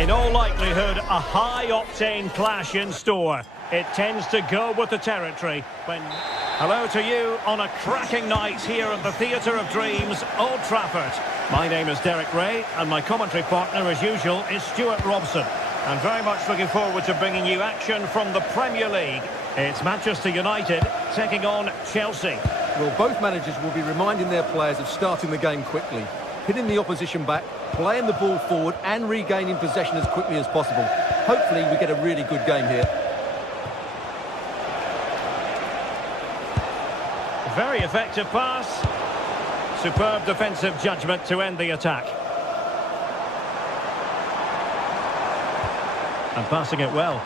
In all likelihood, a high-octane clash in store. It tends to go with the territory when... Hello to you on a cracking night here at the Theatre of Dreams, Old Trafford. My name is Derek Ray, and my commentary partner, as usual, is Stuart Robson. And very much looking forward to bringing you action from the Premier League. It's Manchester United taking on Chelsea. Well, both managers will be reminding their players of starting the game quickly, hitting the opposition back, playing the ball forward and regaining possession as quickly as possible. Hopefully we get a really good game here. Very effective pass. Superb defensive judgment to end the attack. And passing it well.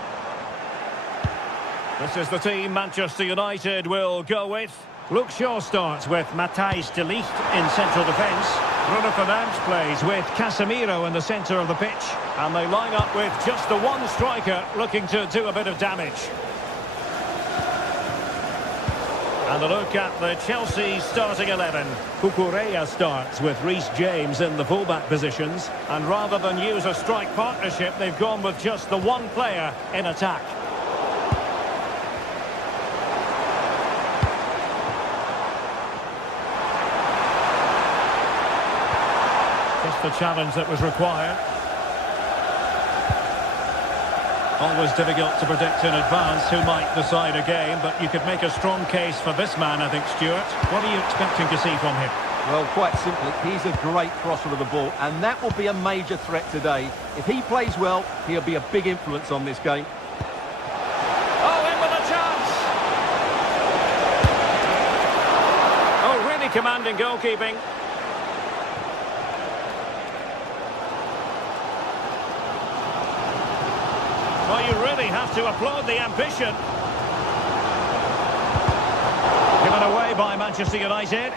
This is the team Manchester United will go with. Luke Shaw starts with Matthijs de Ligt in central defence. Bruno Fernandes plays with Casemiro in the centre of the pitch. And they line up with just the one striker looking to do a bit of damage. And a look at the Chelsea starting 11. Cucurella starts with Reece James in the fullback positions. And rather than use a strike partnership, they've gone with just the one player in attack. Just the challenge that was required. Always difficult to predict in advance who might decide a game, but you could make a strong case for this man, I think, Stuart. What are you expecting to see from him? Well, quite simply, he's a great crosser of the ball, and that will be a major threat today. If he plays well, he'll be a big influence on this game. Oh, in with a chance! Oh, really commanding goalkeeping. Well, you really have to applaud the ambition. Given away by Manchester United.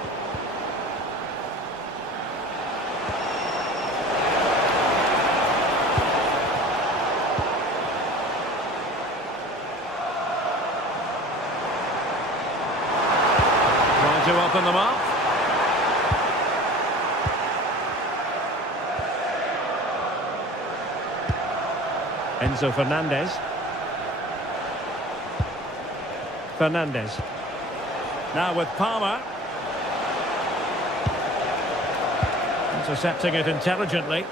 Trying to open them up. Enzo Fernandez. Fernandez. Now with Palmer. Intercepting it intelligently.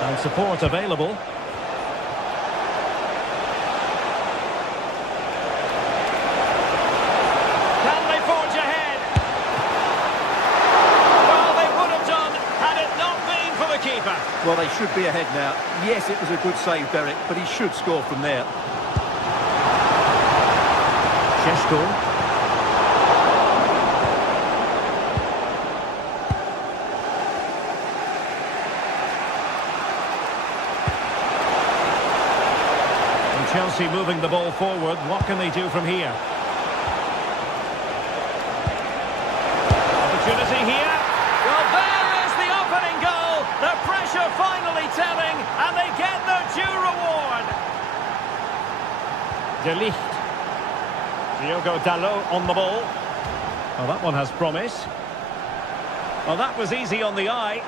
And support available. Well, they should be ahead now. Yes, it was a good save, Derek, but he should score from there. Šeško. And Chelsea moving the ball forward. What can they do from here? Opportunity here. Well, there is the opening goal. The pressure finally telling, and they get their due reward. De Ligt. Diogo Dalot on the ball. Well, that one has promise. Well, that was easy on the eye.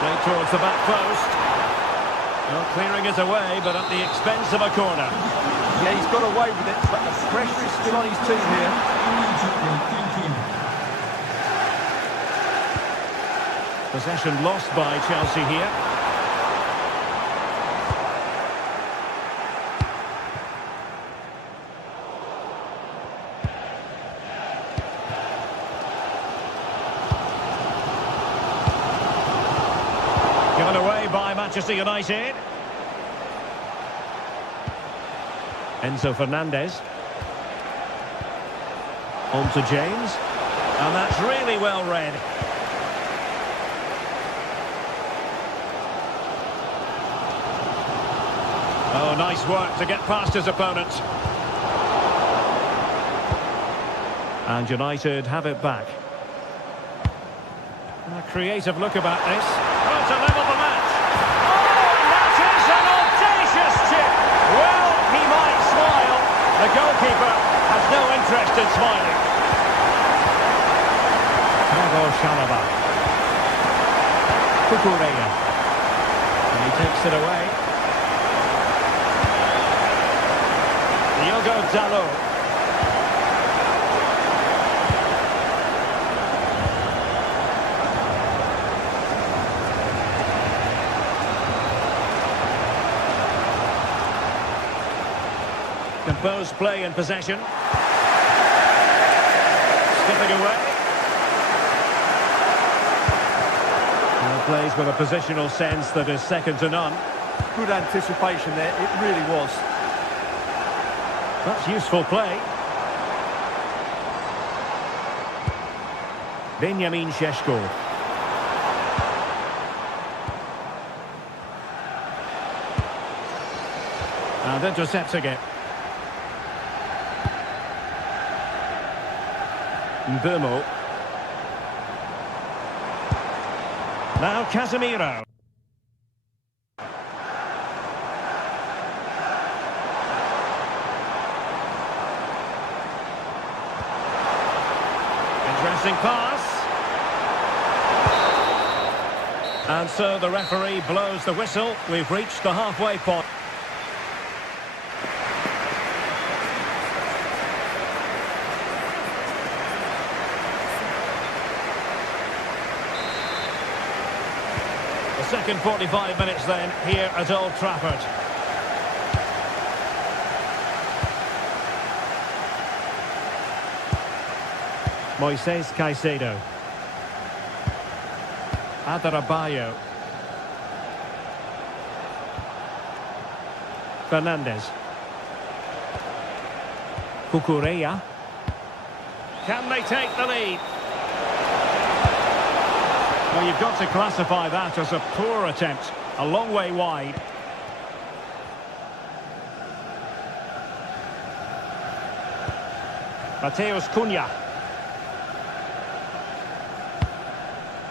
Played towards the back post. Well, clearing it away, but at the expense of a corner. Yeah, he's got away with it, but the pressure is still on his team here. Possession lost by Chelsea here. Given away by Manchester United. Enzo Fernandez. On to James. And that's really well read. Oh, nice work to get past his opponent. And United have it back. A creative look about this. Oh, to level the match. Oh, that is an audacious chip. Well, he might smile. The goalkeeper No interest in smiling. Thiago Chalobah. Cucurella. And he takes it away. Diogo Dalot. Composed play in possession. Skipping away. And plays with a positional sense that is second to none. Good anticipation there, it really was. That's useful play. Benjamin Šeško. And intercepting it. Mbeumo. Now Casemiro. Interesting pass. And so the referee blows the whistle. We've reached the halfway point. The second 45 minutes then here at Old Trafford. Moises Caicedo. Adarabioyo. Fernandes. Cucurella. Can they take the lead? Well, you've got to classify that as a poor attempt. A long way wide. Mateus Cunha.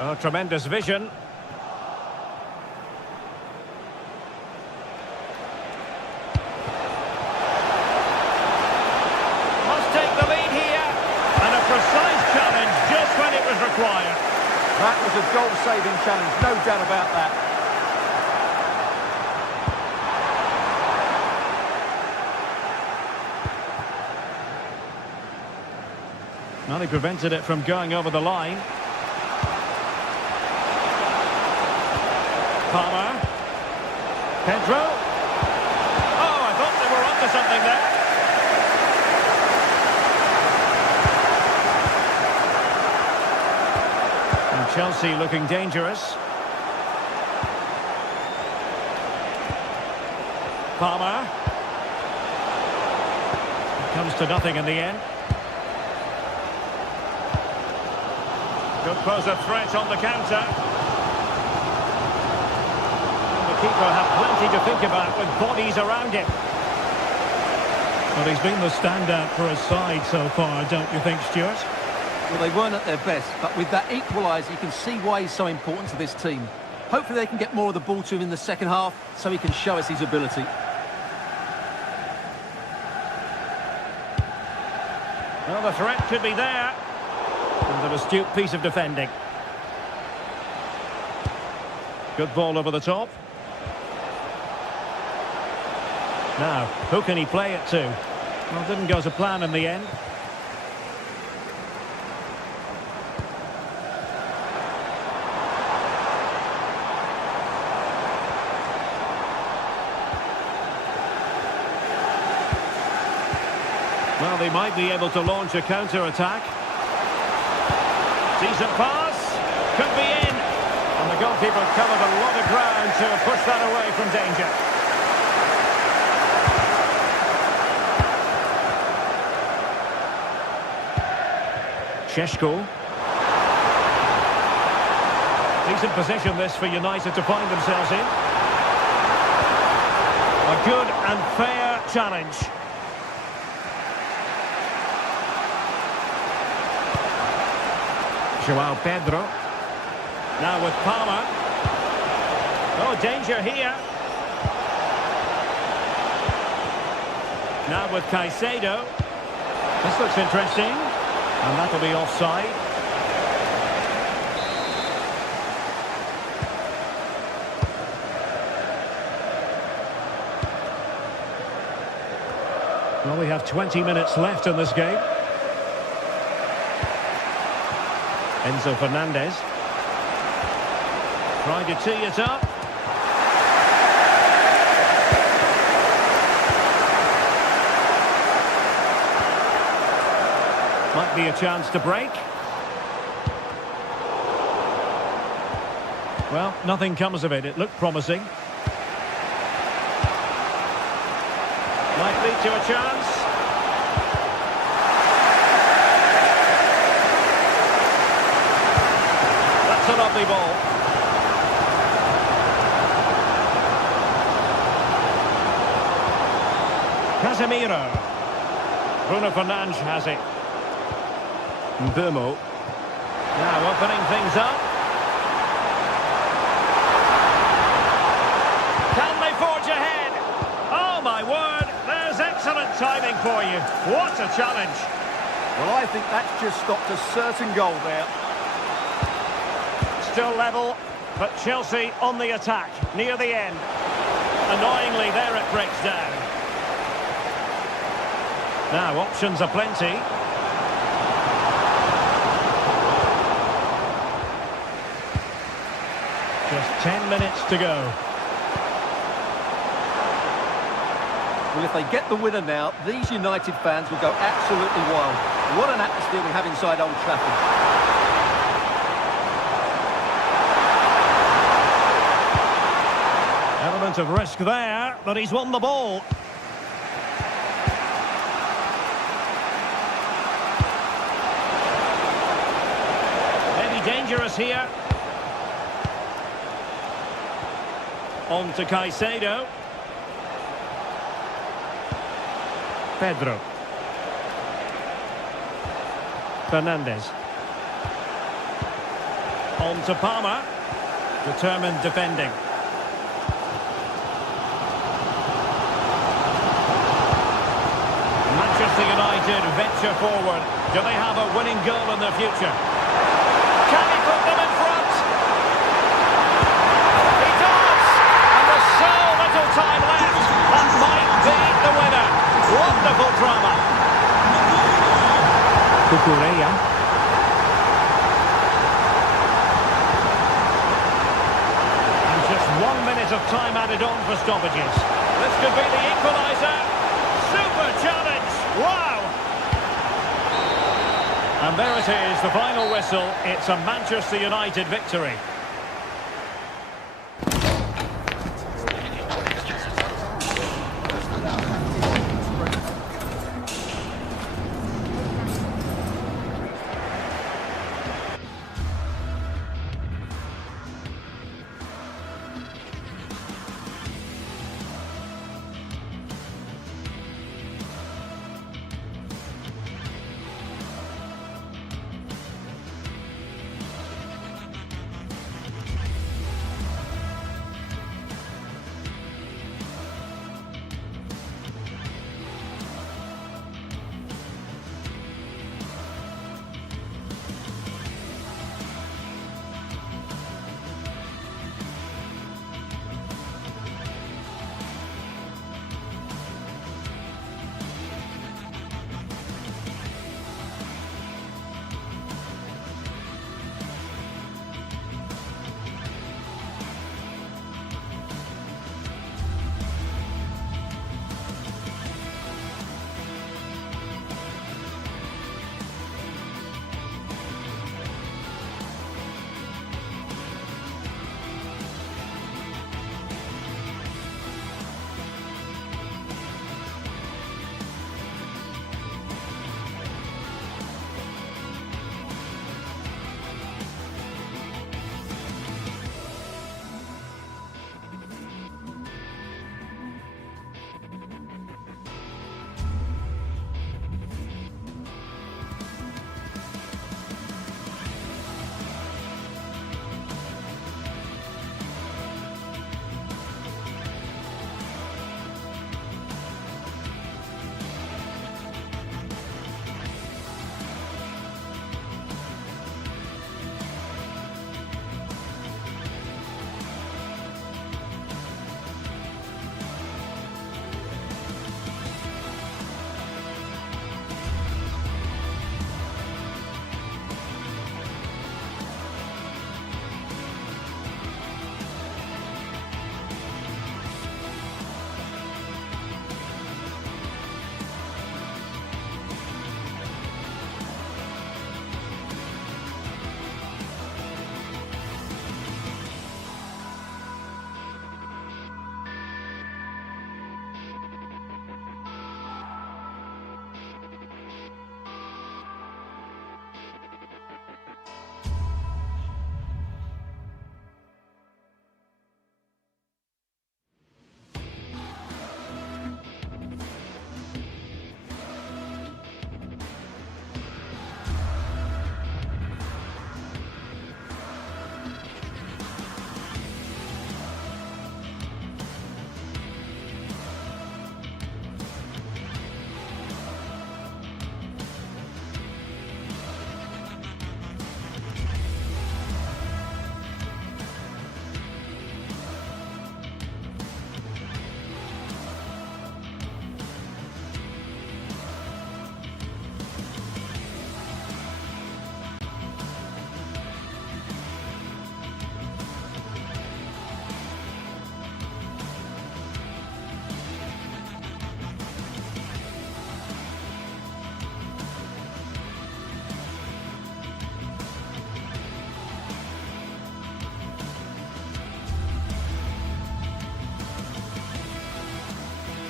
Oh, tremendous vision. Must take the lead here. And a precise challenge just when it was required. That was a goal-saving challenge, no doubt about that. Well, he prevented it from going over the line. Palmer. Pedro. Oh, I thought they were onto something there. And Chelsea looking dangerous. Palmer. It comes to nothing in the end. Could pose a threat on the counter. The keeper had plenty to think about with bodies around him. Well, he's been the standout for his side so far, don't you think, Stuart? Well, they weren't at their best, but with that equaliser, you can see why he's so important to this team. Hopefully they can get more of the ball to him in the second half, so he can show us his ability. Well, the threat could be there. And an astute piece of defending. Good ball over the top. Now, who can he play it to? Well, didn't go to plan in the end. Well, they might be able to launch a counter-attack. Decent pass. Could be in. And the goalkeeper covered a lot of ground to push that away from danger. Šeško. Decent position this for United to find themselves in. A good and fair challenge. João Pedro. Now with Palmer. Oh, danger here. Now with Caicedo. This This looks interesting. And that'll be offside. Well, we have 20 minutes left in this game. Enzo Fernandez. Trying to tee it up. Might be a chance to break. Well, nothing comes of it. It looked promising. Might lead to a chance. That's a lovely ball. Casemiro. Bruno Fernandes has it. Mbeumo. Now opening things up. Can they forge ahead? Oh my word, there's excellent timing for you. What a challenge. Well, I think that's just stopped a certain goal there. Still level, but Chelsea on the attack, near the end. Annoyingly, there it breaks down. Now, options are plenty. Just 10 minutes to go. Well, if they get the winner now, these United fans will go absolutely wild. What an atmosphere we have inside Old Trafford. Element of risk there, but he's won the ball. Maybe dangerous here. On to Caicedo. Pedro. Fernandez. On to Palmer. Determined defending. Manchester United venture forward. Do they have a winning goal in their future? Can he put them in front? He does! And there's so little time left. That might be the winner. Wonderful drama. Cucurella. And just 1 minute of time added on for stoppages. This could be the equaliser. Super challenge. Wow. And there it is, the final whistle. It's a Manchester United victory.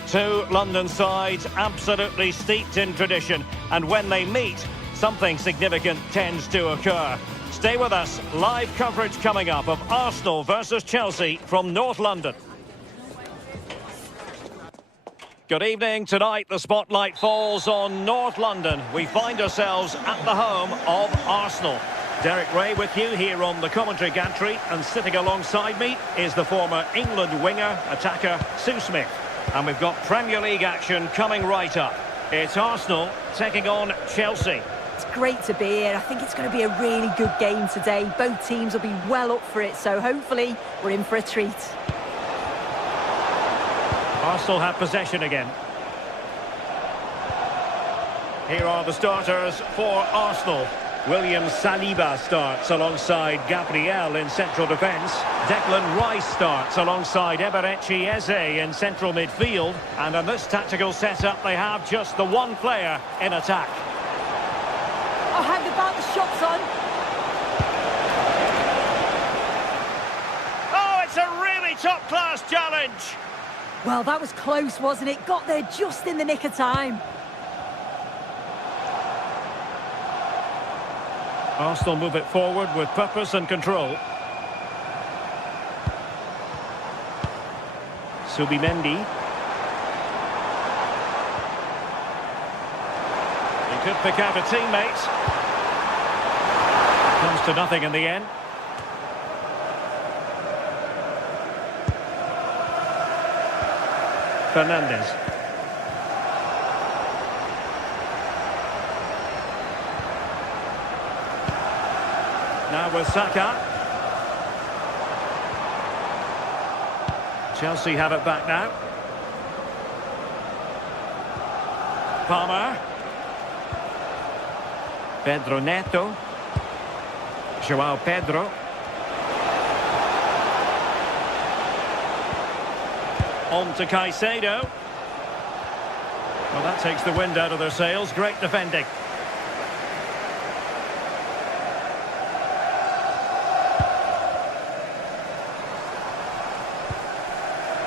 Two London sides absolutely steeped in tradition, and when they meet, something significant tends to occur. Stay with us. Live coverage coming up of Arsenal versus Chelsea from North London. Good evening. Tonight the spotlight falls on North London. We find ourselves at the home of Arsenal. Derek Ray with you here on the commentary gantry, and sitting alongside me is the former England winger, attacker Sue Smith. And we've got Premier League action coming right up. It's Arsenal taking on Chelsea. It's great to be here. I think it's going to be a really good game today. Both teams will be well up for it, so hopefully we're in for a treat. Arsenal have possession again. Here are the starters for Arsenal. William Saliba starts alongside Gabriel in central defence. Declan Rice starts alongside Eberechi Eze in central midfield. And in this tactical setup, they have just the one player in attack. Oh, hang about, the shot's on. Oh, it's a really top-class challenge. Well, that was close, wasn't it? Got there just in the nick of time. Arsenal move it forward with purpose and control. Subimendi. He could pick out a teammate. Comes to nothing in the end. Fernandez. Now with Saka. Chelsea have it back now. Palmer. Pedro Neto. Joao Pedro. On to Caicedo. Well, that takes the wind out of their sails. Great defending.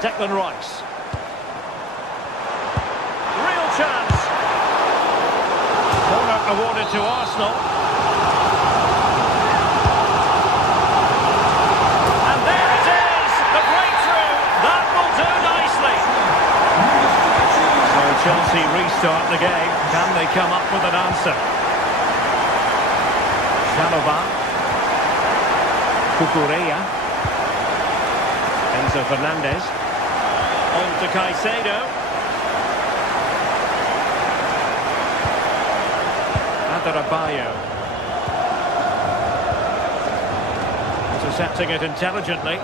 Declan Rice. Real chance. Corner awarded to Arsenal. And there it is! The breakthrough! That will do nicely. So Chelsea restart the game. Can they come up with an answer? Chalobah. Cucurella. Enzo Fernandez. On to Caicedo. Adarabioyo. Intercepting it intelligently.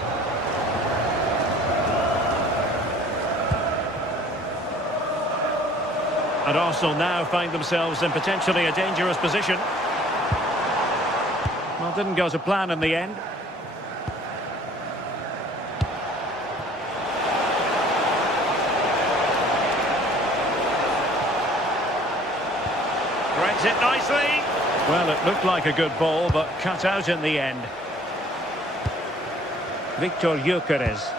And Arsenal now find themselves in potentially a dangerous position. Well, didn't go to plan in the end. Threads it nicely. Well, it looked like a good ball, but cut out in the end. Victor Gyökeres.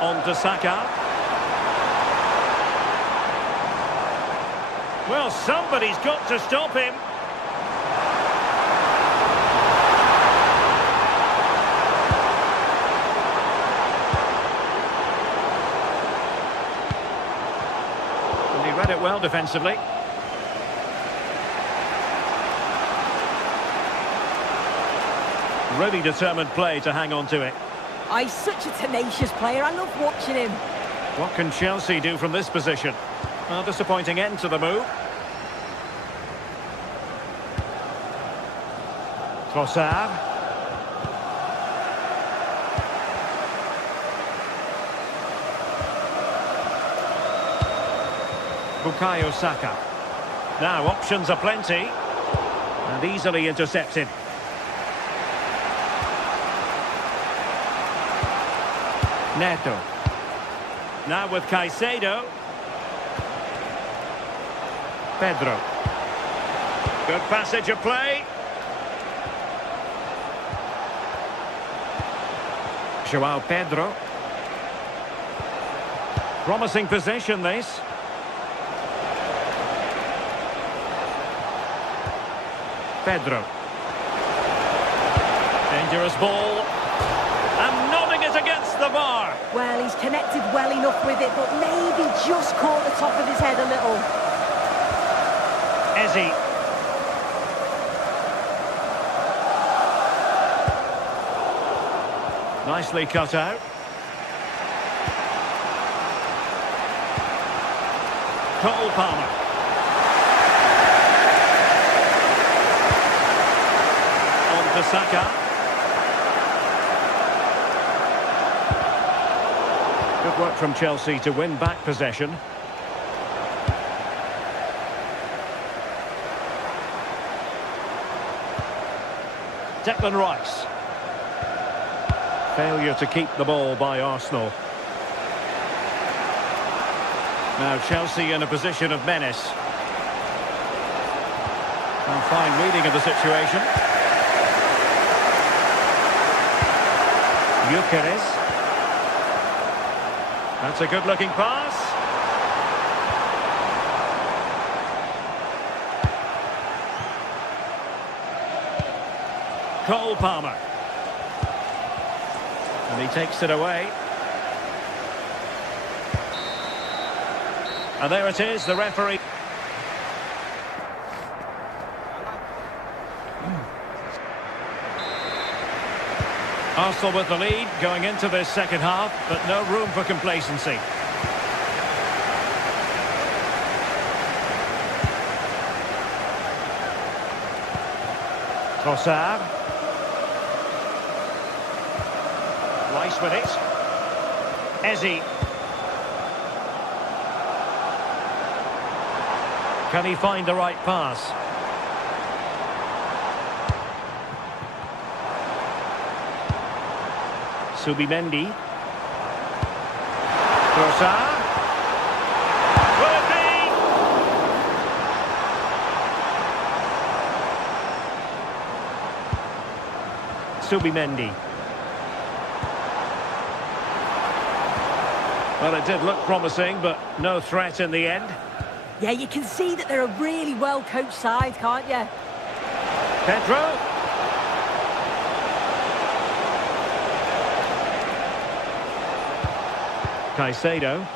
On to Saka. Well, somebody's got to stop him. And he read it well defensively. Really determined play to hang on to it. Oh, he's such a tenacious player. I love watching him. What can Chelsea do from this position? Well, disappointing end to the move. Trossard. Bukayo Saka. Now options are plenty. And easily intercepted. Neto. Now with Caicedo. Pedro. Good passage of play. Joao Pedro. Promising possession, this. Pedro. Dangerous ball. And nodding it against the bar. Well, he's connected well enough with it, but maybe just caught the top of his head a little. Ezzy. Nicely cut out. Cole Palmer. On to Saka. Good work from Chelsea to win back possession. Declan Rice. Failure to keep the ball by Arsenal. Now Chelsea in a position of menace. And fine reading of the situation. Gyökeres. That's a good-looking pass. Cole Palmer. And he takes it away. And there it is, the referee. Arsenal with the lead going into this second half, but no room for complacency. Trossard. Rice with it. Ezzy. Can he find the right pass? Subimendi. Trossard. Will it be? Subimendi. Well, it did look promising, but no threat in the end. Yeah, you can see that they're a really well-coached side, can't you? Pedro. Caicedo.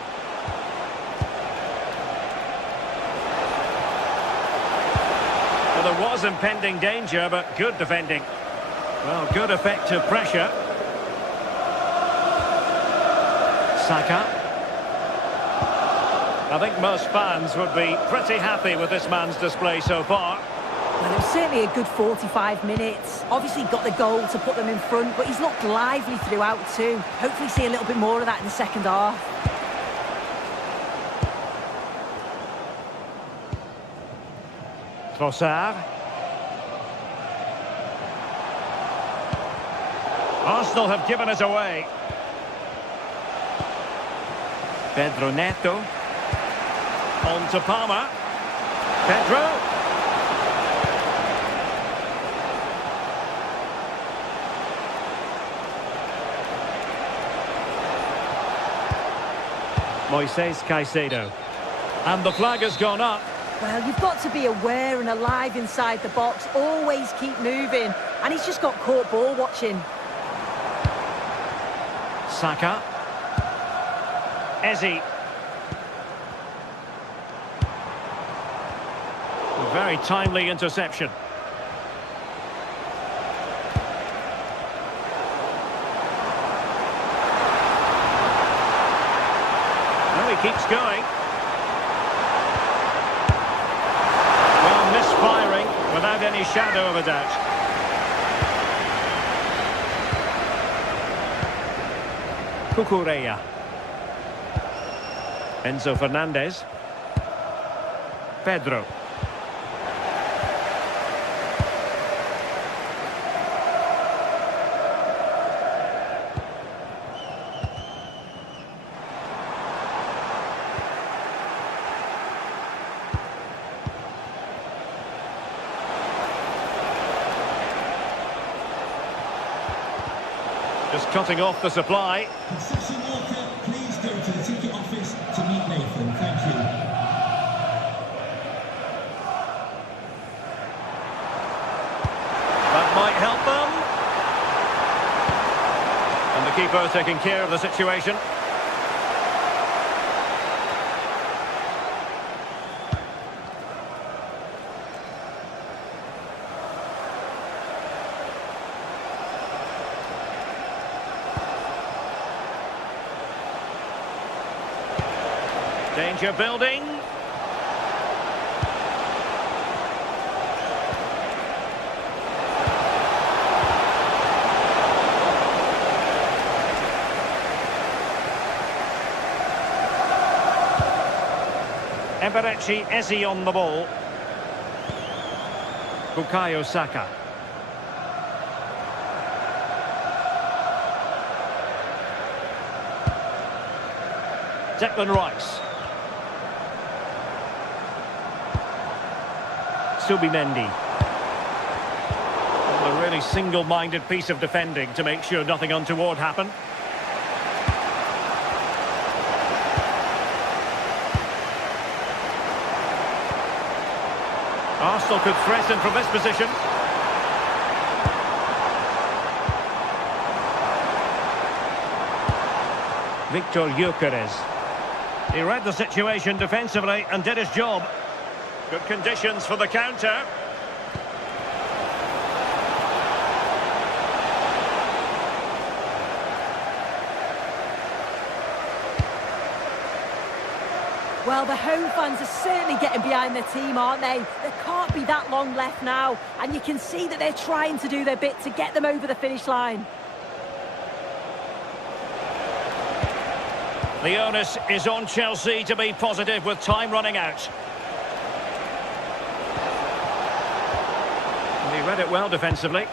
Well, there was impending danger, but good defending. Well, good effective pressure. Saka. I think most fans would be pretty happy with this man's display so far. Well, it was certainly a good 45 minutes. Obviously got the goal to put them in front, but he's looked lively throughout too. Hopefully see a little bit more of that in the second half. Trossard. Arsenal have given it away. Pedro Neto. On to Palmer. Pedro. Moises Caicedo. And the flag has gone up. Well, you've got to be aware and alive inside the box. Always keep moving. And he's just got caught ball watching. Saka. Ezzy. A very timely interception. Well, he keeps going. Well, misfiring without any shadow of a doubt. Cucurella. Enzo Fernandez. Pedro. Just cutting off the supply. Concession worker, please go to the ticket office keeper taking care of the situation. Danger building. Eberechi Eze on the ball. Bukayo Saka. Declan Rice. Subimendi. A really single-minded piece of defending to make sure nothing untoward happened. Arsenal could threaten from this position. Victor Gyökeres. He read the situation defensively and did his job. Good conditions for the counter. Well, the home fans are certainly getting behind their team, aren't they? There can't be that long left now, and you can see that they're trying to do their bit to get them over the finish line. The onus is on Chelsea to be positive with time running out. And he read it well defensively.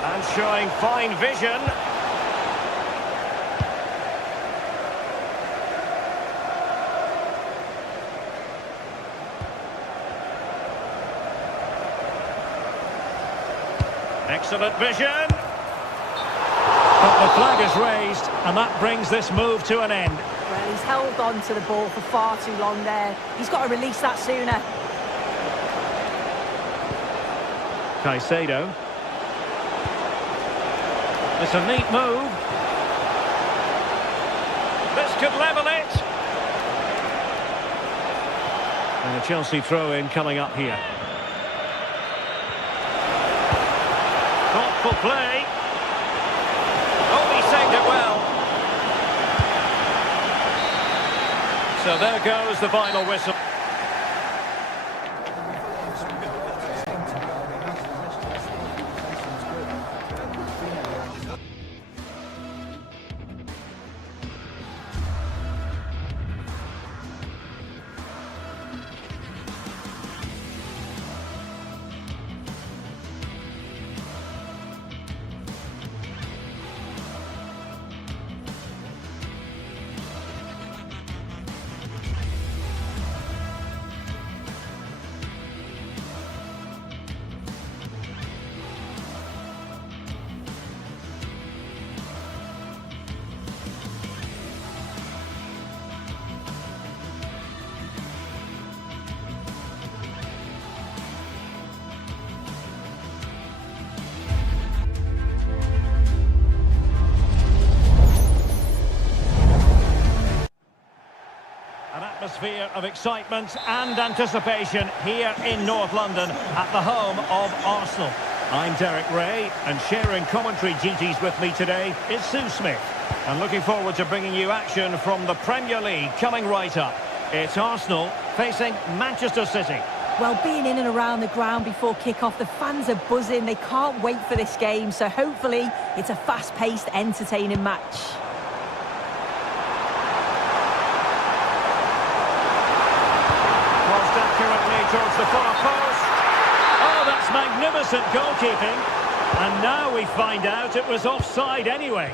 And showing fine vision. Excellent vision. But the flag is raised, and that brings this move to an end. Well, he's held on to the ball for far too long there. He's got to release that sooner. Caicedo. It's a neat move. This could level it. And a Chelsea throw-in coming up here. Thoughtful play. Oh, he saved it well. So there goes the final whistle. An atmosphere of excitement and anticipation here in North London at the home of Arsenal. I'm Derek Ray, and sharing commentary duties with me today is Sue Smith. And looking forward to bringing you action from the Premier League coming right up. It's Arsenal facing Manchester City. Well, being in and around the ground before kick-off, the fans are buzzing. They can't wait for this game, so hopefully it's a fast-paced, entertaining match. Towards the far post. Oh, that's magnificent goalkeeping. And now we find out it was offside anyway.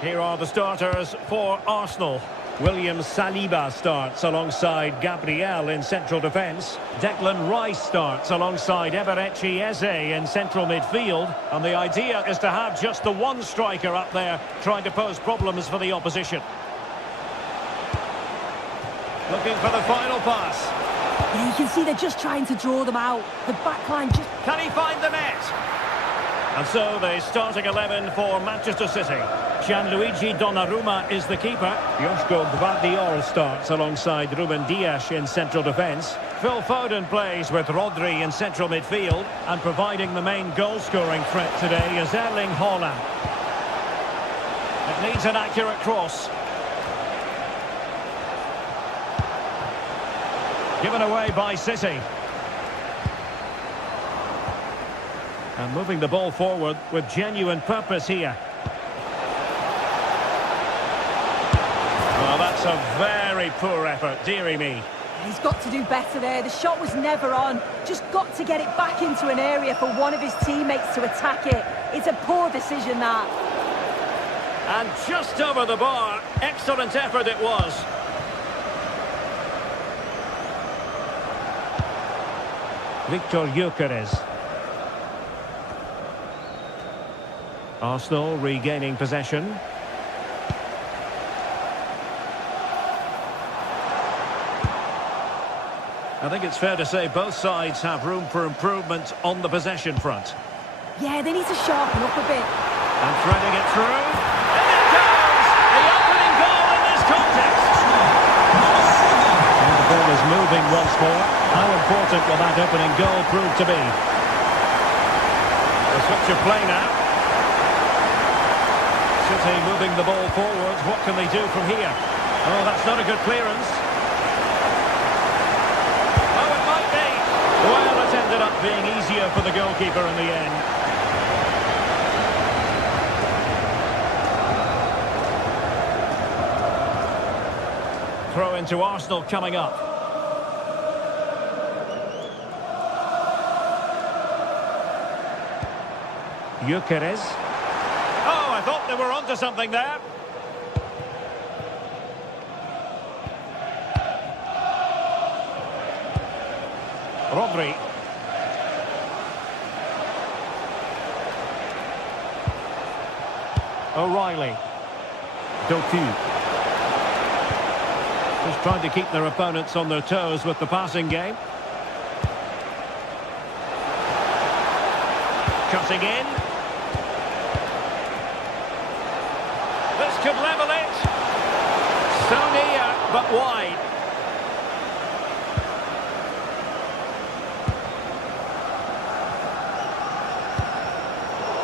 Here are the starters for Arsenal. William Saliba starts alongside Gabriel in central defence. Declan Rice starts alongside Eberechi Eze in central midfield. And the idea is to have just the one striker up there trying to pose problems for the opposition. Looking for the final pass. Yeah, you can see they're just trying to draw them out. The backline just... Can he find the net? And so the starting 11 for Manchester City. Gianluigi Donnarumma is the keeper. Joško Gvardiol starts alongside Ruben Dias in central defence. Phil Foden plays with Rodri in central midfield. And providing the main goal-scoring threat today is Erling Haaland. It needs an accurate cross. Given away by City. And moving the ball forward with genuine purpose here. Well, that's a very poor effort, dearie me. He's got to do better there. The shot was never on. Just got to get it back into an area for one of his teammates to attack it. It's a poor decision, that. And just over the bar. Excellent effort it was. Victor Gyökeres. Arsenal regaining possession. I think it's fair to say both sides have room for improvement on the possession front. Yeah, they need to sharpen up a bit. And threading it through. And it goes! The opening goal in this contest! And the ball is moving once more. How important will that opening goal prove to be? The switch of play now. City moving the ball forward. What can they do from here? Oh, that's not a good clearance. Oh, it might be. Well, it ended up being easier for the goalkeeper in the end. Throw into Arsenal coming up. Gyökeres. Oh, I thought they were onto something there. Rodri. O'Reilly. Doku. Just trying to keep their opponents on their toes with the passing game. Cutting in. This could level it. So near, but wide.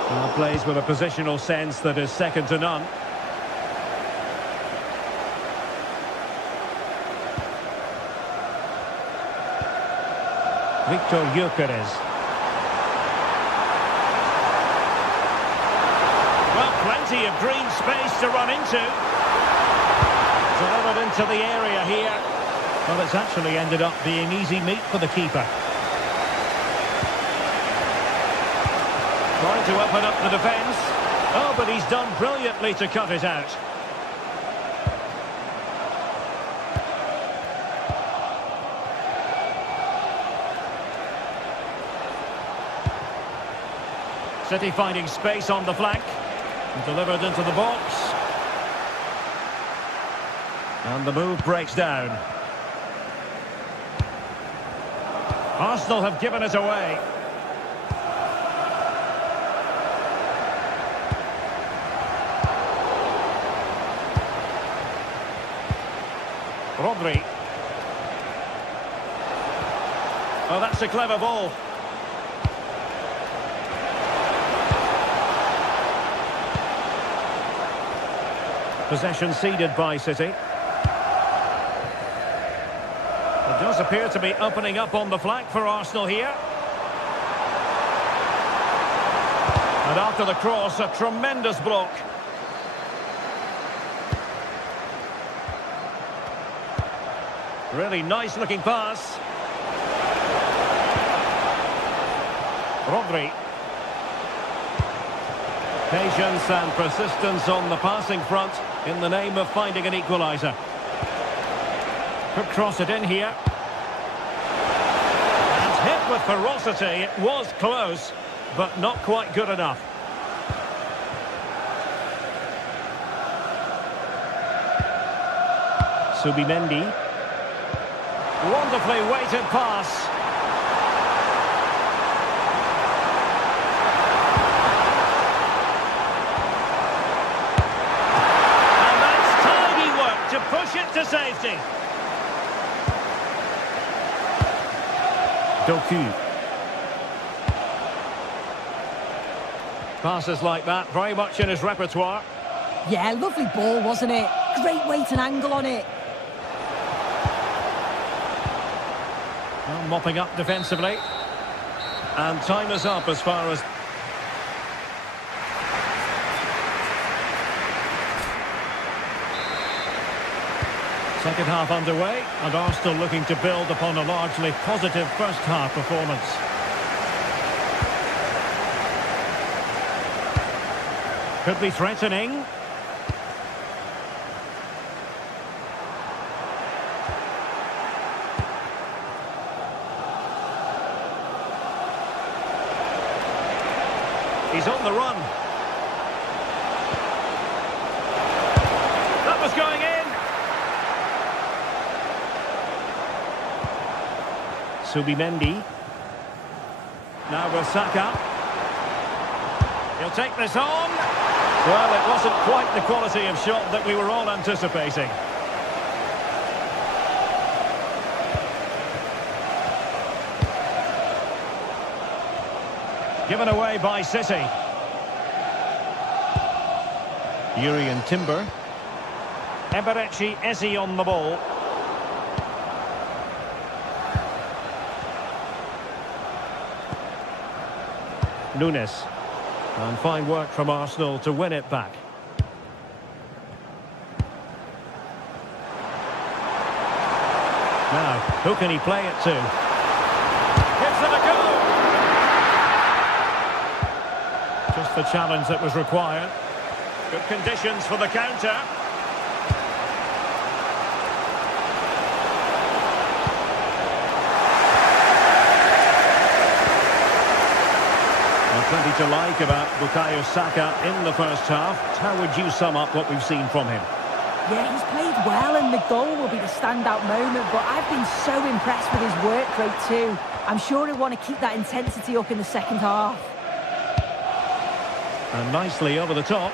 Well, plays with a positional sense that is second to none. Victor Gyökeres. Well, plenty of green space to run into. Delivered into the area here. Well, it's actually ended up being easy meat for the keeper. Trying to open up the defence. Oh, but he's done brilliantly to cut it out. City finding space on the flank. Delivered into the box. And the move breaks down. Arsenal have given it away. Rodri. Oh, that's a clever ball. Possession ceded by City. It does appear to be opening up on the flank for Arsenal here. And after the cross, a tremendous block. Really nice looking pass. Rodri. Patience and persistence on the passing front in the name of finding an equaliser. Could cross it in here. And hit with ferocity. It was close, but not quite good enough. Subimendi. Wonderfully weighted pass. And that's tidy work to push it to safety. Doku. Passes like that, very much in his repertoire. Yeah, lovely ball, wasn't it? Great weight and angle on it. Well, mopping up defensively. And time is up as far as... Second half underway, and Arsenal looking to build upon a largely positive first half performance. Could be threatening. He's on the run. That was going in. Subimendi. Now with Saka. He'll take this on. Well, it wasn't quite the quality of shot that we were all anticipating. Given away by City. Urian Timber. Eberechi Eze on the ball. Nunes. And fine work from Arsenal to win it back. Now, who can he play it to? Gives it a go! Just the challenge that was required. Good conditions for the counter. Plenty to like about Bukayo Saka in the first half. How would you sum up what we've seen from him? Yeah, he's played well, and the goal will be the standout moment, but I've been so impressed with his work rate too. I'm sure he'll want to keep that intensity up in the second half. And nicely over the top.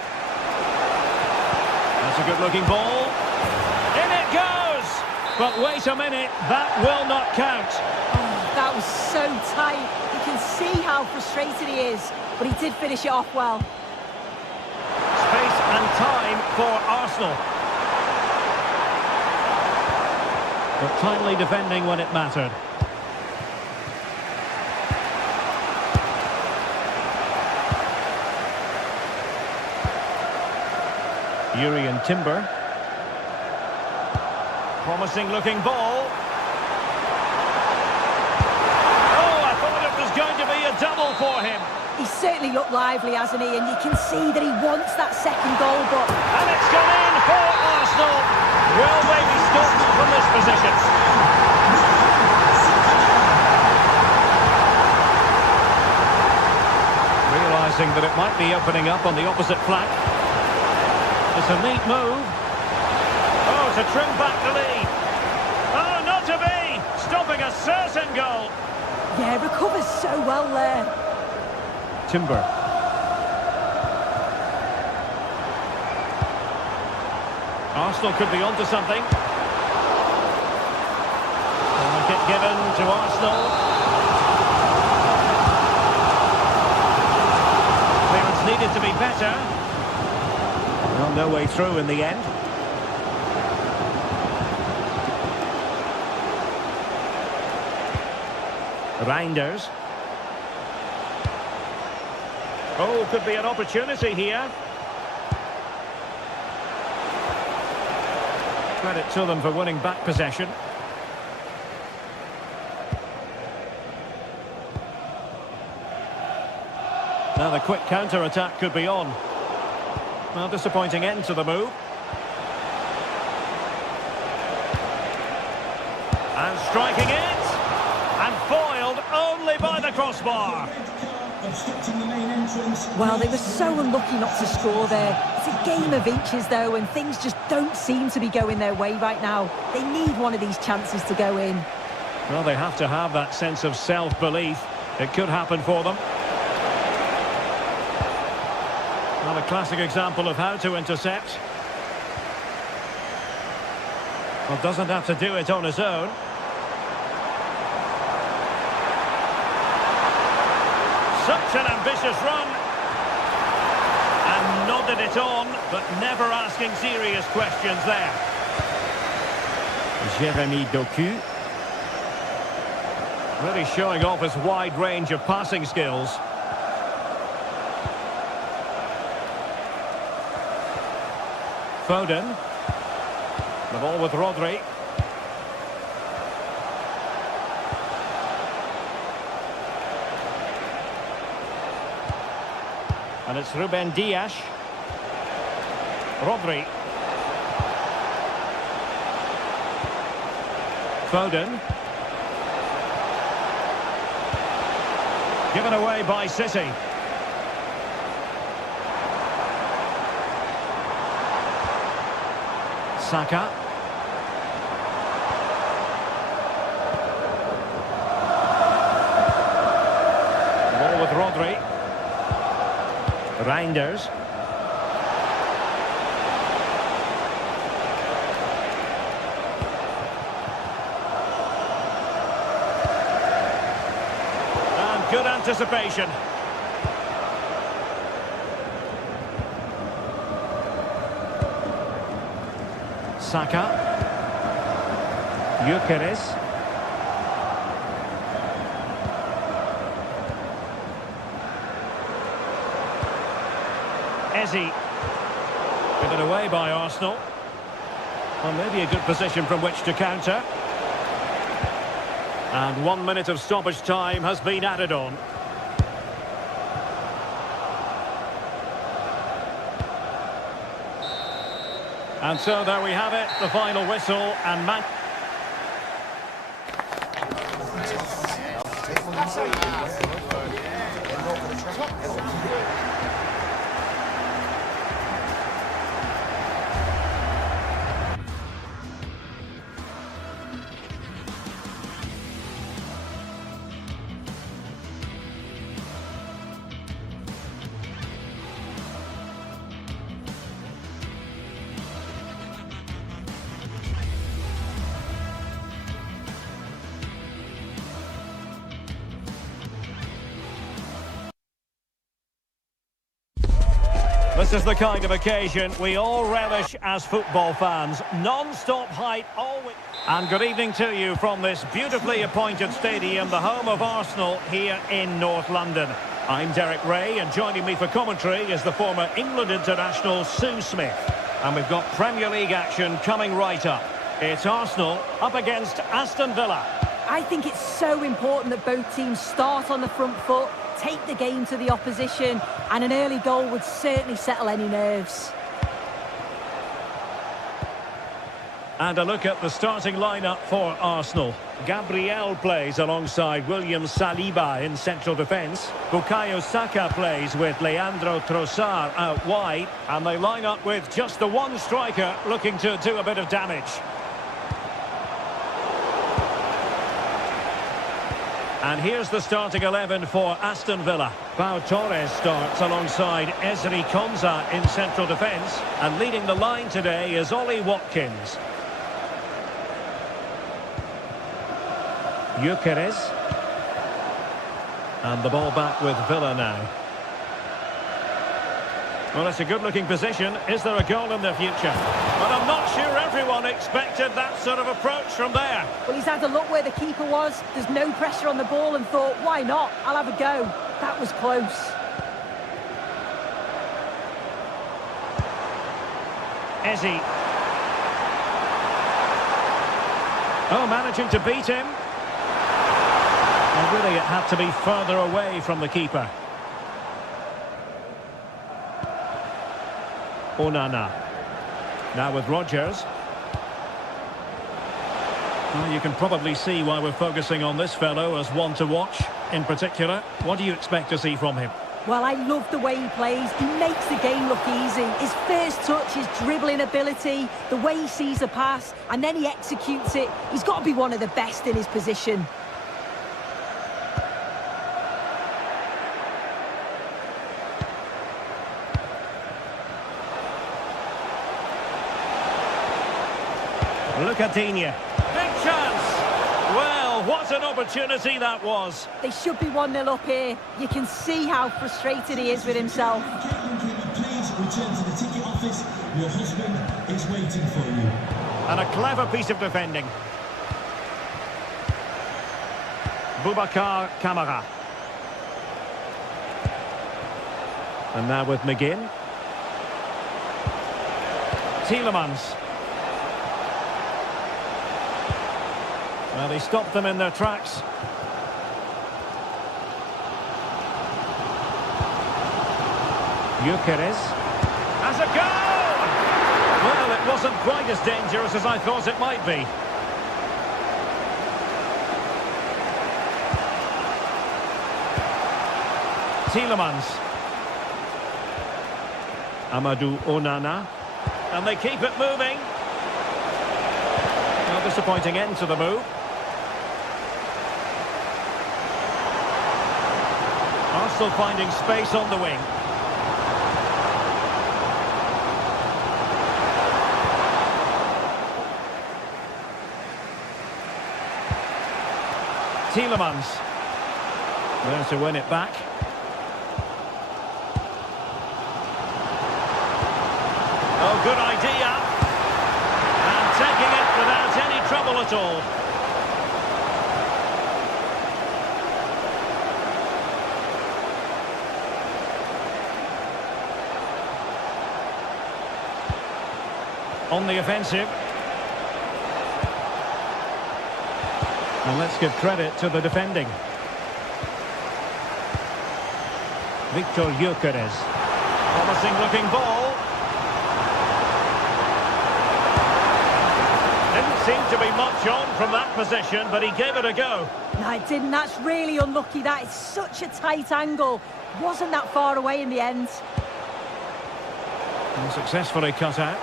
That's a good-looking ball. In it goes! But wait a minute, that will not count. Oh, that was so tight. You can see how frustrated he is, but he did finish it off well. Space and time for Arsenal. But timely defending when it mattered. Urian Timber. Promising looking ball. Oh, I thought it was going to be a double for him. He's certainly looked lively, hasn't he? And you can see that he wants that second goal, but... And it's gone in for Arsenal. Will they be stopped from this position? Realising that it might be opening up on the opposite flank. It's a neat move. Oh, to trim back the lead. Oh, not to be. Stopping a certain goal. Yeah, recovers so well there. Timber. Arsenal could be onto something. And a kick given to Arsenal. Clearance needed to be better. Well, no way through in the end. Reinders. Oh, could be an opportunity here. Credit to them for winning back possession. Now the quick counter-attack could be on. Well, disappointing end to the move. And striking it. And foiled only by the crossbar. obstructing the main entrance. Well, they were so unlucky not to score there. It's a game of inches, though, and things just don't seem to be going their way right now. They need one of these chances to go in. Well, they have to have that sense of self-belief. It could happen for them. Well, a classic example of how to intercept. Well, doesn't have to do it on his own. Such an ambitious run. And nodded it on, but never asking serious questions there. Jérémy Doku. Really showing off his wide range of passing skills. Foden. The ball with Rodri. And it's Ruben Dias. Rodri. Foden. Given away by City. Saka. The ball with Rodri. Reinders. And good anticipation. Saka. Gyökeres. Eze. Given away by Arsenal. Well, maybe a good position from which to counter. And 1 minute of stoppage time has been added on. And so there we have it, the final whistle, and this is the kind of occasion we all relish as football fans. Non-stop hype always. And good evening to you from this beautifully appointed stadium, the home of Arsenal here in North London. I'm Derek Ray, and joining me for commentary is the former England international Sue Smith. And we've got Premier League action coming right up. It's Arsenal up against Aston Villa. I think it's so important that both teams start on the front foot, take the game to the opposition, and an early goal would certainly settle any nerves. And a look at the starting lineup for Arsenal. Gabriel plays alongside William Saliba in central defence. Bukayo Saka plays with Leandro Trossard out wide. And they line up with just the one striker looking to do a bit of damage. And here's the starting 11 for Aston Villa. Pau Torres starts alongside Ezri Konsa in central defence. And leading the line today is Ollie Watkins. Gyökeres. And the ball back with Villa now. Well, it's a good-looking position. Is there a goal in the future? Well, I'm not sure everyone expected that sort of approach from there. Well, he's had a look where the keeper was. There's no pressure on the ball and thought, why not? I'll have a go. That was close. Eze. Oh, managing to beat him. And really, it had to be further away from the keeper. Onana. Now with Rodgers. Well, you can probably see why we're focusing on this fellow as one to watch. in particular. What do you expect to see from him? Well, I love the way he plays. He makes the game look easy. His first touch, his dribbling ability, the way he sees a pass, and then he executes it. He's got to be one of the best in his position. Look at Digne. Big chance! Well, what an opportunity that was. They should be 1-0 up here. You can see how frustrated he is with himself. Please return to the ticket office. Your husband is waiting for you. And a clever piece of defending. Boubacar Kamara. And now with McGinn. Tielemans. Well, he stopped them in their tracks. Gyökeres has a goal! Well, it wasn't quite as dangerous as I thought it might be. Tielemans. Amadou Onana. And they keep it moving. Well, disappointing end to the move. Arsenal finding space on the wing. Tielemans. There to win it back. Oh, good idea. And taking it without any trouble at all. On the offensive. And let's give credit to the defending. Victor Gyökeres. Promising looking ball. Didn't seem to be much on from that position, but he gave it a go. No, it didn't. That's really unlucky. That is such a tight angle. Wasn't that far away in the end. And successfully cut out.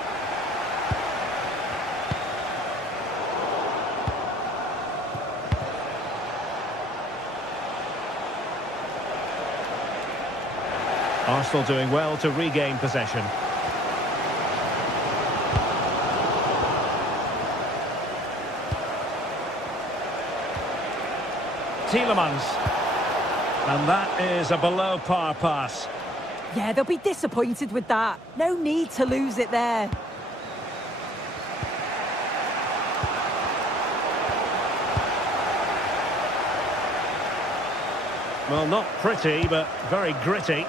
Arsenal doing well to regain possession. Tielemans. And that is a below par pass. Yeah, they'll be disappointed with that. No need to lose it there. Well, not pretty, but very gritty.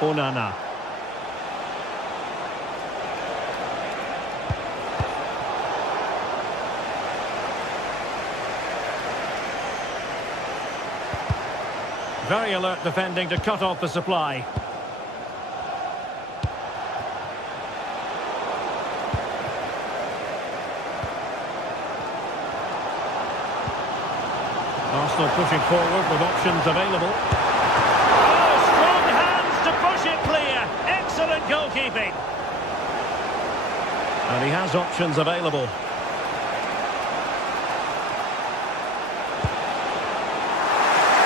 Onana. Very alert defending to cut off the supply. Arsenal pushing forward with options available. Excellent goalkeeping. And he has options available.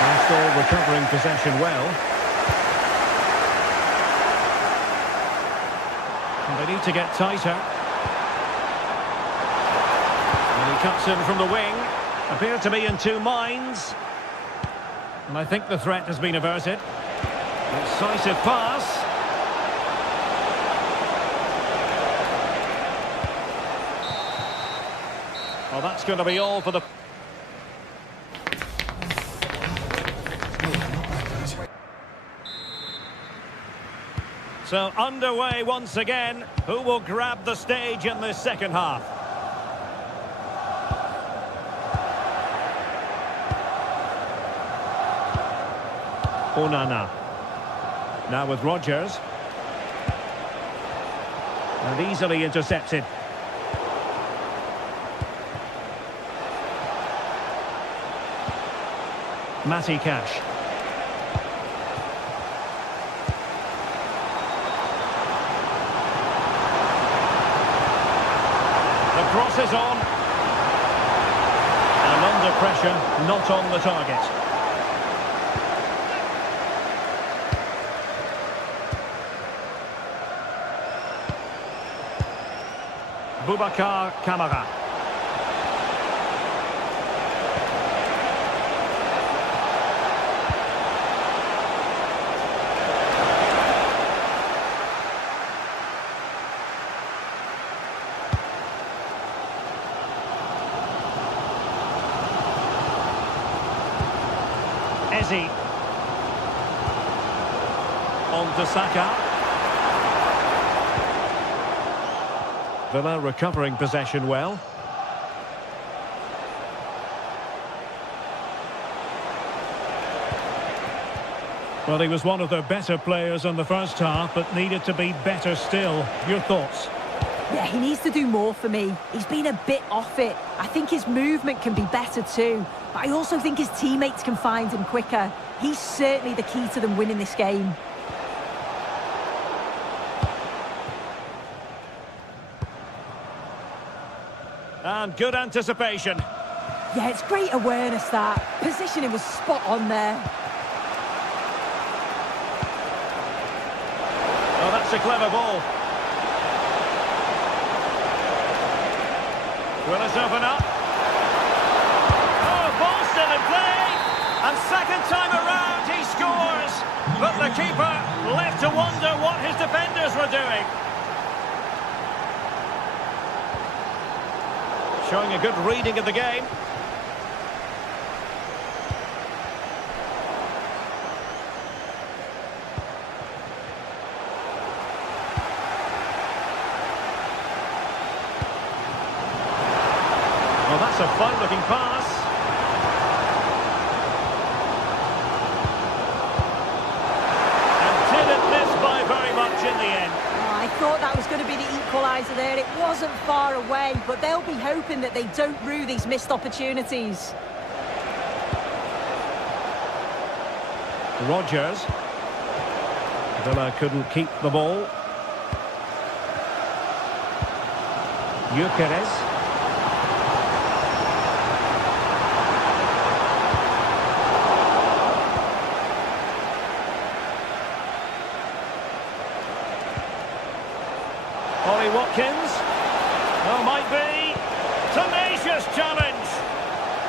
Arsenal recovering possession well. And they need to get tighter. And he cuts in from the wing. Appear to be in two minds. And I think the threat has been averted. Decisive pass. Well, that's going to be all for the... So, underway once again. Who will grab the stage in this second half? Onana. Now with Rodgers. And easily intercepted. Matty Cash. The cross is on. And under pressure, not on the target. Boubacar Kamara. Eze. On to Saka. Villa recovering possession well. Well, he was one of the better players in the first half, but needed to be better still. Your thoughts? Yeah, he needs to do more for me. He's been a bit off it. I think his movement can be better too. But I also think his teammates can find him quicker. He's certainly the key to them winning this game. And good anticipation. Yeah, it's great awareness that. Positioning was spot on there. Oh, that's a clever ball. Will it open up? Oh, ball still in play. And second time around, he scores. But the keeper left to wonder what his defenders were doing. Showing a good reading of the game. Well, that's a fine-looking pass. And didn't miss by very much in the end. I thought that was going to be the equaliser there. It wasn't far away, but they'll be hoping that they don't rue these missed opportunities. Rodgers. Villa couldn't keep the ball. Gyökeres. Watkins. Oh, might be. Tenacious challenge.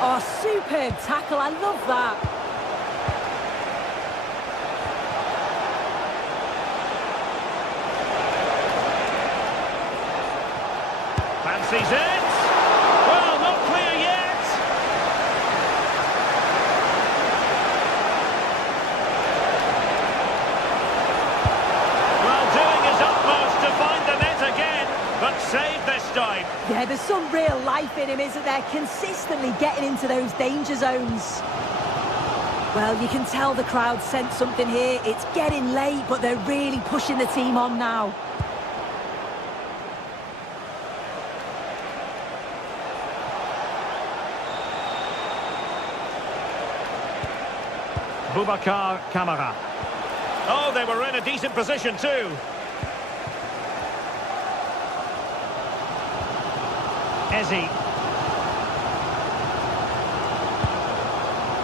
Oh, superb tackle. I love that. Fancies it. Well, not clear yet. Well, doing his utmost to find the net again, but saved this time. Yeah, there's some real life in him, isn't there? Consistently getting into those danger zones. Well, you can tell the crowd sensed something here. It's getting late, but they're really pushing the team on now. Boubacar Kamara. Oh, they were in a decent position too. Eze.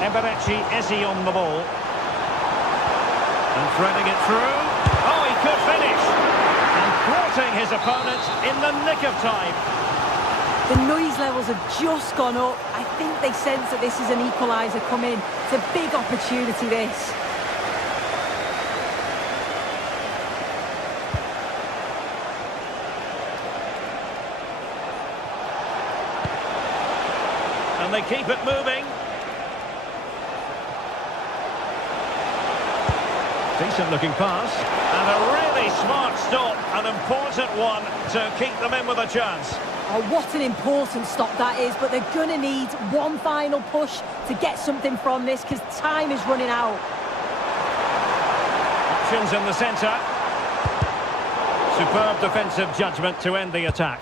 Eberechi Eze on the ball. And threading it through. Oh, he could finish. And thwarting his opponent in the nick of time. The noise levels have just gone up. I think they sense that this is an equaliser coming. It's a big opportunity, this. And they keep it moving. Decent looking pass. And a really smart stop. An important one to keep them in with a chance. Oh, what an important stop that is, but they're going to need one final push to get something from this because time is running out. Options in the centre. Superb defensive judgment to end the attack.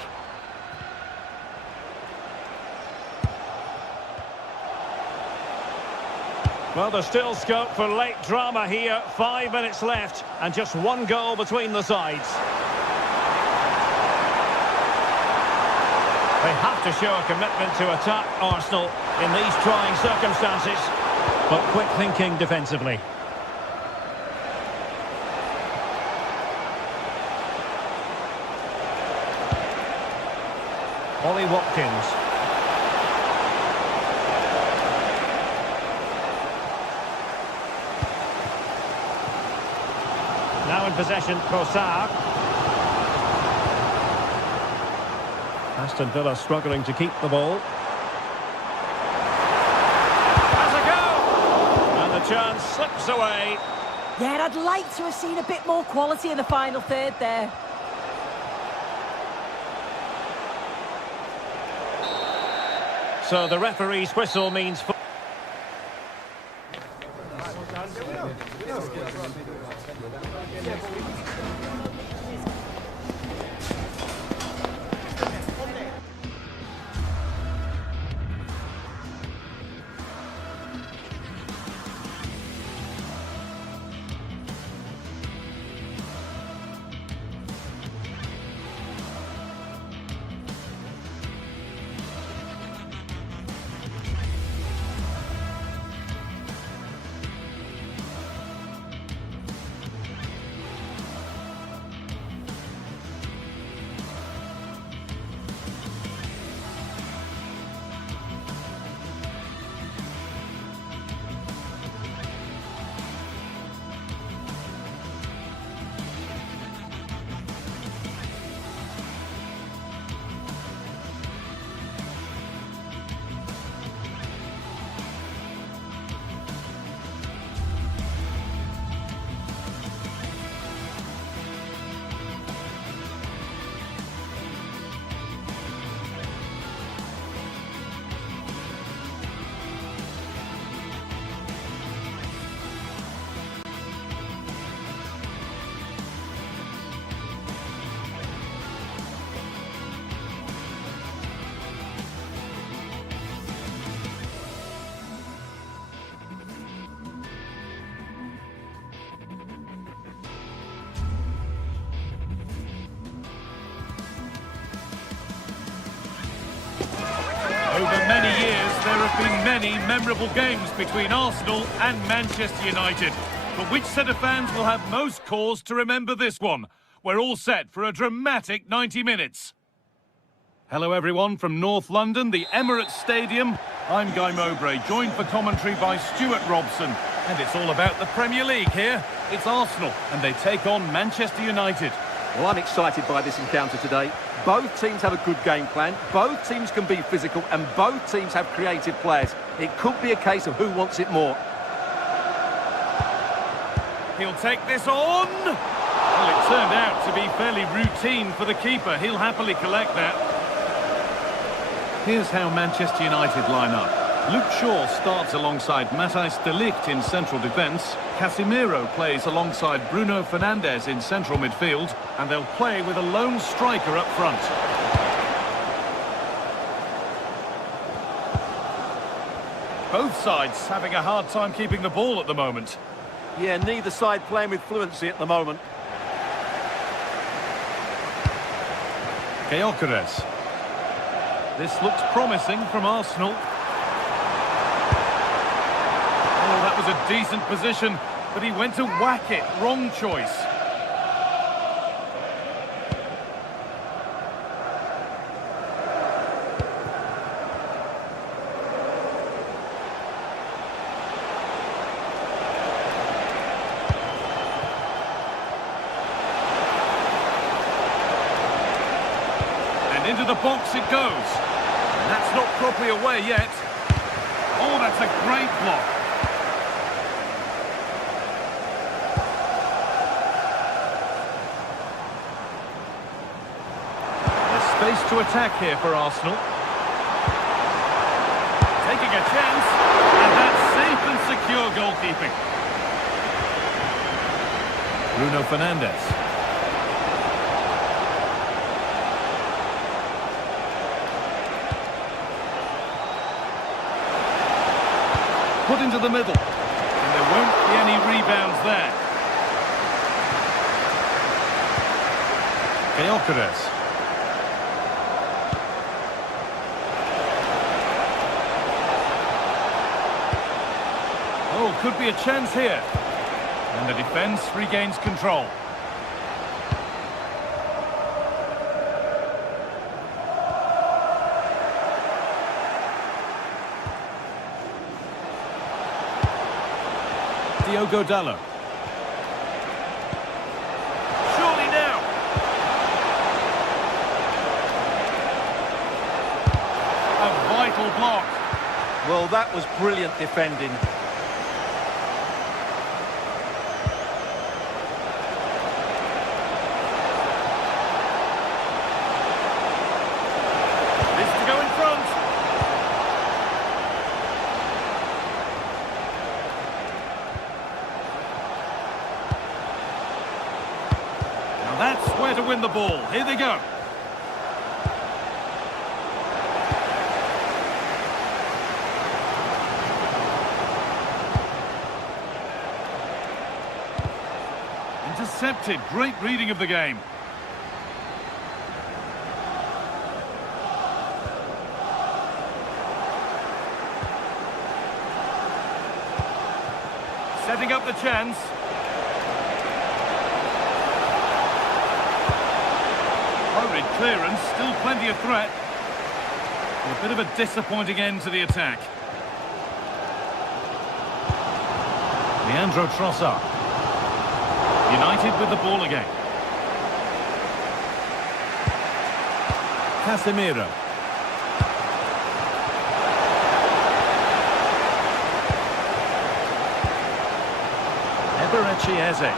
Well, there's still scope for late drama here. 5 minutes left and just one goal between the sides. They have to show a commitment to attack Arsenal in these trying circumstances. But quick thinking defensively. Ollie Watkins. Now in possession, Trossard. Aston Villa struggling to keep the ball. Has a go! And the chance slips away. Yeah, I'd like to have seen a bit more quality in the final third there. So the referee's whistle means... Over many years, there have been many memorable games between Arsenal and Manchester United. But which set of fans will have most cause to remember this one? We're all set for a dramatic 90 minutes. Hello everyone from North London, the Emirates Stadium. I'm Guy Mowbray, joined for commentary by Stuart Robson. And it's all about the Premier League here. It's Arsenal, and they take on Manchester United. Well, I'm excited by this encounter today. Both teams have a good game plan, both teams can be physical, and both teams have creative players. It could be a case of who wants it more. He'll take this on! Well, it turned out to be fairly routine for the keeper. He'll happily collect that. Here's how Manchester United line up. Luke Shaw starts alongside Matthijs de Ligt in central defence. Casemiro plays alongside Bruno Fernandes in central midfield. And they'll play with a lone striker up front. Both sides having a hard time keeping the ball at the moment. Yeah, neither side playing with fluency at the moment. Gyökeres. This looks promising from Arsenal. Oh, that was a decent position, but he went to whack it. Wrong choice. And into the box it goes. And that's not properly away yet. Oh, that's a great block. Space to attack here for Arsenal. Taking a chance, and that's safe and secure goalkeeping. Bruno Fernandes. Put into the middle. any rebounds there. Gyökeres. Oh, could be a chance here. And the defence regains control. Diogo Dallo. Surely now. A vital block. Well, that was brilliant defending. This to go in front. Now that's where to win the ball. Here they go. Intercepted. Great reading of the game. Setting up the chance. Hurried clearance, still plenty of threat. A bit of a disappointing end to the attack. Leandro Trossard. United with the ball again. Casemiro. Eberechi Eze.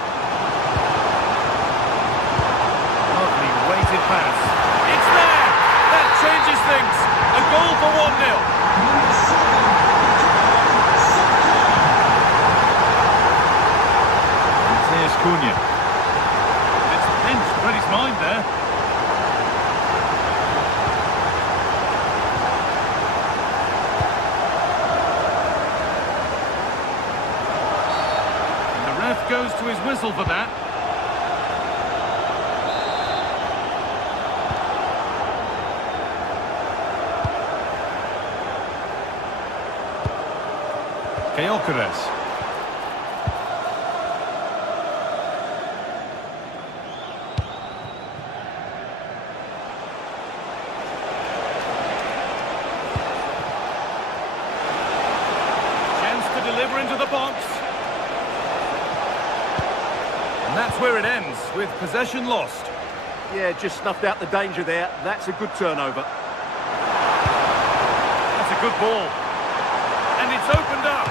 Lovely weighted pass. It's there! That changes things. A goal for 1-0. Here's Cunha. It's pinched, read his mind there. Goes to his whistle for that. Gyökeres. Chance to deliver into the box. That's where it ends, with possession lost. Yeah, just snuffed out the danger there. That's a good turnover. That's a good ball. And it's opened up.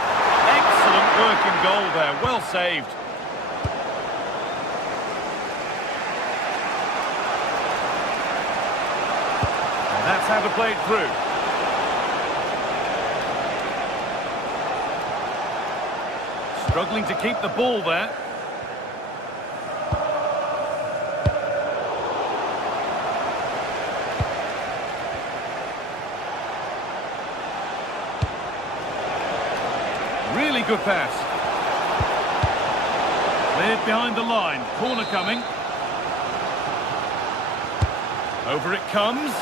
Excellent work in goal there. Well saved. And that's how to play it through. Struggling to keep the ball there. Really good pass. Cleared behind the line. Corner coming. Over it comes.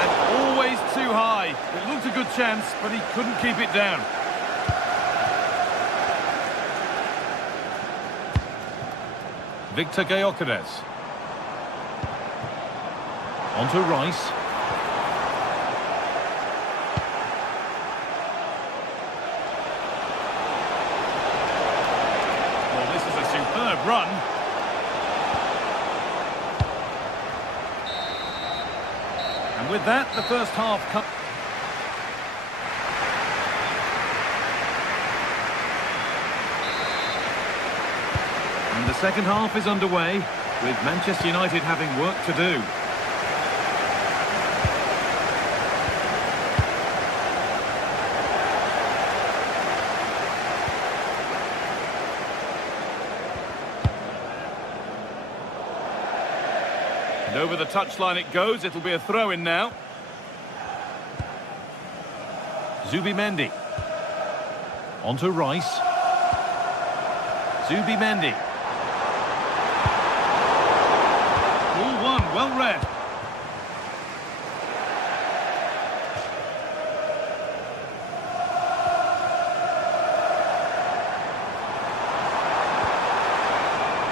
And always too high. It looked a good chance, but he couldn't keep it down. Victor Gyökeres. On to Rice. Run. And with that, the first half comes. And the second half is underway, with Manchester United having work to do. And over the touchline it goes. It'll be a throw-in now. Zubimendi. On to Rice. Zubimendi. Ball one, well read.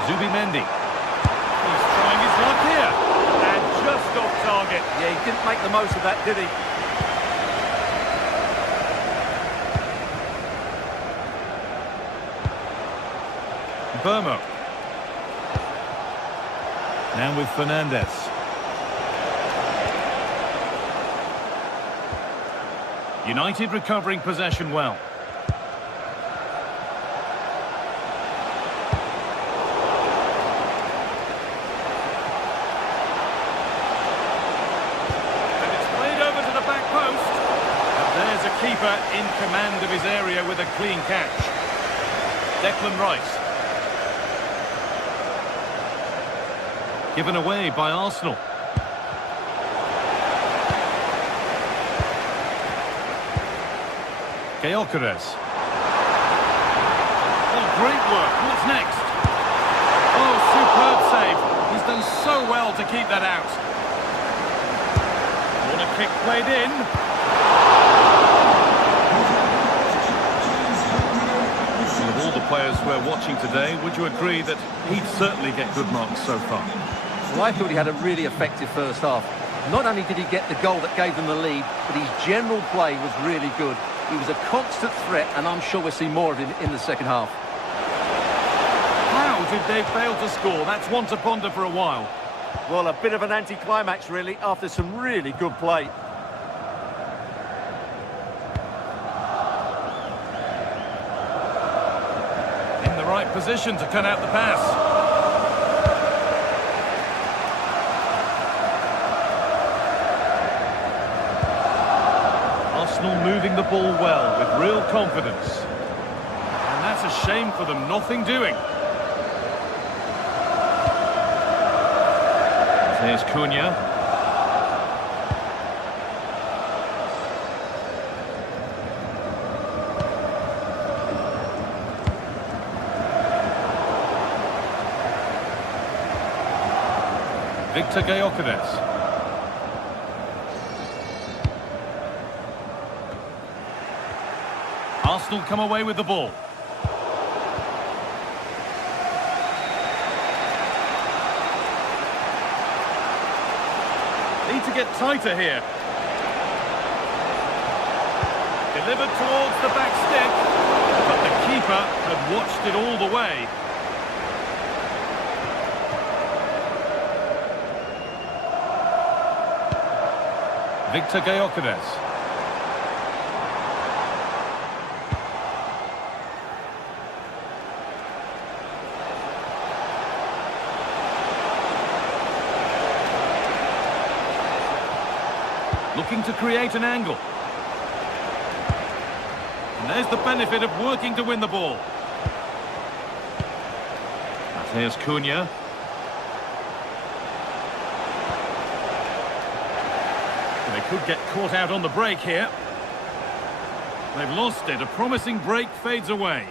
Zubimendi. He's trying his luck here. And just off target. Yeah, he didn't make the most of that, did he? Burmo. Now with Fernandez. United recovering possession well. And it's played over to the back post. And there's a keeper in command of his area with a clean catch. Declan Rice. Given away by Arsenal. Gyökeres. Oh, great work. What's next? Oh, superb save. He's done so well to keep that out. Corner kick played in. Of all the players we're watching today, would you agree that he'd certainly get good marks so far? Well, I thought he had a really effective first half. Not only did he get the goal that gave them the lead, but his general play was really good. He was a constant threat, and I'm sure we'll see more of him in the second half. How did they fail to score? That's one to ponder for a while. Well, a bit of an anticlimax, really, after some really good play. In the right position to cut out the pass. Arsenal moving the ball well with real confidence. And that's a shame for them, nothing doing. Here's Cunha. Victor Gyökeres. Arsenal come away with the ball. Need to get tighter here. Delivered towards the back stick, but the keeper had watched it all the way. Victor Gyökeres. Looking to create an angle. And there's the benefit of working to win the ball. And here's Cunha. They could get caught out on the break here. They've lost it. A promising break fades away.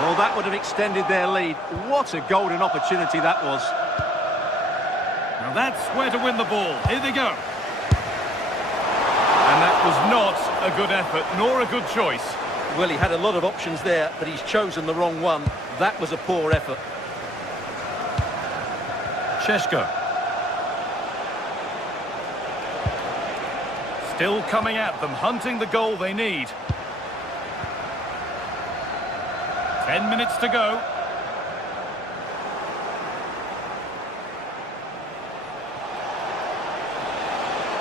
Well, that would have extended their lead. What a golden opportunity that was. Now that's where to win the ball. Here they go. And that was not a good effort, nor a good choice. Well, he had a lot of options there, but he's chosen the wrong one. That was a poor effort. Šeško. Still coming at them, hunting the goal they need. 10 minutes to go.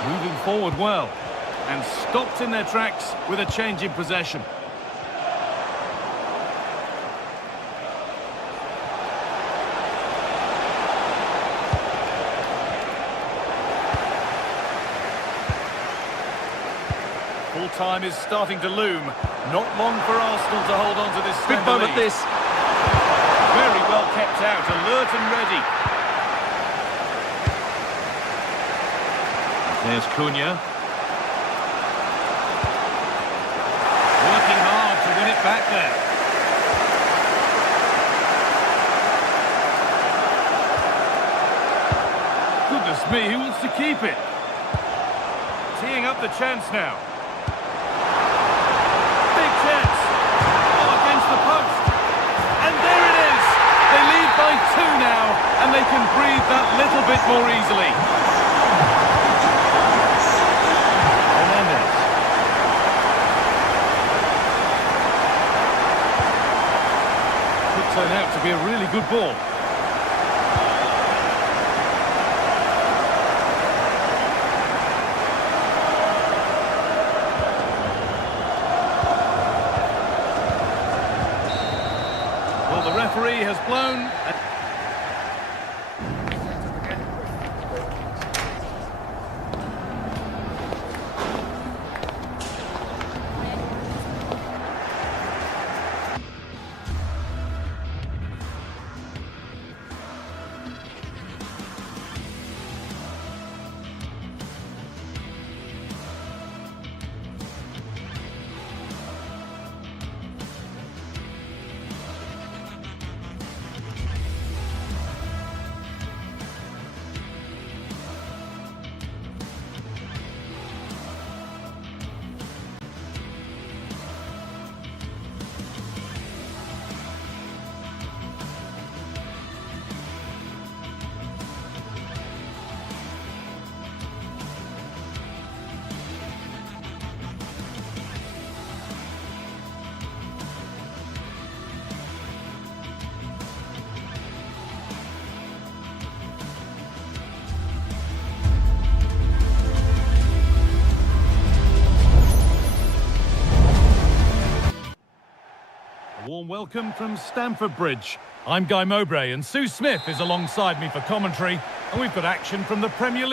Moving forward well. And stopped in their tracks with a change in possession. Full time is starting to loom. Not long for Arsenal to hold on to this Big slender moment lead. this. Very well kept out, alert and ready. There's Cunha. Working hard to win it back there. Goodness me, who wants to keep it? Teeing up the chance now. Big chance. Oh, against the post. And there it is. They lead by 2 now, and they can breathe that little bit more easily. Hernandez. Could turn out to be a really good ball. The referee has blown. Warm welcome from Stamford Bridge. I'm Guy Mowbray and Sue Smith is alongside me for commentary, and we've got action from the Premier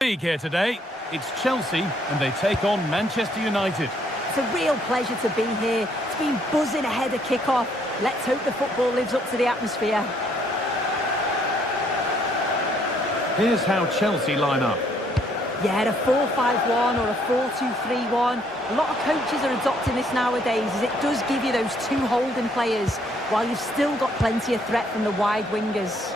League. Here today, it's Chelsea and they take on Manchester United. It's a real pleasure to be here. It's been buzzing ahead of kick-off. Let's hope the football lives up to the atmosphere. Here's how Chelsea line up. Yeah, a 4-5-1 or a 4-2-3-1. A lot of coaches are adopting this nowadays, as it does give you those 2 holding players, while you've still got plenty of threat from the wide wingers.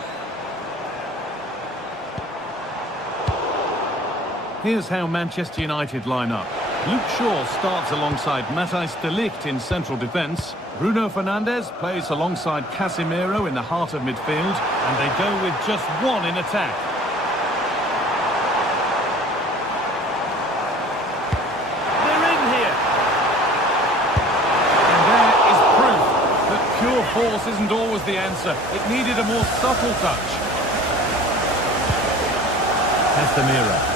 Here's how Manchester United line up. Luke Shaw starts alongside Matthijs de Ligt in central defence. Bruno Fernandes plays alongside Casemiro in the heart of midfield. And they go with just 1 in attack. They're in here. And there is proof that pure force isn't always the answer. It needed a more subtle touch. Casemiro.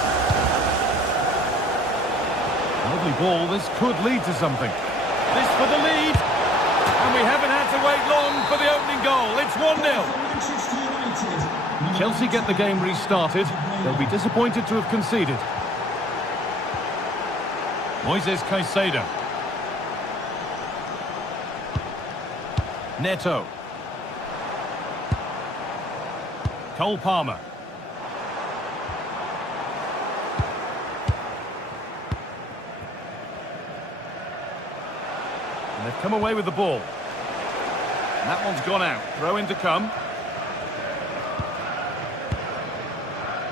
Lovely ball, this could lead to something. This for the lead. And we haven't had to wait long for the opening goal. It's 1-0. Chelsea get the game restarted. They'll be disappointed to have conceded. Moises Caicedo. Neto. Cole Palmer. And they've come away with the ball. And that one's gone out. Throw in to come.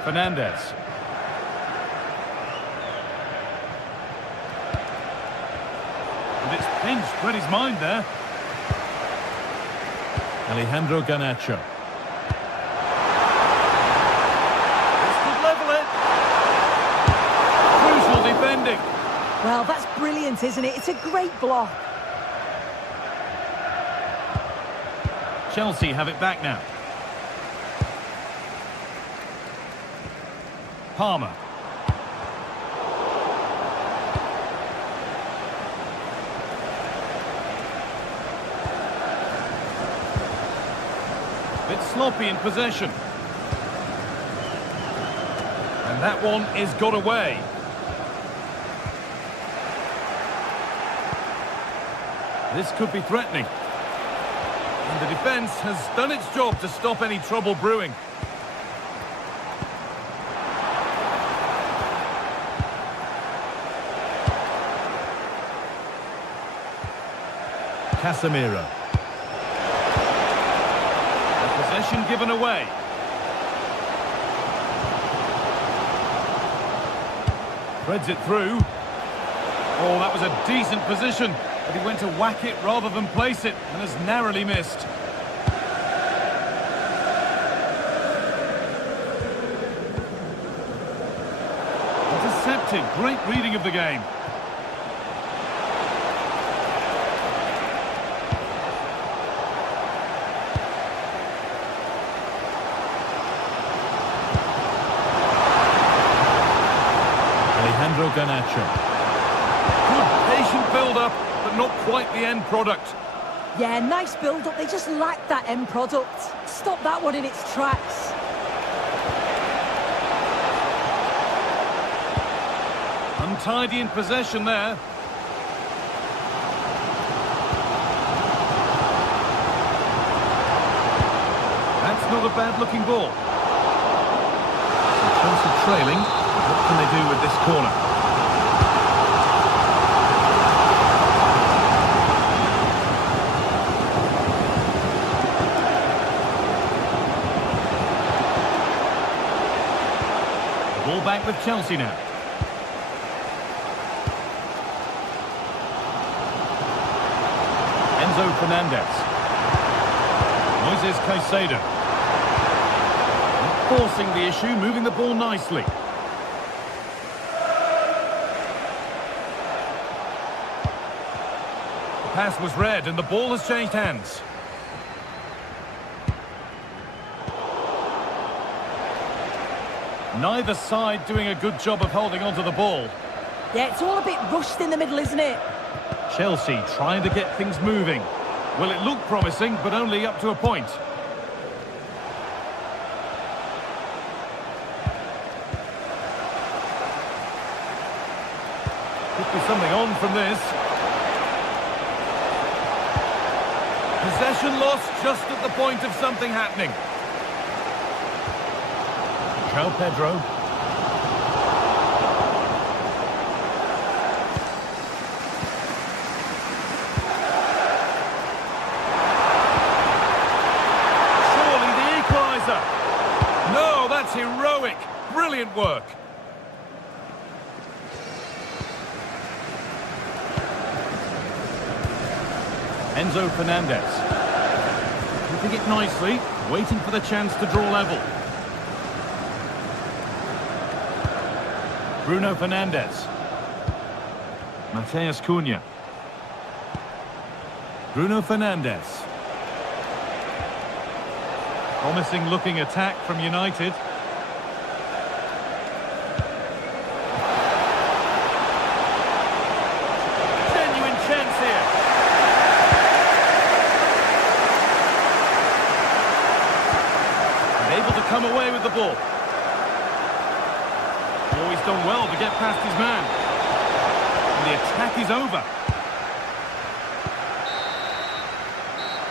Fernandes. And it's pinched. Read his mind there. Alejandro Garnacho. This could level it. Crucial defending. Well, that's brilliant, isn't it? It's a great block. Chelsea have it back now. Palmer. Bit sloppy in possession. And that one is got away. This could be threatening. And the defence has done its job to stop any trouble brewing. Casemiro. The possession given away. Threads it through. Oh, that was a decent position, but he went to whack it rather than place it, and has narrowly missed. Intercepted. Great reading of the game. Garnacho. Good patient build-up, but not quite the end product. Yeah, nice build-up. They just lacked that end product. Stop that one in its tracks. Untidy in possession there. That's not a bad-looking ball. So Chelsea trailing. What can they do with this corner? Ball back with Chelsea now. Enzo Fernandez. Moises Caicedo. Forcing the issue, moving the ball nicely. The pass was read and the ball has changed hands. Neither side doing a good job of holding onto the ball. Yeah, it's all a bit rushed in the middle, isn't it? Chelsea trying to get things moving. Well, it looked promising, but only up to a point. Could be something on from this. Possession lost just at the point of something happening. João Pedro. Surely the equaliser. No, that's heroic. Brilliant work. Enzo Fernandez. Keeping it nicely, waiting for the chance to draw level. Bruno Fernandes. Mateus Cunha. Bruno Fernandes. Promising looking attack from United. Genuine chance here. And able to come away with the ball. Oh, he's done well to get past his man. And the attack is over.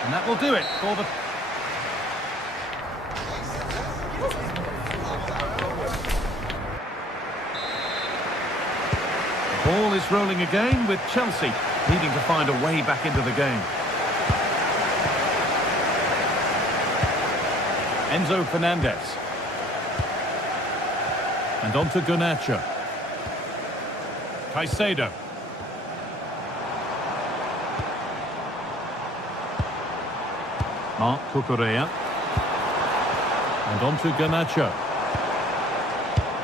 And that will do it for the... The ball is rolling again with Chelsea needing to find a way back into the game. Enzo Fernandez. And on to Garnacho. Caicedo. Marc Cucurella. And on to Garnacho.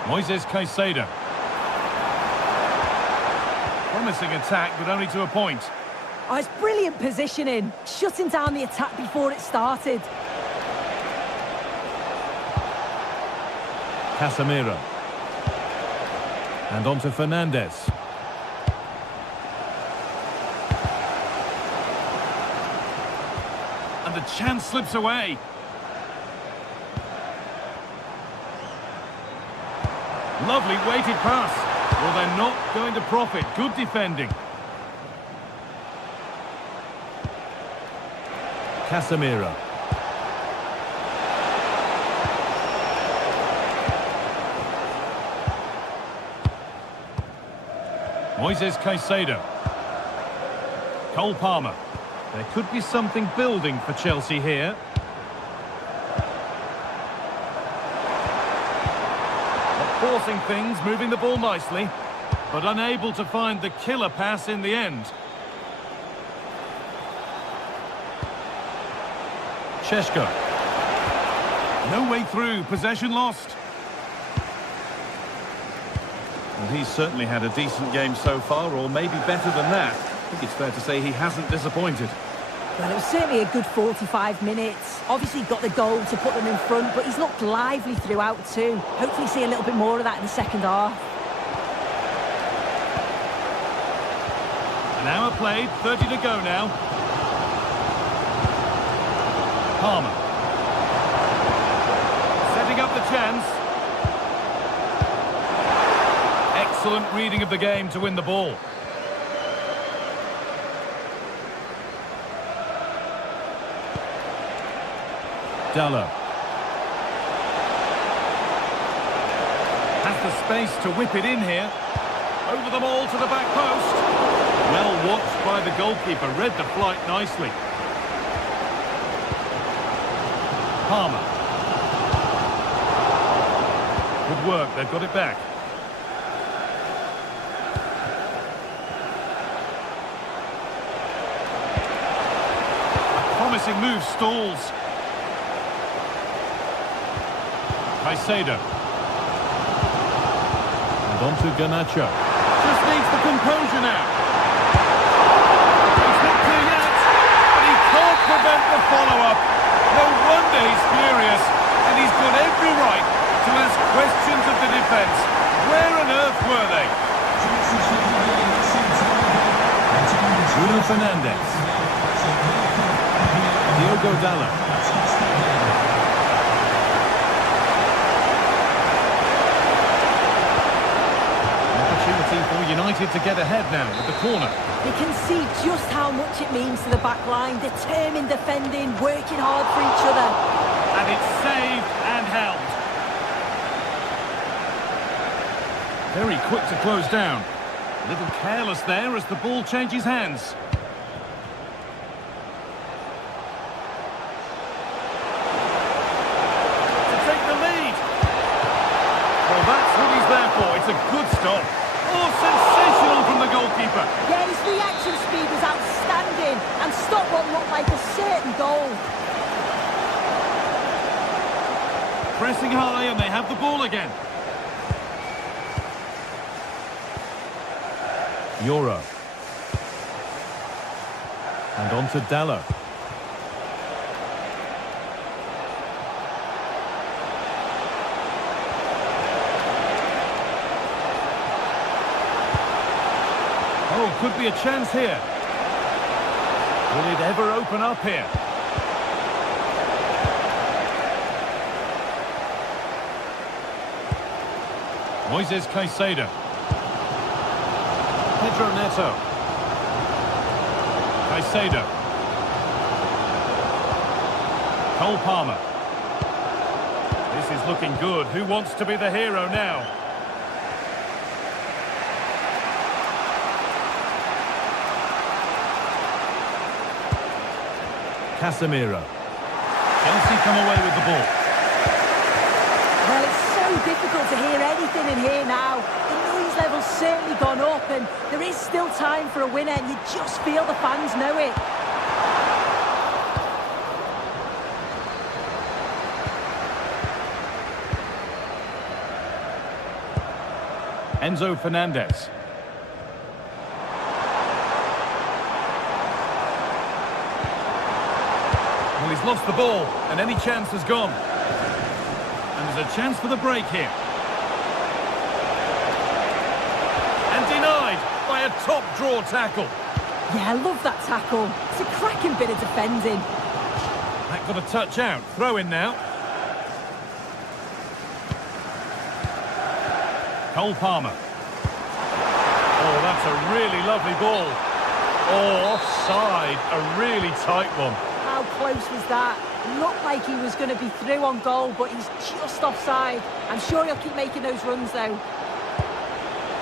Moises Caicedo. Promising attack, but only to a point. Oh, it's brilliant positioning. Shutting down the attack before it started. Casemiro. And on to Fernandez. And the chance slips away. Lovely weighted pass. Well, they're not going to profit. Good defending. Casemiro. Moises Caicedo. Cole Palmer. There could be something building for Chelsea here. Not forcing things, moving the ball nicely, but unable to find the killer pass in the end. Šeško. No way through, possession lost. Well, he's certainly had a decent game so far, or maybe better than that. I think it's fair to say he hasn't disappointed. Well, it was certainly a good 45 minutes. Obviously got the goal to put them in front, but he's looked lively throughout too. Hopefully see a little bit more of that in the second half. An hour played, 30 to go now. Palmer. Setting up the chance. Excellent reading of the game to win the ball. Dallo. Has the space to whip it in here. Over them all to the back post. Well watched by the goalkeeper. Read the flight nicely. Palmer. Good work. They've got it back. Promising move stalls. Caicedo. And on to Garnacho. Just needs the composure now. He's not clear yet, but he can't prevent the follow-up. No wonder he's furious, and he's got every right to ask questions of the defence. Where on earth were they? Bruno Fernandes. Diogo Dallo. Opportunity for United to get ahead now with the corner. You can see just how much it means to the back line. Determined defending, working hard for each other. And it's saved and held. Very quick to close down. A little careless there as the ball changes hands. It's a good stop. Oh, sensational from the goalkeeper. Yeah, his reaction speed was outstanding and stopped what looked like a certain goal. Pressing high and they have the ball again. Euro. And on to Dallo. Oh, could be a chance here. Will it ever open up here? Moises Caicedo. Pedro Neto. Caicedo. Cole Palmer. This is looking good. Who wants to be the hero now? Casemiro. Chelsea come away with the ball. Well, it's so difficult to hear anything in here now. The noise level's certainly gone up and there is still time for a winner and you just feel the fans know it. Enzo Fernandez. Well, he's lost the ball, and any chance has gone. And there's a chance for the break here. And denied by a top-draw tackle. Yeah, I love that tackle. It's a cracking bit of defending. That got a touch out. Throw in now. Cole Palmer. Oh, that's a really lovely ball. Oh, offside. A really tight one. How close was that? Looked like he was going to be through on goal, but he's just offside. I'm sure he'll keep making those runs, though.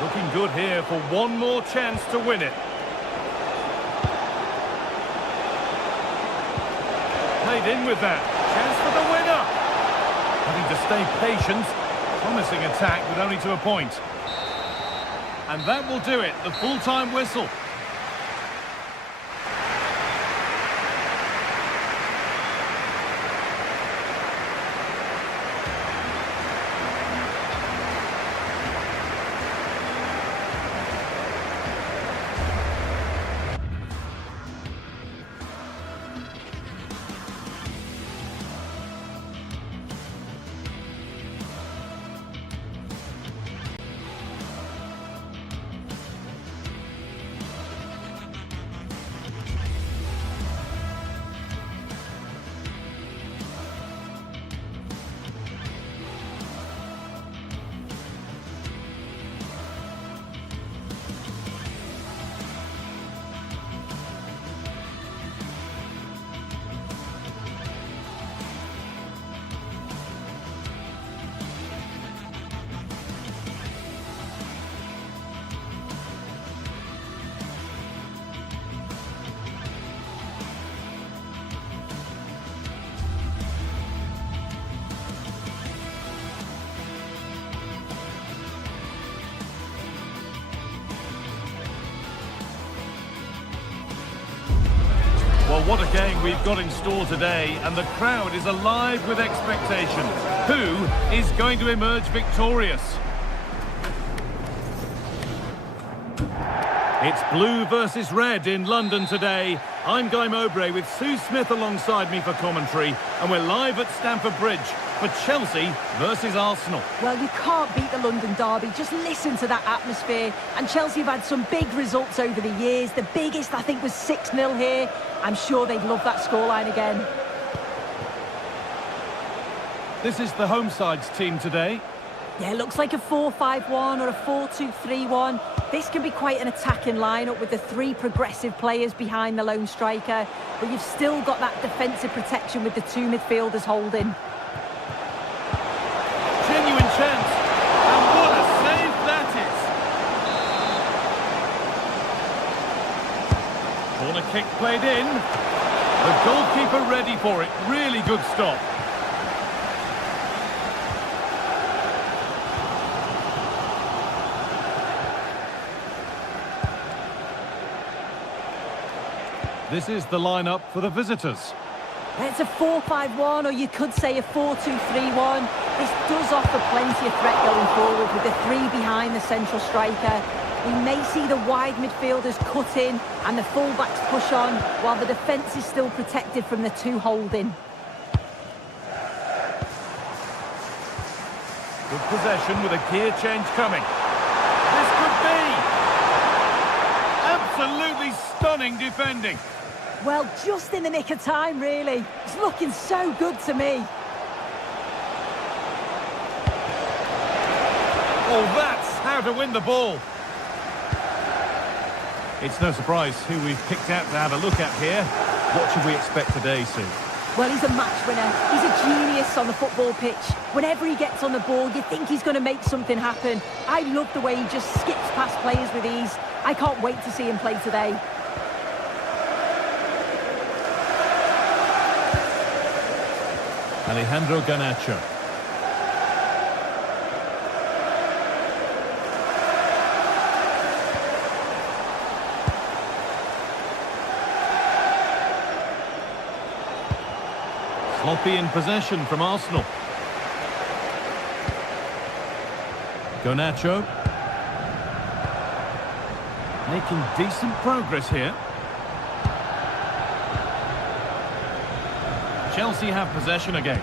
Looking good here for one more chance to win it. Played in with that. Chance for the winner. Having to stay patient. Promising attack with only to a point. And that will do it. The full-time whistle. Well, what a game we've got in store today, and the crowd is alive with expectation. Who is going to emerge victorious? It's blue versus red in London today. I'm Guy Mowbray with Sue Smith alongside me for commentary, and we're live at Stamford Bridge for Chelsea versus Arsenal. Well, you can't beat the London derby. Just listen to that atmosphere. And Chelsea have had some big results over the years. The biggest, I think, was 6-0 here. I'm sure they'd love that scoreline again. This is the home side's team today. Yeah, it looks like a 4-5-1 or a 4-2-3-1. This can be quite an attacking lineup with the three progressive players behind the lone striker. But you've still got that defensive protection with the two midfielders holding. Genuine chance. And what a save that is. Corner kick played in. The goalkeeper ready for it. Really good stop. This is the lineup for the visitors. It's a 4-5-1, or you could say a 4-2-3-1. This does offer plenty of threat going forward with the three behind the central striker. We may see the wide midfielders cut in and the fullbacks push on, while the defence is still protected from the two holding. Good possession with a gear change coming. This could be! Absolutely stunning defending. Well, just in the nick of time, really. It's looking so good to me. Oh, that's how to win the ball. It's no surprise who we've picked out to have a look at here. What should we expect today, Sue? Well, he's a match winner. He's a genius on the football pitch. Whenever he gets on the ball, you think he's going to make something happen. I love the way he just skips past players with ease. I can't wait to see him play today. Alejandro Garnacho. Sloppy in possession from Arsenal. Garnacho. Making decent progress here. Chelsea have possession again.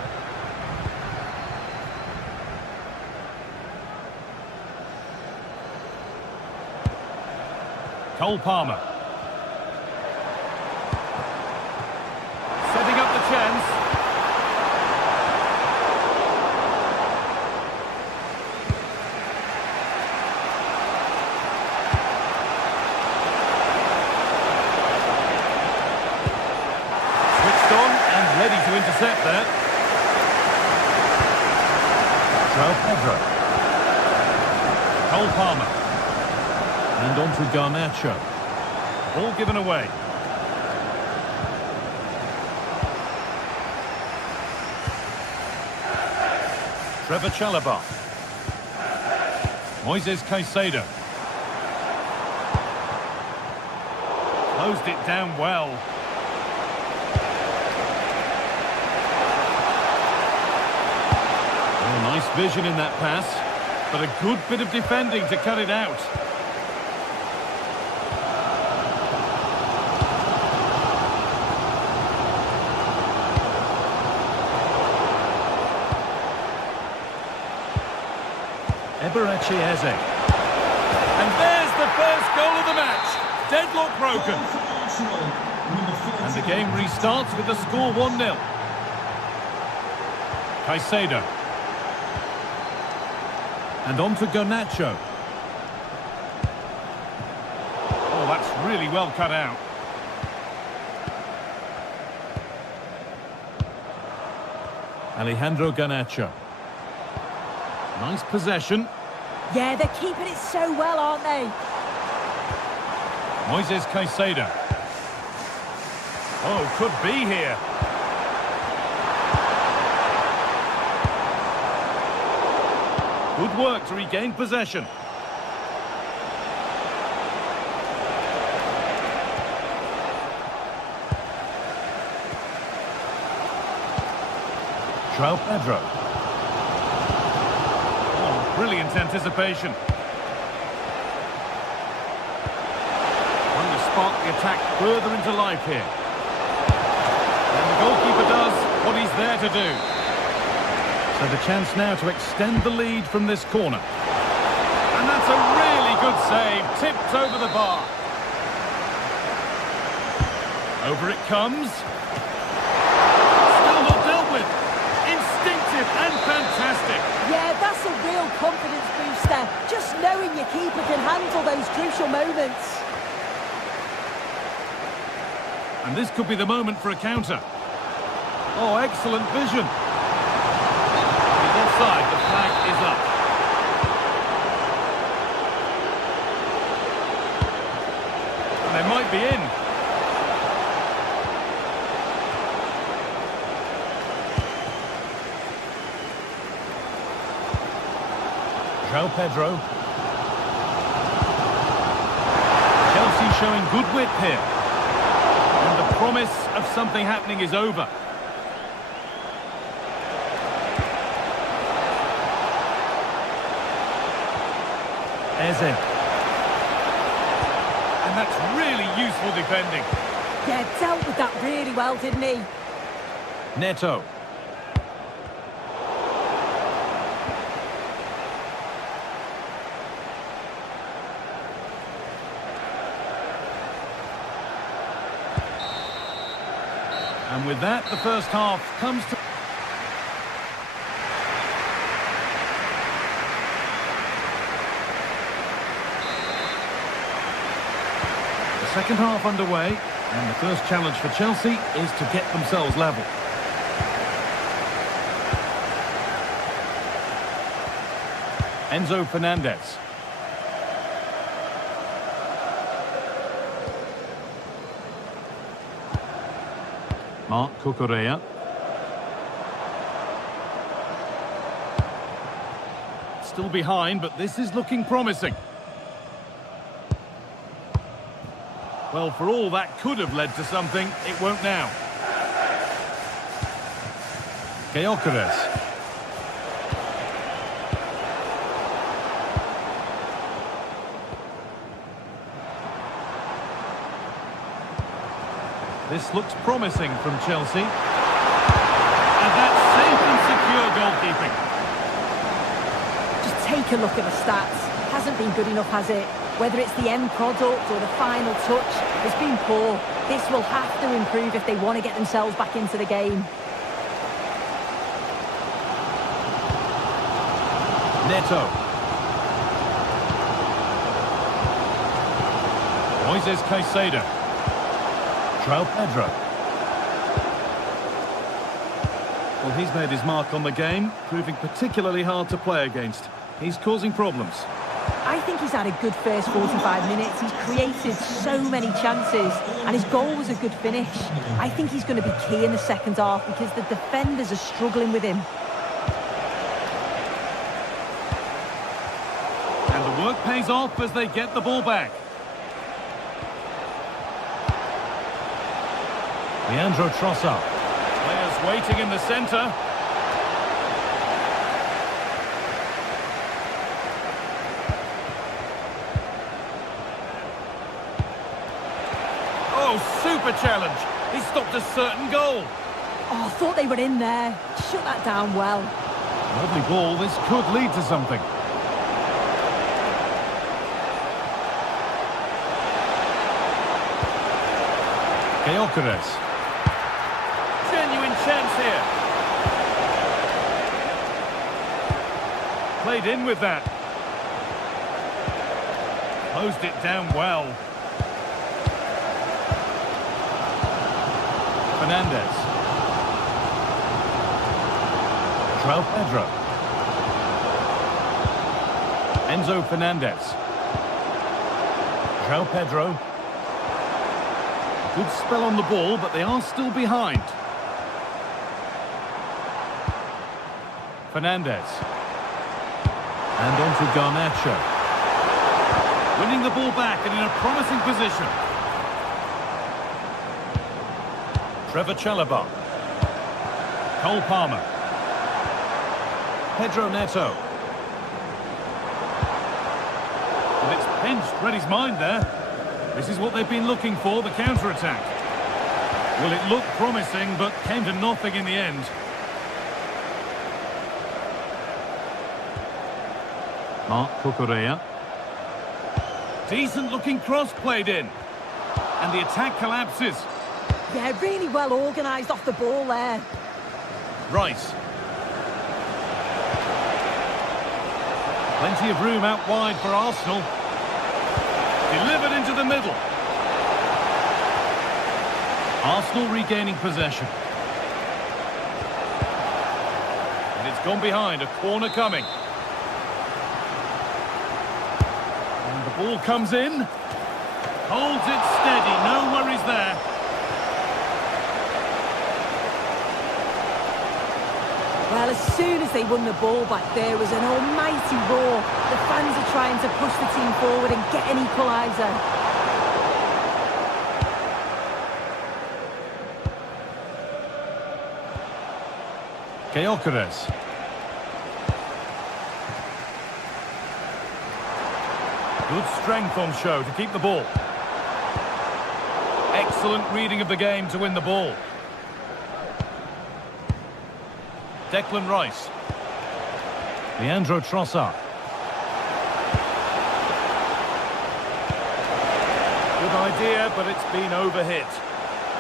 Cole Palmer. Setting up the chance. João Pedro. Cole Palmer. And on to Garnacho. Ball given away. Trevor Chalobah. Moises Caicedo. Closed it down well. Oh, nice vision in that pass, but a good bit of defending to cut it out. Eberechi Eze. And there's the first goal of the match. Deadlock broken. And the game restarts with the score 1-0. Caicedo. And on to Garnacho. Oh, that's really well cut out. Alejandro Garnacho. Nice possession. Yeah, they're keeping it so well, aren't they? Moises Caicedo. Oh, could be here. Good work to regain possession. João Pedro. Oh, brilliant anticipation. Trying to spark the attack further into life here. And the goalkeeper does what he's there to do. So the chance now to extend the lead from this corner. And that's a really good save, tipped over the bar. Over it comes. Still not dealt with. Instinctive and fantastic. Yeah, that's a real confidence booster. Just knowing your keeper can handle those crucial moments. And this could be the moment for a counter. Oh, excellent vision. Offside, the flag is up. And they might be in. João Pedro. Chelsea showing good wit here. And the promise of something happening is over. Eze. And that's really useful defending. Yeah, dealt with that really well, didn't he? Neto. And with that, the first half comes to... Second half underway, and the first challenge for Chelsea is to get themselves level. Enzo Fernandez. Marc Cucurella. Still behind, but this is looking promising. Well, for all that could have led to something, it won't now. Gyökeres. This looks promising from Chelsea. And that's safe and secure goalkeeping. Just take a look at the stats. Hasn't been good enough, has it? Whether it's the end product or the final touch, it's been poor. This will have to improve if they want to get themselves back into the game. Neto. Moises Caicedo. João Pedro. Well, he's made his mark on the game, proving particularly hard to play against. He's causing problems. I think he's had a good first 45 minutes. He's created so many chances, and his goal was a good finish. I think he's going to be key in the second half because the defenders are struggling with him. And the work pays off as they get the ball back. Leandro Trossard. Players waiting in the centre. Oh, super challenge. He stopped a certain goal. Oh, I thought they were in there. Shut that down well. Lovely ball. This could lead to something. Gyökeres. Genuine chance here. Played in with that. Closed it down well. Fernandez. João Pedro. Enzo Fernandez. João Pedro. Good spell on the ball, but they are still behind. Fernandez. And on to Garnacho. Winning the ball back and in a promising position. Trevor Chalobah. Cole Palmer. Pedro Neto. And it's pinched, read his mind there. This is what they've been looking for, the counter-attack. Well, it looked promising, but came to nothing in the end. Marc Cucurella. Decent-looking cross played in. And the attack collapses. Yeah, really well organised off the ball there. Rice. Plenty of room out wide for Arsenal. Delivered into the middle. Arsenal regaining possession. And it's gone behind, a corner coming. And the ball comes in. Holds it steady, no worries there. Well, as soon as they won the ball back, there was an almighty roar. The fans are trying to push the team forward and get an equaliser. Gyökeres. Good strength on show to keep the ball. Excellent reading of the game to win the ball. Declan Rice. Leandro Trossard. Good idea, but it's been overhit.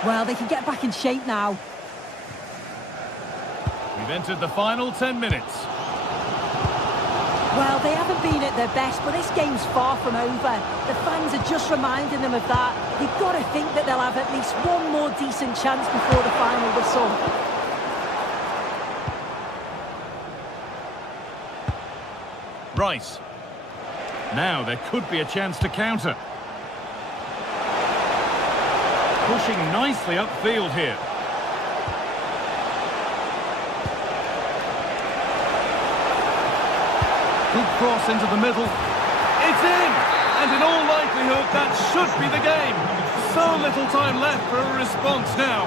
Well, they can get back in shape now. We've entered the final 10 minutes. Well, they haven't been at their best, but this game's far from over. The fans are just reminding them of that. You've got to think that they'll have at least one more decent chance before the final whistle. Rice. Now there could be a chance to counter. Pushing nicely upfield here. Good cross into the middle. It's in! And in all likelihood, that should be the game. So little time left for a response now.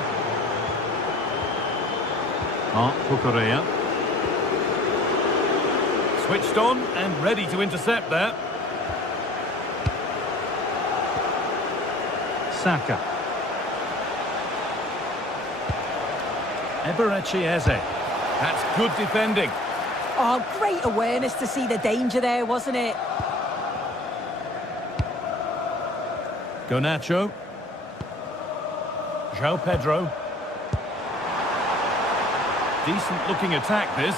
Marc Cucurella. Switched on and ready to intercept there. Saka. Eberechi Eze. That's good defending. Oh, great awareness to see the danger there, wasn't it? Garnacho. João Pedro. Decent looking attack this.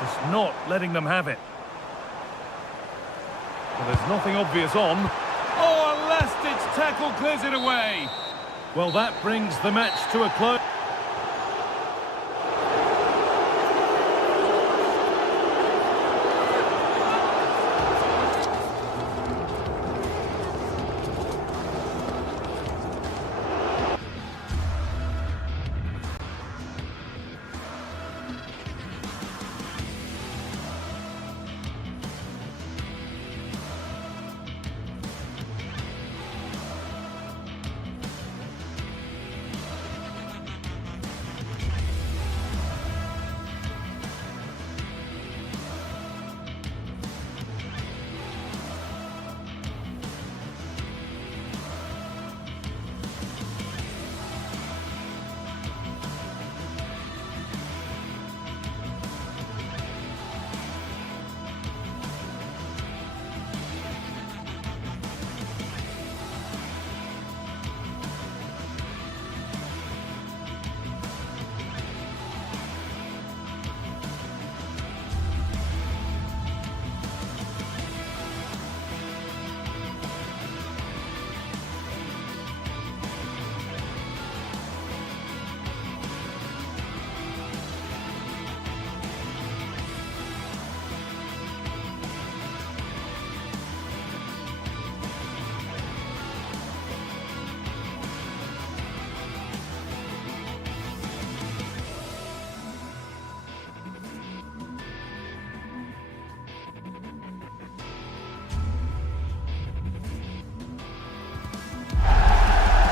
Just not letting them have it. Well, there's nothing obvious on. Oh, a last-ditch tackle clears it away. Well, that brings the match to a close.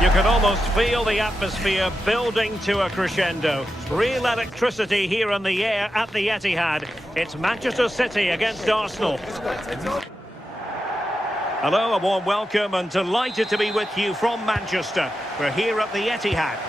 You can almost feel the atmosphere building to a crescendo. Real electricity here in the air at the Etihad. It's Manchester City against Arsenal. Hello, a warm welcome and delighted to be with you from Manchester. We're here at the Etihad.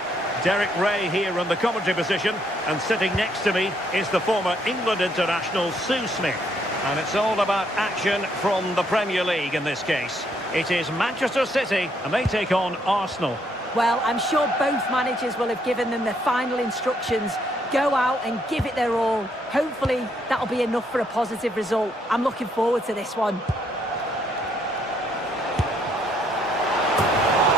Derek Ray here in the commentary position, and sitting next to me is the former England international Sue Smith. And it's all about action from the Premier League in this case. It is Manchester City and they take on Arsenal. Well, I'm sure both managers will have given them their final instructions. Go out and give it their all. Hopefully that'll be enough for a positive result. I'm looking forward to this one.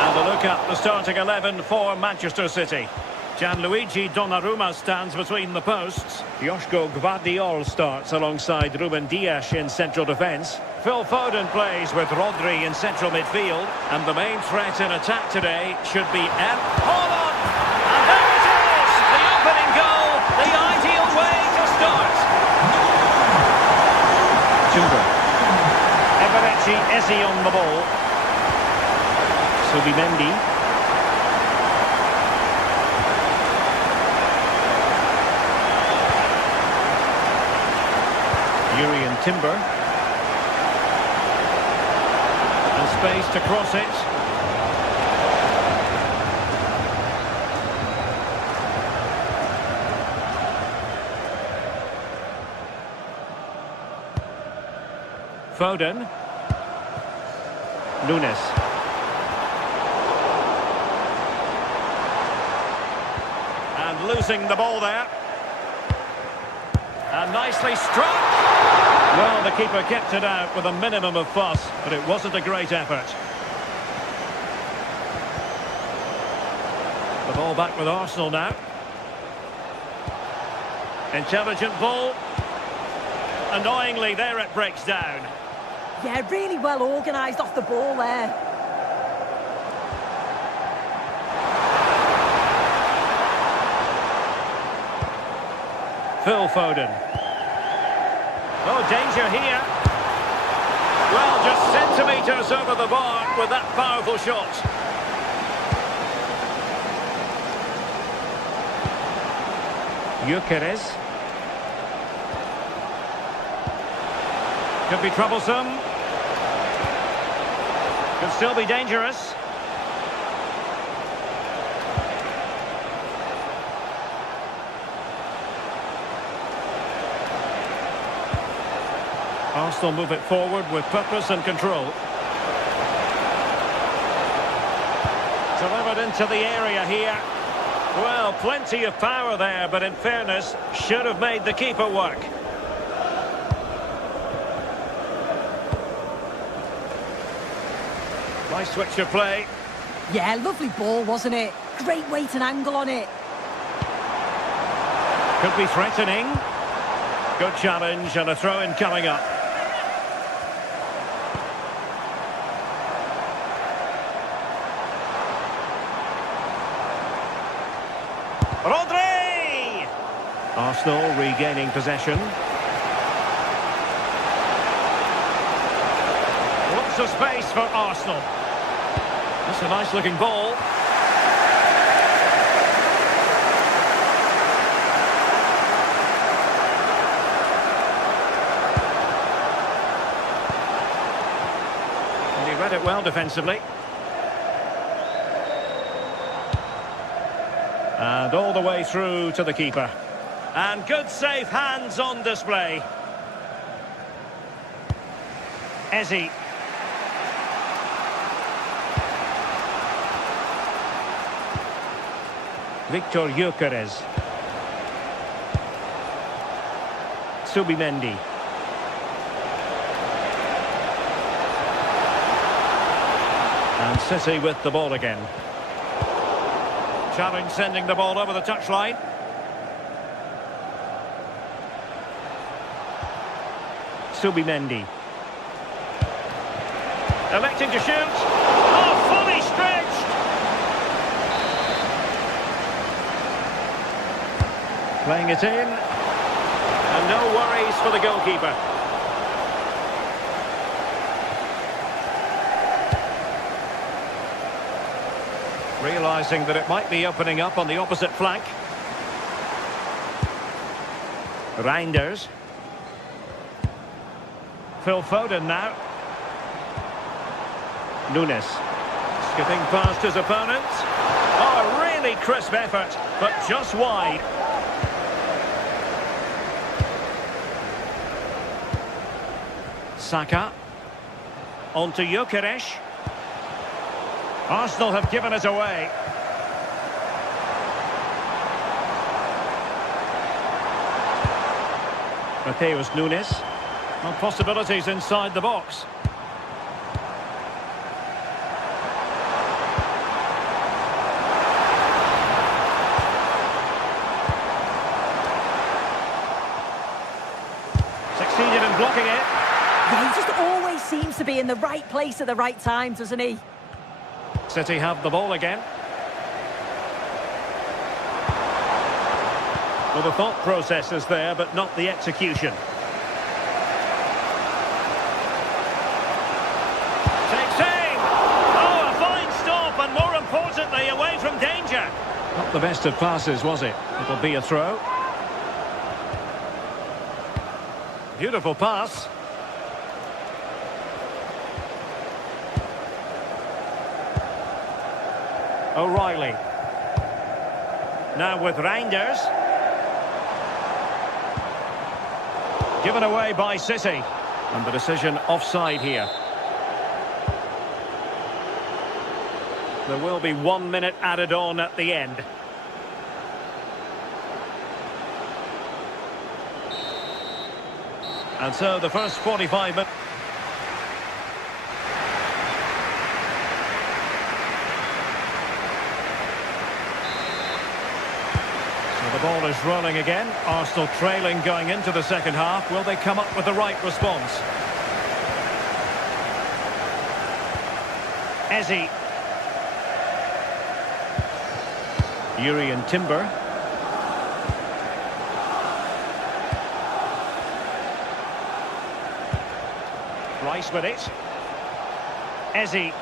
And a look at the starting 11 for Manchester City. Gianluigi Donnarumma stands between the posts. Joško Gvardiol starts alongside Ruben Dias in central defence. Phil Foden plays with Rodri in central midfield. And the main threat in attack today should be Haaland! And there it is! The opening goal! The ideal way to start! Timber. Eberechi Eze on the ball. Subimendi. Urian Timber. And space to cross it. Foden. Nunes. And losing the ball there. And nicely struck. Well, the keeper kept it out with a minimum of fuss, but it wasn't a great effort. The ball back with Arsenal now. Intelligent ball. Annoyingly, there it breaks down. Yeah, really well organised off the ball there. Phil Foden. Oh, danger here. Well, just centimetres over the bar with that powerful shot. Gyökeres. Could be troublesome. Could still be dangerous. Arsenal move it forward with purpose and control. Delivered into the area here. Well, plenty of power there, but in fairness, should have made the keeper work. Nice switch of play. Yeah, lovely ball, wasn't it? Great weight and angle on it. Could be threatening. Good challenge and a throw-in coming up. Rodri! Arsenal regaining possession. Lots of space for Arsenal. That's a nice looking ball. And he read it well defensively. And all the way through to the keeper. And good safe hands on display. Eze. Victor Gyökeres. Subimendi. And City with the ball again. Challenge sending the ball over the touchline. Subimendi. Electing to shoot. Oh, fully stretched. Playing it in. And no worries for the goalkeeper. Realising that it might be opening up on the opposite flank. Reinders. Phil Foden now. Nunes. Skipping past his opponent. Oh, a really crisp effort, but just wide. Saka. On to Gyökeres. Arsenal have given it away. Mateus Nunes. Well, possibilities inside the box. Succeeded in blocking it. Yeah, he just always seems to be in the right place at the right time, doesn't he? City have the ball again. Well, the thought process is there, but not the execution. Takes aim! Oh, a fine stop, and more importantly, away from danger. Not the best of passes, was it? It'll be a throw. Beautiful pass. O'Reilly. Now with Reinders. Given away by City. And the decision offside here. There will be 1 minute added on at the end. And so the first 45 minutes. The ball is rolling again. Arsenal trailing going into the second half. Will they come up with the right response? Eze. Urian Timber. Rice with it. Eze.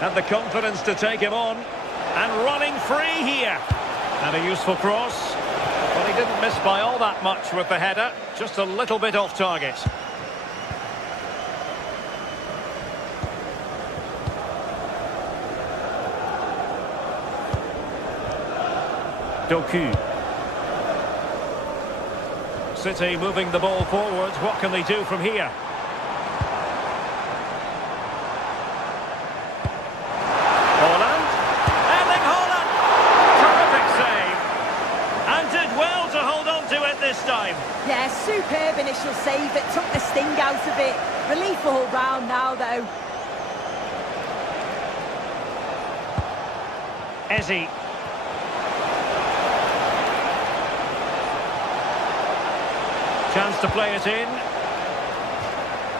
Had the confidence to take him on. And running free here. And a useful cross. Well, he didn't miss by all that much with the header. Just a little bit off target. Doku. City moving the ball forwards. What can they do from here? Yeah, superb initial save. It took the sting out of it. Relief all round now, though. Eze. Chance to play it in.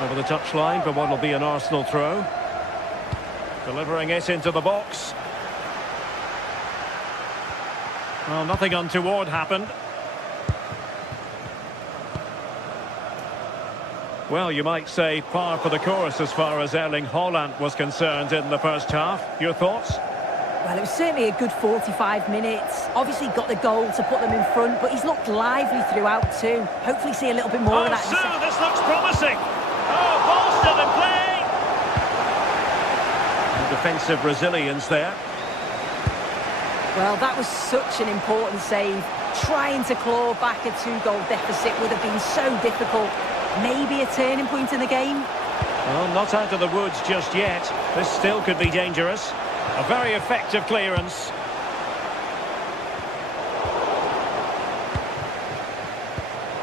Over the touchline for what will be an Arsenal throw. Delivering it into the box. Well, nothing untoward happened. Well, you might say par for the course as far as Erling Haaland was concerned in the first half. Your thoughts? Well, it was certainly a good 45 minutes. Obviously got the goal to put them in front, but he's looked lively throughout too. Hopefully see a little bit more of that. So this looks promising. Oh, ball still in play. And defensive resilience there. Well, that was such an important save. Trying to claw back a 2-goal deficit would have been so difficult. Maybe a turning point in the game. Well, not out of the woods just yet. This still could be dangerous. A very effective clearance.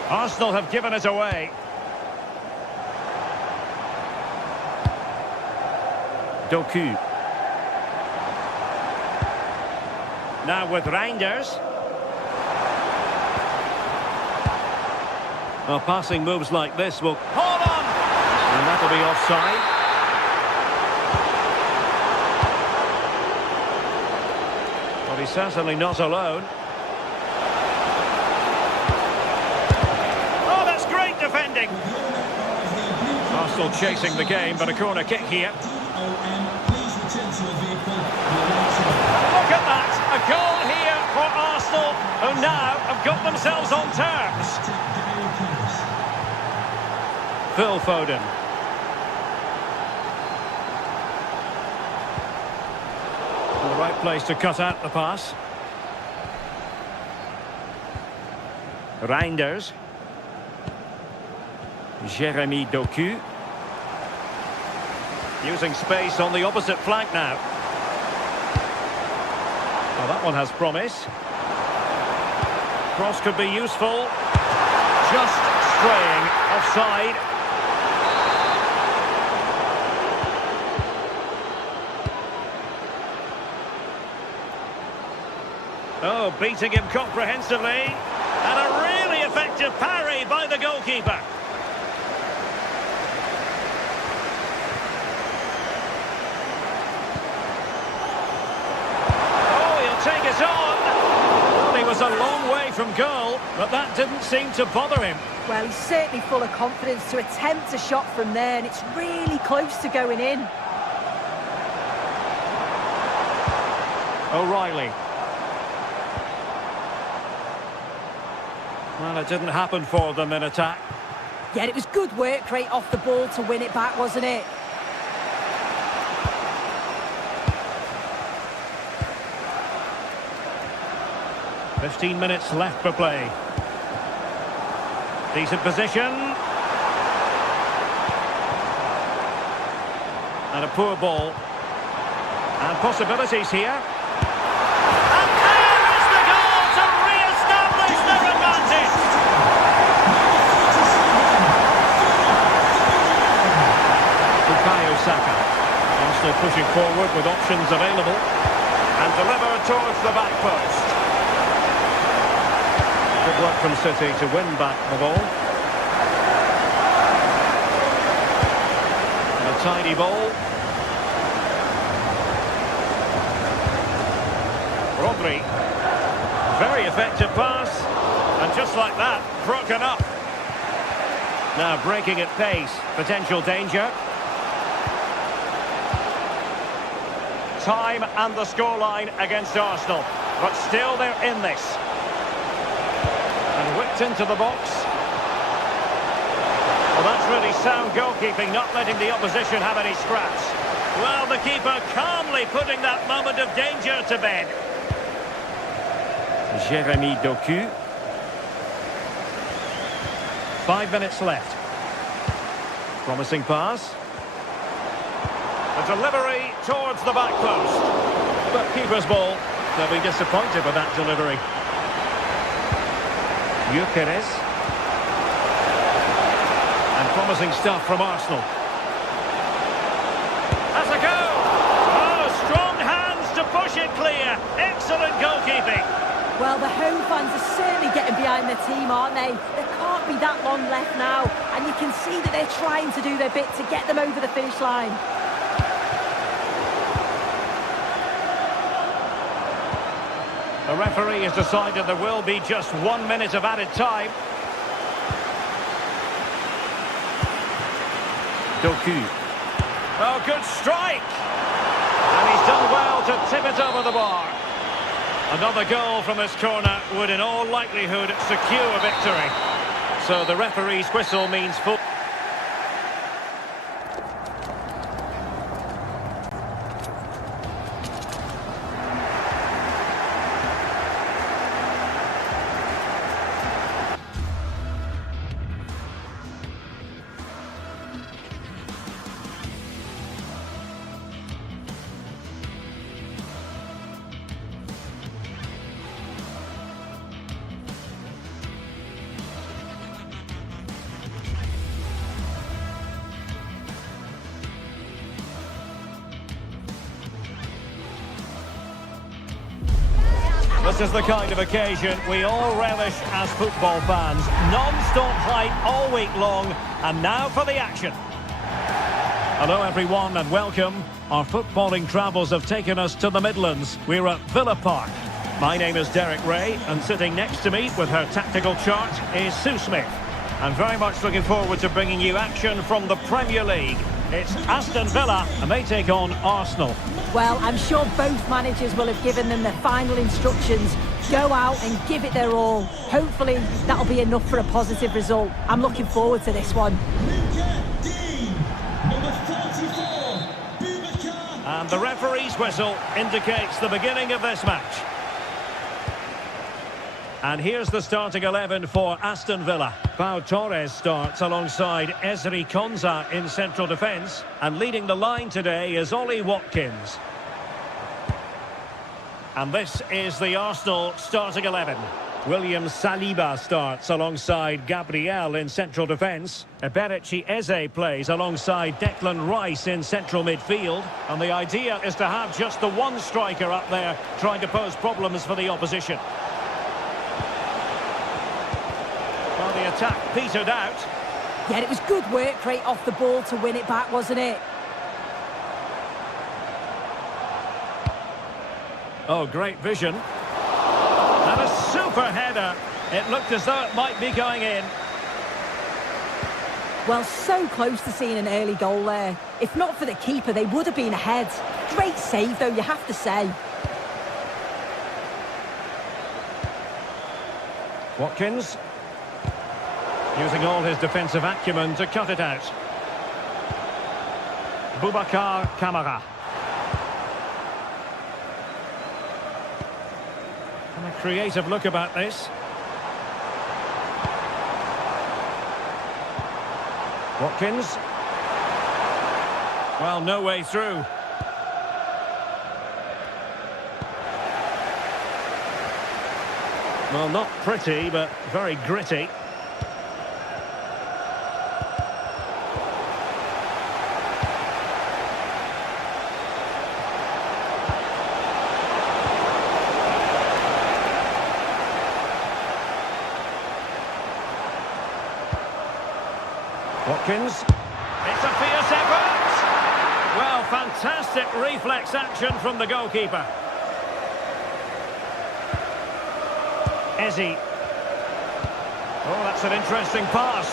Arsenal have given it away. Doku. Now with Reinders. Well, passing moves like this will... Hold on! And that'll be offside. Well, he's certainly not alone. Oh, that's great defending! Arsenal chasing the game, but a corner kick here. Please return to your vehicle. A goal here for Arsenal, who now have got themselves on terms. Phil Foden. The right place to cut out the pass. Reinders. Jeremy Doku. Using space on the opposite flank now. Well, that one has promise. Cross could be useful. Just straying offside. Oh, beating him comprehensively. And a really effective parry by the goalkeeper. Take it on. Well, he was a long way from goal, but that didn't seem to bother him. Well, he's certainly full of confidence to attempt a shot from there, and it's really close to going in. O'Reilly. Well, it didn't happen for them in attack. Yeah, it was good work rate off the ball to win it back, wasn't it? "15 minutes left for play. Decent position. And a poor ball. And possibilities here. And there is the goal to re-establish their advantage. Bukayo Saka. Arsenal pushing forward with options available. And delivered towards the back post. Good work from City to win back the ball. And a tidy ball. Rodri. Very effective pass. And just like that, broken up. Now breaking at pace. Potential danger. Time and the scoreline against Arsenal. But still they're in this. And whipped into the box. Well, that's really sound goalkeeping, not letting the opposition have any scraps. Well, the keeper calmly putting that moment of danger to bed. Jeremy Doku. 5 minutes left. Promising pass. A delivery towards the back post. But keeper's ball. They'll be disappointed with that delivery. Gyökeres. And promising stuff from Arsenal. Has a go! Oh, strong hands to push it clear. Excellent goalkeeping. Well, the home fans are certainly getting behind their team, aren't they? There can't be that long left now. And you can see that they're trying to do their bit to get them over the finish line. The referee has decided there will be just 1 minute of added time. Doku. Oh, good strike! And he's done well to tip it over the bar. Another goal from this corner would in all likelihood secure a victory. So the referee's whistle means full. This is the kind of occasion we all relish as football fans. Non-stop hype all week long, and now for the action. Hello everyone and welcome. Our footballing travels have taken us to the Midlands. We're at Villa Park. My name is Derek Ray, and sitting next to me with her tactical chart is Sue Smith. I'm very much looking forward to bringing you action from the Premier League. It's Aston Villa, and they take on Arsenal. Well, I'm sure both managers will have given them their final instructions. Go out and give it their all. Hopefully, that'll be enough for a positive result. I'm looking forward to this one. And the referee's whistle indicates the beginning of this match. And here's the starting 11 for Aston Villa. Pau Torres starts alongside Ezri Konsa in central defence. And leading the line today is Ollie Watkins. And this is the Arsenal starting 11. William Saliba starts alongside Gabriel in central defence. Eberechi Eze plays alongside Declan Rice in central midfield. And the idea is to have just the one striker up there trying to pose problems for the opposition. Well, the attack petered out. Yeah, it was good work rate off the ball to win it back, wasn't it? Oh, great vision. And a super header. It looked as though it might be going in. Well, so close to seeing an early goal there. If not for the keeper, they would have been ahead. Great save, though, you have to say. Watkins. Using all his defensive acumen to cut it out. Boubacar Kamara. And a creative look about this. Watkins. Well, no way through. Well, not pretty, but very gritty. Watkins. It's a fierce effort. Well, fantastic reflex action from the goalkeeper. Eze. Oh, that's an interesting pass.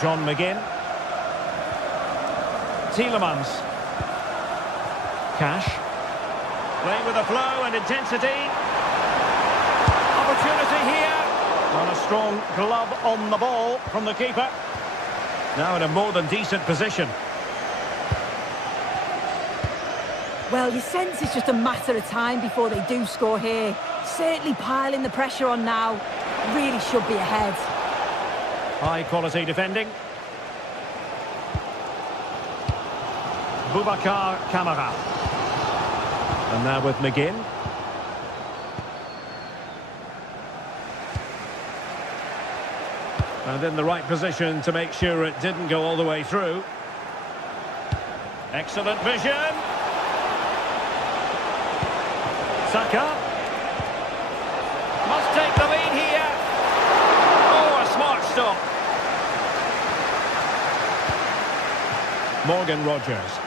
John McGinn. Tielemans. Cash. Playing with a flow and intensity. Opportunity here. And a strong glove on the ball from the keeper. Now in a more than decent position. Well, you sense it's just a matter of time before they do score here. Certainly piling the pressure on now. Really should be ahead. High quality defending. Boubacar Kamara. And now with McGinn. And in the right position to make sure it didn't go all the way through. Excellent vision. Saka. Must take the lead here. Oh, a smart stop. Morgan Rogers.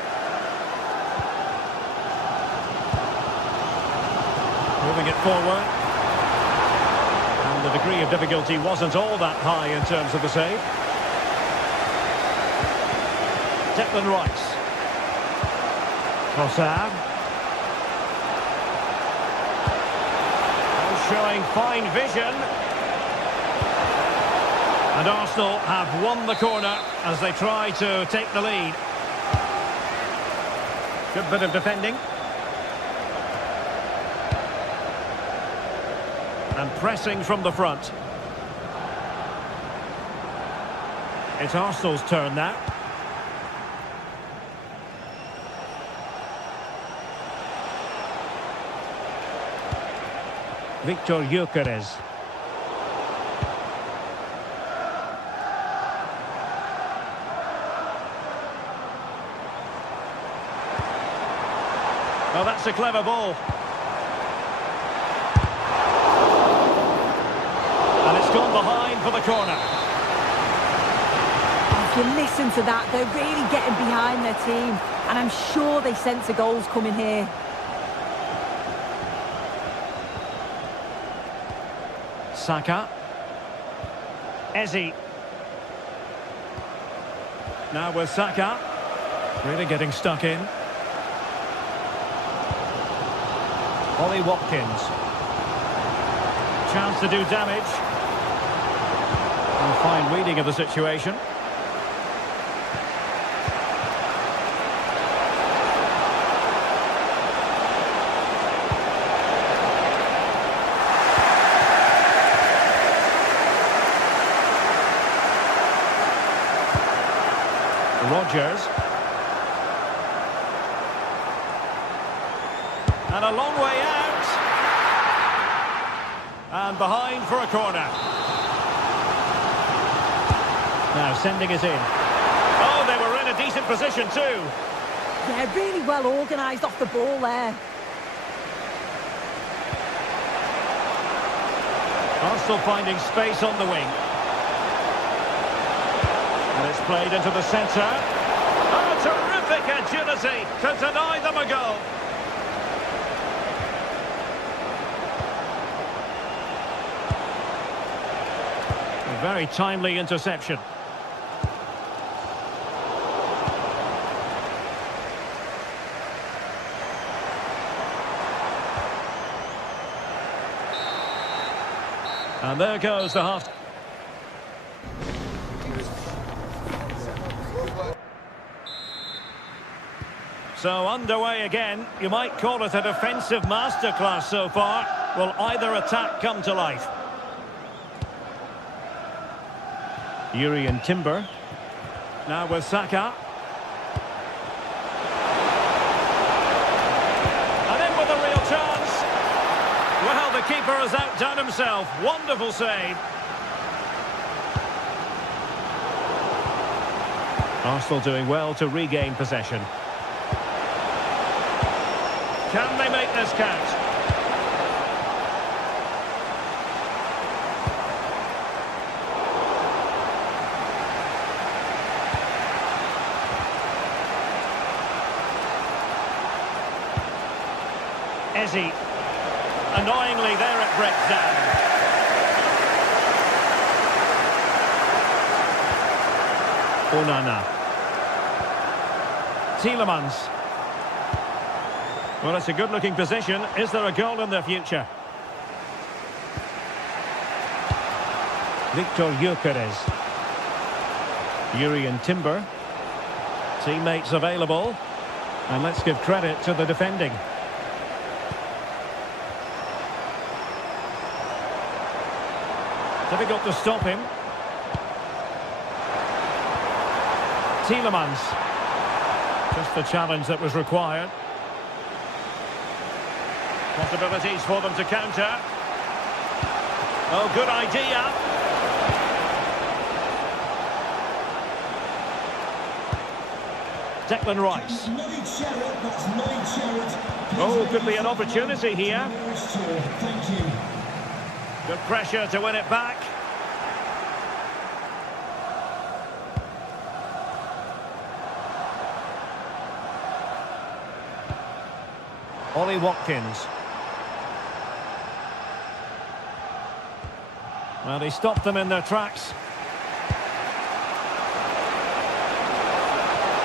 Moving it forward. And the degree of difficulty wasn't all that high in terms of the save. Declan Rice. Trossard. Showing fine vision. And Arsenal have won the corner as they try to take the lead. Good bit of defending. And pressing from the front. It's Arsenal's turn now. Victor Gyökeres. Well, that's a clever ball. And it's gone behind for the corner. If you listen to that, they're really getting behind their team. And I'm sure they sense a goal's coming here. Saka. Eze. Now with Saka. Really getting stuck in. Ollie Watkins. Chance to do damage. A fine reading of the situation. Rodgers. And a long way out. And behind for a corner. Now sending it in. Oh, they were in a decent position too. Yeah, really well organised off the ball there. Arsenal finding space on the wing. And it's played into the centre. Oh, terrific agility to deny them a goal. A very timely interception. And there goes the half. So underway again. You might call it a defensive masterclass so far. Will either attack come to life? Urian Timber. Now with Saka. And in with a real chance. Well, the keeper has outdone himself. Wonderful save. Arsenal doing well to regain possession. Can they make this count? Eze. Annoyingly, there it breaks down. Onana. Tielemans. Well, it's a good-looking position. Is there a goal in the future? Victor Gyökeres. Urian Timber. Teammates available. And let's give credit to the defending. Difficult to stop him. Tielemans. Just the challenge that was required. Possibilities for them to counter. Oh, good idea. Declan Rice. Oh, could be an opportunity here. Good pressure to win it back. Ollie Watkins. Well, he stopped them in their tracks.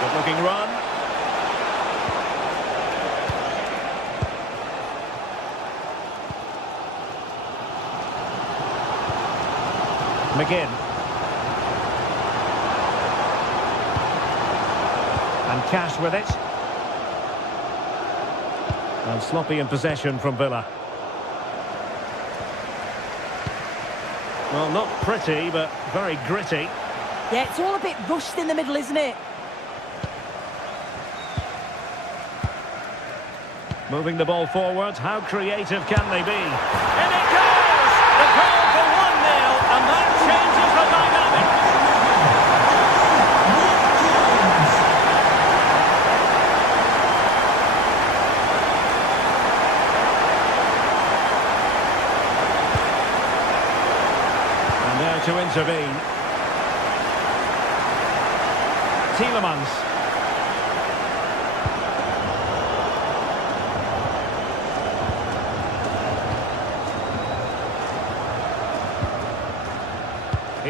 Good looking run. McGinn. And Cash with it. And sloppy in possession from Villa. Well, not pretty, but very gritty. Yeah, it's all a bit rushed in the middle, isn't it? Moving the ball forward. How creative can they be? And it goes! The goal for 1-0, and that changes the dynamic. And there to intervene. Tielemans.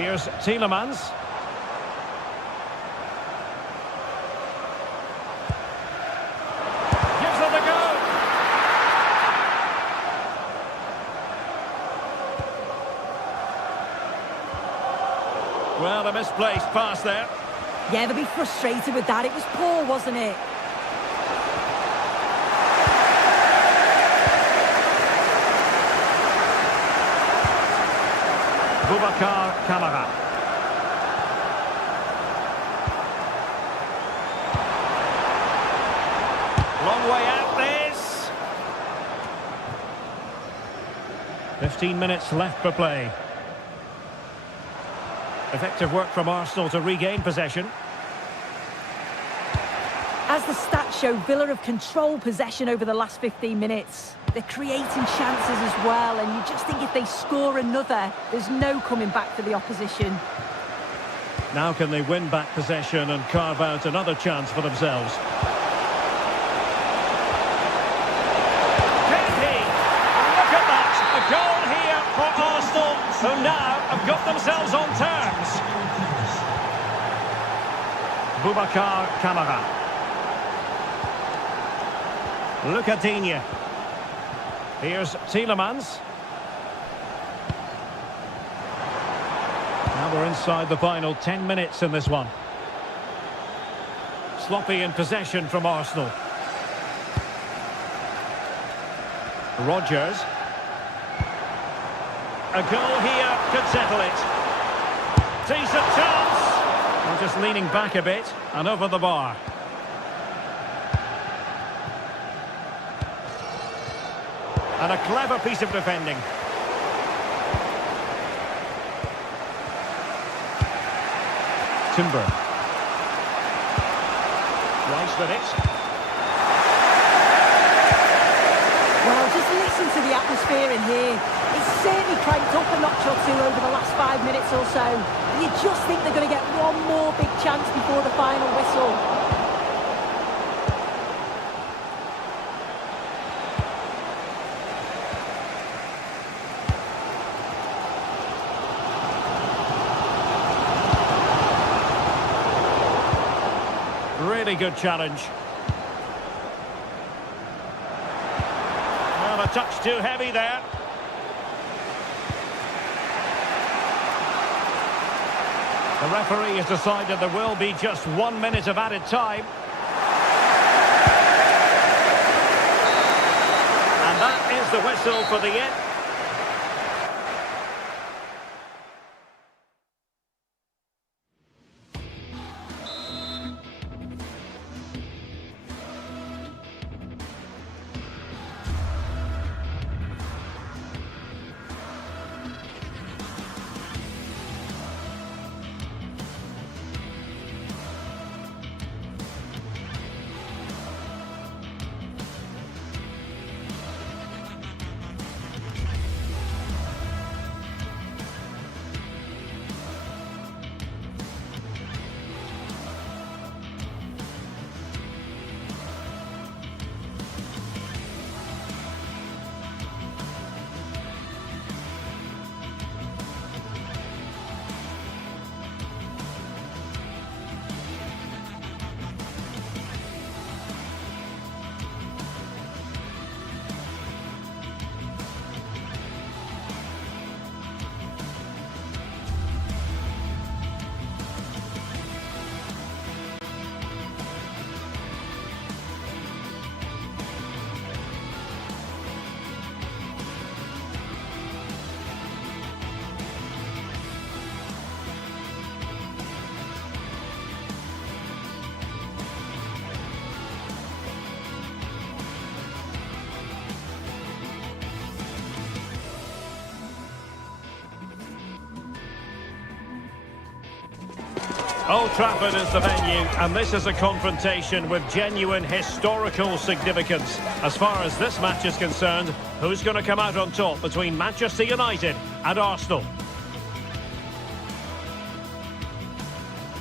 Here's Tielemans. Gives it a go. Well, a misplaced pass there. Yeah, they'll be frustrated with that. It was poor, wasn't it? Kamara. Long way out this. 15 minutes left for play. Effective work from Arsenal to regain possession. As the stats show, Villa have controlled possession over the last 15 minutes. They're creating chances as well, and you just think if they score another, there's no coming back for the opposition. Now can they win back possession and carve out another chance for themselves? Can he? Look at that! A goal here for Arsenal, who now have got themselves on terms. Kamara. Look at Digne. Here's Tielemans. Now we're inside the final 10 minutes in this one. Sloppy in possession from Arsenal. Rodgers. A goal here could settle it. Decent chance. We're just leaning back a bit and over the bar. And a clever piece of defending. Timber. Rice with it. Well, just listen to the atmosphere in here. It's certainly cranked up a notch or two over the last 5 minutes or so. And you just think they're going to get one more big chance before the final whistle. Really good challenge. Well, a touch too heavy there. The referee has decided there will be just 1 minute of added time. And that is the whistle for the end. Old Trafford is the venue, and this is a confrontation with genuine historical significance. As far as this match is concerned, who's going to come out on top between Manchester United and Arsenal?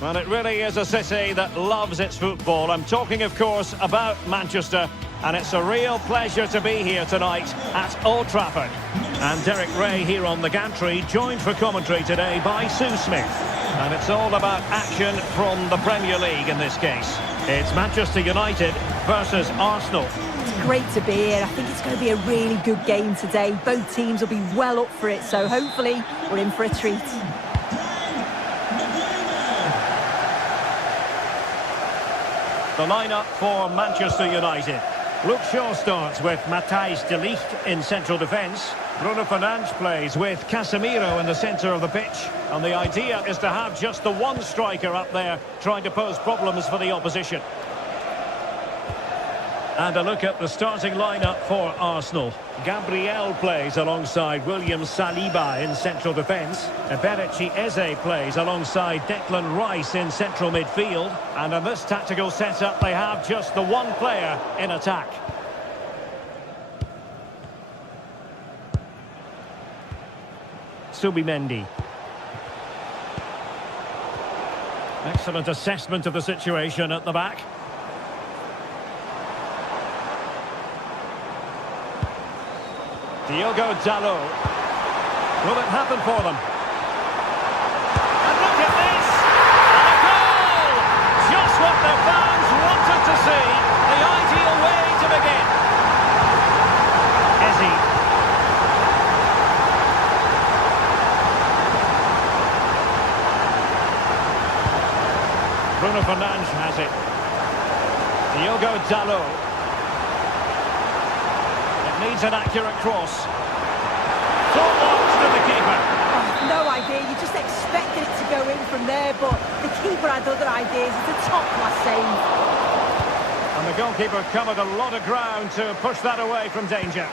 Well, it really is a city that loves its football. I'm talking, of course, about Manchester, and it's a real pleasure to be here tonight at Old Trafford. And Derek Ray here on the gantry, joined for commentary today by Sue Smith. And it's all about action from the Premier League in this case. It's Manchester United versus Arsenal. It's great to be here. I think it's going to be a really good game today. Both teams will be well up for it, so hopefully we're in for a treat. The lineup for Manchester United. Luke Shaw starts with Matthijs de Ligt in central defence. Bruno Fernandes plays with Casemiro in the centre of the pitch. And the idea is to have just the one striker up there trying to pose problems for the opposition. And a look at the starting lineup for Arsenal. Gabriel plays alongside William Saliba in central defence. Eberechi Eze plays alongside Declan Rice in central midfield. And in this tactical setup, they have just the one player in attack. Subimendi. Excellent assessment of the situation at the back. Diogo Dalot. Will it happen for them? And look at this! And a goal! Just what the fans wanted to see. The ideal way to begin. Eze. Bruno Fernandes has it. Diogo Dalot. Needs an accurate cross. Full marks to the keeper. Oh, no idea. You just expected it to go in from there, but the keeper had other ideas. It's a top-class save. And the goalkeeper covered a lot of ground to push that away from danger.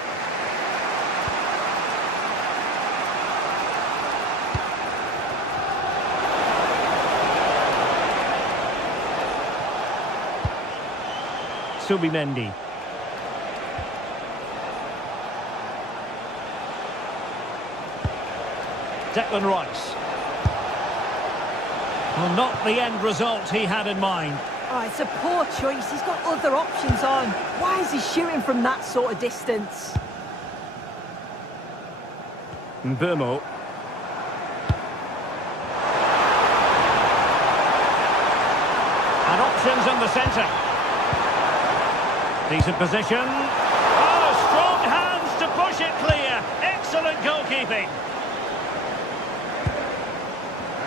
Subimendi. Declan Rice. Well, not the end result he had in mind. Oh, it's a poor choice. He's got other options on. Why is he shooting from that sort of distance? Mbeumo. And options in the centre. Decent position. Oh, strong hands to push it clear. Excellent goalkeeping.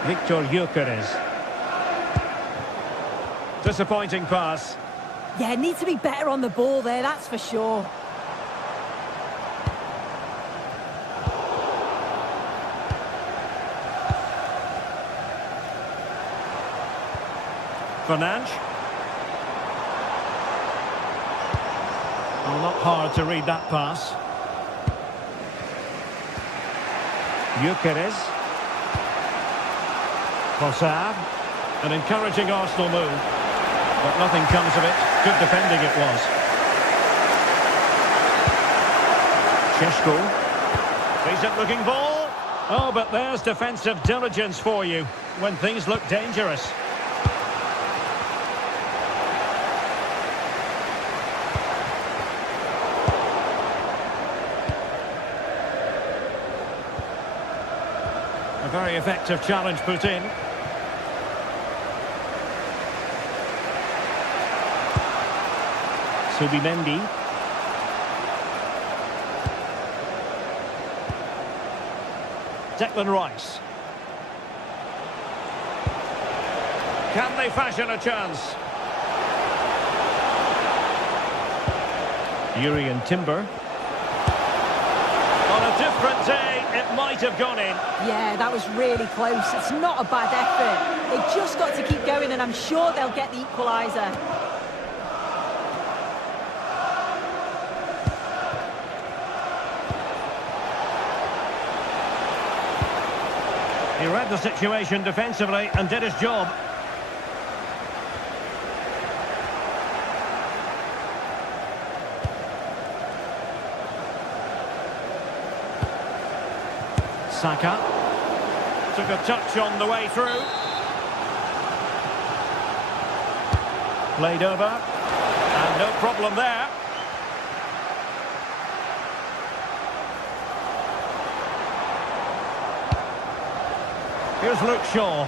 Victor Gyökeres. Disappointing pass. Yeah, needs to be better on the ball there, that's for sure. Fernandes. Oh, not hard to read that pass. Gyökeres. Trossard, an encouraging Arsenal move, but nothing comes of it. Good defending it was. Šeško, decent looking ball. Oh, but there's defensive diligence for you when things look dangerous. A very effective challenge put in. Subimendi. Declan Rice. Can they fashion a chance? Jurrien Timber. On a different day, it might have gone in. Yeah, that was really close. It's not a bad effort. They've just got to keep going, and I'm sure they'll get the equaliser. He read the situation defensively and did his job. Saka took a touch on the way through. Played over. And no problem there. Here's Luke Shaw.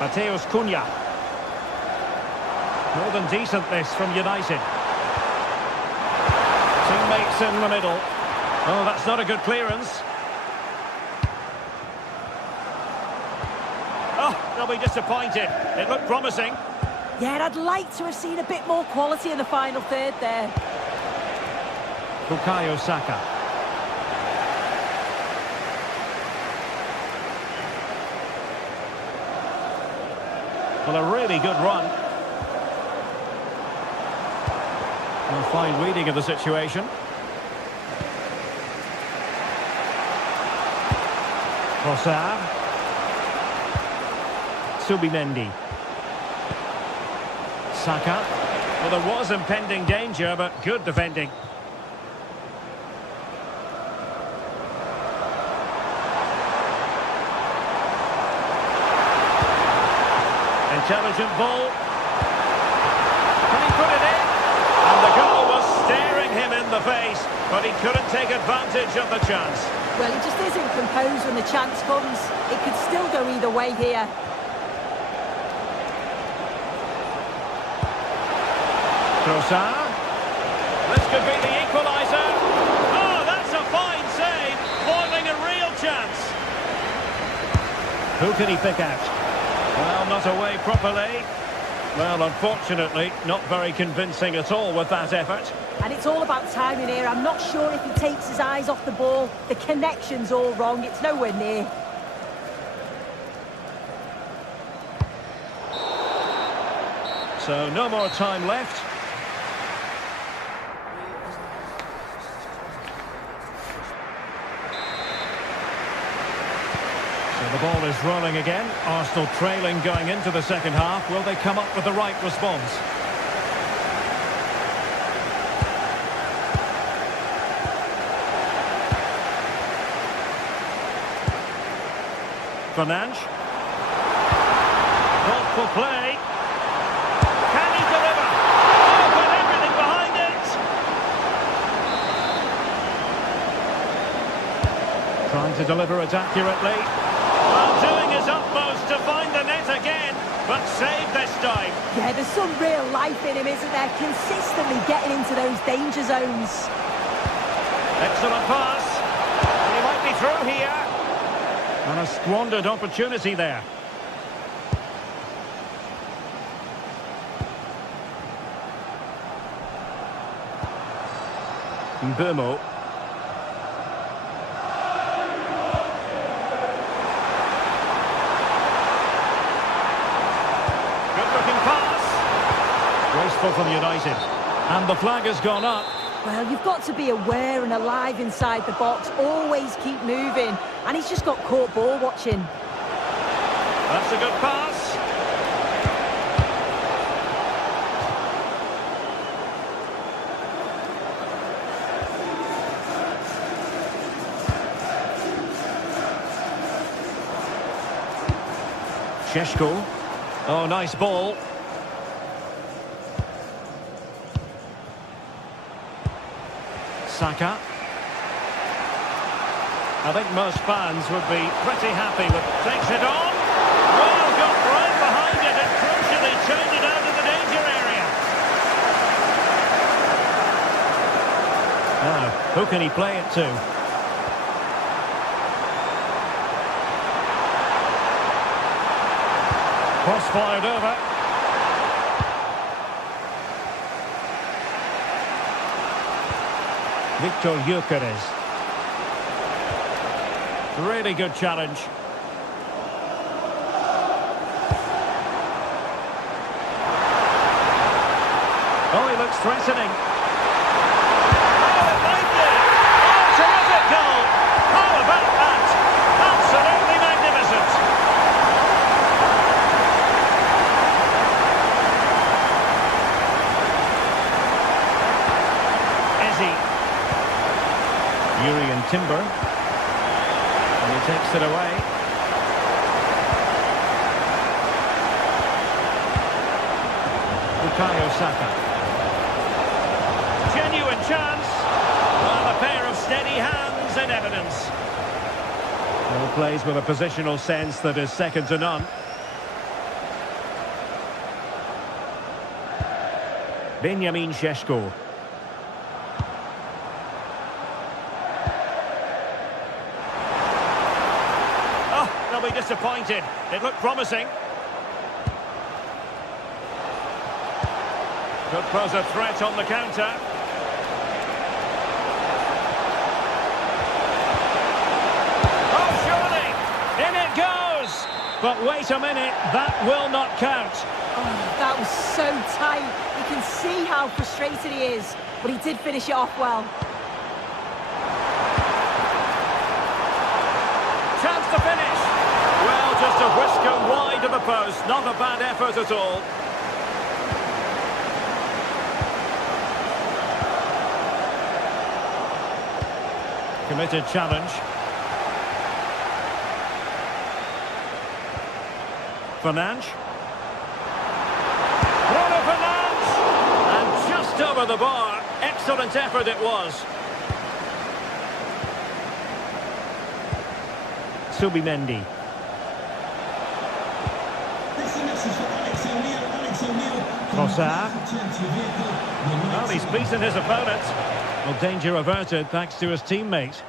Mateus Cunha. More than decent this from United. Teammates in the middle. Oh, that's not a good clearance. Oh, they'll be disappointed. It looked promising. Yeah, I'd like to have seen a bit more quality in the final third there. Bukayo Saka. Well, a really good run. A fine reading of the situation. Trossard. Subimendi. Saka. Well, there was impending danger, but good defending. Intelligent ball. Can he put it in? And the goal was staring him in the face, but he couldn't take advantage of the chance. Well, he just isn't composed when the chance comes. It could still go either way here. Trossard. This could be the equaliser. Oh, that's a fine save. Foiling a real chance. Who can he pick out? Well, not away properly. Well, unfortunately, not very convincing at all with that effort. And it's all about timing here. I'm not sure if he takes his eyes off the ball. The connection's all wrong. It's nowhere near. So, no more time left. The ball is rolling again. Arsenal trailing going into the second half. Will they come up with the right response? Fernandes. Thoughtful play. Can he deliver? Oh, got everything behind it. Trying to deliver it accurately. Well, doing his utmost to find the net again, but saved this time. Yeah, there's some real life in him, isn't there? Consistently getting into those danger zones. Excellent pass. He might be through here. And a squandered opportunity there. Mbeumo. Wasteful from United. And the flag has gone up. Well, you've got to be aware and alive inside the box. Always keep moving. And he's just got caught ball watching. That's a good pass. Šeško. Oh, nice ball. Saka. I think most fans would be pretty happy with... Takes it on. Well, got right behind it and crucially turned it out of the danger area. Now, who can he play it to? Cross fired over. Victor Gyökeres. Really good challenge. Oh, he looks threatening. Oh, might be. Oh, terrific goal. How about that? Absolutely magnificent. Urian Timber. And he takes it away. Bukayo Saka. Genuine chance. Well, a pair of steady hands in evidence. Well, plays with a positional sense that is second to none. Benjamin Šeško. Oh, they'll be disappointed. It looked promising. Could pose a threat on the counter. Oh, surely! In it goes! But wait a minute, that will not count. Oh, that was so tight. You can see how frustrated he is, but he did finish it off well. Chance to finish. Well, just a whisker wide of the post. Not a bad effort at all. Committed challenge. Fernandes. Bruno Fernandes! And just over the bar. Excellent effort it was. Subimendi. This is a message for Alex O'Neill. Alex O'Neill. Trossard. Return to your vehicle. Well, he's beaten his opponent. Well, danger averted thanks to his teammate.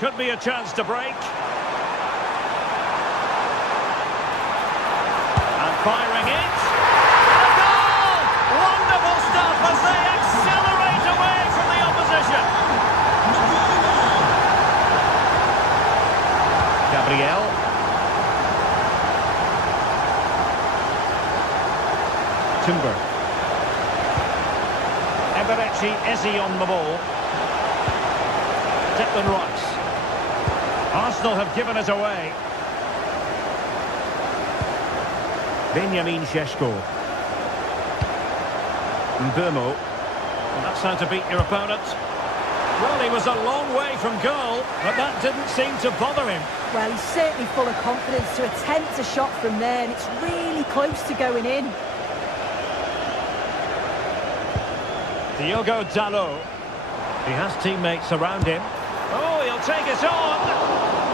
Could be a chance to break. And firing it. A goal! Wonderful stuff as they accelerate away from the opposition. Gabriel. Timber. Eberechi Eze on the ball. Declan Rice. Arsenal have given it away. Benjamin Šeško. Mbermo. Well, that's how to beat your opponent. Well, he was a long way from goal, but that didn't seem to bother him. Well, he's certainly full of confidence to attempt a shot from there, and it's really close to going in. Diogo Dalot. He has teammates around him. Oh, he'll take it on.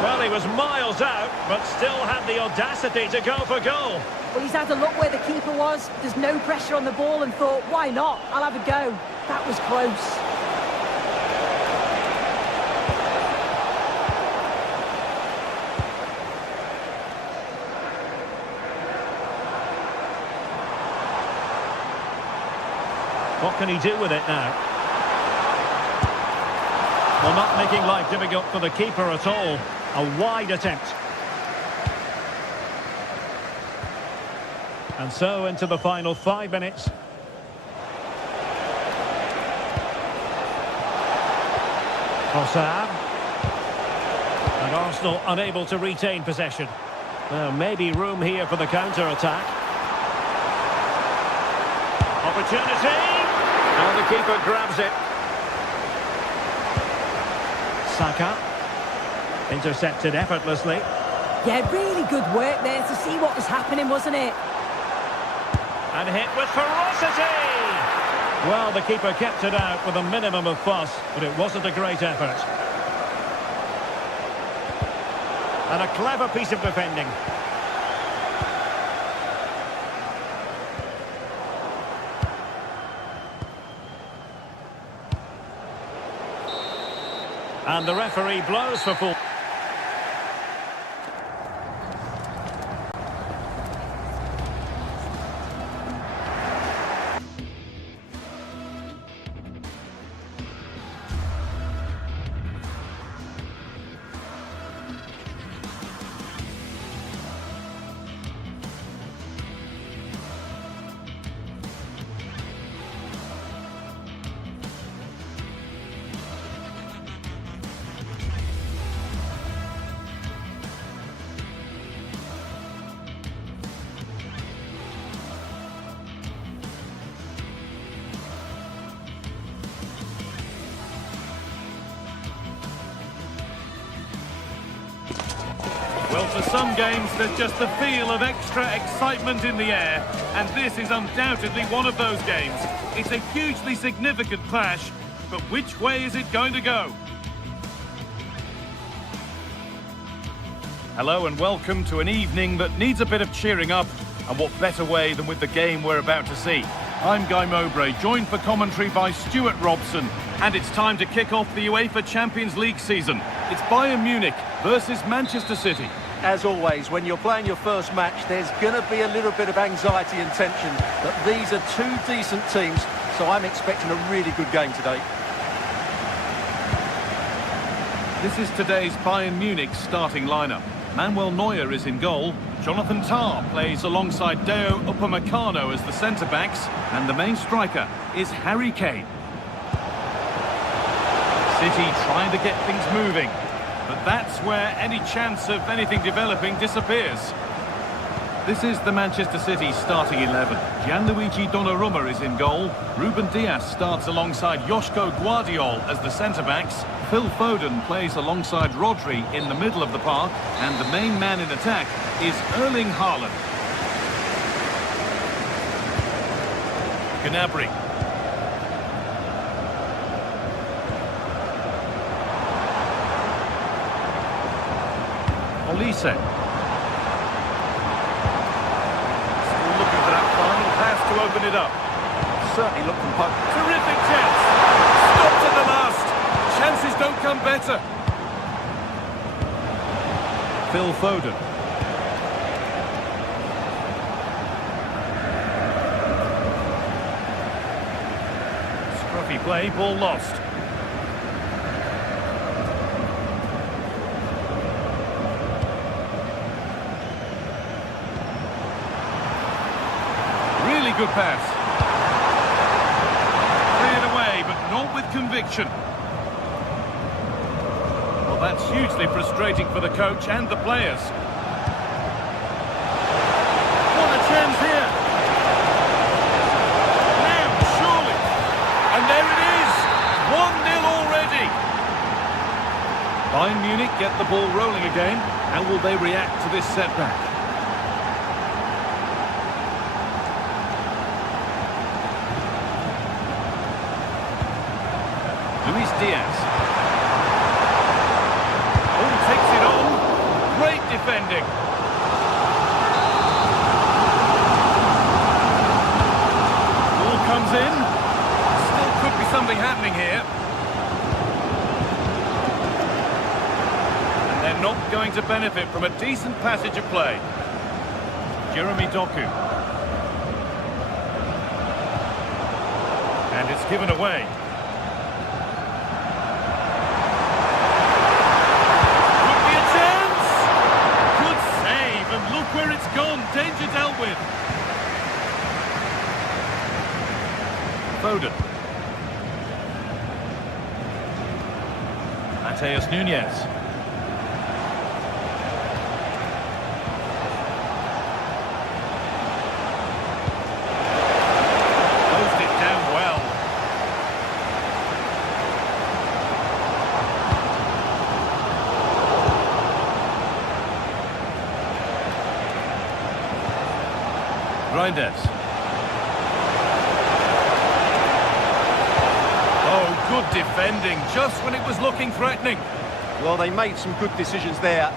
Well, he was miles out, but still had the audacity to go for goal. Well, he's had a look where the keeper was. There's no pressure on the ball and thought, why not? I'll have a go. That was close. What can he do with it now? Well, not making life difficult for the keeper at all. A wide attempt. And so into the final 5 minutes. Trossard. And Arsenal unable to retain possession. Well, maybe room here for the counter-attack. Opportunity! And the keeper grabs it. Saka. Intercepted effortlessly. Yeah, really good work there to see what was happening, wasn't it? And hit with ferocity! Well, the keeper kept it out with a minimum of fuss, but it wasn't a great effort. And a clever piece of defending. And the referee blows for full. some games, there's just the feel of extra excitement in the air, and this is undoubtedly one of those games. It's a hugely significant clash, but which way is it going to go? Hello and welcome to an evening that needs a bit of cheering up, and what better way than with the game we're about to see. I'm Guy Mowbray, joined for commentary by Stuart Robson, and it's time to kick off the UEFA Champions League season. It's Bayern Munich versus Manchester City. As always, when you're playing your first match, there's going to be a little bit of anxiety and tension. But these are two decent teams, so I'm expecting a really good game today. This is today's Bayern Munich starting lineup. Manuel Neuer is in goal. Jonathan Tah plays alongside Deo Upamecano as the centre-backs. And the main striker is Harry Kane. City trying to get things moving. But that's where any chance of anything developing disappears. This is the Manchester City starting 11. Gianluigi Donnarumma is in goal. Ruben Dias starts alongside Joško Guardiol as the centre-backs. Phil Foden plays alongside Rodri in the middle of the park. And the main man in attack is Erling Haaland. Gnabry. Olise. To open it up. Certainly look composed. Terrific chance. Stopped at the last. Chances don't come better. Phil Foden. Scruffy play, ball lost. Good pass. Cleared away, but not with conviction. Well, that's hugely frustrating for the coach and the players. What a chance here. Now, surely. And there it is. 1-0 already. Bayern Munich get the ball rolling again. How will they react to this setback? Diaz. Oh, takes it on. Great defending. Ball comes in. Still could be something happening here. And they're not going to benefit from a decent passage of play. Jeremy Doku. And it's given away. Where it's gone, danger dealt with. Foden. Mateus Nunes. Closed it down well. Reinders. Oh, good defending, just when it was looking threatening. Well, they made some good decisions there.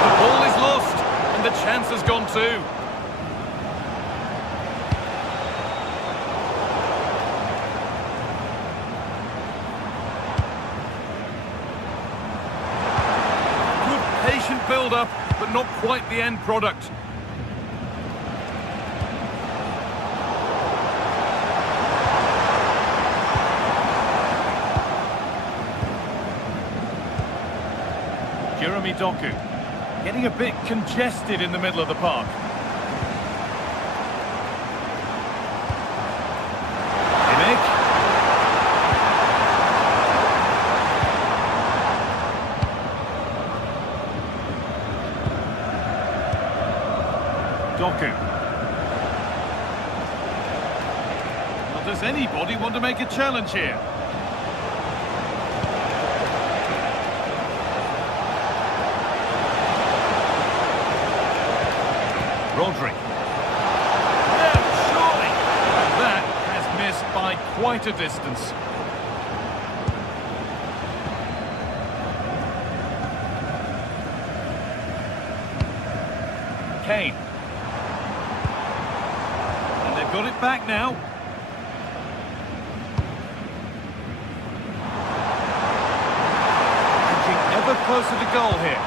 The ball is lost, and the chance has gone too. Patient build-up, but not quite the end product. Jeremy Doku, getting a bit congested in the middle of the park. Doku. Well, does anybody want to make a challenge here? Rodri. No, surely! And that has missed by quite a distance. Kane. And they've got it back now. Inching ever closer to goal here.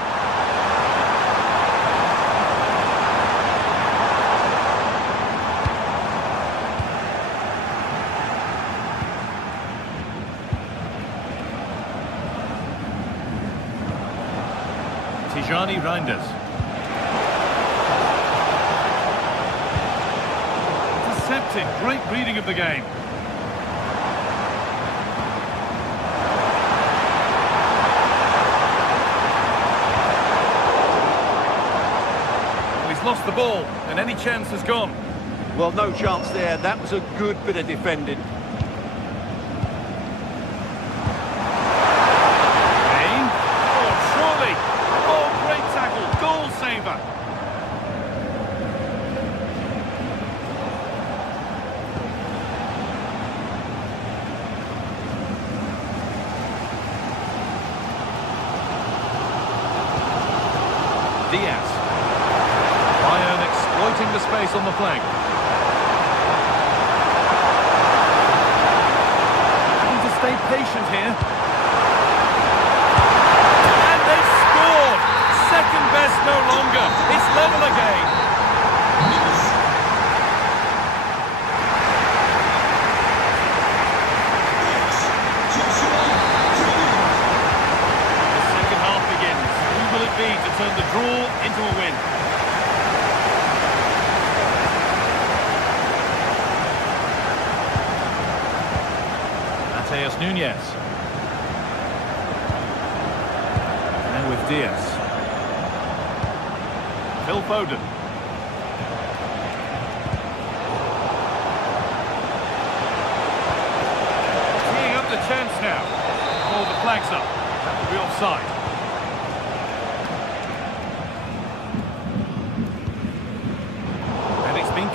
Tijani Reinders. Intercepted, great reading of the game. Well, he's lost the ball, and any chance has gone. Well, no chance there. That was a good bit of defending. Diaz. Bayern exploiting the space on the flank. Having to stay patient here. And they've scored! Second best no longer. It's level again. To turn the draw into a win. Mateus Nunes. And with Diaz. Phil Foden. Teeing up the chance now. Oh, the flag's up. That will be offside.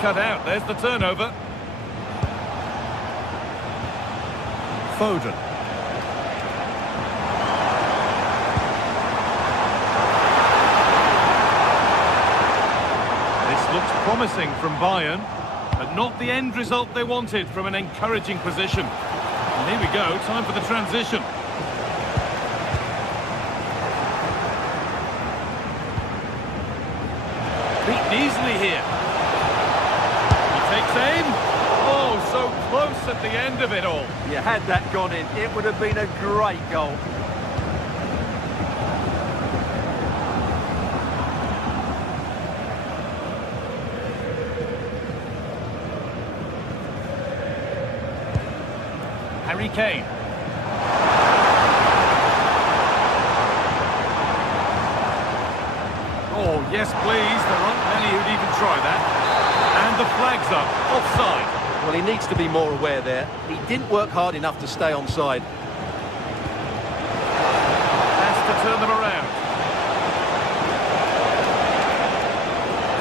Cut out, there's the turnover. Foden. This looks promising from Bayern, but not the end result they wanted from an encouraging position. And here we go, time for the transition. Beaten easily here. Takes aim. Oh, so close at the end of it all. You had that gone in, it would have been a great goal. Harry Kane. Oh, yes, please. There aren't many who'd even try that. And the flag's up, offside. Well, he needs to be more aware there. He didn't work hard enough to stay onside. Has to turn them around.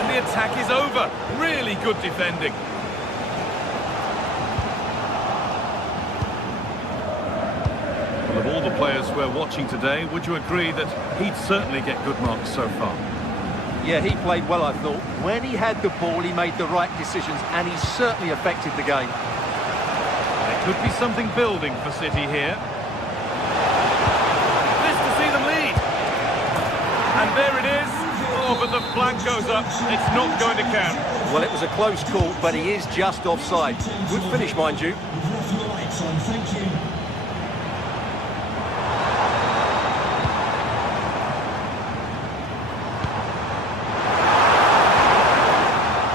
And the attack is over. Really good defending. Well, of all the players we're watching today, would you agree that he'd certainly get good marks so far? Yeah, he played well, I thought. When he had the ball, he made the right decisions, and he certainly affected the game. There could be something building for City here. This to see them lead. And there it is. Oh, but the flag goes up. It's not going to count. Well, it was a close call, but he is just offside. Good finish, mind you. Thank you.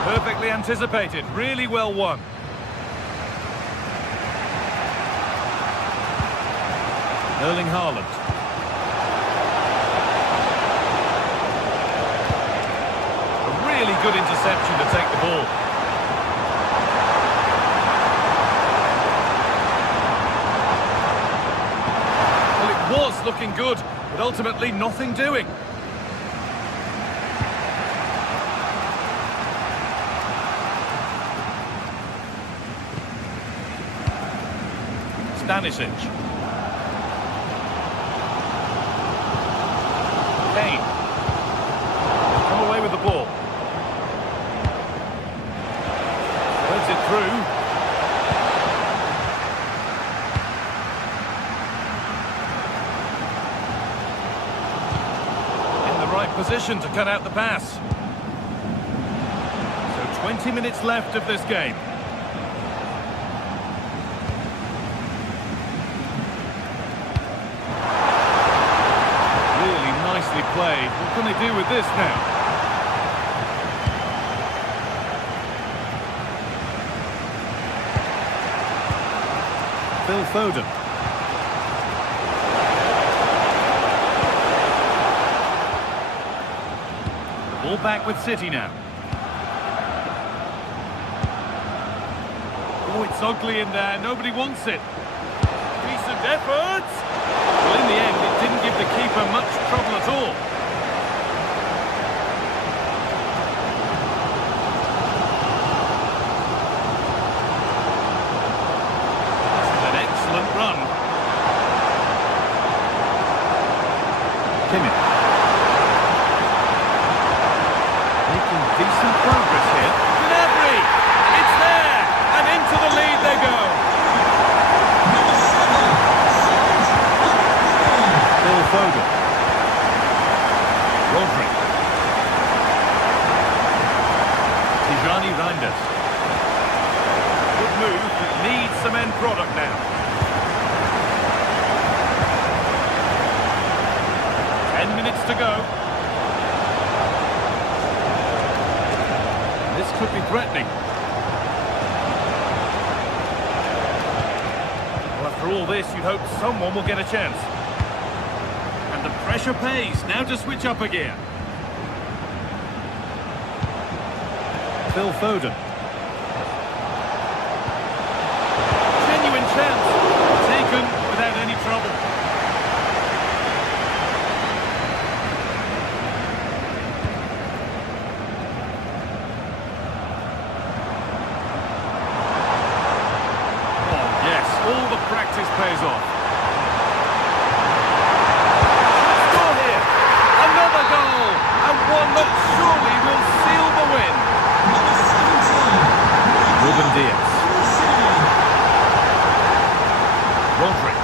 Perfectly anticipated, really well won. Erling Haaland. A really good interception to take the ball. Well, it was looking good, but ultimately nothing doing. Stanisic. Kane. Come away with the ball. Threads it through. In the right position to cut out the pass. So 20 minutes left of this game. Played. What can they do with this now? Phil Foden. The ball back with City now. Oh, it's ugly in there. Nobody wants it. Decent effort. Well, in the end, it didn't give the keeper much trouble at all. This is an excellent run. Kimmich. Making decent progress here. Gnabry! It's there! And into the lead they go. Foden. Rodri. Tijani Reinders. Good move, but needs some end product now. 10 minutes to go. This could be threatening. Well, after all this, you'd hope someone will get a chance. The pressure pays. Now to switch up a gear. Phil Foden. Genuine chance. Taken without any trouble. Oh, yes. All the practice pays off. One that surely will seal the win. Ruben Diaz. Rodri.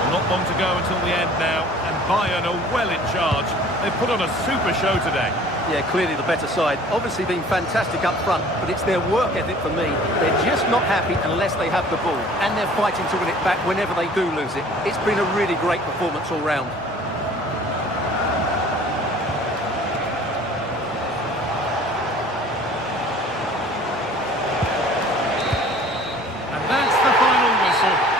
Well, not long to go until the end now, and Bayern are well in charge. They've put on a super show today. Yeah, clearly the better side. Obviously been fantastic up front, but it's their work ethic for me. They're just not happy unless they have the ball, and they're fighting to win it back whenever they do lose it. It's been a really great performance all round. And that's the final whistle.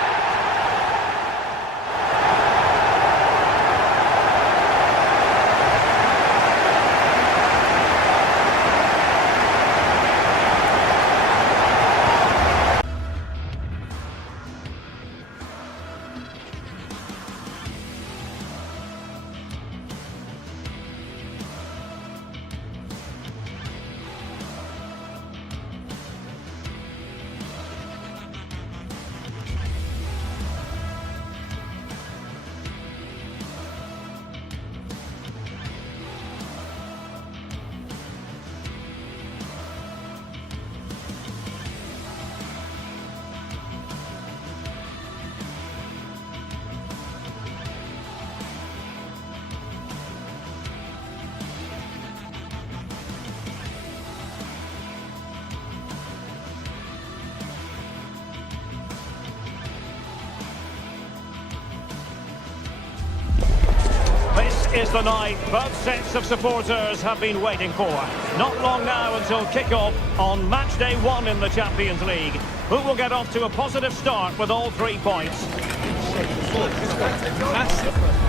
Is the night both sets of supporters have been waiting for. Not long now until kick-off on match day 1 in the Champions League. Who will get off to a positive start with all 3 points?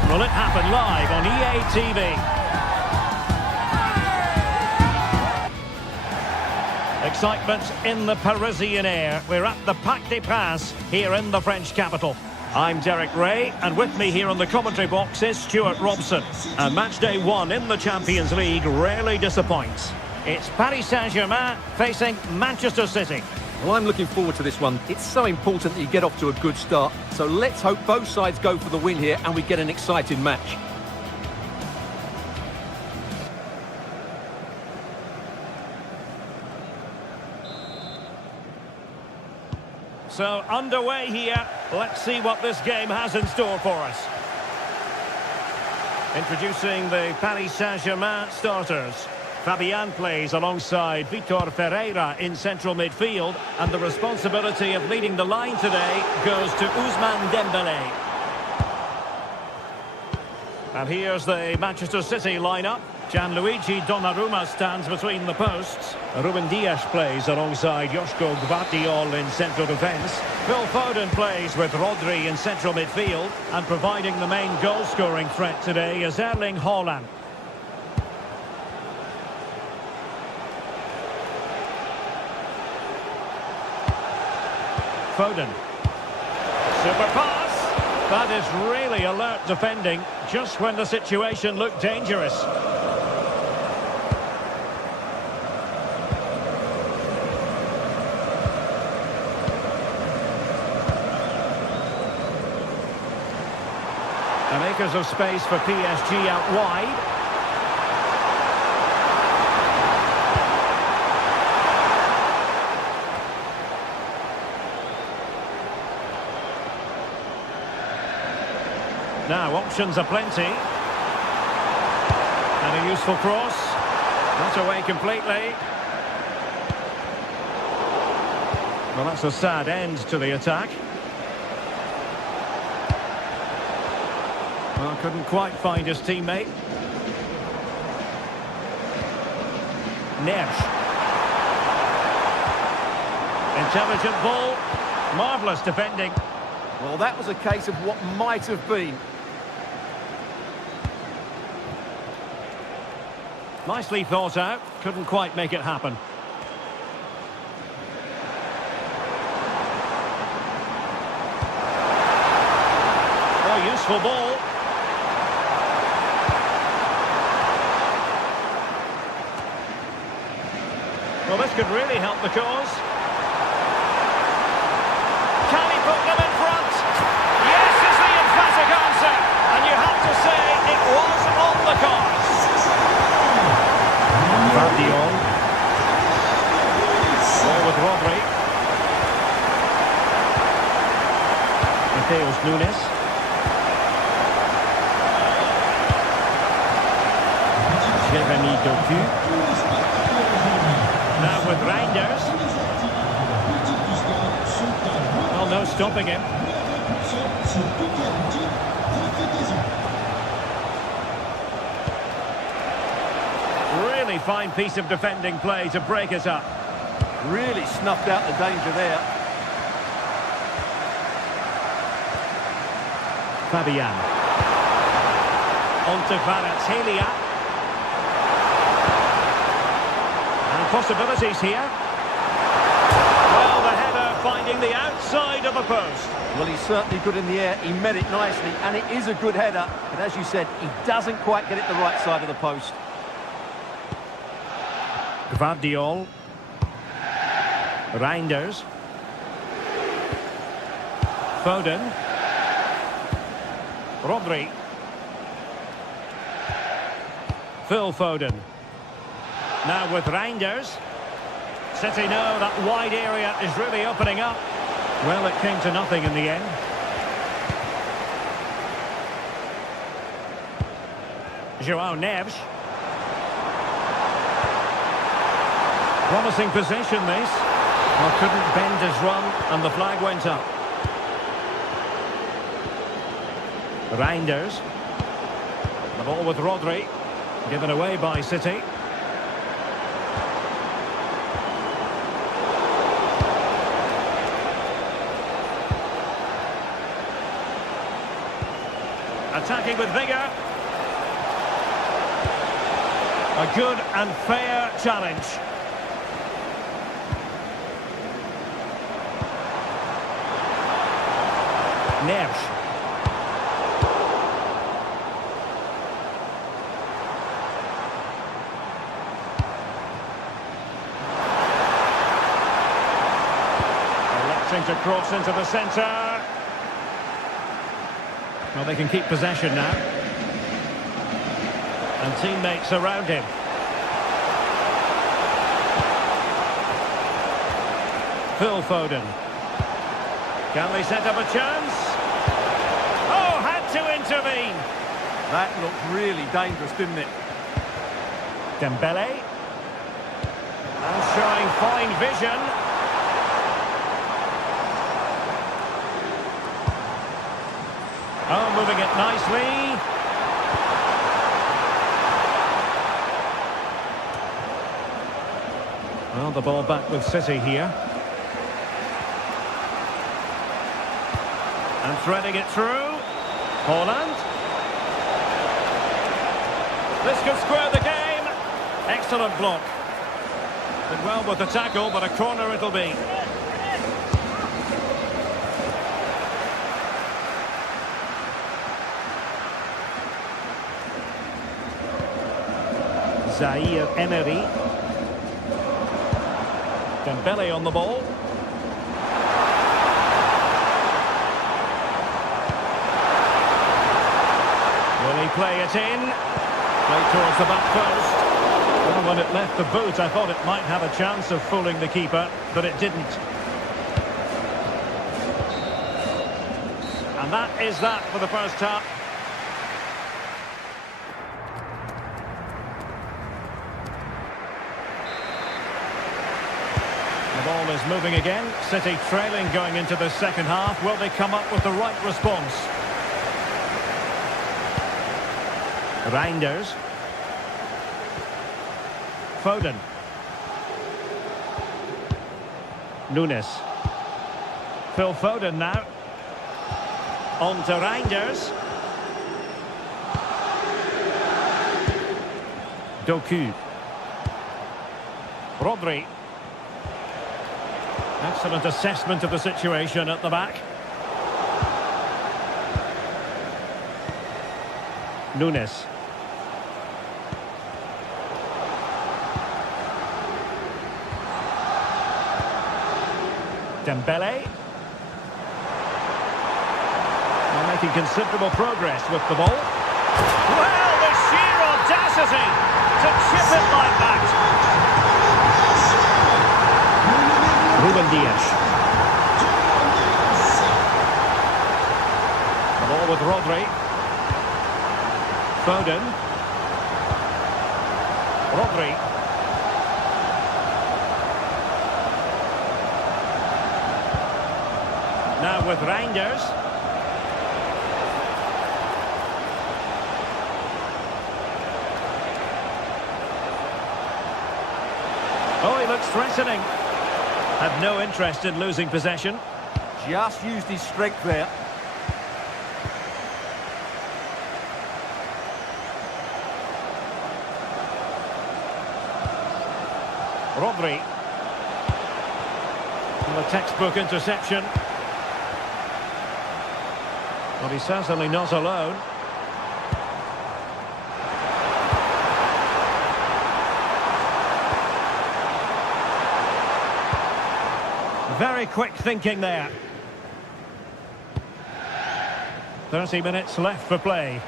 Will it happen live on EA TV? Excitement in the Parisian air. We're at the Parc des Princes here in the French capital. I'm Derek Ray, and with me here on the commentary box is Stuart Robson. And match day 1 in the Champions League rarely disappoints. It's Paris Saint-Germain facing Manchester City. Well, I'm looking forward to this one. It's so important that you get off to a good start. So let's hope both sides go for the win here and we get an exciting match. So underway here. Let's see what this game has in store for us. Introducing the Paris Saint-Germain starters. Fabian plays alongside Vitor Ferreira in central midfield, and the responsibility of leading the line today goes to Ousmane Dembélé. And here's the Manchester City lineup. Gianluigi Donnarumma stands between the posts. Ruben Dias plays alongside Joško Gvardiol in central defence. Phil Foden plays with Rodri in central midfield, and providing the main goal-scoring threat today is Erling Haaland. Foden. Super pass. That is really alert defending, just when the situation looked dangerous. And acres of space for PSG out wide. Now, options are plenty. And a useful cross. Not away completely. Well, that's a sad end to the attack. Well, couldn't quite find his teammate. Neves. Intelligent ball. Marvellous defending. Well, that was a case of what might have been. Nicely thought out. Couldn't quite make it happen. Oh, useful ball. Well, this could really help the cause. Can he put them in front? Yes, is the emphatic answer. And you have to say it was on the cards. Gvardiol. Ball with Rodri. Mateus Nunes. Jeremy Doku. Now with Reinders. Well, no stopping him. Really fine piece of defending play to break it up. Really snuffed out the danger there. Fabian. On to Kvaratskhelia. And possibilities here. Well, the header finding the outside of the post. Well, he's certainly good in the air. He met it nicely, and it is a good header. But as you said, he doesn't quite get it the right side of the post. Gvardiol. Reinders. Foden. Rodri. Phil Foden. Now with Reinders. City know that wide area is really opening up. Well, it came to nothing in the end. João Neves. Promising possession, this. Well, couldn't bend his run, and the flag went up. Reinders. The ball with Rodri. Given away by City. Attacking with vigour. A good and fair challenge. Neves. Trying to cross into the centre. Well, they can keep possession now. And teammates around him. Phil Foden. Can they set up a chance? Oh, had to intervene. That looked really dangerous, didn't it? Dembele. And showing fine vision. Oh, moving it nicely. Well, the ball back with City here. And threading it through. Haaland. This could square the game. Excellent block. Did well with the tackle, but a corner it'll be. Zaire Emery. Dembele on the ball. Will he play it in? Play towards the back post. Well, when it left the boot, I thought it might have a chance of fooling the keeper, but it didn't. And that is that for the first half. The ball is moving again. City trailing going into the second half. Will they come up with the right response? Reinders. Foden. Nunes. Phil Foden now. On to Reinders. Doku. Rodri. Excellent assessment of the situation at the back. Nunes. Dembele. They're making considerable progress with the ball. Well, the sheer audacity to chip it like that. Ruben Dias. The ball with Rodri. Foden. Rodri. Now with Reinders. Oh, he looks threatening. Had no interest in losing possession. Just used his strength there. Rodri. And a textbook interception. Well, he's certainly not alone. Very quick thinking there. 30 minutes left for play.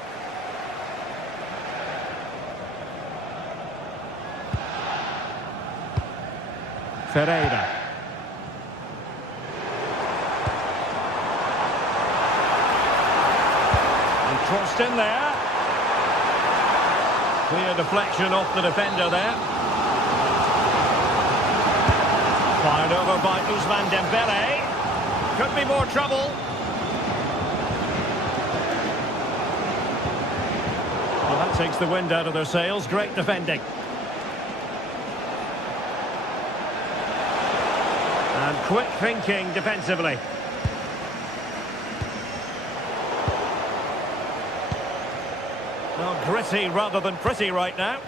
Ferreira. And crossed in there. Clear deflection off the defender there. Fired over by Ousmane Dembele. Could be more trouble. Well, that takes the wind out of their sails. Great defending. And quick thinking defensively. Well, gritty rather than pretty right now.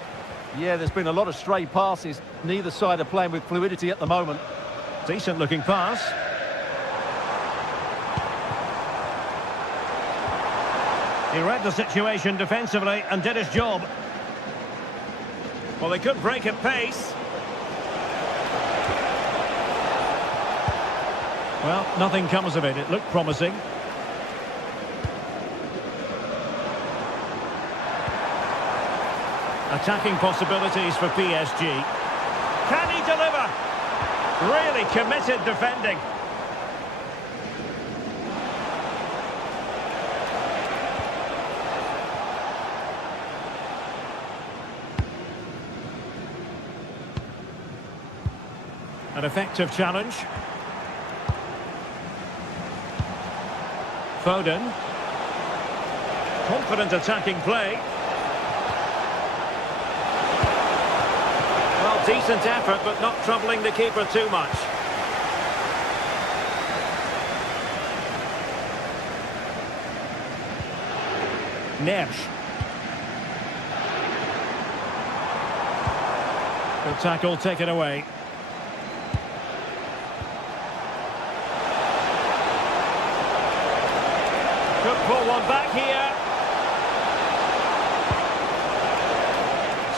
Yeah, there's been a lot of stray passes. Neither side are playing with fluidity at the moment. Decent looking pass. He read the situation defensively and did his job. Well, they could break at pace. Well, nothing comes of it. It looked promising. Attacking possibilities for PSG. Can he deliver? Really committed defending. An effective challenge. Foden. Confident attacking play. Well, decent effort, but not troubling the keeper too much. Neves. Good tackle taken away. Could pull one back here.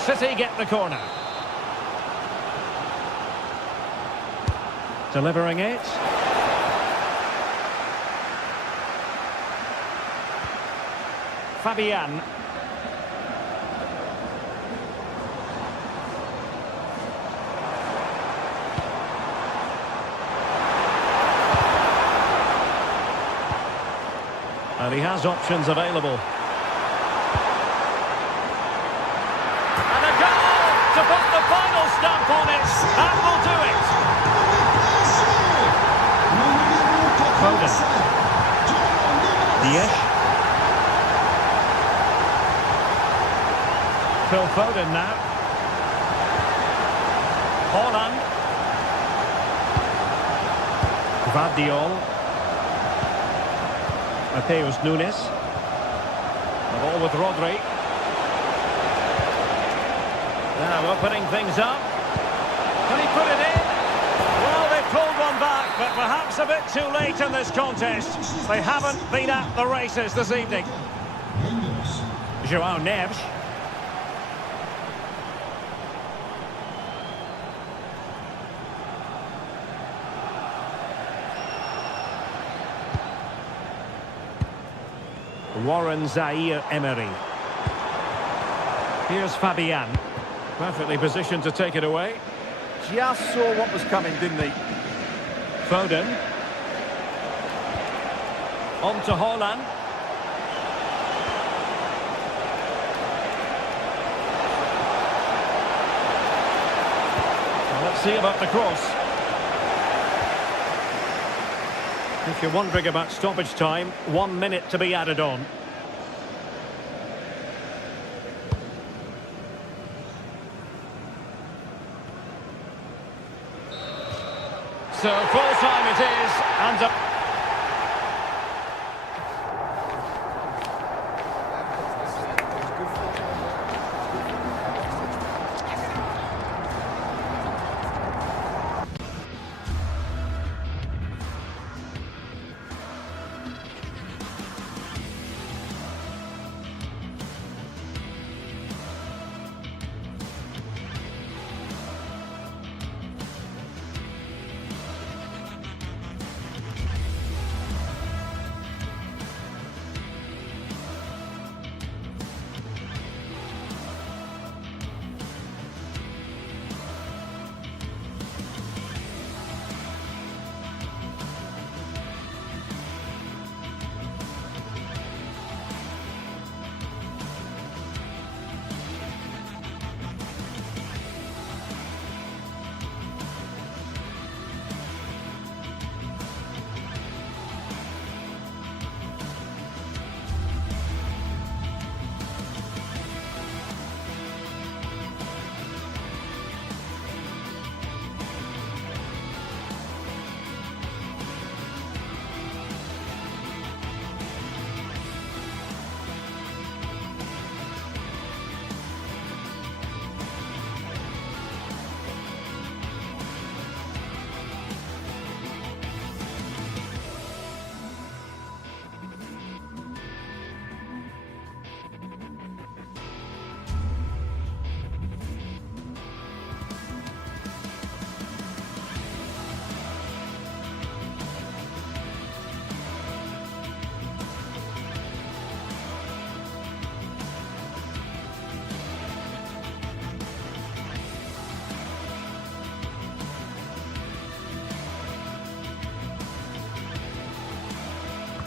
City get the corner. Delivering it. Fabian. And he has options available. And a goal to put the final stamp on it. That will do it. Foden. Ziyech. Phil Foden now. Haaland. Gvardiol. Mateus Nunes. The ball with Rodri. Now opening things up. Can he put it in? Well, they pulled one back, but perhaps a bit too late in this contest. They haven't been at the races this evening. João Neves. Warren Zaire-Emery. Here's Fabian. Perfectly positioned to take it away. Just saw what was coming, didn't he? Foden. On to Haaland. Well, let's see about the cross. If you're wondering about stoppage time, 1 minute to be added on. So full time it is, and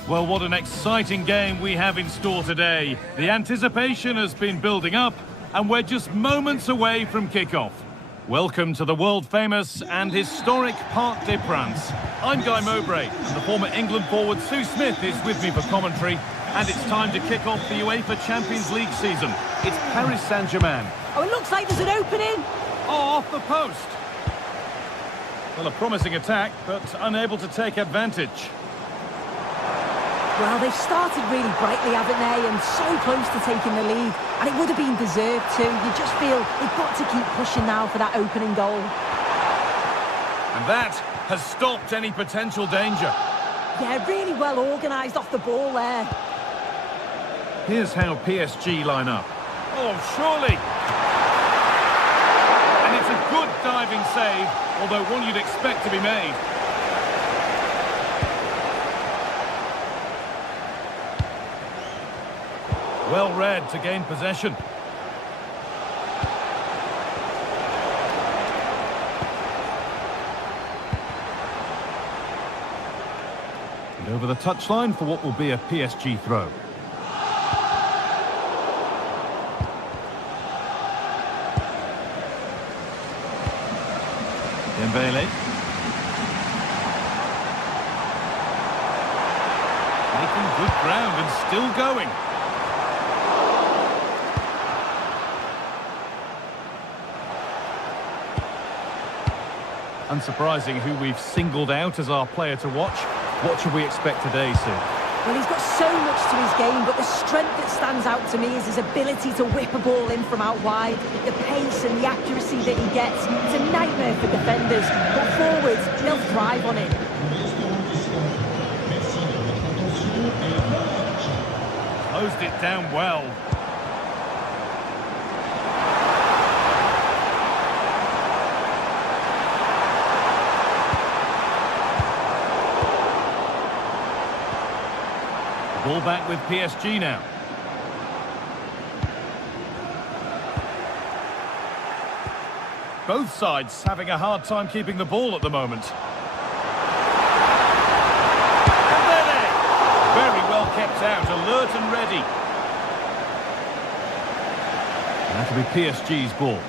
Well, what an exciting game we have in store today. The anticipation has been building up, and we're just moments away from kickoff. Welcome to the world-famous and historic Parc des Princes. I'm Guy Mowbray, and the former England forward Sue Smith is with me for commentary. And it's time to kick off the UEFA Champions League season. It's Paris Saint-Germain. Oh, it looks like there's an opening. Oh, off the post. Well, a promising attack, but unable to take advantage. Well, they've started really brightly, haven't they? And so close to taking the lead. And it would have been deserved too. You just feel they've got to keep pushing now for that opening goal. And that has stopped any potential danger. Yeah, really well organised off the ball there. Here's how PSG line up. Oh, surely! And it's a good diving save, although one you'd expect to be made. Well read to gain possession. And over the touchline for what will be a PSG throw. Dembele. Making good ground and still going. Unsurprising who we've singled out as our player to watch. What should we expect today, Sue? Well, he's got so much to his game, but the strength that stands out to me is his ability to whip a ball in from out wide. The pace and the accuracy that he gets, it's a nightmare for defenders. But forwards, they'll thrive on it. Closed it down well. Ball back with PSG now. Both sides having a hard time keeping the ball at the moment. Very well kept out, alert and ready. And that'll be PSG's ball.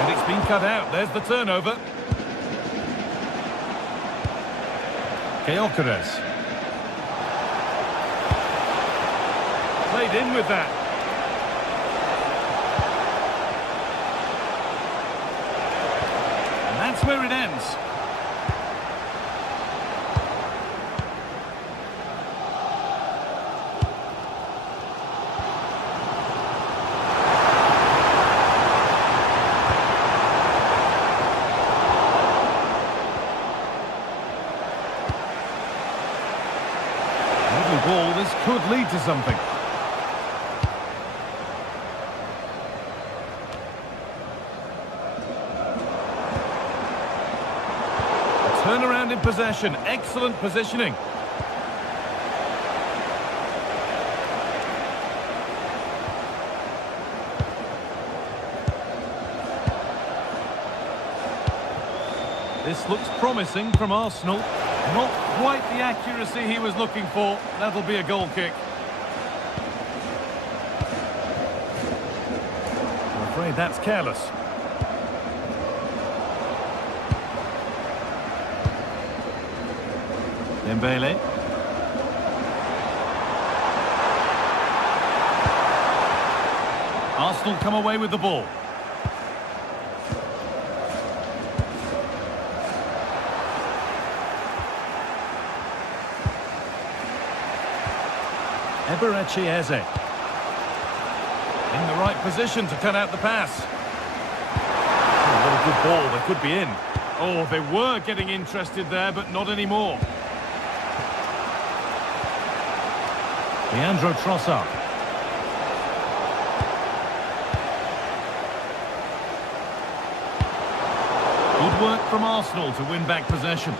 And it's been cut out. There's the turnover. Gyökeres. Played in with that. And that's where it ends. Ball, this could lead to something. A turnaround in possession, excellent positioning. This looks promising from Arsenal. Not quite the accuracy he was looking for. That'll be a goal kick. I'm afraid that's careless. Dembele. Arsenal come away with the ball. Eze. In the right position to cut out the pass. Oh, what a good ball, they could be in. Oh, they were getting interested there, but not anymore. Leandro Trossard. Good work from Arsenal to win back possession.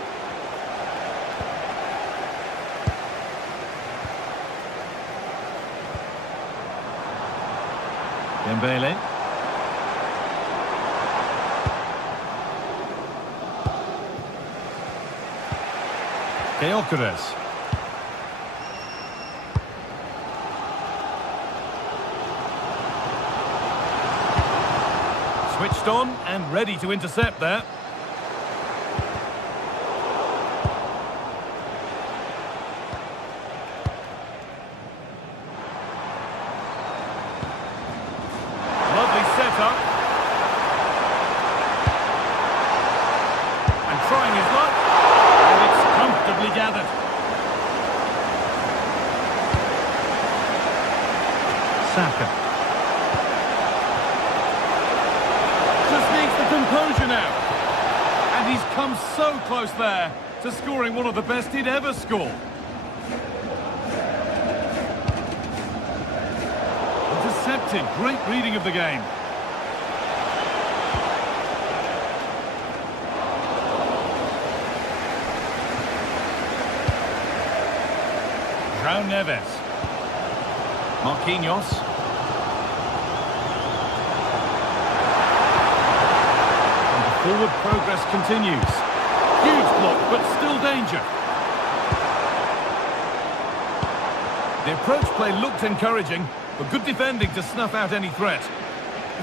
Dembele. Gyökeres. Switched on and ready to intercept there. Lovely setup. And trying his luck. And it's comfortably gathered. Saka. Composure now, and he's come so close there to scoring one of the best he'd ever score. Intercepted, great reading of the game. João Neves. Marquinhos. Forward progress continues. Huge block, but still danger. The approach play looked encouraging, but good defending to snuff out any threat.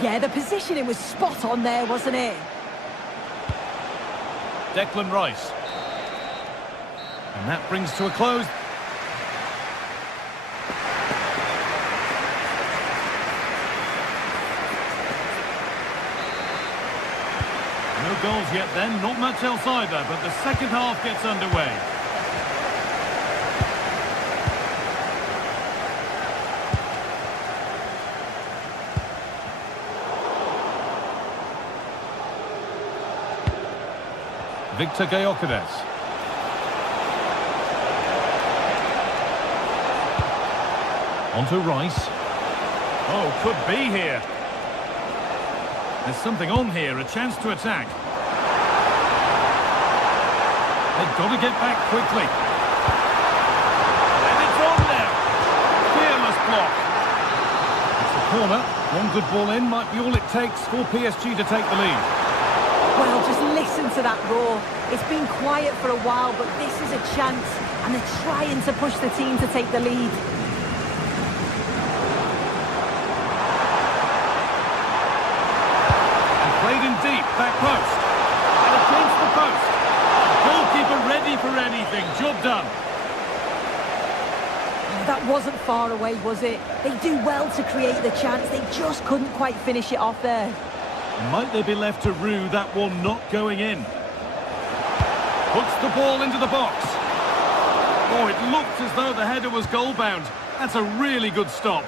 Yeah, the positioning was spot on there, wasn't it? Declan Rice. And that brings to a close. No goals yet then, not much else either, but the second half gets underway. Victor Gyökeres. Onto Rice. Oh, could be here. There's something on here, a chance to attack. They've got to get back quickly. And it's on now. Fearless block. It's the corner. One good ball in might be all it takes for PSG to take the lead. Well, just listen to that roar. It's been quiet for a while, but this is a chance, and they're trying to push the team to take the lead. And played in deep, back post. And against the post. Goalkeeper ready for anything. Job done. That wasn't far away, was it? They do well to create the chance. They just couldn't quite finish it off there. Might they be left to rue that one not going in? Puts the ball into the box. Oh, it looked as though the header was goal-bound. That's a really good stop.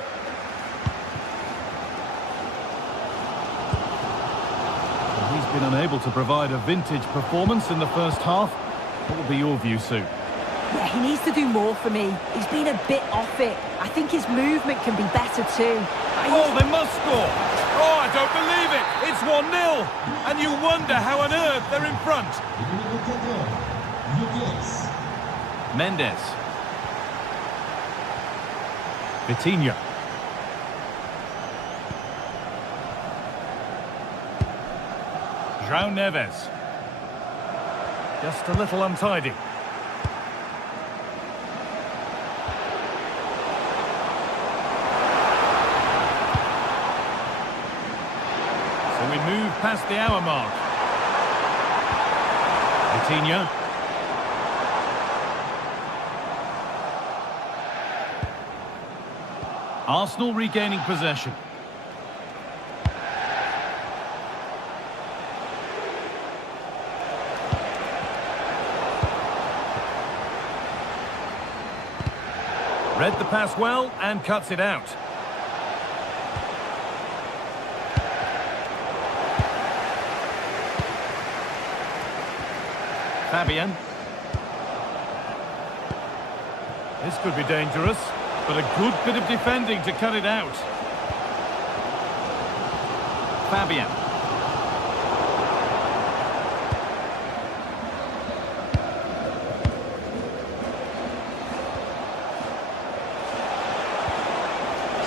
Well, he's been unable to provide a vintage performance in the first half. What will be your view, Sue? Yeah, he needs to do more for me. He's been a bit off it. I think his movement can be better too. Oh, they must score! Oh, I don't believe it! It's 1-0! And you wonder how on earth they're in front. Mendes. Vitinha. João Neves. Just a little untidy. So we move past the hour mark. Vitinha. Arsenal regaining possession. Read the pass well and cuts it out. Fabian. This could be dangerous, but a good bit of defending to cut it out. Fabian.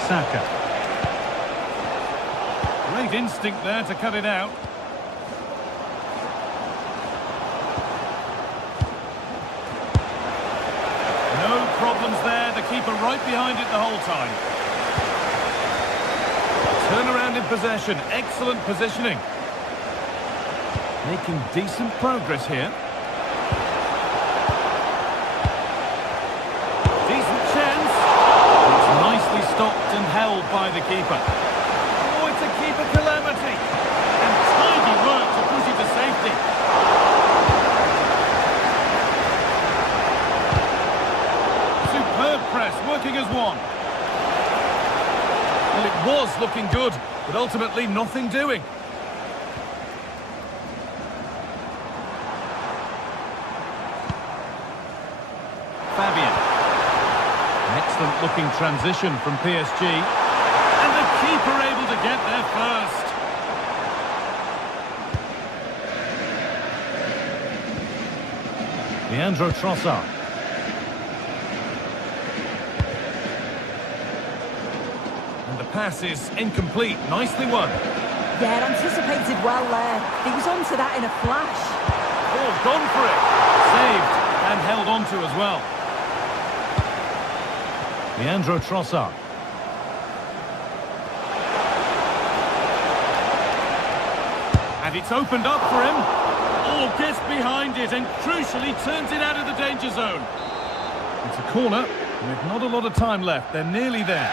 Saka. Great instinct there to cut it out. problems there, the keeper right behind it the whole time. Turnaround in possession, excellent positioning. Making decent progress here. Decent chance. It's nicely stopped and held by the keeper. Oh, it's a keeper calamity. And tidy work to push it to safety. Superb press, working as one. Well, it was looking good, but ultimately nothing doing. Fabian. An excellent looking transition from PSG. And the keeper able to get there first. Leandro Trossard. And the pass is incomplete. Nicely won. Yeah, anticipated well there. He was onto that in a flash. Oh, gone for it. Saved and held onto as well. Leandro Trossard. And it's opened up for him. Oh, gets behind it and crucially turns it out of the danger zone. It's a corner with not a lot of time left. They're nearly there.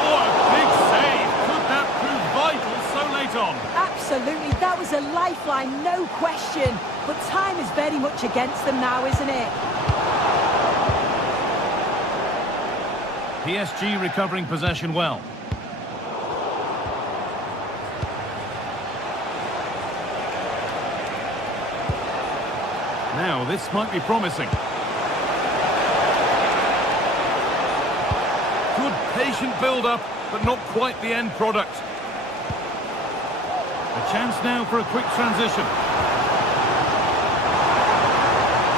Oh, a big save. Could that prove vital so late on? Absolutely, that was a lifeline, no question. But time is very much against them now, isn't it? PSG recovering possession well. Now, this might be promising. Good patient build-up, but not quite the end product. A chance now for a quick transition.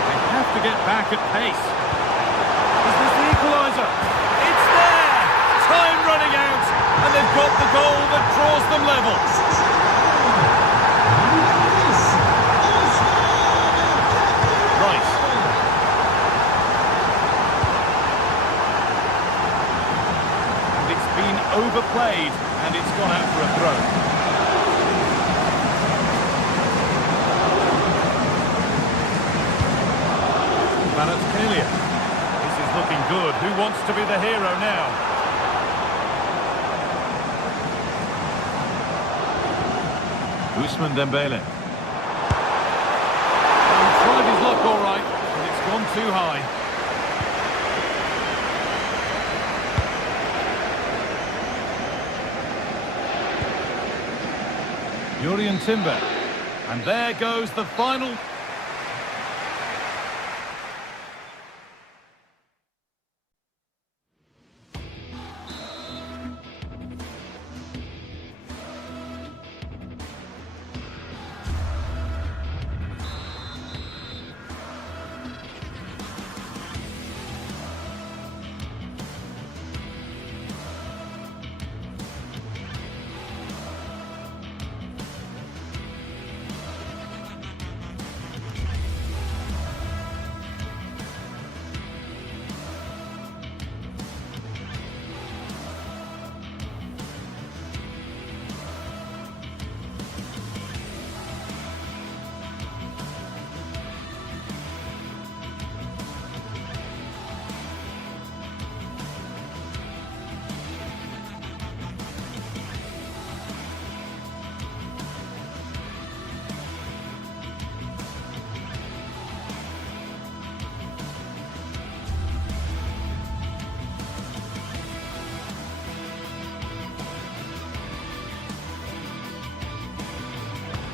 They have to get back at pace. Is this the equaliser? It's there! Time running out, and they've got the goal that draws them level. Overplayed, and it's gone out for a throw. Kvaratskhelia. This is looking good. Who wants to be the hero now? Ousmane Dembele. He tried his luck all right, but it's gone too high. Jurrien Timber. And there goes the final.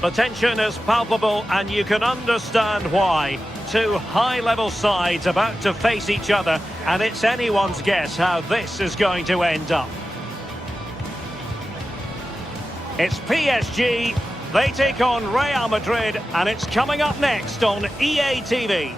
The tension is palpable and you can understand why. Two high-level sides about to face each other, and it's anyone's guess how this is going to end up. It's PSG, they take on Real Madrid, and it's coming up next on EA TV.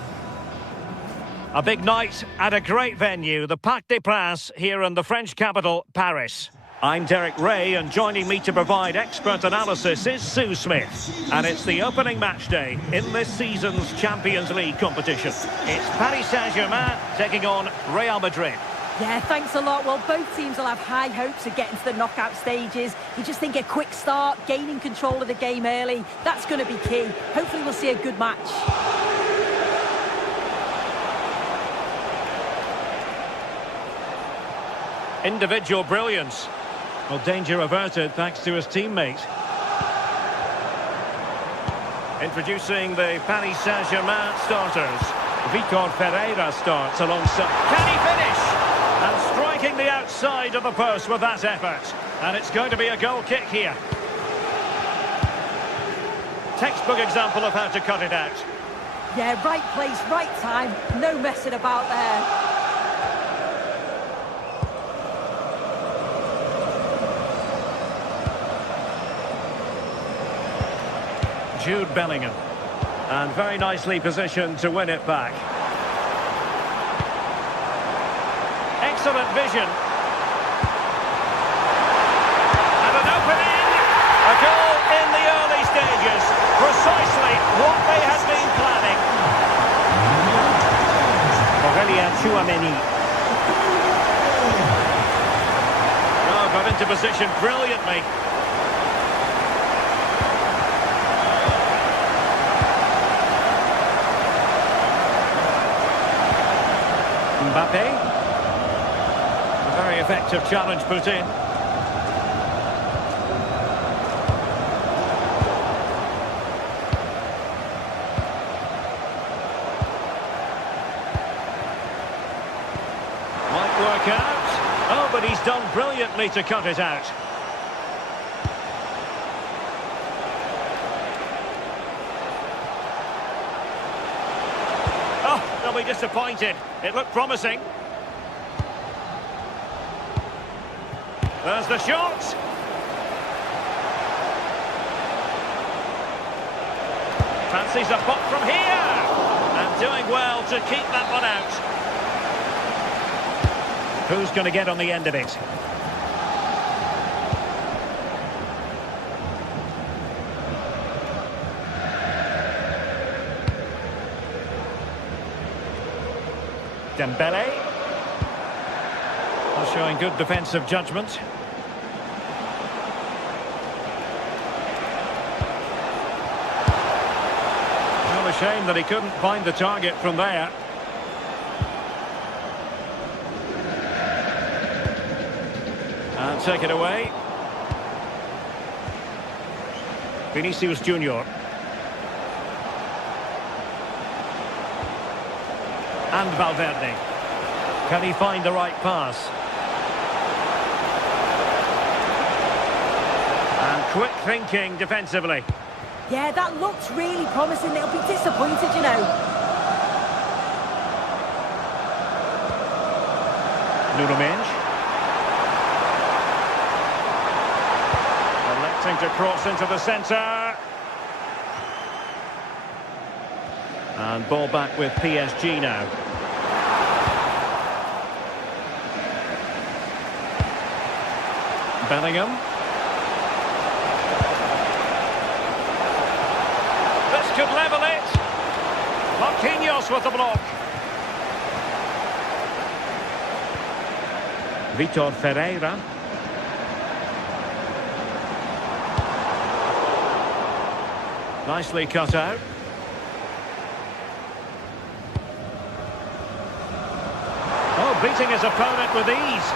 A big night at a great venue, the Parc des Princes here in the French capital, Paris. I'm Derek Ray, and joining me to provide expert analysis is Sue Smith. And it's the opening match day in this season's Champions League competition. It's Paris Saint-Germain taking on Real Madrid. Yeah, thanks a lot. Well, both teams will have high hopes of getting to the knockout stages. You just think a quick start, gaining control of the game early, that's going to be key. Hopefully we'll see a good match. Individual brilliance. Well, danger averted thanks to his teammate. Introducing the Paris Saint-Germain starters. Vitor Ferreira starts alongside. Can he finish? And striking the outside of the post with that effort. And it's going to be a goal kick here. Textbook example of how to cut it out. Yeah, right place, right time. No messing about there. Jude Bellingham, and very nicely positioned to win it back. Excellent vision. And an opening. A goal in the early stages. Precisely what they had been planning. Aurélien Tchouameni. Oh, got into position brilliantly. Mbappe. A very effective challenge put in. Might work out. Oh, but he's done brilliantly to cut it out. They'll be disappointed. It looked promising. There's the shot. Fancies a pop from here. And doing well to keep that one out. Who's going to get on the end of it? Dembele. Showing good defensive judgment. Well, a shame that he couldn't find the target from there. And take it away. Vinicius Junior. And Valverde. Can he find the right pass? And quick thinking defensively. Yeah, that looked really promising. They'll be disappointed, you know. Nuno Mendes. Electing to cross into the centre. And ball back with PSG now. Bellingham. This could level it. Marquinhos with the block. Vitor Ferreira. Nicely cut out. Oh, beating his opponent with ease.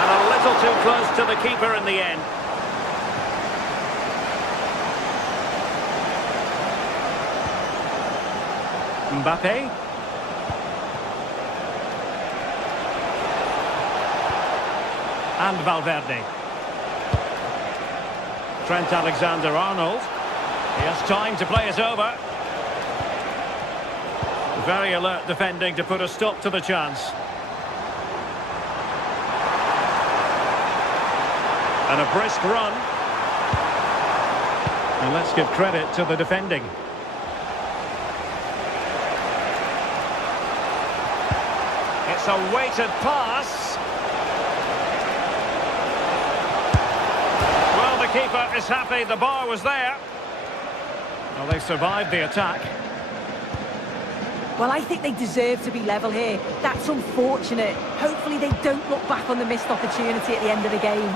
And a little too close to the keeper in the end. Mbappe. And Valverde. Trent Alexander-Arnold. He has time to play it over. Very alert defending to put a stop to the chance. And a brisk run. And let's give credit to the defending. It's a weighted pass. keeper is happy the bar was there. Well, they survived the attack. Well, I think they deserve to be level here. That's unfortunate. Hopefully they don't look back on the missed opportunity at the end of the game.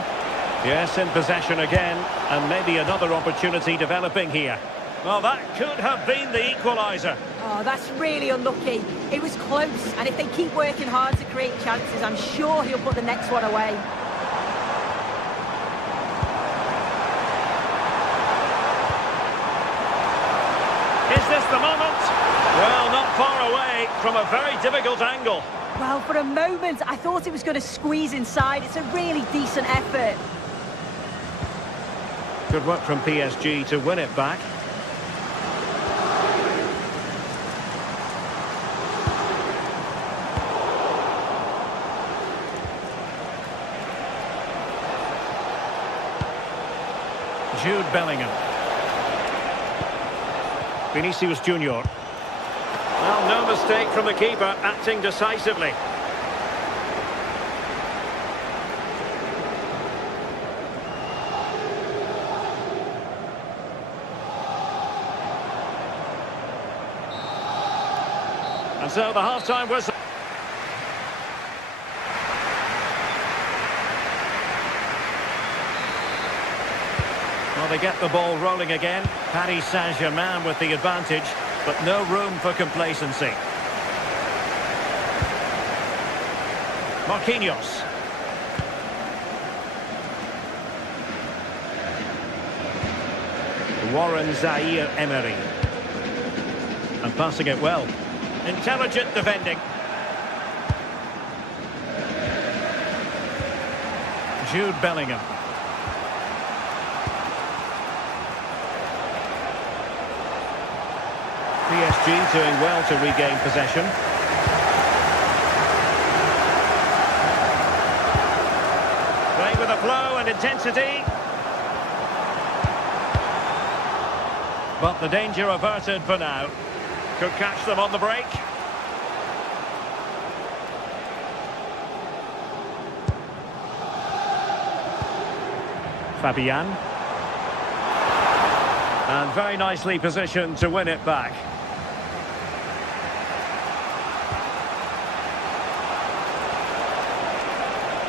Yes, in possession again, and maybe another opportunity developing here. Well, that could have been the equaliser. Oh, that's really unlucky. It was close, and if they keep working hard to create chances, I'm sure he'll put the next one away. Is this the moment? Well, not far away from a very difficult angle. Well, for a moment, I thought it was going to squeeze inside. It's a really decent effort. Good work from PSG to win it back. Jude Bellingham. Vinicius Junior. Well, no mistake from the keeper, acting decisively. And so the half-time whistle. Well, they get the ball rolling again. Paris Saint-Germain with the advantage, but no room for complacency. Marquinhos. Warren Zaire-Emery. And passing it well. Intelligent defending. Jude Bellingham. PSG doing well to regain possession. Playing with a flow and intensity. But the danger averted for now. Could catch them on the break. Fabian. And very nicely positioned to win it back.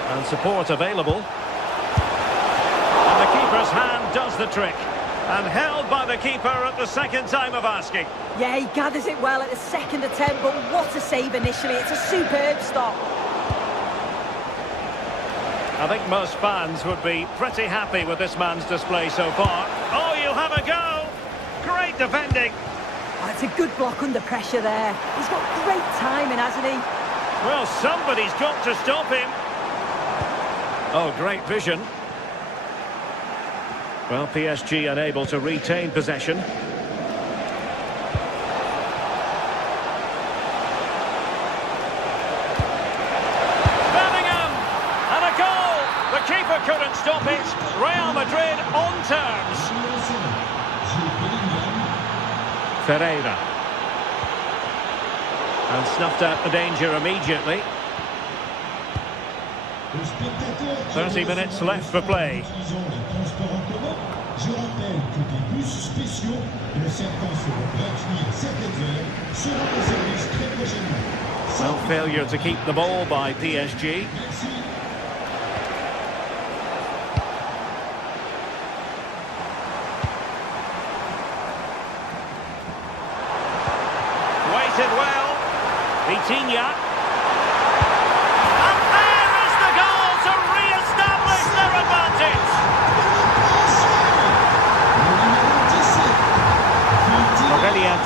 And support available. And the keeper's hand does the trick. And held by the keeper at the second time of asking. Yeah, he gathers it well at the second attempt, but what a save initially. It's a superb stop. I think most fans would be pretty happy with this man's display so far. Oh, you'll have a go. Great defending. Oh, it's a good block under pressure there. He's got great timing, hasn't he? Well, somebody's got to stop him. Oh, great vision. Well, PSG unable to retain possession. Bellingham! And a goal! The keeper couldn't stop it. Real Madrid on terms. Ferreira. And snuffed out the danger immediately. 30 minutes left for play. Well, failure to keep the ball by PSG. Waited well. Vitinha.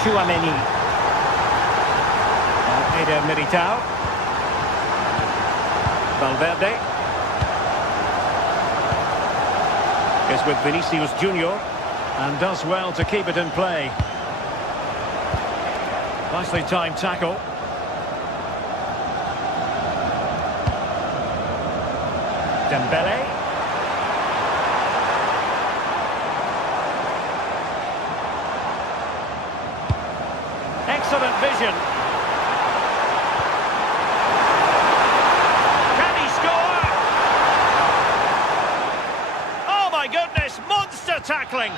Chouameni. Eder Militao. Valverde. Is with Vinicius Junior and does well to keep it in play. Nicely timed tackle. Dembele. Excellent vision. Can he score? Oh my goodness, tackling.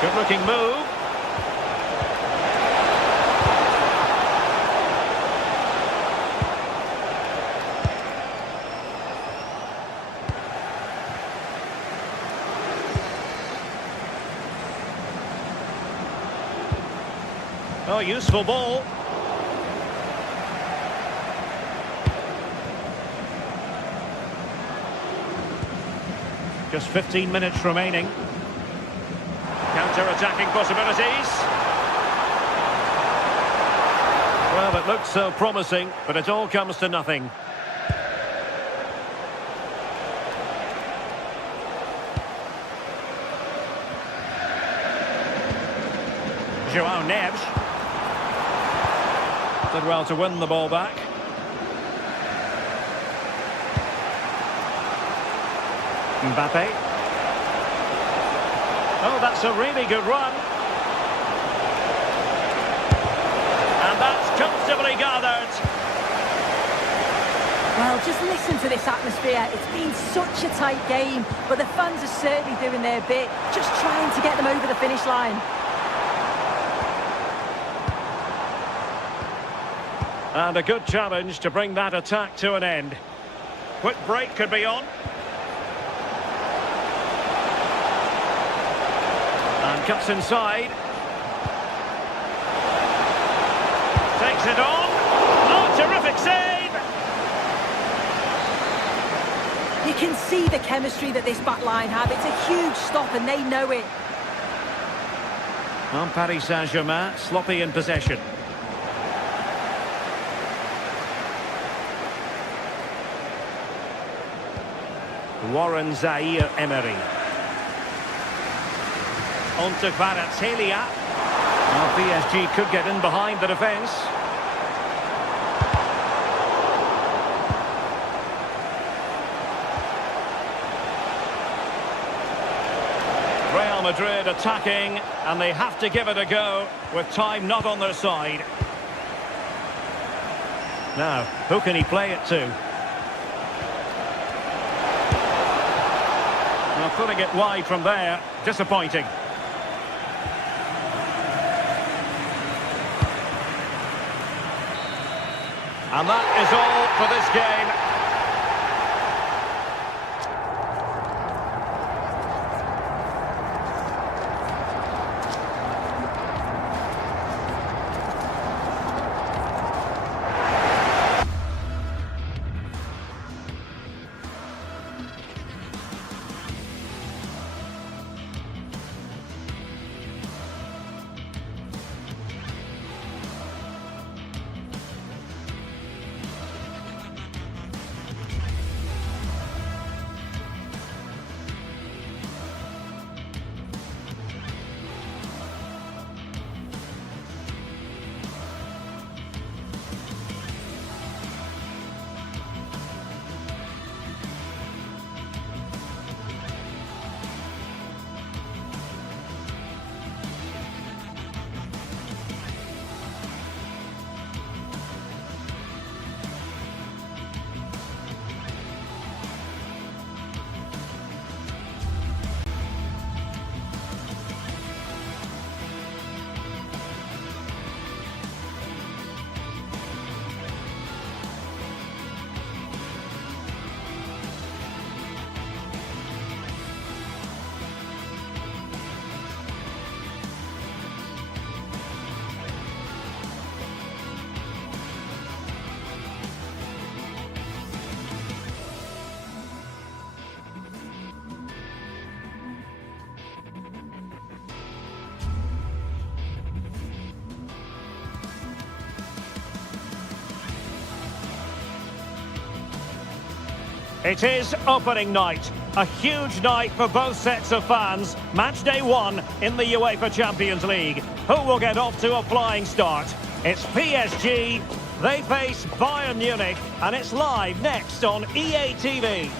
Good-looking move. Oh, useful ball. Just 15 minutes remaining. Counter-attacking possibilities. Well, it looked so promising, but it all comes to nothing. João Neves. Did well to win the ball back. Mbappe. Oh, that's a really good run. And that's comfortably gathered. Well, just listen to this atmosphere. It's been such a tight game, but the fans are certainly doing their bit, just trying to get them over the finish line. And a good challenge to bring that attack to an end. Quick break could be on. And cuts inside. Takes it on. Oh, terrific save! You can see the chemistry that this back line have. It's a huge stop and they know it. On Paris Saint-Germain, sloppy in possession. Warren Zaire-Emery. On to Kvaratskhelia. Well, PSG could get in behind the defence. Real Madrid attacking, and they have to give it a go with time not on their side. Now, who can he play it to? Well, putting it wide from there, disappointing. And that is all for this game. It is opening night, a huge night for both sets of fans. Match day 1 in the UEFA Champions League. Who will get off to a flying start? It's PSG, they face Bayern Munich, and it's live next on EA TV.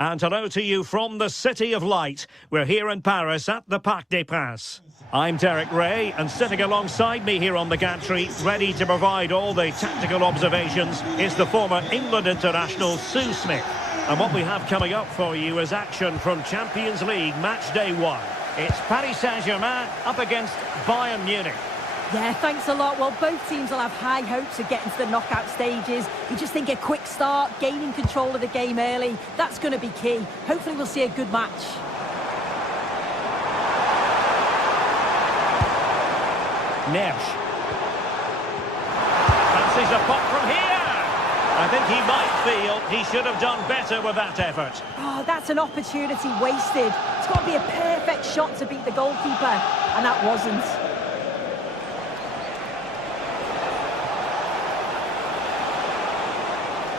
And hello to you from the City of Light. We're here in Paris at the Parc des Princes. I'm Derek Ray, and sitting alongside me here on the gantry, ready to provide all the tactical observations, is the former England international Sue Smith. And what we have coming up for you is action from Champions League match day 1. It's Paris Saint-Germain up against Bayern Munich. Yeah, thanks a lot. Well, both teams will have high hopes of getting to the knockout stages. You just think a quick start, gaining control of the game early, that's going to be key. Hopefully we'll see a good match. Neves. Fancies a pop from here. I think he might feel he should have done better with that effort. Oh, that's an opportunity wasted. It's got to be a perfect shot to beat the goalkeeper, and that wasn't.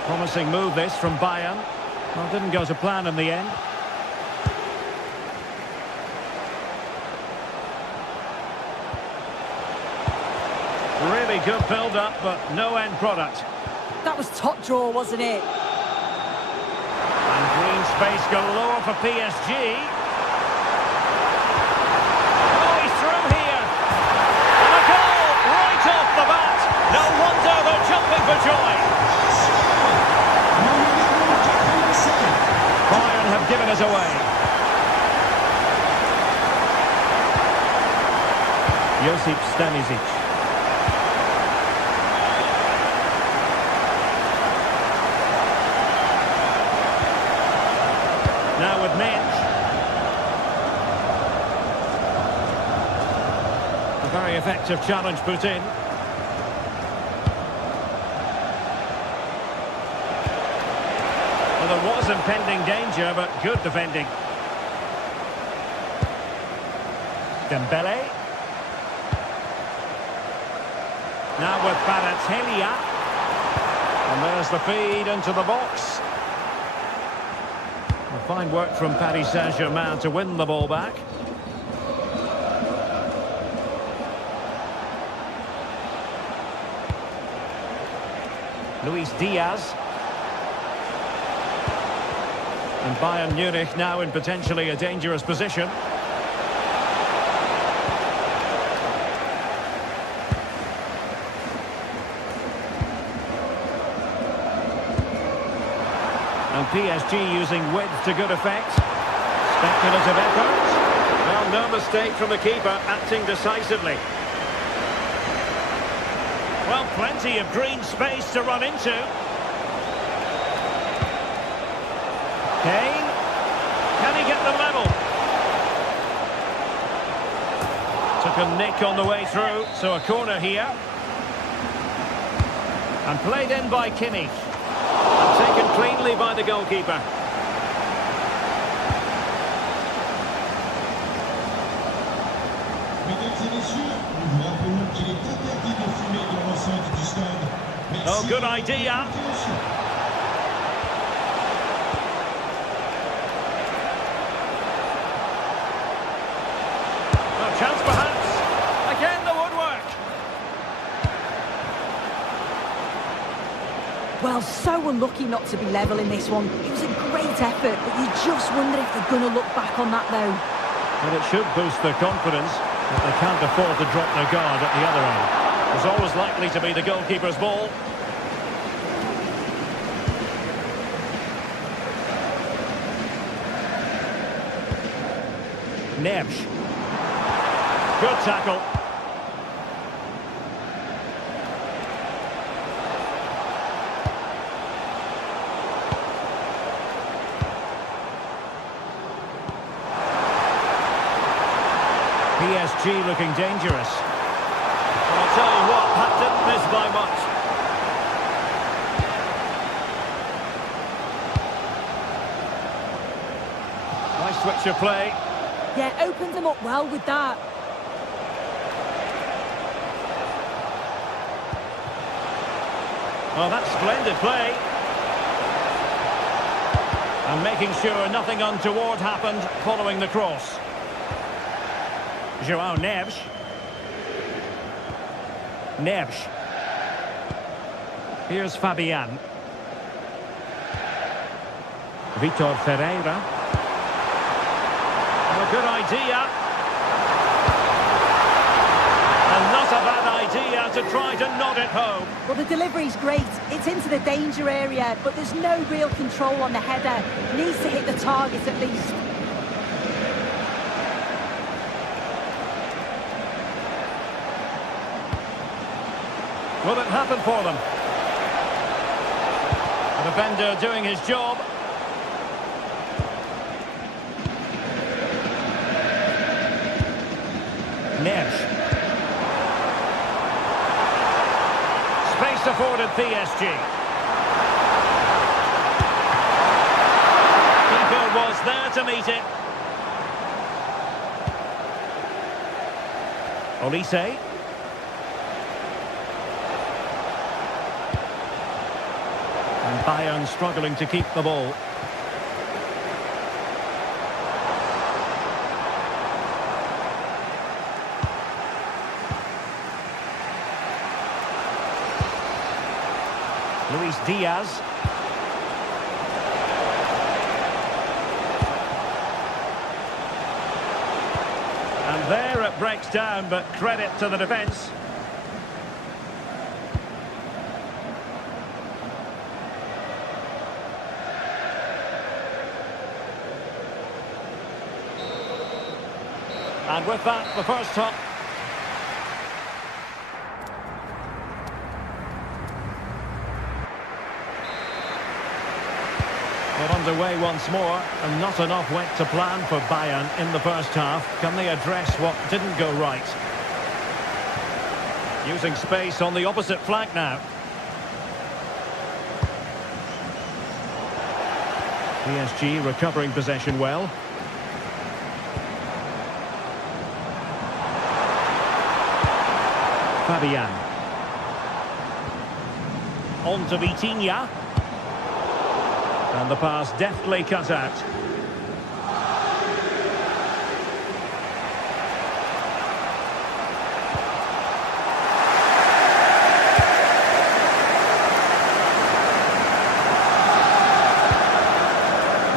Promising move this from Bayern. Well, didn't go to plan in the end. Really good build-up, but no end product. That was top draw, wasn't it? And green space galore for PSG. Oh, he's through here. And a goal right off the bat. No wonder they're jumping for joy. Bayern have given us away. Josip Stanisic. Now with Mensch. A very effective challenge put in. Well, there was impending danger, but good defending. Dembele. Now with Baratelia. And there's the feed into the box. Fine work from Paris Saint-Germain to win the ball back. Luis Diaz. And Bayern Munich now in potentially a dangerous position. And PSG using width to good effect. Speculative effort. Well, no mistake from the keeper, acting decisively. Well, plenty of green space to run into. Kane. Can he get the level? Took a nick on the way through, so a corner here. And played in by Kimmich. Taken cleanly by the goalkeeper. Oh, good idea. Oh, chance perhaps. Again, the woodwork. Well, so unlucky not to be level in this one. It was a great effort, but you just wonder if they're going to look back on that, though. And it should boost their confidence, but they can't afford to drop their guard at the other end. It's always likely to be the goalkeeper's ball. Neves. Good tackle. PSG looking dangerous. I'll tell you what, that didn't miss by much. Nice switch of play. Yeah, opened them up well with that. Oh, that's splendid play. And making sure nothing untoward happened following the cross. João Neves. Neves. Here's Fabian. Vitor Ferreira. A good idea. And not a bad idea to try to nod it home. Well, the delivery's great. It's into the danger area, but there's no real control on the header. Needs to hit the target at least. Will it happen for them? The defender doing his job. Neves. Space afforded PSG. Keeper was there to meet it. Olise. And Bayern struggling to keep the ball. Luis Diaz. And there it breaks down, but credit to the defence. And with that, the first top. They're underway once more, and not enough went to plan for Bayern in the first half. Can they address what didn't go right? Using space on the opposite flank now. PSG recovering possession well. Fabian. On to Vitinha. And the pass deftly cut out.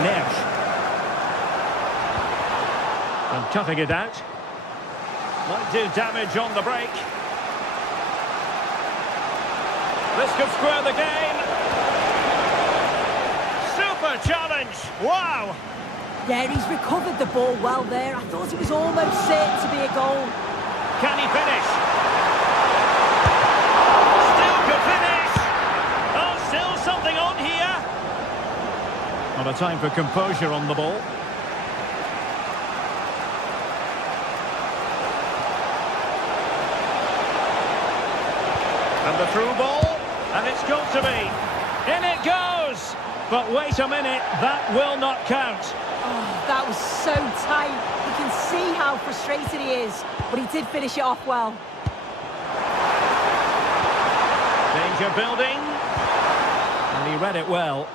Neves. And cutting it out. Might do damage on the break. This could square the game. Super challenge. Wow. Yeah, he's recovered the ball well there. I thought it was almost certain to be a goal. Can he finish? Still could finish. Oh, still something on here. Not a time for composure on the ball. And the through ball. And it's got to be. In it goes! But wait a minute, that will not count. Oh, that was so tight. You can see how frustrated he is, but he did finish it off well. Danger building. And he read it well.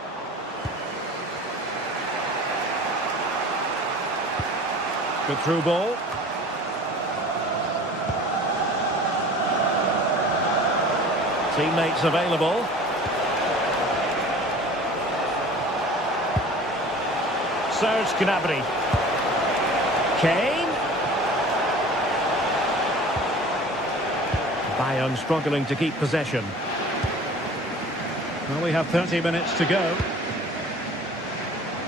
Good through ball. Teammates available. Serge Gnabry. Kane. Bayern struggling to keep possession. Well, we have 30 minutes to go.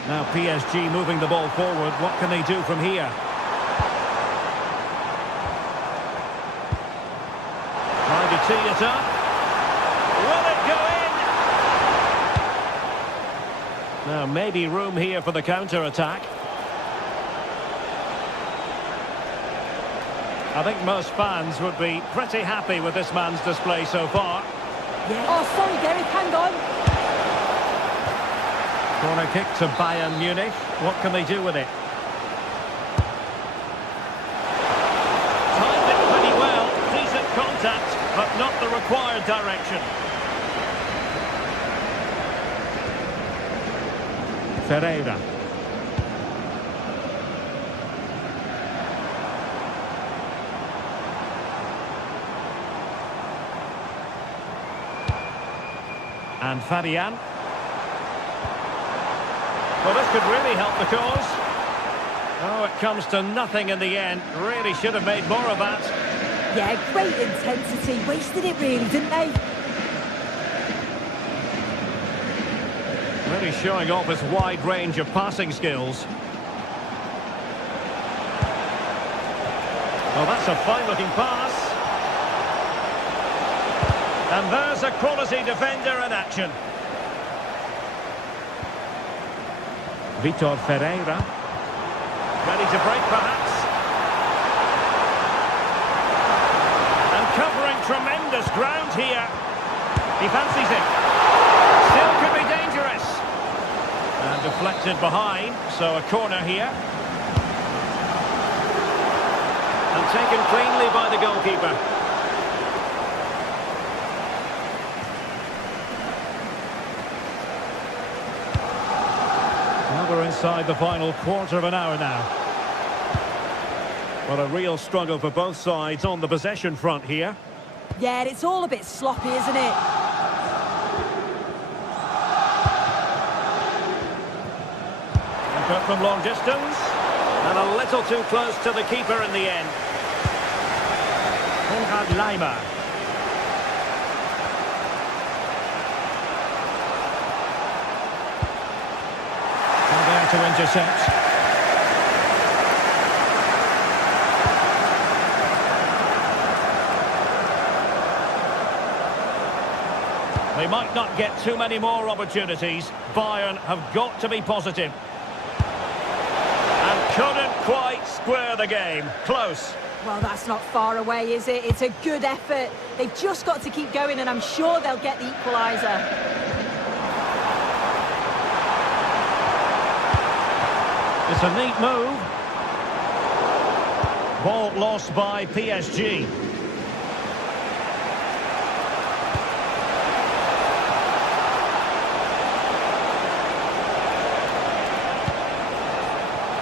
Now PSG moving the ball forward. What can they do from here? Trying to tee it up. Will it go in? Now, maybe room here for the counter-attack. I think most fans would be pretty happy with this man's display so far. Yeah. Oh, sorry, Derek, hang on. Corner kick to Bayern Munich. What can they do with it? Timed it pretty well. Decent contact, but not the required direction. Ferreira. And Fabian. Well, this could really help the cause. Oh, it comes to nothing in the end. Really should have made more of that. Yeah, great intensity. Wasted it really, didn't they? Really showing off his wide range of passing skills. Well, that's a fine-looking pass. And there's a quality defender in action. Vitor Ferreira. Ready to break, perhaps. And covering tremendous ground here. He fancies it. Still could be dangerous. And deflected behind, so a corner here. And taken cleanly by the goalkeeper. Well, we're inside the final quarter of an hour now. Well, a real struggle for both sides on the possession front here. Yeah, it's all a bit sloppy, isn't it? Cut from long distance. And a little too close to the keeper in the end. Konrad Laimer. And there to intercept. They might not get too many more opportunities. Bayern have got to be positive. And couldn't quite square the game. Close. Well, that's not far away, is it? It's a good effort. They've just got to keep going, and I'm sure they'll get the equaliser. It's a neat move. Ball lost by PSG.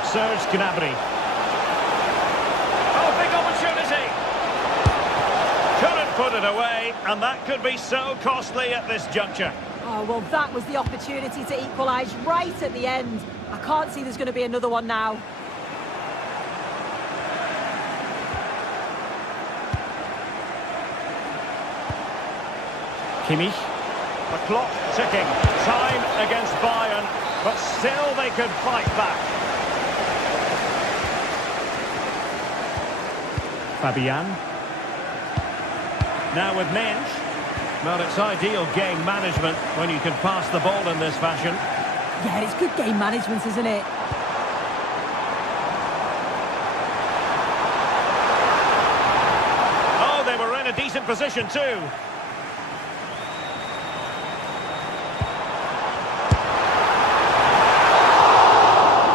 Serge Gnabry. Oh, big opportunity! Couldn't put it away, and that could be so costly at this juncture. Oh, well, that was the opportunity to equalise right at the end. I can't see there's going to be another one now. Kimmich. The clock ticking. Time against Bayern, but still they could fight back. Fabian. Now with Mensch. Well, it's ideal game management when you can pass the ball in this fashion. Yeah, it's good game management, isn't it? Oh, they were in a decent position too.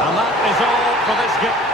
And that is all for this game.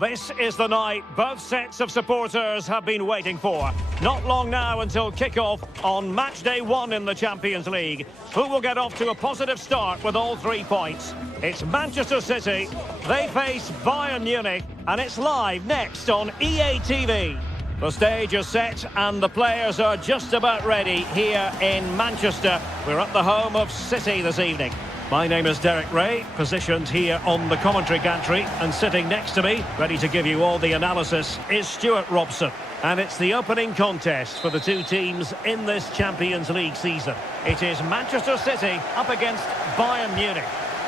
This is the night both sets of supporters have been waiting for. Not long now until kick-off on match day 1 in the Champions League. Who will get off to a positive start with all 3 points? It's Manchester City. They face Bayern Munich, and it's live next on EA TV. The stage is set and the players are just about ready here in Manchester. We're at the home of City this evening. My name is Derek Ray, positioned here on the commentary gantry, and sitting next to me, ready to give you all the analysis, is Stuart Robson. And it's the opening contest for the two teams in this Champions League season. It is Manchester City up against Bayern Munich.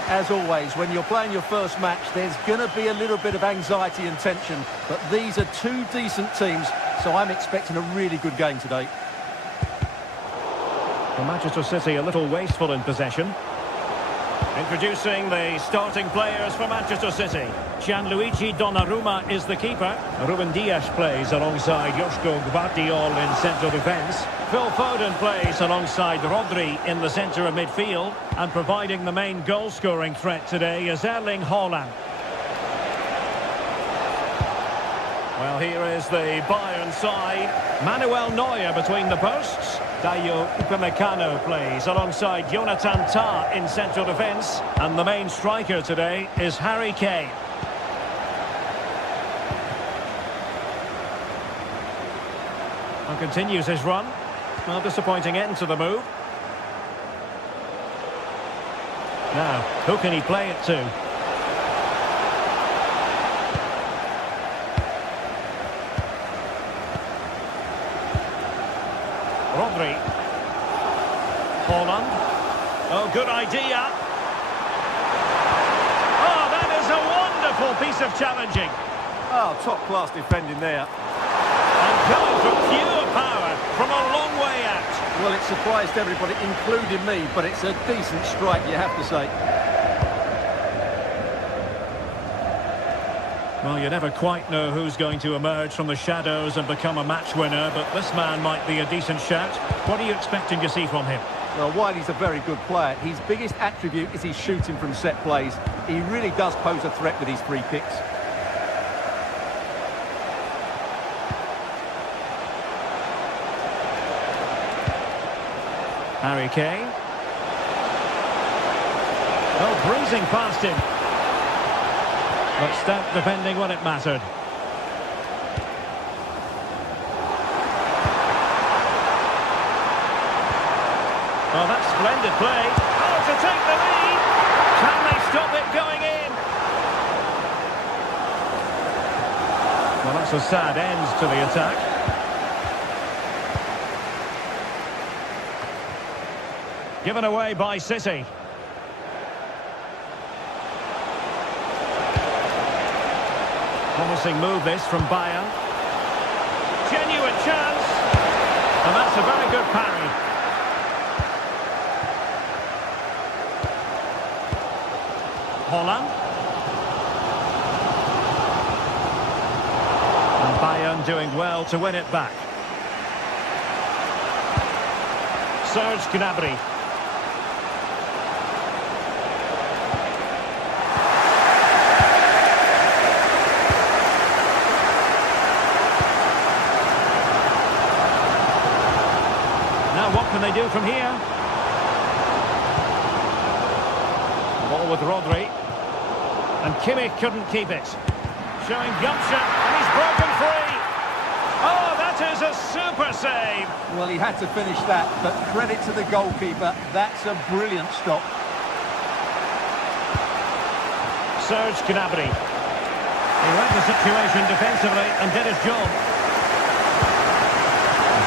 As always, when you're playing your first match, there's going to be a little bit of anxiety and tension. But these are two decent teams, so I'm expecting a really good game today. Well, Manchester City a little wasteful in possession. Introducing the starting players for Manchester City. Gianluigi Donnarumma is the keeper. Ruben Dias plays alongside Joško Gvardiol in central defence. Phil Foden plays alongside Rodri in the centre of midfield. And providing the main goal-scoring threat today is Erling Haaland. Well, here is the Bayern side. Manuel Neuer between the posts. Dayo Upamecano plays alongside Jonathan Tah in central defence. And the main striker today is Harry Kane. And continues his run. Well, disappointing end to the move. Now, who can he play it to? Rodri. Haaland. Oh, good idea. Oh, that is a wonderful piece of challenging. Oh, top-class defending there. And going for pure power from a long way out. Well, it surprised everybody, including me, but it's a decent strike, you have to say. Well, you never quite know who's going to emerge from the shadows and become a match winner, but this man might be a decent shout. What are you expecting to see from him? Well, while he's a very good player, his biggest attribute is his shooting from set plays. He really does pose a threat with his free kicks. Harry Kane. Oh, breezing past him. But stout defending when it mattered. Oh, that's splendid play. Oh, to take the lead. Can they stop it going in? Well, that's a sad end to the attack. Given away by City. Promising move this from Bayern. Genuine chance. And that's a very good parry. Haaland. And Bayern doing well to win it back. Serge Gnabry. What can they do from here? Ball with Rodri. And Kimmich couldn't keep it. Showing gumption, and he's broken free. Oh, that is a super save. Well, he had to finish that, but credit to the goalkeeper. That's a brilliant stop. Serge Gnabry. He read the situation defensively and did his job.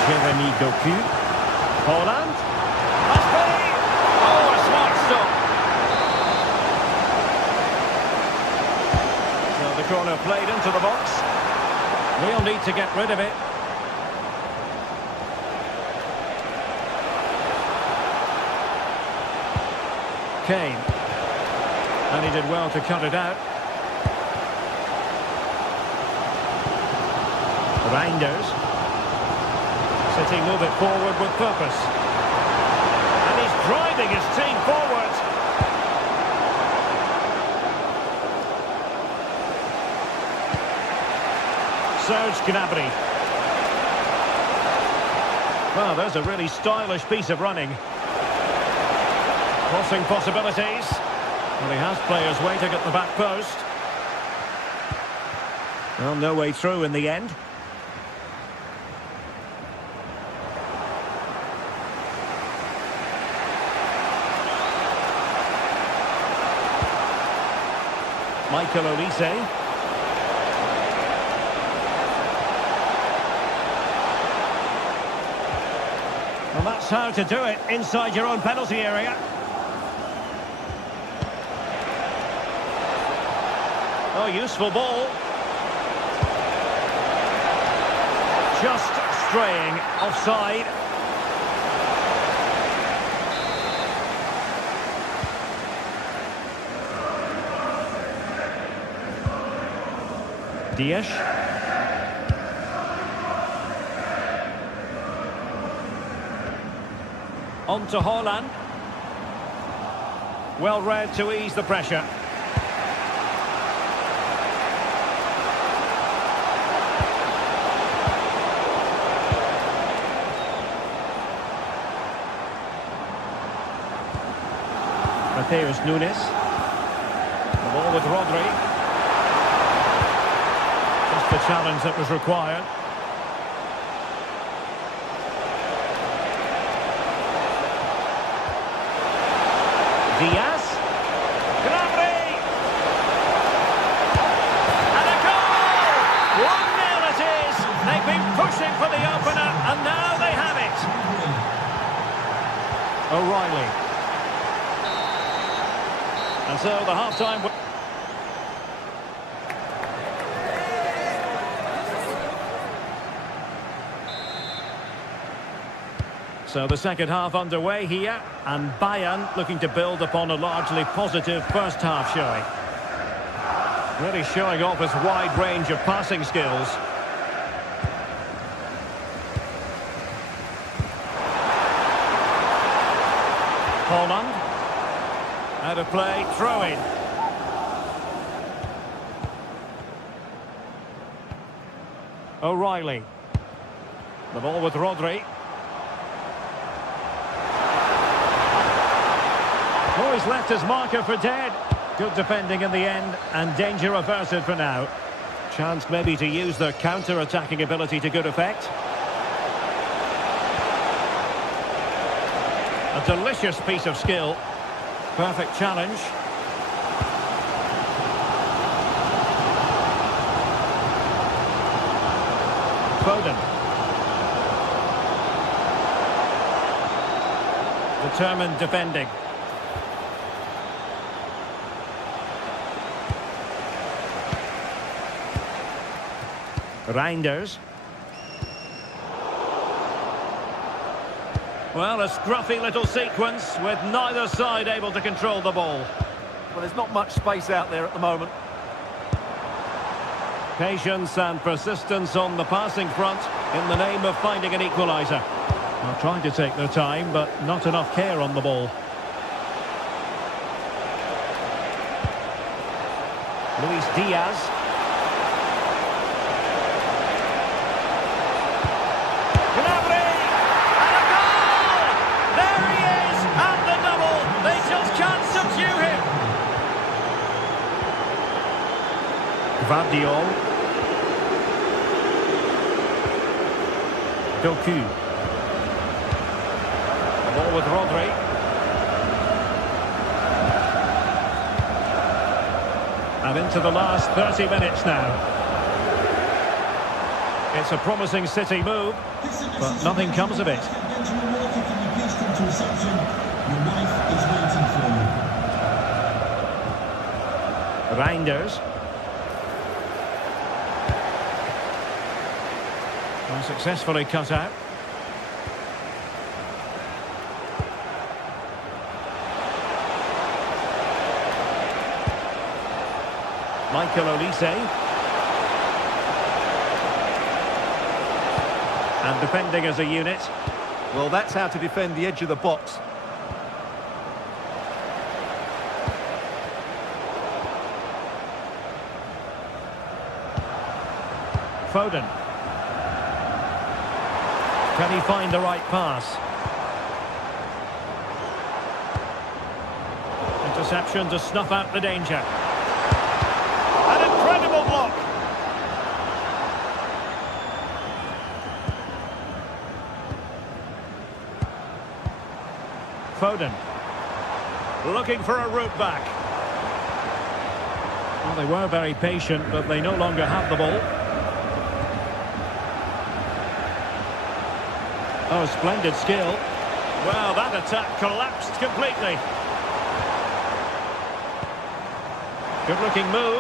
Jeremy Doku. Haaland. Must be! Oh, a smart stop. So the corner played into the box. We'll need to get rid of it. Kane. And he did well to cut it out. Reinders. City move it forward with purpose. And he's driving his team forward. Serge Gnabry. Well, there's a really stylish piece of running. Crossing possibilities. Well, he has players waiting at the back post. Well, no way through in the end. Michael Olise. Well, that's how to do it inside your own penalty area. Oh, useful ball. Just straying offside. Dias. On to Haaland. Well read to ease the pressure. Mateus Nunes. The ball with Rodri. Just the challenge that was required. Diaz. Gnabry. And a goal! 1-0 it is. They've been pushing for the opener, and now they have it. O'Reilly. And so the half-time... So the second half underway here, and Bayern looking to build upon a largely positive first half showing. Really showing off his wide range of passing skills. Haaland. Out of play, throw in. O'Reilly. The ball with Rodri. Oh, he's left his marker for dead. Good defending in the end, and danger averted for now. Chance maybe to use their counter-attacking ability to good effect. A delicious piece of skill. Perfect challenge. Foden. Determined defending. Reinders. Well, a scruffy little sequence with neither side able to control the ball. Well, there's not much space out there at the moment. Patience and persistence on the passing front in the name of finding an equaliser. Well, trying to take their time, but not enough care on the ball. Luis Diaz. Vardiol. Doku. The ball with Rodri. And into the last 30 minutes now. It's a promising City move, but nothing comes of it. Reinders. Successfully cut out. Michael Olise. And defending as a unit. Well, that's how to defend the edge of the box. Foden. Can he find the right pass? Interception to snuff out the danger. An incredible block. Foden. Looking for a route back. Well, they were very patient, but they no longer have the ball. Oh, splendid skill. Well, that attack collapsed completely. Good-looking move.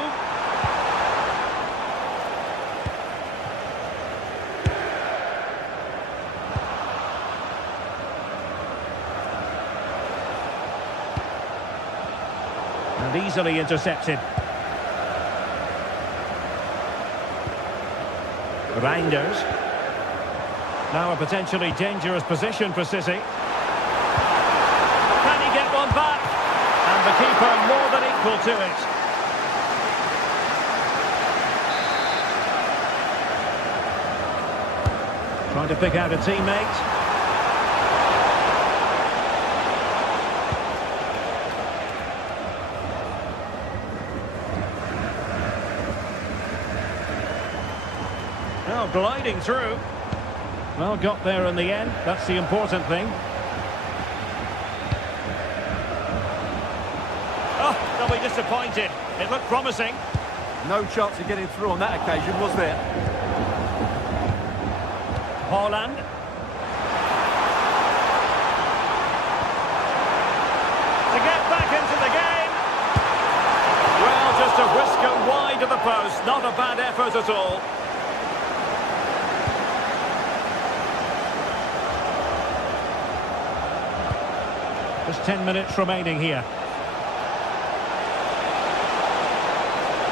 And easily intercepted. Reinders. Now a potentially dangerous position for City. Can he get one back? And the keeper more than equal to it. Trying to pick out a teammate. Now gliding through. Well, got there in the end. That's the important thing. Oh, they'll be disappointed. It looked promising. No chance of getting through on that occasion, was there? Haaland. To get back into the game. Well, just a whisker wide of the post. Not a bad effort at all. Just 10 minutes remaining here.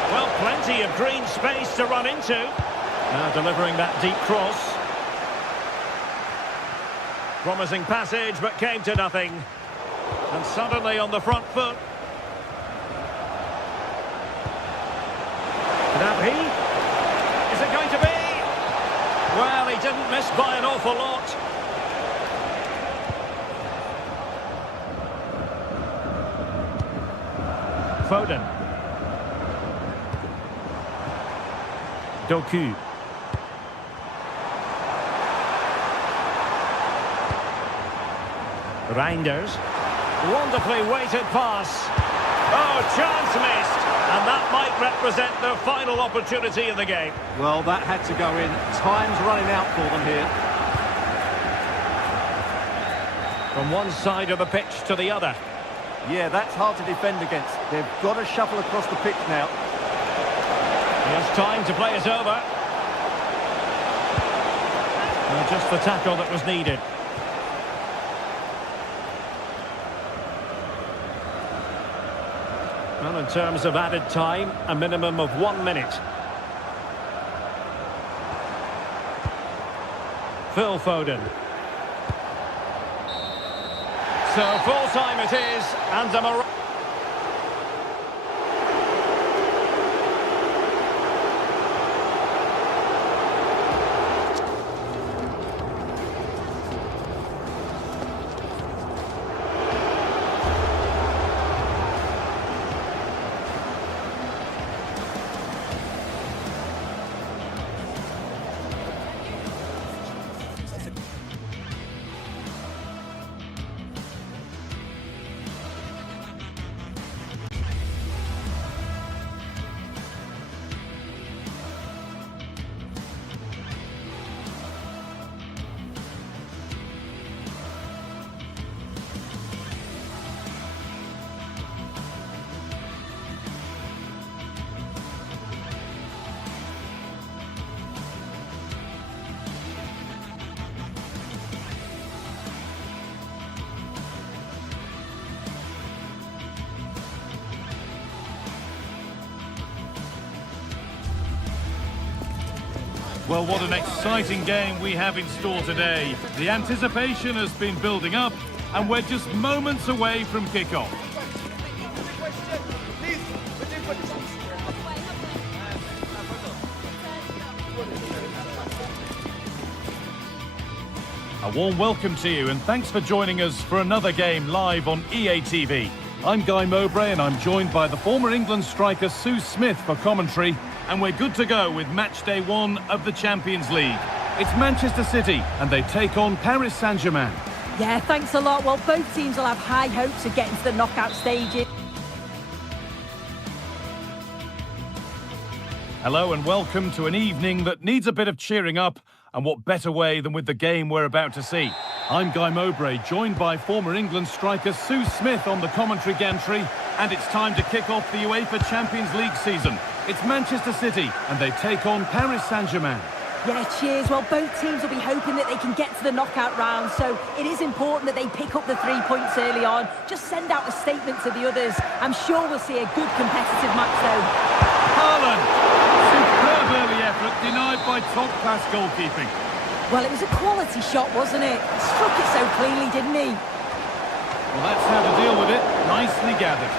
Well, plenty of green space to run into. Now delivering that deep cross. Promising passage, but came to nothing. And suddenly on the front foot. Could that be? Is it going to be? Well, he didn't miss by an awful lot. Foden. Doku. Reinders. Wonderfully weighted pass. Oh, chance missed. And that might represent their final opportunity in the game. Well, that had to go in. Time's running out for them here. From one side of the pitch to the other. Yeah, that's hard to defend against. They've got to shuffle across the pitch now. He has time to play it over. And just the tackle that was needed. Well, in terms of added time, a minimum of 1 minute. Phil Foden. So full time it is, and a Well, what an exciting game we have in store today. The anticipation has been building up, and we're just moments away from kick-off. A warm welcome to you and thanks for joining us for another game live on EA TV. I'm Guy Mowbray and I'm joined by the former England striker Sue Smith for commentary, and we're good to go with match day 1 of the Champions League. It's Manchester City and they take on Paris Saint-Germain. Yeah, thanks a lot. Well, both teams will have high hopes of getting to the knockout stages. Hello and welcome to an evening that needs a bit of cheering up, and what better way than with the game we're about to see. I'm Guy Mowbray, joined by former England striker Sue Smith on the commentary gantry, and it's time to kick off the UEFA Champions League season. It's Manchester City and they take on Paris Saint-Germain. Yeah, cheers. Well, both teams will be hoping that they can get to the knockout round, so it is important that they pick up the 3 points early on. Just send out a statement to the others. I'm sure we'll see a good competitive match though. Haaland! Superb early effort, denied by top-class goalkeeping. Well, it was a quality shot, wasn't it? He struck it so cleanly, didn't he? Well, that's how to deal with it. Nicely gathered.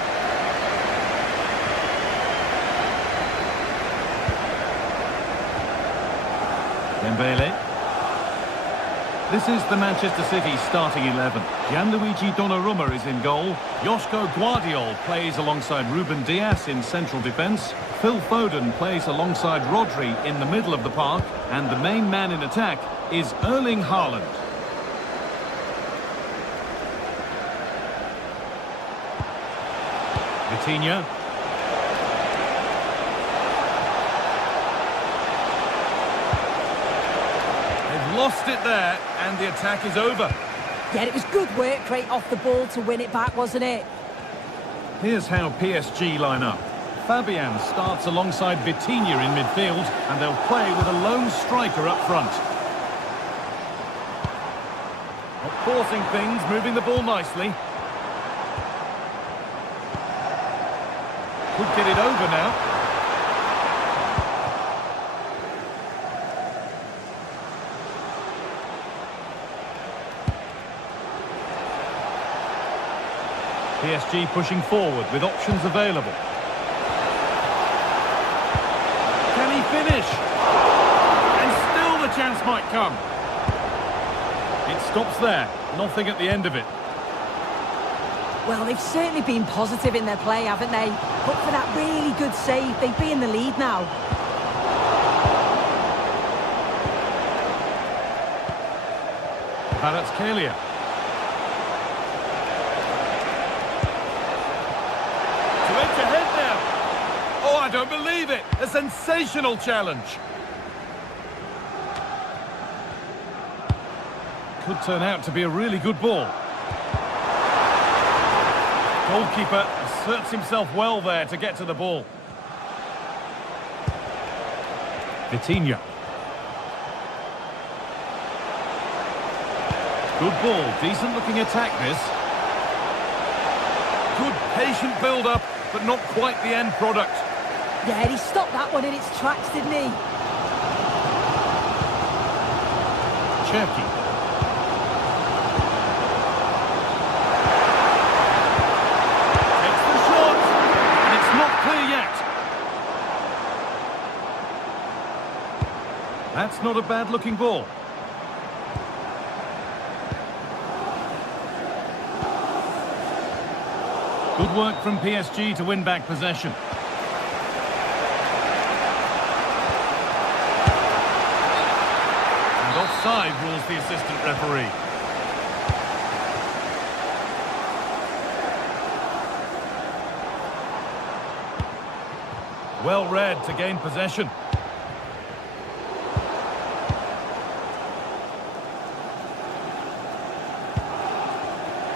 Dembele. This is the Manchester City starting 11. Gianluigi Donnarumma is in goal. Joško Guardiol plays alongside Ruben Dias in central defence. Phil Foden plays alongside Rodri in the middle of the park. And the main man in attack is Erling Haaland. Vitinha. Lost it there, and the attack is over. Yeah, it was good work right off the ball to win it back, wasn't it? Here's how PSG line up. Fabian starts alongside Vitinha in midfield, and they'll play with a lone striker up front. Not forcing things, moving the ball nicely. Could get it over now. PSG pushing forward with options available. Can he finish? And still the chance might come. It stops there. Nothing at the end of it. Well, they've certainly been positive in their play, haven't they? But for that really good save, they'd be in the lead now. Kvaratskhelia. I don't believe it! A sensational challenge! Could turn out to be a really good ball. Goalkeeper asserts himself well there to get to the ball. Vitinha. Good ball, decent looking attack this. Good patient build-up, but not quite the end product. Yeah, he stopped that one in its tracks, didn't he? Cherki. Takes the shot, and it's not clear yet. That's not a bad-looking ball. Good work from PSG to win back possession. Offside rules the assistant referee. Well read to gain possession.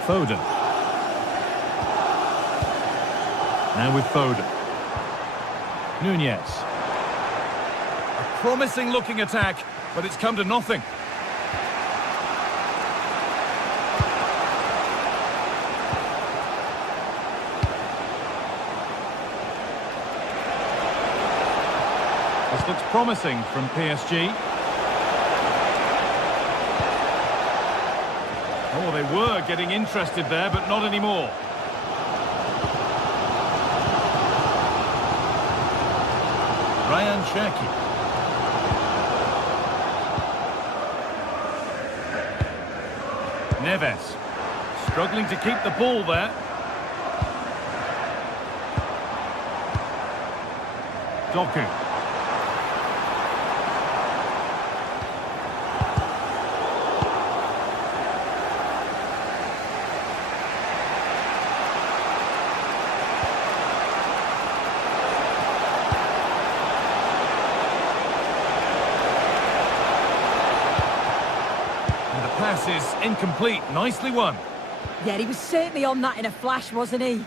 Foden. Now with Foden. Nunez. A promising looking attack, but it's come to nothing. This looks promising from PSG. Oh, they were getting interested there, but not anymore. Cherki. Neves. Struggling to keep the ball there. Doku. Pass is incomplete. Nicely won. Yeah, he was certainly on that in a flash, wasn't he?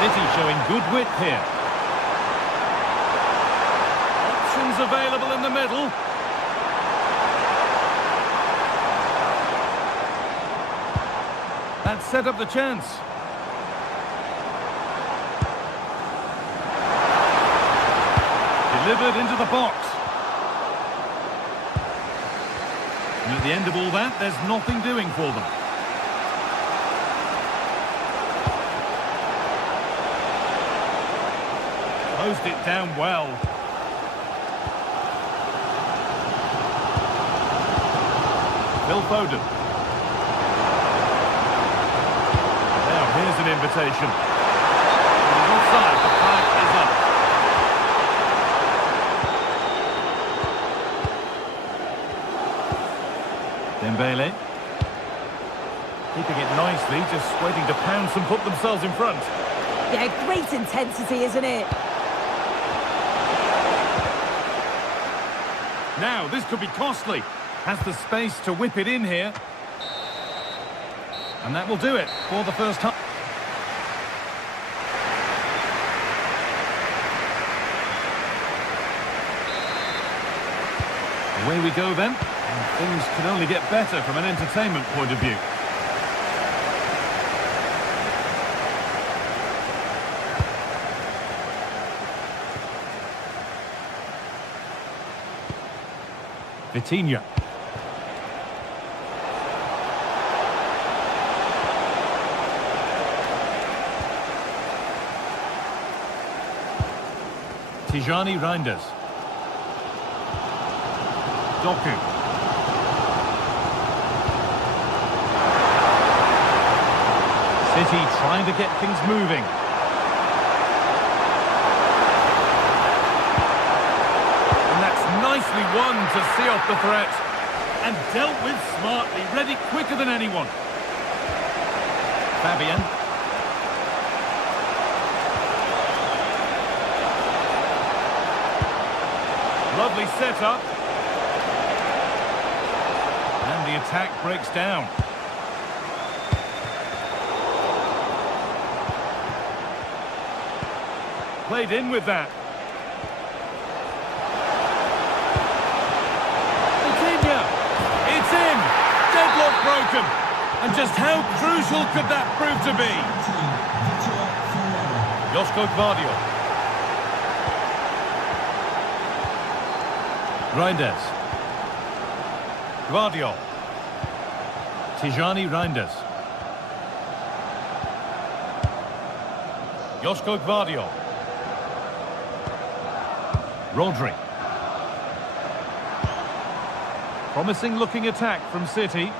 City showing good width here. Options available in the middle. That set up the chance. Delivered into the box. And at the end of all that, there's nothing doing for them. Closed it down well. Phil Foden. Now, here's an invitation. He's offside, the flag is up. Dembele. Keeping it nicely, just waiting to pounce and put themselves in front. Yeah, great intensity, isn't it? Now, this could be costly. Has the space to whip it in here. And that will do it for the first time. Away we go then. And things can only get better from an entertainment point of view. Vitinha. Tijani Reinders. Doku. City trying to get things moving. And that's nicely won to see off the threat. And dealt with smartly, read it quicker than anyone. Fabian. Lovely setup. And the attack breaks down. Played in with that. Vitinha. It's in. Deadlock broken. And just how crucial could that prove to be? Josko Gvardiol. Reinders. Gvardiol. Tijani Reinders. Josko Gvardiol. Rodri. Promising looking attack from City.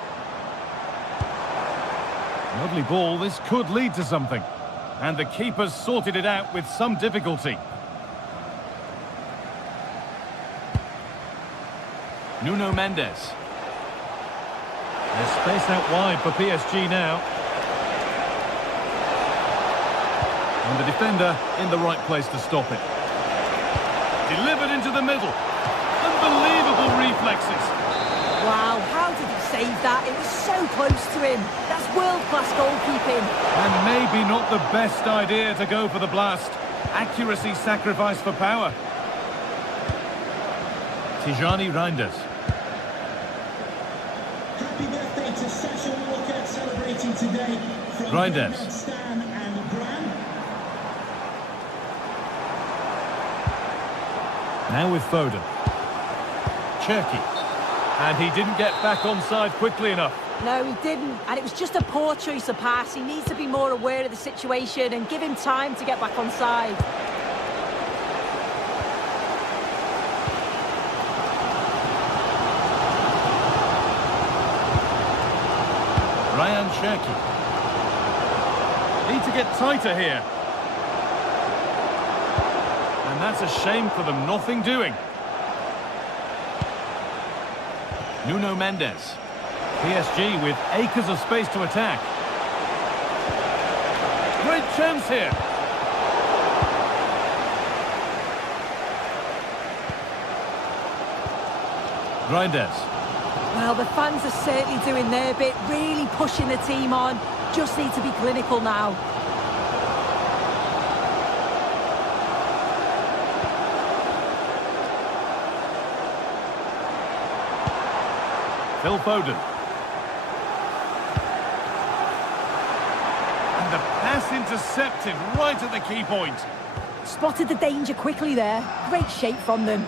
Lovely ball, this could lead to something. And the keeper's sorted it out with some difficulty. Nuno Mendes. There's space out wide for PSG now. And the defender in the right place to stop it. Delivered into the middle. Unbelievable reflexes. Wow, how did he save that? It was so close to him. That's world-class goalkeeping. And maybe not the best idea to go for the blast. Accuracy sacrificed for power. Tijani Reinders. Happy birthday to Sasha Walker, celebrating today from Reinders. Stan and Graham. Now with Foden. Cherki. And he didn't get back onside quickly enough. No, he didn't. And it was just a poor choice of pass. He needs to be more aware of the situation and give him time to get back onside. Ryan Cherki. Need to get tighter here. And that's a shame for them, nothing doing. Nuno Mendes. PSG with acres of space to attack. Great chance here. Reinders. Well, the fans are certainly doing their bit, really pushing the team on. Just need to be clinical now. Phil Foden. And the pass intercepted right at the key point. Spotted the danger quickly there. Great shape from them.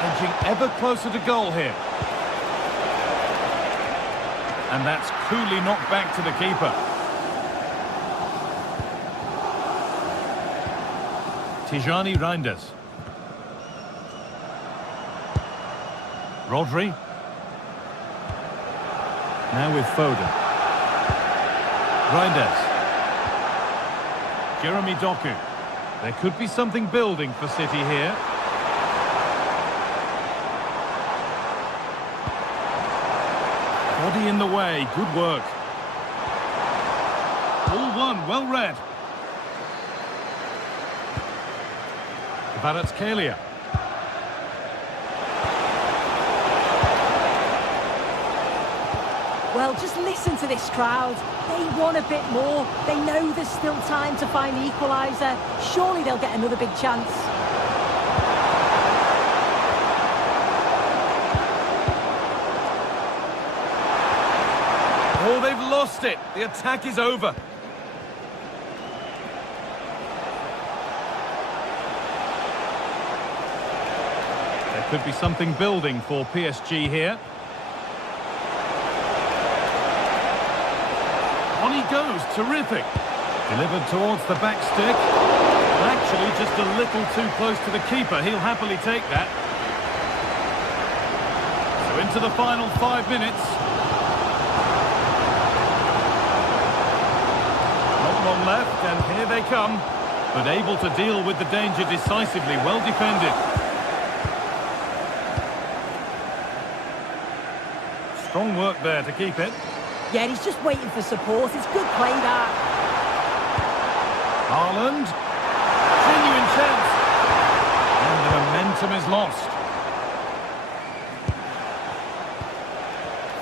Edging ever closer to goal here. And that's coolly knocked back to the keeper. Tijani Reinders. Rodri. Now with Foden. Reinders. Jeremy Doku. There could be something building for City here. Body in the way, good work. All one, well read. Kvaratskhelia. Well, just listen to this crowd. They want a bit more. They know there's still time to find the equaliser. Surely they'll get another big chance. Oh, they've lost it. The attack is over. There could be something building for PSG here. On he goes, terrific. Delivered towards the back stick. Actually, just a little too close to the keeper. He'll happily take that. So into the final 5 minutes. Not long left, and here they come. But able to deal with the danger decisively. Well defended. Strong work there to keep it. Yeah, he's just waiting for support. It's good play, that. Haaland. Genuine chance. And the momentum is lost.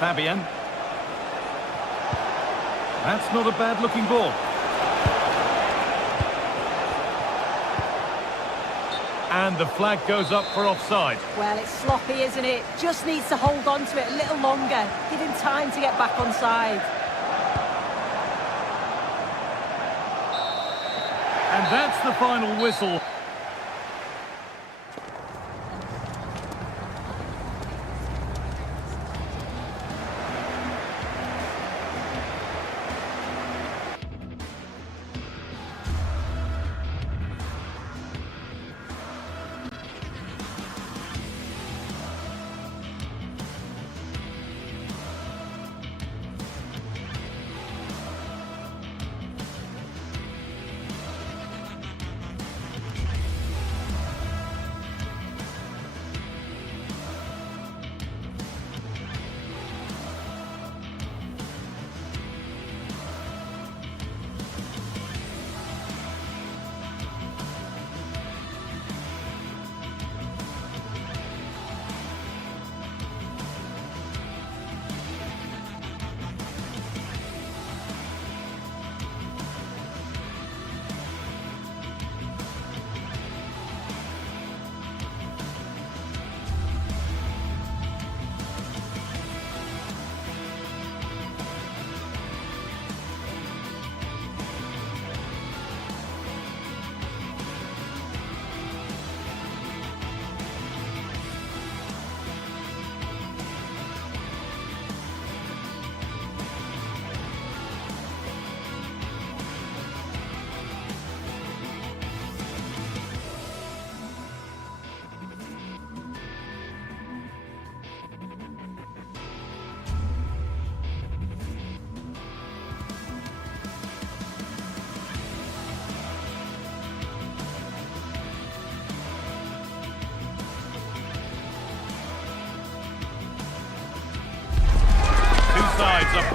Fabian. That's not a bad-looking ball. And the flag goes up for offside. Well, it's sloppy, isn't it? Just needs to hold on to it a little longer. Give him time to get back on side. And that's the final whistle.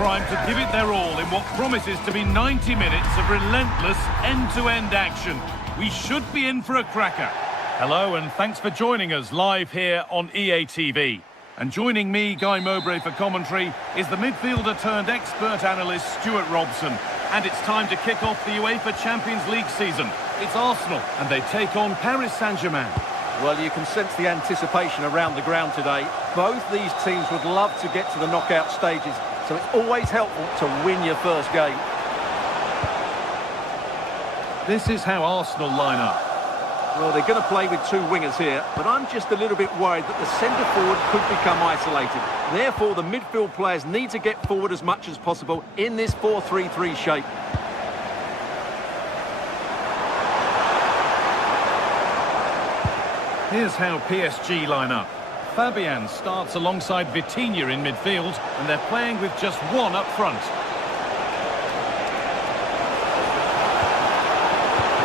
crime to give it their all in what promises to be 90 minutes of relentless end-to-end action. We should be in for a cracker. Hello and thanks for joining us live here on EA TV. And joining me, Guy Mowbray, for commentary is the midfielder-turned-expert analyst Stuart Robson. And it's time to kick off the UEFA Champions League season. It's Arsenal, and they take on Paris Saint-Germain. Well, you can sense the anticipation around the ground today. Both these teams would love to get to the knockout stages, so it's always helpful to win your first game. This is how Arsenal line up. Well, they're going to play with two wingers here, but I'm just a little bit worried that the centre-forward could become isolated. Therefore, the midfield players need to get forward as much as possible in this 4-3-3 shape. Here's how PSG line up. Fabian starts alongside Vitinha in midfield, and they're playing with just one up front.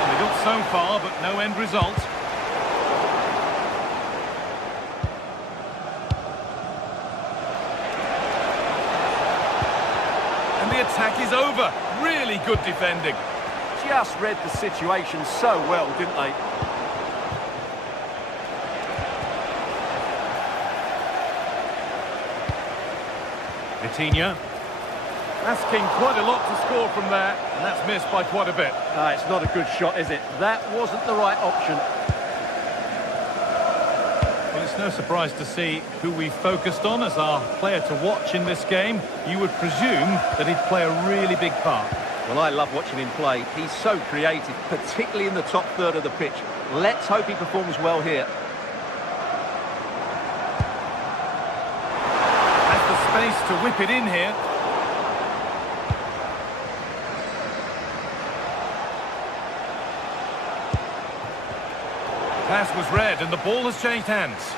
They got so far, but no end result. And the attack is over. Really good defending. Just read the situation so well, didn't they? Vitinha, asking quite a lot to score from there, and that's missed by quite a bit. It's not a good shot, is it? That wasn't the right option. Well, it's no surprise to see who we focused on as our player to watch in this game. You would presume that he'd play a really big part. Well, I love watching him play. He's so creative, particularly in the top third of the pitch. Let's hope he performs well here. Space to whip it in here. Pass was read and the ball has changed hands.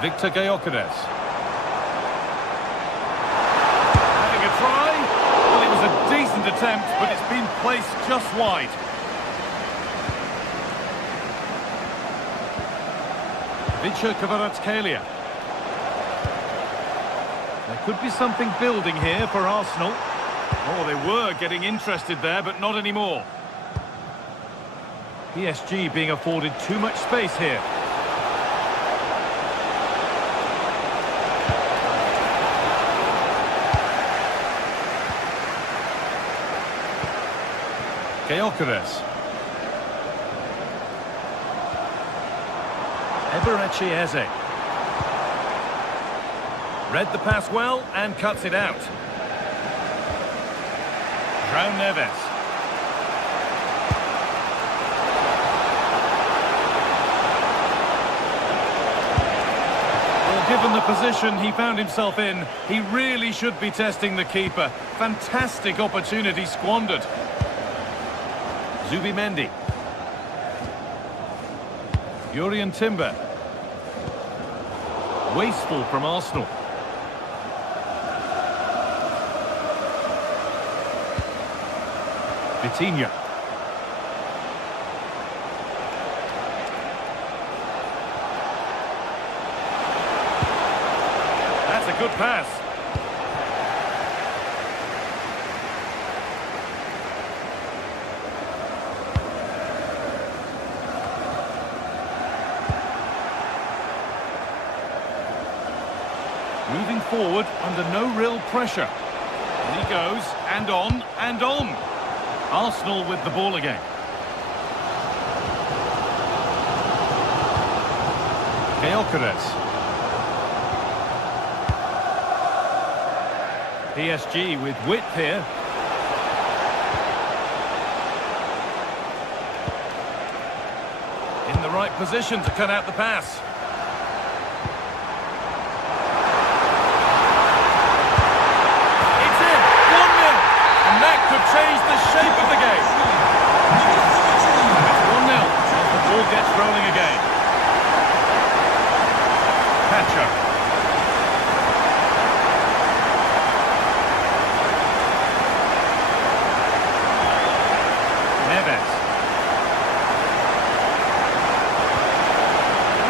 Victor Gyökeres. Having a try. Well, it was a decent attempt, but it's been placed just wide. Victor Kvaratskhelia. There could be something building here for Arsenal. Oh, they were getting interested there, but not anymore. PSG being afforded too much space here. Gyökeres. Eberechi Eze. Read the pass well and cuts it out. João Neves. Well, given the position he found himself in, he really should be testing the keeper. Fantastic opportunity squandered. Zubimendi. Jurrien Timber. Wasteful from Arsenal. Vitinha. That's a good pass. Moving forward under no real pressure. And he goes, and on, and on. Arsenal with the ball again. Gyökeres. PSG with width here. In the right position to cut out the pass. Change the shape of the game. It's 1-0 as the ball gets rolling again. Pacho. Neves.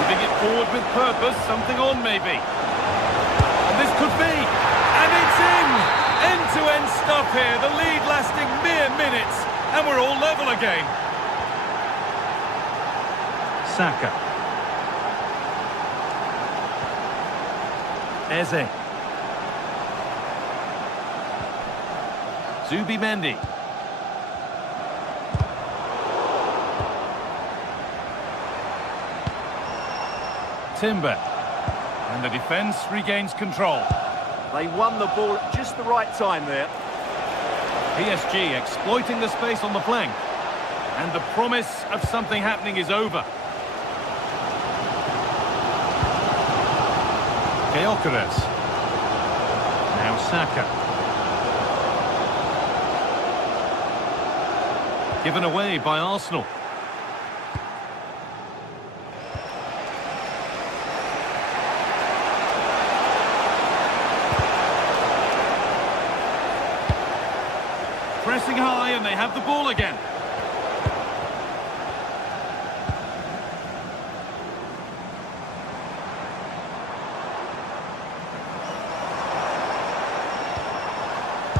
Moving it forward with purpose, something on maybe. Could be. And it's in! End-to-end stuff here. The lead lasting mere minutes. And we're all level again. Saka. Eze. Zubimendi. Timber. And the defence regains control. They won the ball at just the right time there. PSG exploiting the space on the flank. And the promise of something happening is over. Gyökeres. Now Saka. Given away by Arsenal. Pressing high and they have the ball again.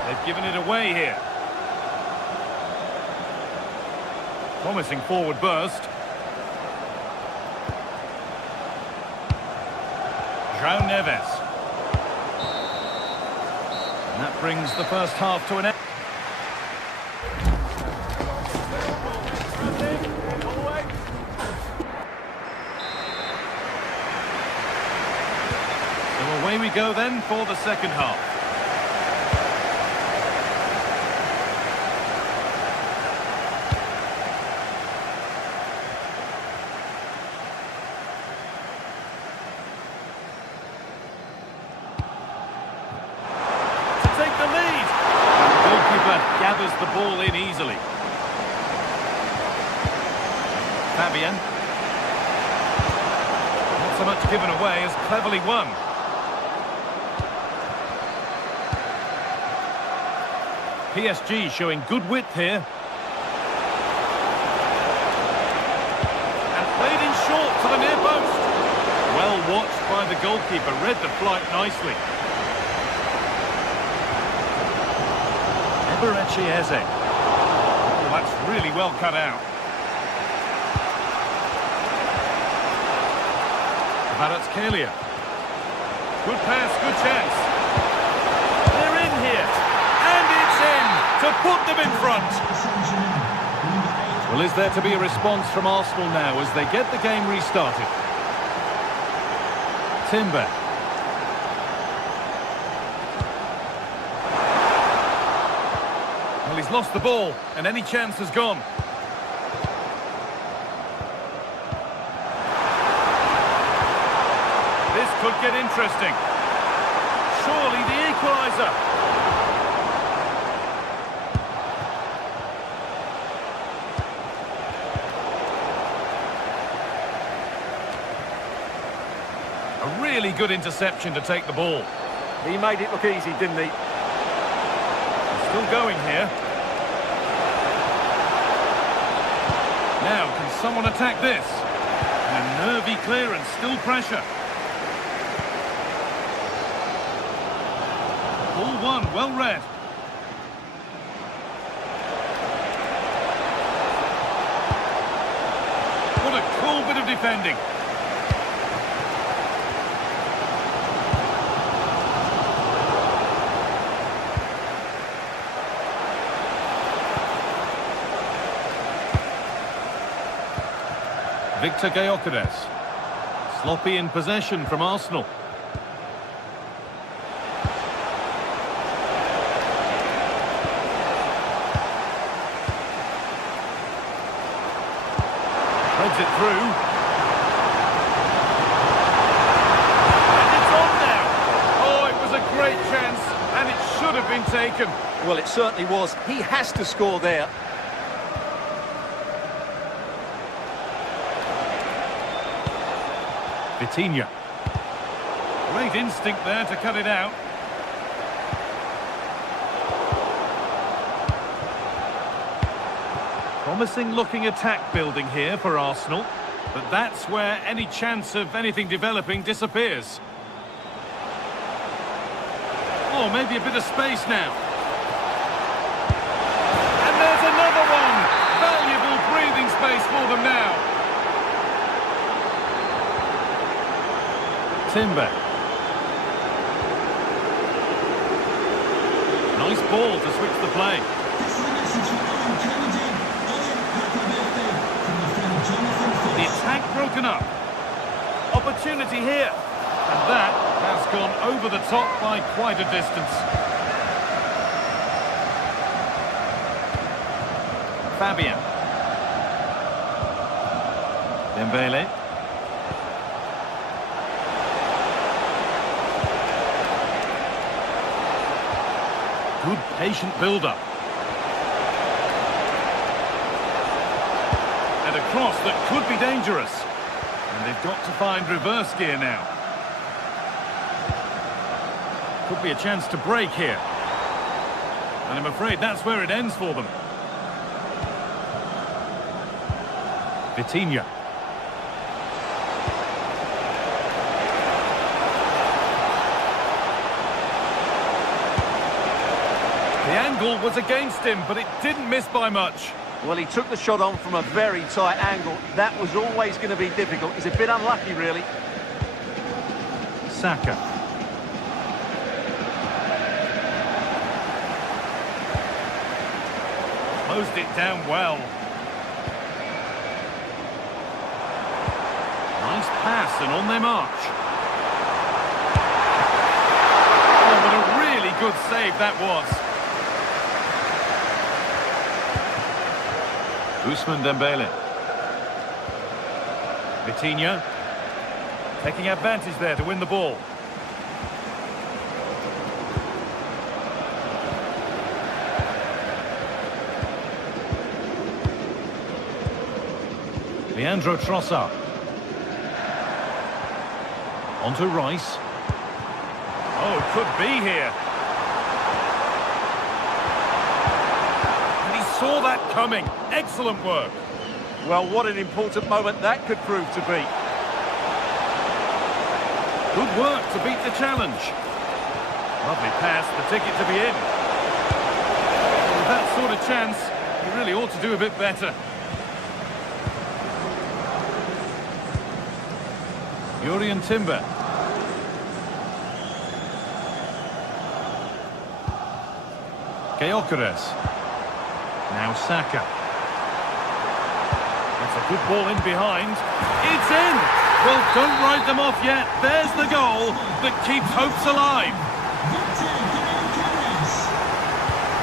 They've given it away here. Promising forward burst. João Neves. And that brings the first half to an end. So away we go then for the second half. Take the lead. The goalkeeper gathers the ball in easily. Fabian. Not so much given away as cleverly won. PSG showing good width here. And played in short to the near post. Well watched by the goalkeeper, read the flight nicely. Eze. Oh, that's really well cut out. Kvaratskhelia. Good pass, good chance. They're in here. And it's in to put them in front. Well, is there to be a response from Arsenal now as they get the game restarted? Timber. Well, he's lost the ball, and any chance has gone. This could get interesting. Surely the equaliser. A really good interception to take the ball. He made it look easy, didn't he? Still going here. Now, can someone attack this? And a nervy clearance, still pressure. Ball one, well read. What a cool bit of defending. Victor Gyökeres. Sloppy in possession from Arsenal. Threads it through. And it's on now. Oh, it was a great chance, and it should have been taken. Well, it certainly was. He has to score there. Vitinha. Great instinct there to cut it out. Promising looking attack building here for Arsenal, but that's where any chance of anything developing disappears. Oh, maybe a bit of space now. And there's another one. Valuable breathing space for them now. Timber. Nice ball to switch the play. This is a message from Owen Kennedy. Owen, happy birthday from your friend Jonathan Fitz. The attack broken up. Opportunity here. And that has gone over the top by quite a distance. Fabian. Dembele. Good patient build-up. And a cross that could be dangerous. And they've got to find reverse gear now. Could be a chance to break here. And I'm afraid that's where it ends for them. Vitinha. The angle was against him, but it didn't miss by much. Well, he took the shot on from a very tight angle. That was always going to be difficult. He's a bit unlucky, really. Saka. Closed it down well. Nice pass and on their march. Oh, what a really good save that was. Ousmane Dembele. Vitinha. Taking advantage there to win the ball. Leandro Trossard. On to Rice. Oh, could be here. And he saw that coming. Excellent work. Well, what an important moment that could prove to be. Good work to beat the challenge. Lovely pass, the ticket to be in. With that sort of chance, you really ought to do a bit better. Jurrien Timber. Gyökeres. Now Saka. That's a good ball in behind. It's in! Well, don't write them off yet. There's the goal that keeps hopes alive.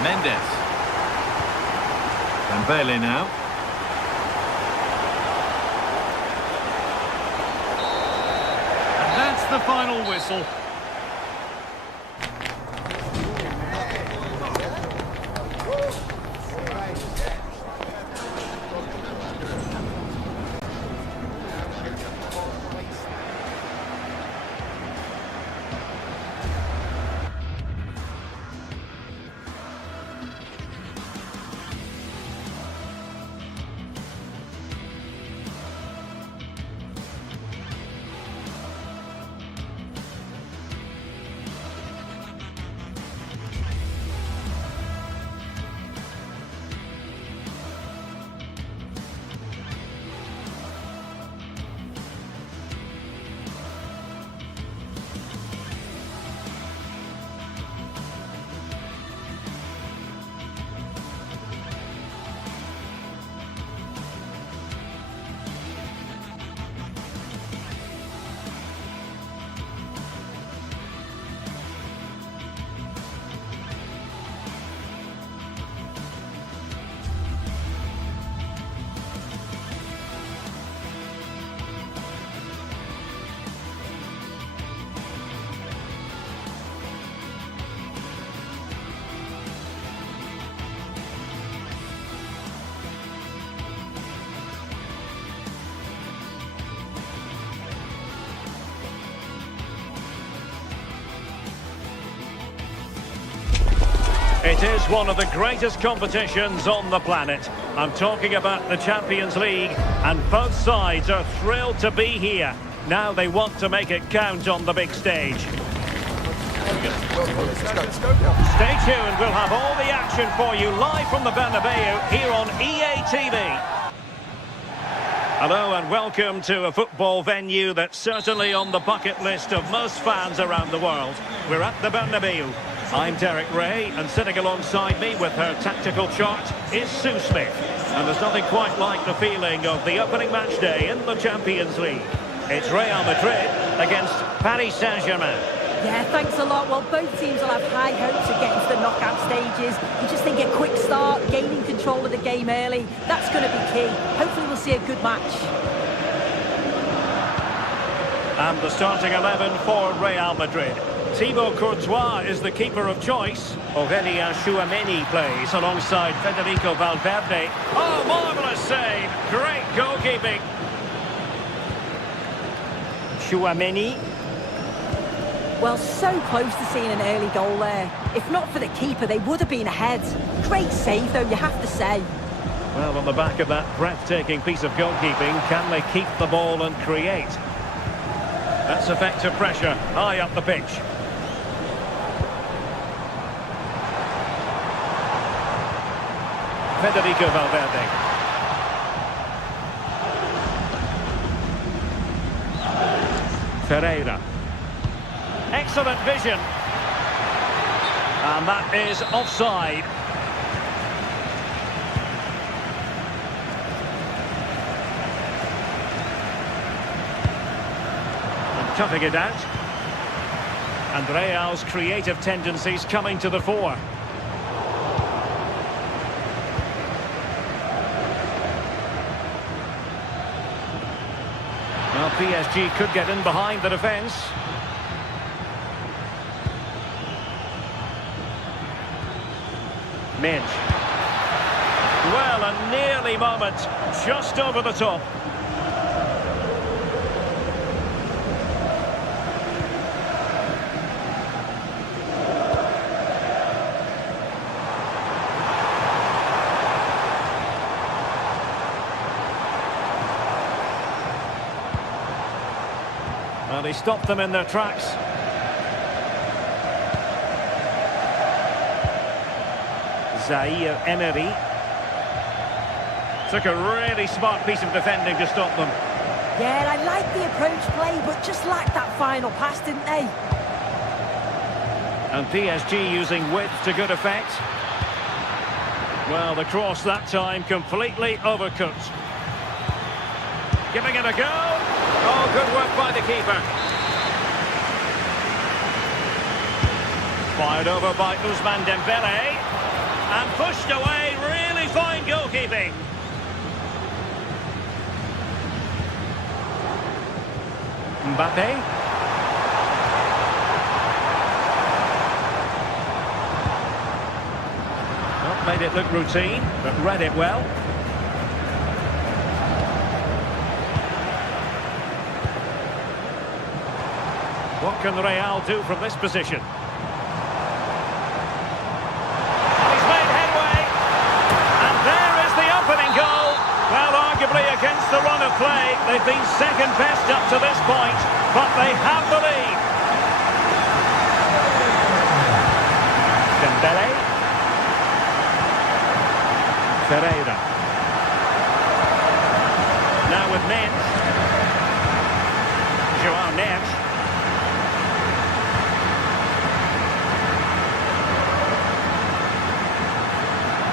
Mendes. Dembele now. And that's the final whistle. It is one of the greatest competitions on the planet. I'm talking about the Champions League, and both sides are thrilled to be here. Now they want to make it count on the big stage. Stay tuned, we'll have all the action for you live from the Bernabeu here on EA TV. Hello and welcome to a football venue that's certainly on the bucket list of most fans around the world. We're at the Bernabeu. I'm Derek Ray, and sitting alongside me with her tactical chart is Sue Smith. And there's nothing quite like the feeling of the opening match day in the Champions League. It's Real Madrid against Paris Saint-Germain. Yeah, thanks a lot. Well, both teams will have high hopes of getting to the knockout stages. You just think a quick start, gaining control of the game early, that's going to be key. Hopefully we'll see a good match. And the starting 11 for Real Madrid. Thibaut Courtois is the keeper of choice. Aurélien Tchouameni plays alongside Federico Valverde. Oh, marvellous save! Great goalkeeping. Tchouameni. Well, so close to seeing an early goal there. If not for the keeper, they would have been ahead. Great save, though, you have to say. Well, on the back of that breathtaking piece of goalkeeping, can they keep the ball and create? That's effective pressure, high up the pitch. Federico Valverde. Ferreira. Excellent vision. And that is offside. And toughing it out. And Real's creative tendencies coming to the fore. Well, PSG could get in behind the defence. Minch. Well, a nearly moment, just over the top. Well, he stopped them in their tracks. Zaire Emery. Took a really smart piece of defending to stop them. Yeah, I like the approach play, but just lacked that final pass, didn't they? And PSG using width to good effect. Well, the cross that time completely overcooked. Giving it a go. Oh, good work by the keeper. Fired over by Ousmane Dembele. And pushed away, really fine goalkeeping. Mbappe. Well, made it look routine, but read it well. What can Real do from this position? Well, arguably against the run of play, they've been second best up to this point, but they have the lead. Dembele. Ferreira. Now with Minch. João Neves.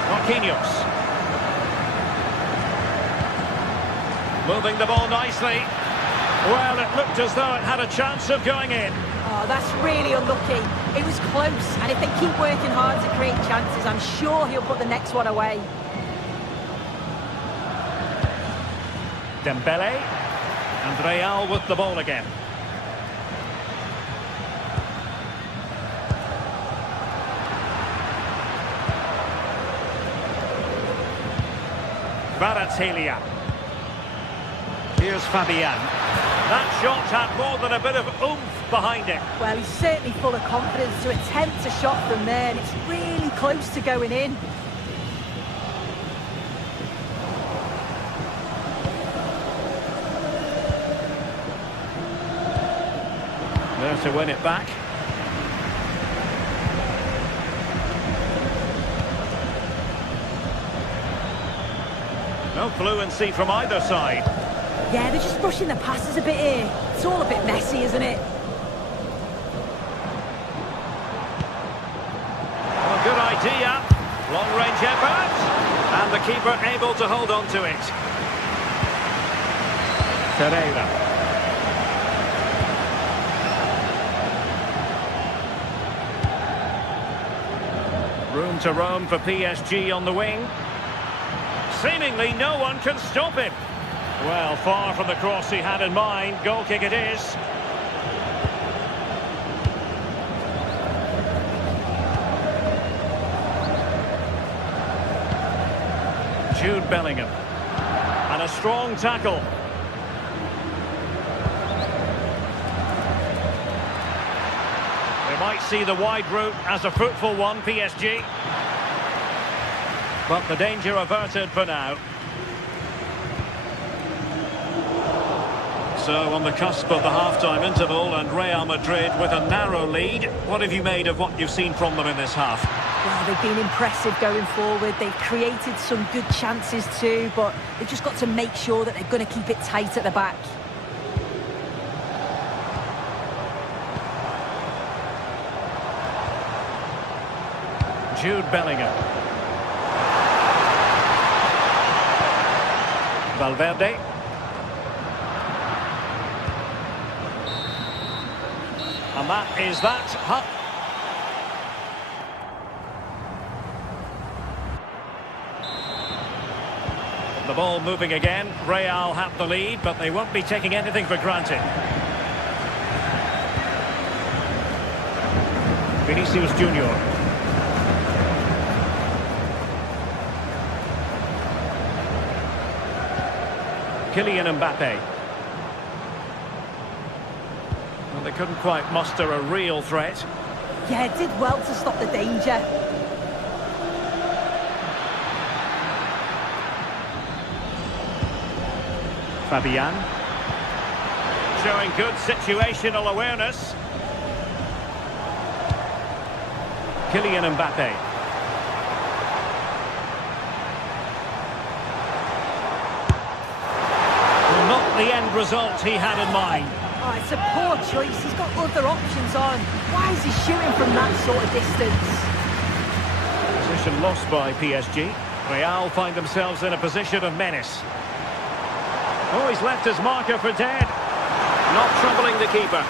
Marquinhos. Moving the ball nicely. Well, it looked as though it had a chance of going in. Oh, that's really unlucky. It was close, and if they keep working hard to create chances, I'm sure he'll put the next one away. Dembele. And Real with the ball again. Kvaratskhelia. Here's Fabian. That shot had more than a bit of oomph behind it. Well, he's certainly full of confidence to attempt a shot from there, and it's really close to going in. There to win it back. No fluency from either side. Yeah, they're just rushing the passes a bit here. It's all a bit messy, isn't it? Well, good idea. Long-range effort. And the keeper able to hold on to it. Pereira. Room to roam for PSG on the wing. Seemingly no one can stop him. Well, far from the cross he had in mind. Goal kick it is. Jude Bellingham. And a strong tackle. They might see the wide route as a fruitful one, PSG. But the danger averted for now. So on the cusp of the half-time interval and Real Madrid with a narrow lead. What have you made of what you've seen from them in this half? Well, they've been impressive going forward. They've created some good chances too, but they've just got to make sure that they're going to keep it tight at the back. Jude Bellingham. Valverde. And that is that. The ball moving again. Real have the lead, but they won't be taking anything for granted. Vinicius Junior. Kylian Mbappe. Well, they couldn't quite muster a real threat. Yeah, it did well to stop the danger. Fabian. Showing good situational awareness. Kylian Mbappe. Not the end result he had in mind. Oh, it's a poor choice. He's got other options on. Why is he shooting from that sort of distance? Position lost by PSG. Real find themselves in a position of menace. Oh, he's left his marker for dead. Not troubling the keeper.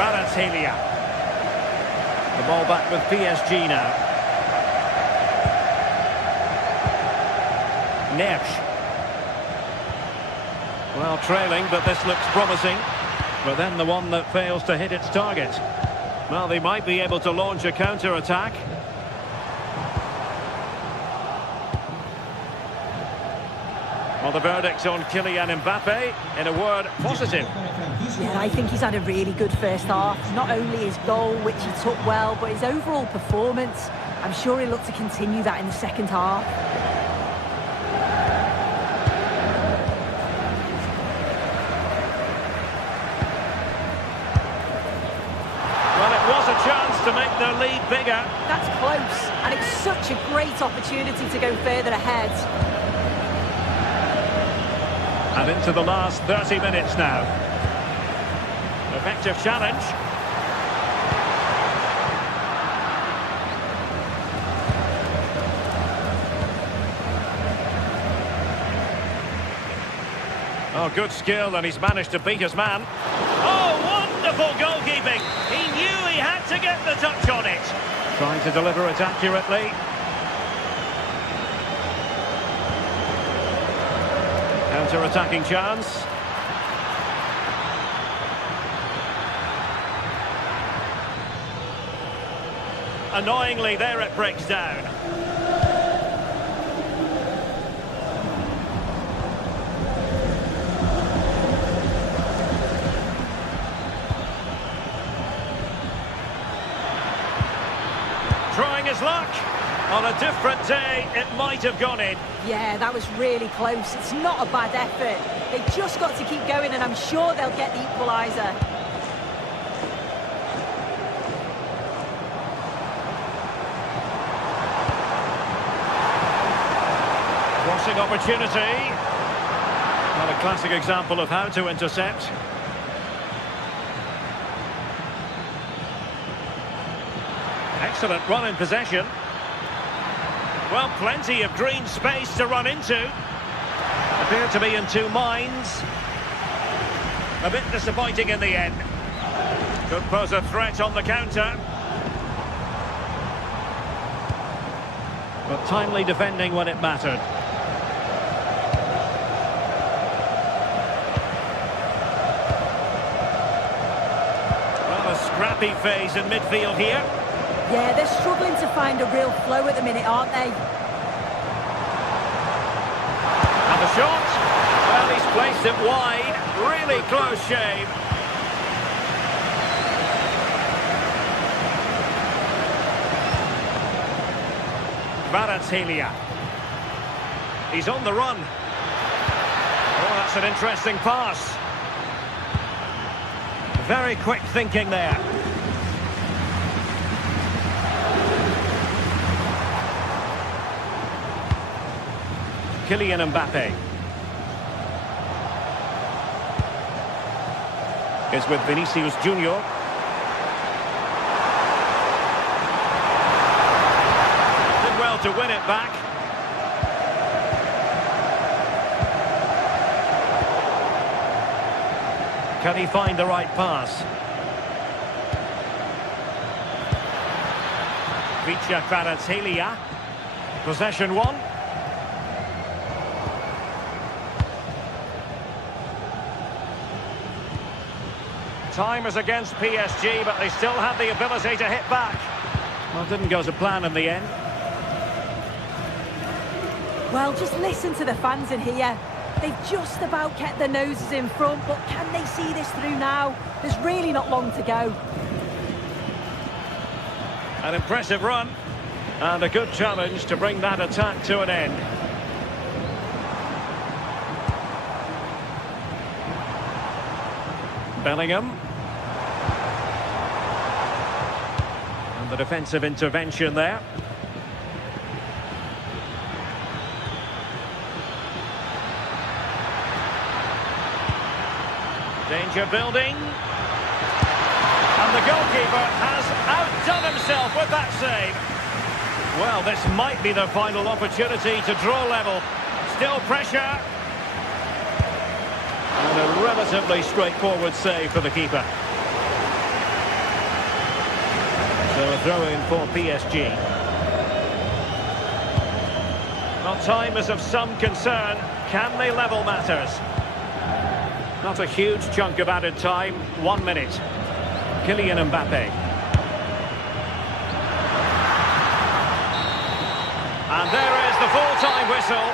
Balotelli. The ball back with PSG now. Neves. Well, trailing, but this looks promising. But then the one that fails to hit its target. Well, they might be able to launch a counter-attack. Well, the verdict on Kylian Mbappe, in a word, positive. Yeah, I think he's had a really good first half. Not only his goal, which he took well, but his overall performance. I'm sure he'll look to continue that in the second half. To make their lead bigger. That's close, and it's such a great opportunity to go further ahead. And into the last 30 minutes now. Effective challenge. Oh, good skill, and he's managed to beat his man. Oh, wonderful goalkeeping. He knew he had to get the touch on it. Trying to deliver it accurately. Counter-attacking chance. Annoyingly, there it breaks down. Trying his luck. On a different day, it might have gone in. Yeah, that was really close. It's not a bad effort. They've just got to keep going, and I'm sure they'll get the equaliser. Scoring opportunity. Not a classic example of how to intercept. Excellent run in possession. Well, plenty of green space to run into. Appear to be in two minds. A bit disappointing in the end. Could pose a threat on the counter. But timely defending when it mattered. Well, a scrappy phase in midfield here. Yeah, they're struggling to find a real flow at the minute, aren't they? And the shot. Well, he's placed it wide. Really close shave. Galatasaray. He's on the run. Oh, that's an interesting pass. Very quick thinking there. Kylian Mbappe is with Vinicius Junior. Did well to win it back. Can he find the right pass? Galatasaray. Possession one. Time is against PSG, but they still have the ability to hit back. Well, it didn't go to plan in the end. Well, just listen to the fans in here. They've just about kept their noses in front, but can they see this through now? There's really not long to go. An impressive run, and a good challenge to bring that attack to an end. Bellingham. And the defensive intervention there. Danger building. And the goalkeeper has outdone himself with that save. Well, this might be the final opportunity to draw level. Still pressure. And a relatively straightforward save for the keeper. So a throw-in for PSG. Well, time is of some concern. Can they level matters? Not a huge chunk of added time. 1 minute. Kylian Mbappe. And there is the full-time whistle.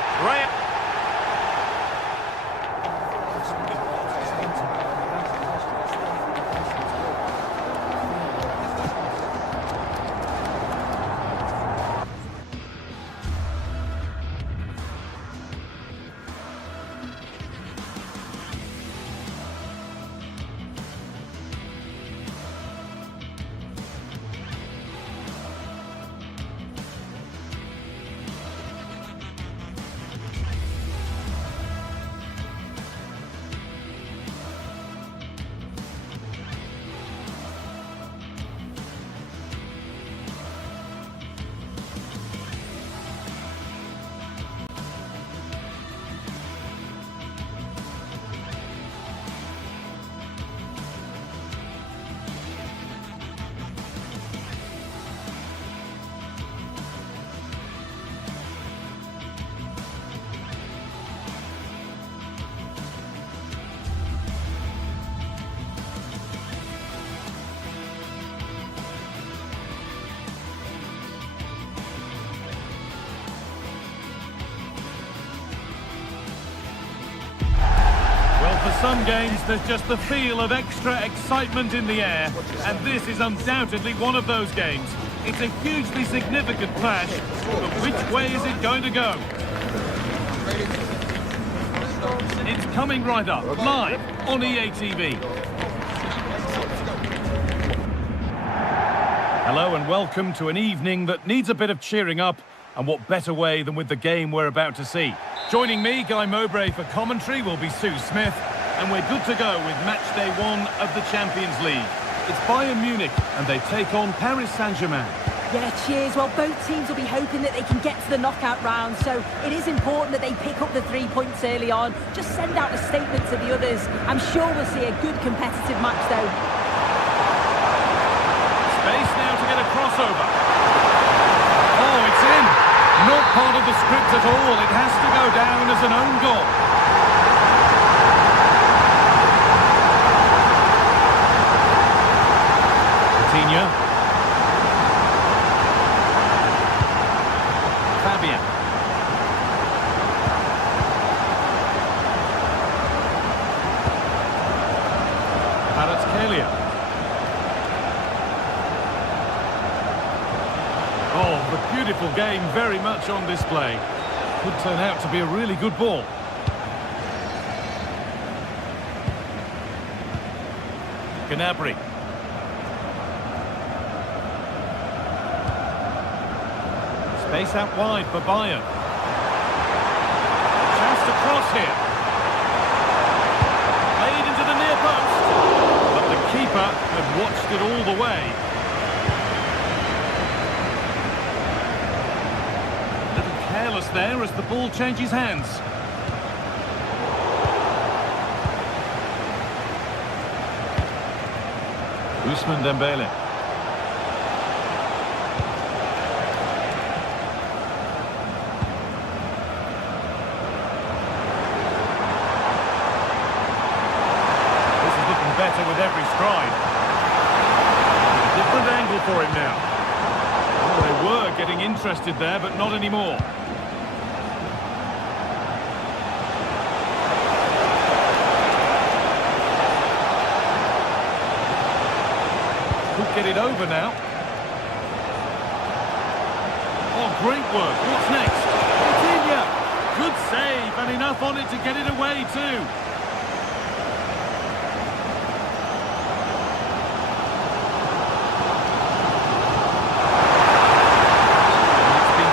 For some games, there's just the feel of extra excitement in the air, and this is undoubtedly one of those games. It's a hugely significant clash, but which way is it going to go? It's coming right up, live on EA TV. Hello and welcome to an evening that needs a bit of cheering up And what better way than with the game we're about to see. Joining me, Guy Mowbray, for commentary will be Sue Smith. And we're good to go with match day 1 of the Champions League. It's Bayern Munich and they take on Paris Saint-Germain. Yeah, cheers. Well, both teams will be hoping that they can get to the knockout round, so it is important that they pick up the 3 points early on. Just send out a statement to the others. I'm sure we'll see a good competitive match, though. Space now to get a crossover. Oh, it's in. Not part of the script at all. It has to go down as an own goal. Coutinho. Oh, the beautiful game very much on display. Could turn out to be a really good ball. Gnabry. Space out wide for Bayern. Chance to cross here. Played into the near post. But the keeper had watched it all the way. A little careless there as the ball changes hands. Ousmane Dembele. Better with every stride. Different angle for him now. Oh, they were getting interested there, but not anymore. Could get it over now. Oh, great work. What's next? Coutinho. Good save, and enough on it to get it away too.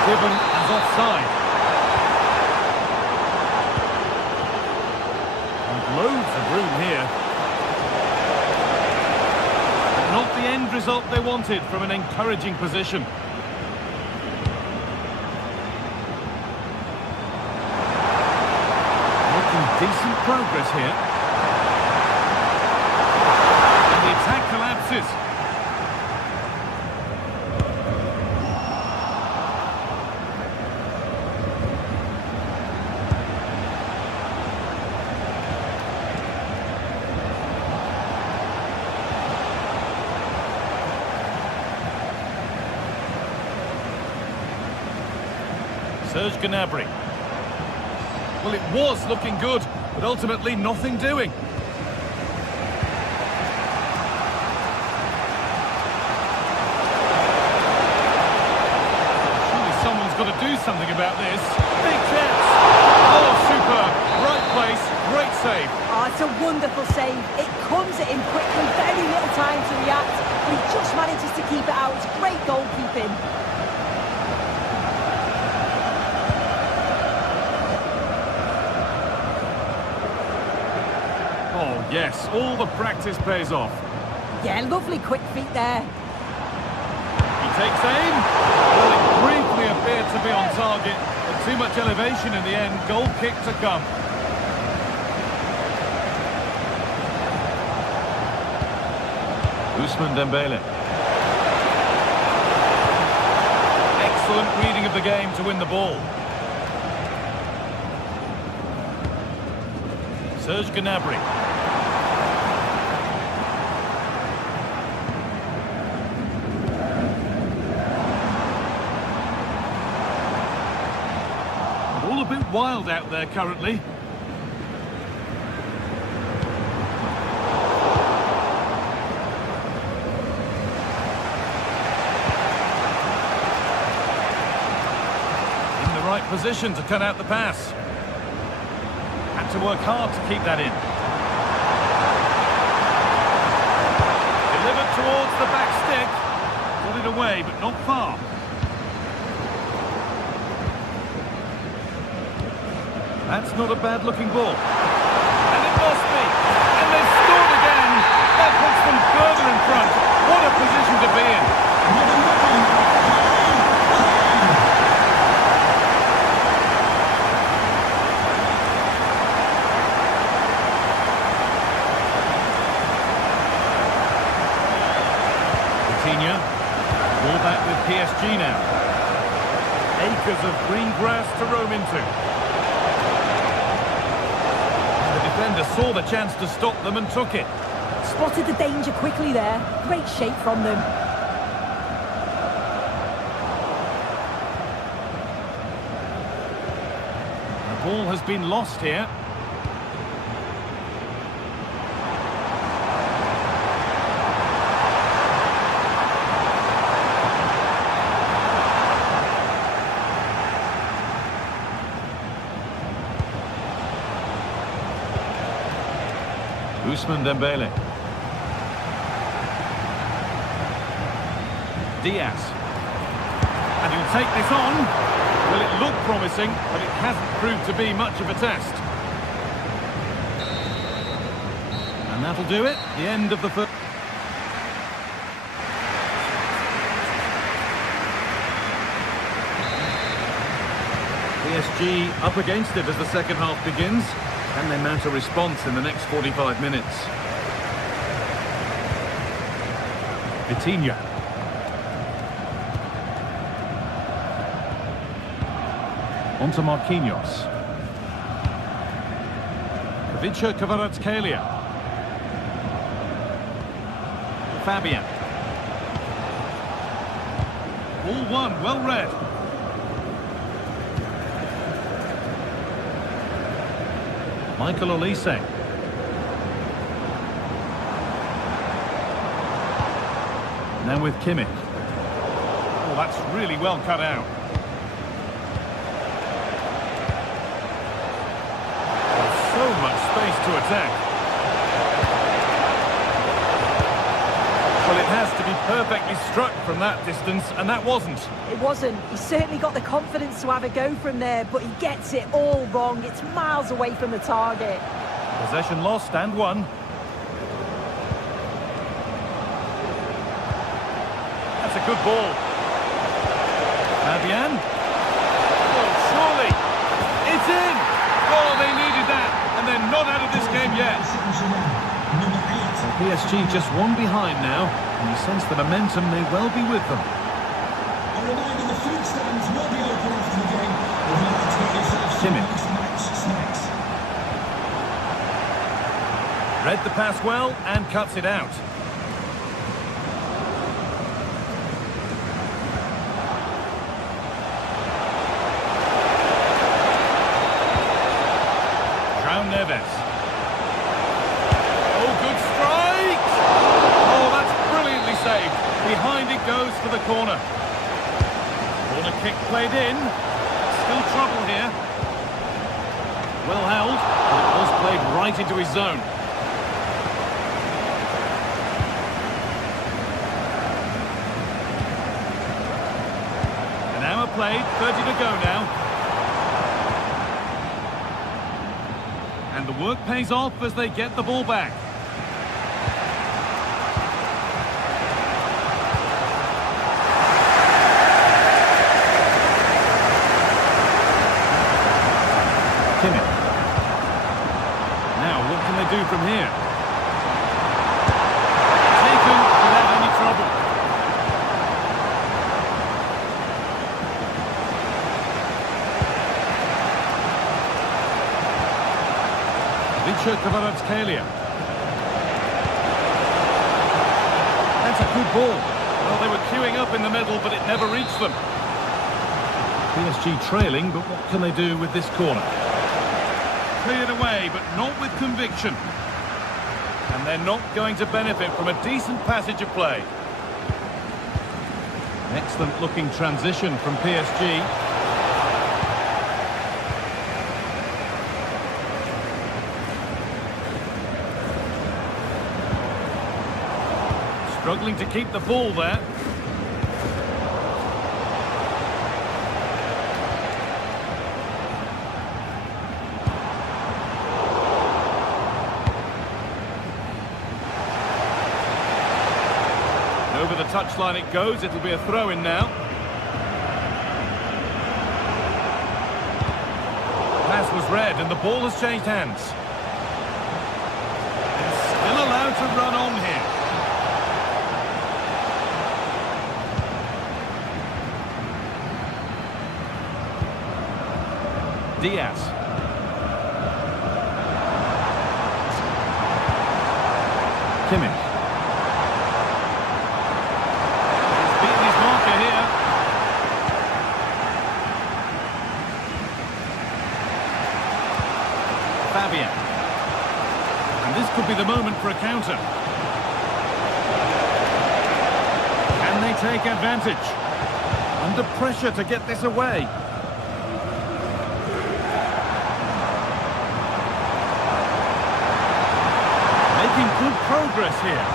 Given as offside. And loads of room here. But not the end result they wanted from an encouraging position. Making decent progress here. And the attack collapses. Serge Gnabry. Well, it was looking good, but ultimately nothing doing. Surely someone's got to do something about this. Big chance. Oh, superb. Right place, great save. Oh, it's a wonderful save. It comes at him quickly, very little time to react, but he just manages to keep it out. It's great goalkeeping. Oh, yes, all the practice pays off. Yeah, lovely quick feet there. He takes aim. Well, it briefly appeared to be on target, but too much elevation in the end. Goal kick to come. Ousmane Dembele. Excellent reading of the game to win the ball. Serge Gnabry. All a bit wild out there currently. In the right position to cut out the pass. Had to work hard to keep that in. Delivered towards the back stick. Got it away, but not far. That's not a bad-looking ball. And it must be. And they've scored again. That puts them further in front. What a position to be in. Ball back with PSG now. Acres of green grass to roam into. The defender saw the chance to stop them and took it. Spotted the danger quickly there. Great shape from them. The ball has been lost here. Ousmane Dembele. Diaz. And he'll take this on. Well, it looked promising, but it hasn't proved to be much of a test. And that'll do it. The end of the first. PSG up against it as the second half begins. Can they mount a response in the next 45 minutes? Vitinha. On to Marquinhos. Kavica Kvaratskhelia. Fabian. Ball one, well read. Michael Olise. Now with Kimmich. Oh, that's really well cut out. There's so much space to attack. Well, it has to be perfectly struck from that distance, and that wasn't. It wasn't. He certainly got the confidence to have a go from there, but he gets it all wrong. It's miles away from the target. Possession lost and won. That's a good ball. Fabian. Oh, surely. It's in. Oh, they needed that, and they're not out of this game yet. Well, PSG just one behind now, and you sense the momentum may well be with them. A reminder, the food stands will be open after the game. If you'd like to get yourself some nice snacks. Read the pass well and cuts it out. João Neves. Oh, good strike! Oh, that's brilliantly saved. Behind it goes for the corner. Corner kick played in. Still trouble here. Well held, but it was played right into his zone. An hour played, 30 to go now. And the work pays off as they get the ball back. Kimmich. Now, what can they do from here? Taken without any trouble. Kavica Kvaratskhelia. That's a good ball. Well, they were queuing up in the middle, but it never reached them. PSG trailing, but what can they do with this corner? Cleared away, but not with conviction. And they're not going to benefit from a decent passage of play. Excellent looking transition from PSG. Struggling to keep the ball there. the touchline it goes. It'll be a throw-in now. Pass was read and the ball has changed hands. It's still allowed to run on here. Diaz. Kimmich. He's beaten his marker here. Fabian. And this could be the moment for a counter. Can they take advantage? Under pressure to get this away. Making good progress here.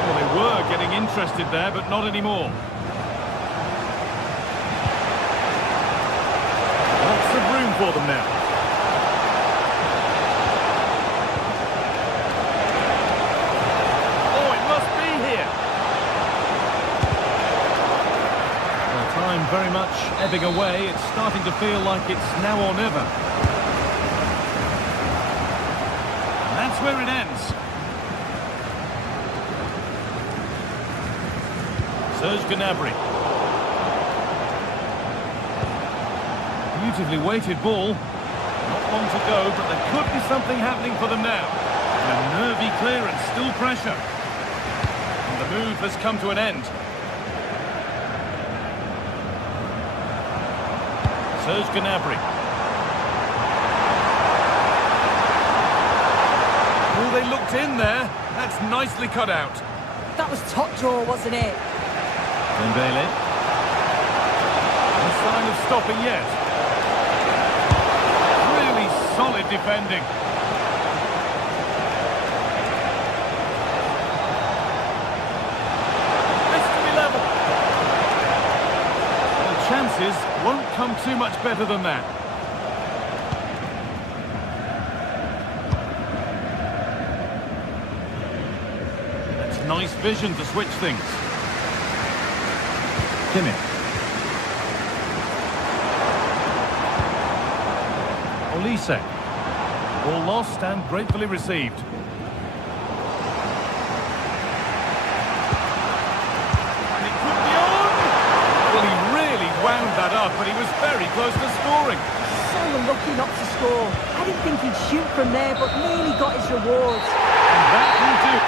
Oh, they were getting interested there, but not anymore. Lots of room for them now. Oh, it must be here. Well, time very much ebbing away. It's starting to feel like it's now or never. That's where it ends. Serge Gnabry. Beautifully weighted ball. Not long to go, but there could be something happening for them now. A nervy clearance, still pressure. And the move has come to an end. Serge Gnabry. Oh, they looked in there. That's nicely cut out. That was top draw, wasn't it? Dembele. No sign of stopping yet. Really solid defending. This to be level. The chances won't come too much better than that. Nice vision to switch things. Kimmich. Olise. Ball lost and gratefully received. And it could be on! Well, he really wound that up, but he was very close to scoring. So unlucky not to score. I didn't think he'd shoot from there, but nearly got his rewards. And that will do.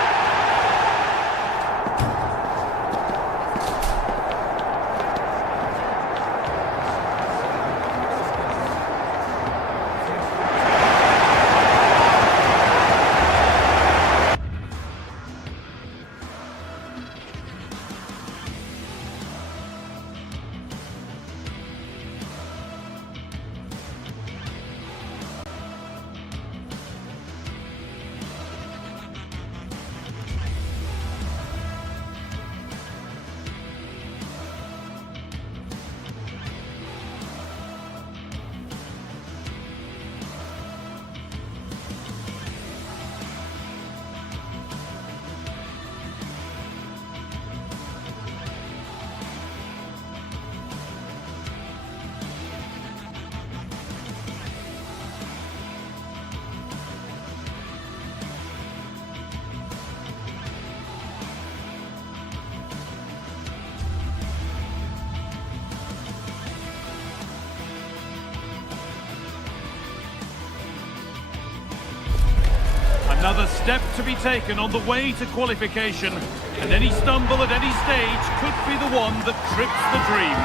Another step to be taken on the way to qualification, and any stumble at any stage could be the one that trips the dream.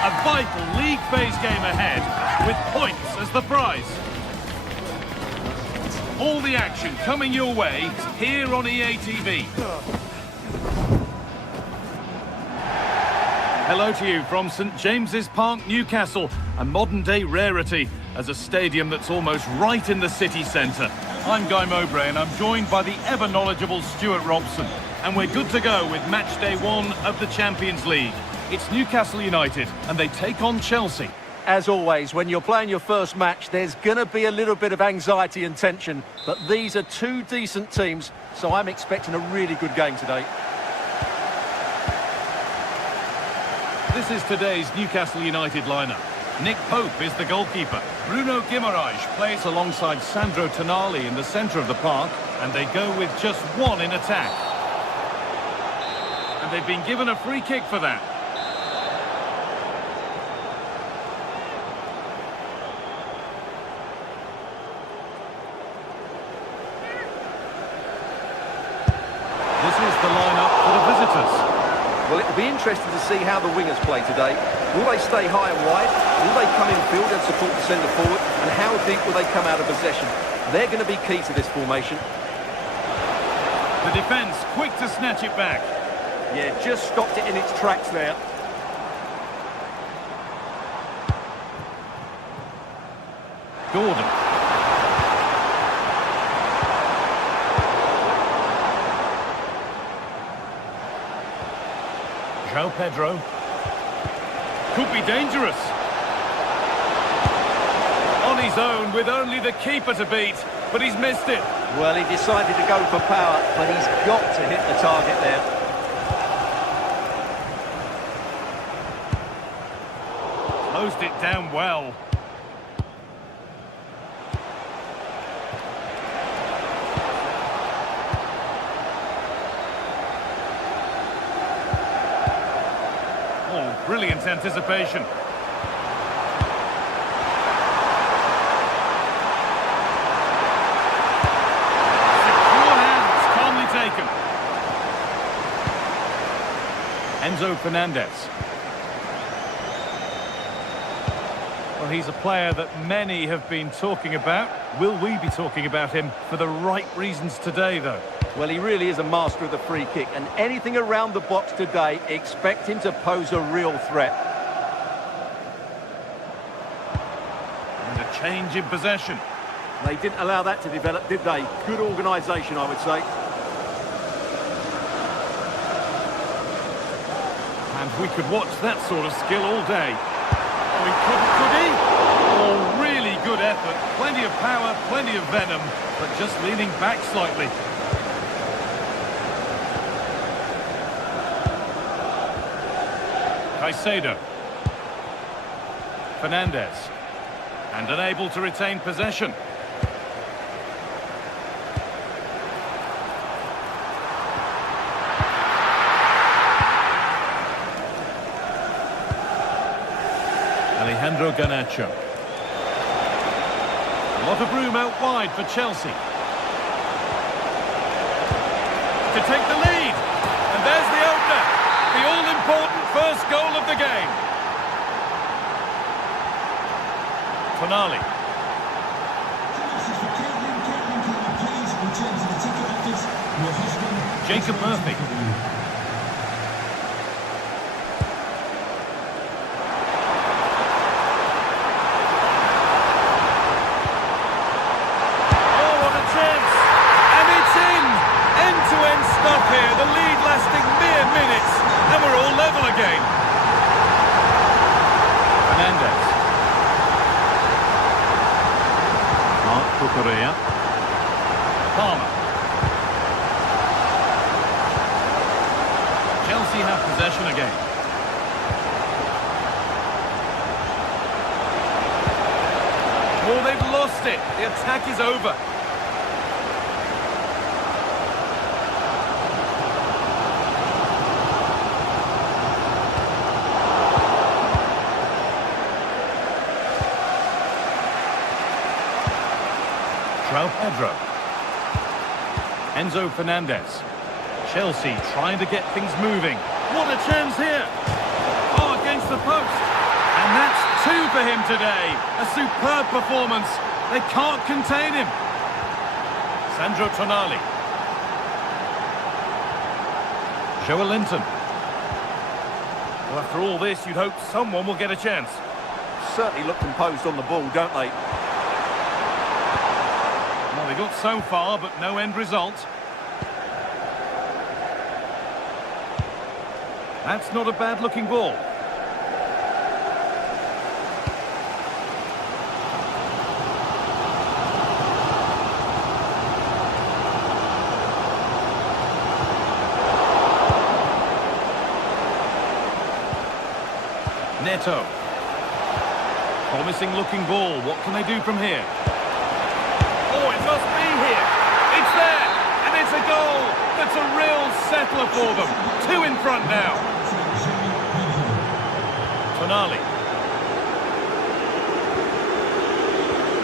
A vital league phase game ahead, with points as the prize. All the action coming your way here on EA TV. Hello to you from St James's Park, Newcastle, a modern-day rarity as a stadium that's almost right in the city centre. I'm Guy Mowbray and I'm joined by the ever-knowledgeable Stuart Robson. And we're good to go with match day 1 of the Champions League. It's Newcastle United and they take on Chelsea. As always, when you're playing your first match, there's going to be a little bit of anxiety and tension. But these are two decent teams, so I'm expecting a really good game today. This is today's Newcastle United lineup. Nick Pope is the goalkeeper. Bruno Guimaraes plays alongside Sandro Tonali in the centre of the park, and they go with just one in attack. And they've been given a free kick for that. This is the lineup for the visitors. Well, it'll be interesting to see how the wingers play today. Will they stay high and wide? Will they come in field and support the centre forward? And how deep will they come out of possession? They're going to be key to this formation. The defence quick to snatch it back. Yeah, just stopped it in its tracks there. Gordon. João Pedro. Could be dangerous. On his own with only the keeper to beat, but he's missed it. Well, he decided to go for power, but he's got to hit the target there. Closed it down well. Oh, brilliant anticipation. Secure hands, calmly taken. Enzo Fernandez. Well, he's a player that many have been talking about. Will we be talking about him for the right reasons today, though? Well, he really is a master of the free kick, and anything around the box today, expect him to pose a real threat. And a change in possession. They didn't allow that to develop, did they? Good organisation, I would say. And we could watch that sort of skill all day. Oh, he couldn't, could he? Oh, really good effort. Plenty of power, plenty of venom, but just leaning back slightly. Caicedo. Fernandez. And unable to retain possession. Alejandro Garnacho. A lot of room out wide for Chelsea. To take the lead. And there's the opener. The all-important first goal of the game. Tonali. Jacob Murphy. Stuff here, the lead lasting mere minutes, and we're all level again. Fernandez. Marc Cucurella. Palmer. Chelsea have possession again. Oh, they've lost it. The attack is over. João Pedro. Enzo Fernandez. Chelsea trying to get things moving. What a chance here. Oh, against the post. And that's two for him today. A superb performance. They can't contain him. Sandro Tonali. Joelinton. Well, after all this, you'd hope someone will get a chance. Certainly look composed on the ball, don't they? Well, they got so far, but no end result. That's not a bad-looking ball. Neto. Promising looking ball. What can they do from here? Oh, it must be here. It's there. And it's a goal. That's a real settler for them. 2 in front now. Tonali.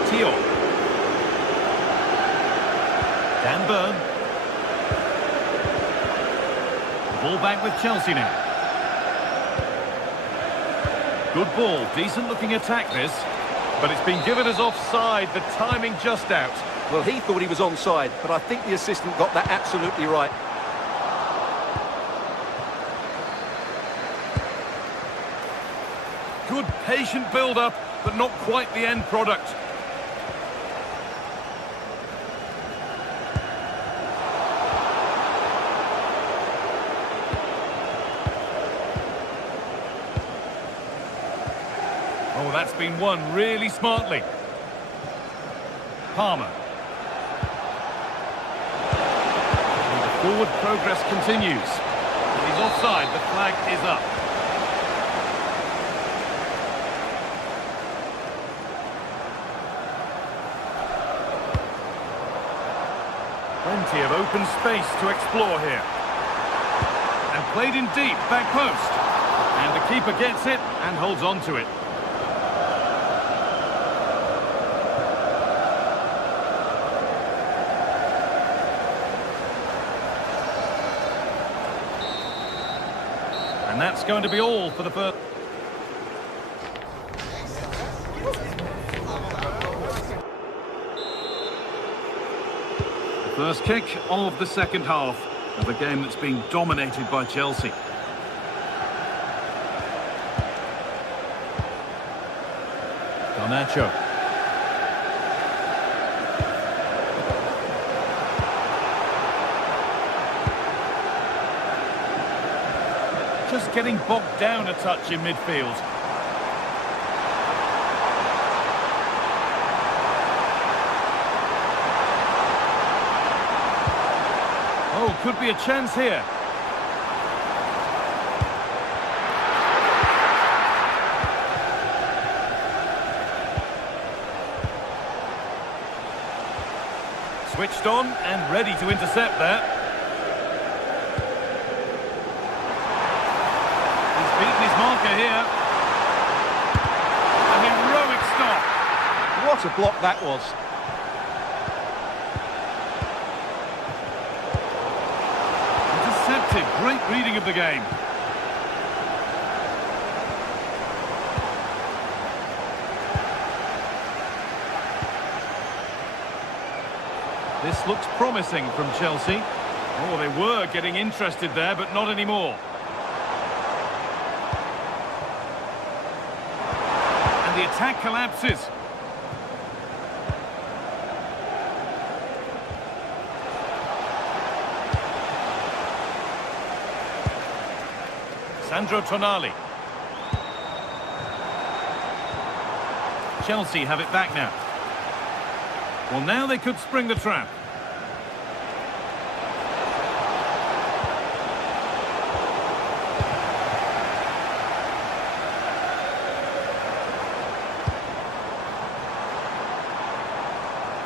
Tio. Dan Burn. Ball back with Chelsea now. Good ball, decent looking attack this, but it's been given as offside, the timing just out. Well, he thought he was onside, but I think the assistant got that absolutely right. Good patient build-up, but not quite the end product. Oh, that's been won really smartly. Palmer. And the forward progress continues. And he's offside, the flag is up. Plenty of open space to explore here. And played in deep, back post. And the keeper gets it and holds on to it. And that's going to be all for the first. First kick of the second half of a game that's been dominated by Chelsea. Garnacho. Just getting bogged down a touch in midfield. Oh, could be a chance here. Switched on and ready to intercept there. Beaten his marker here. A heroic stop. What a block that was. Intercepted. Great reading of the game. This looks promising from Chelsea. Oh, they were getting interested there, but not anymore. The attack collapses. Sandro Tonali. Chelsea have it back now. Well, now they could spring the trap.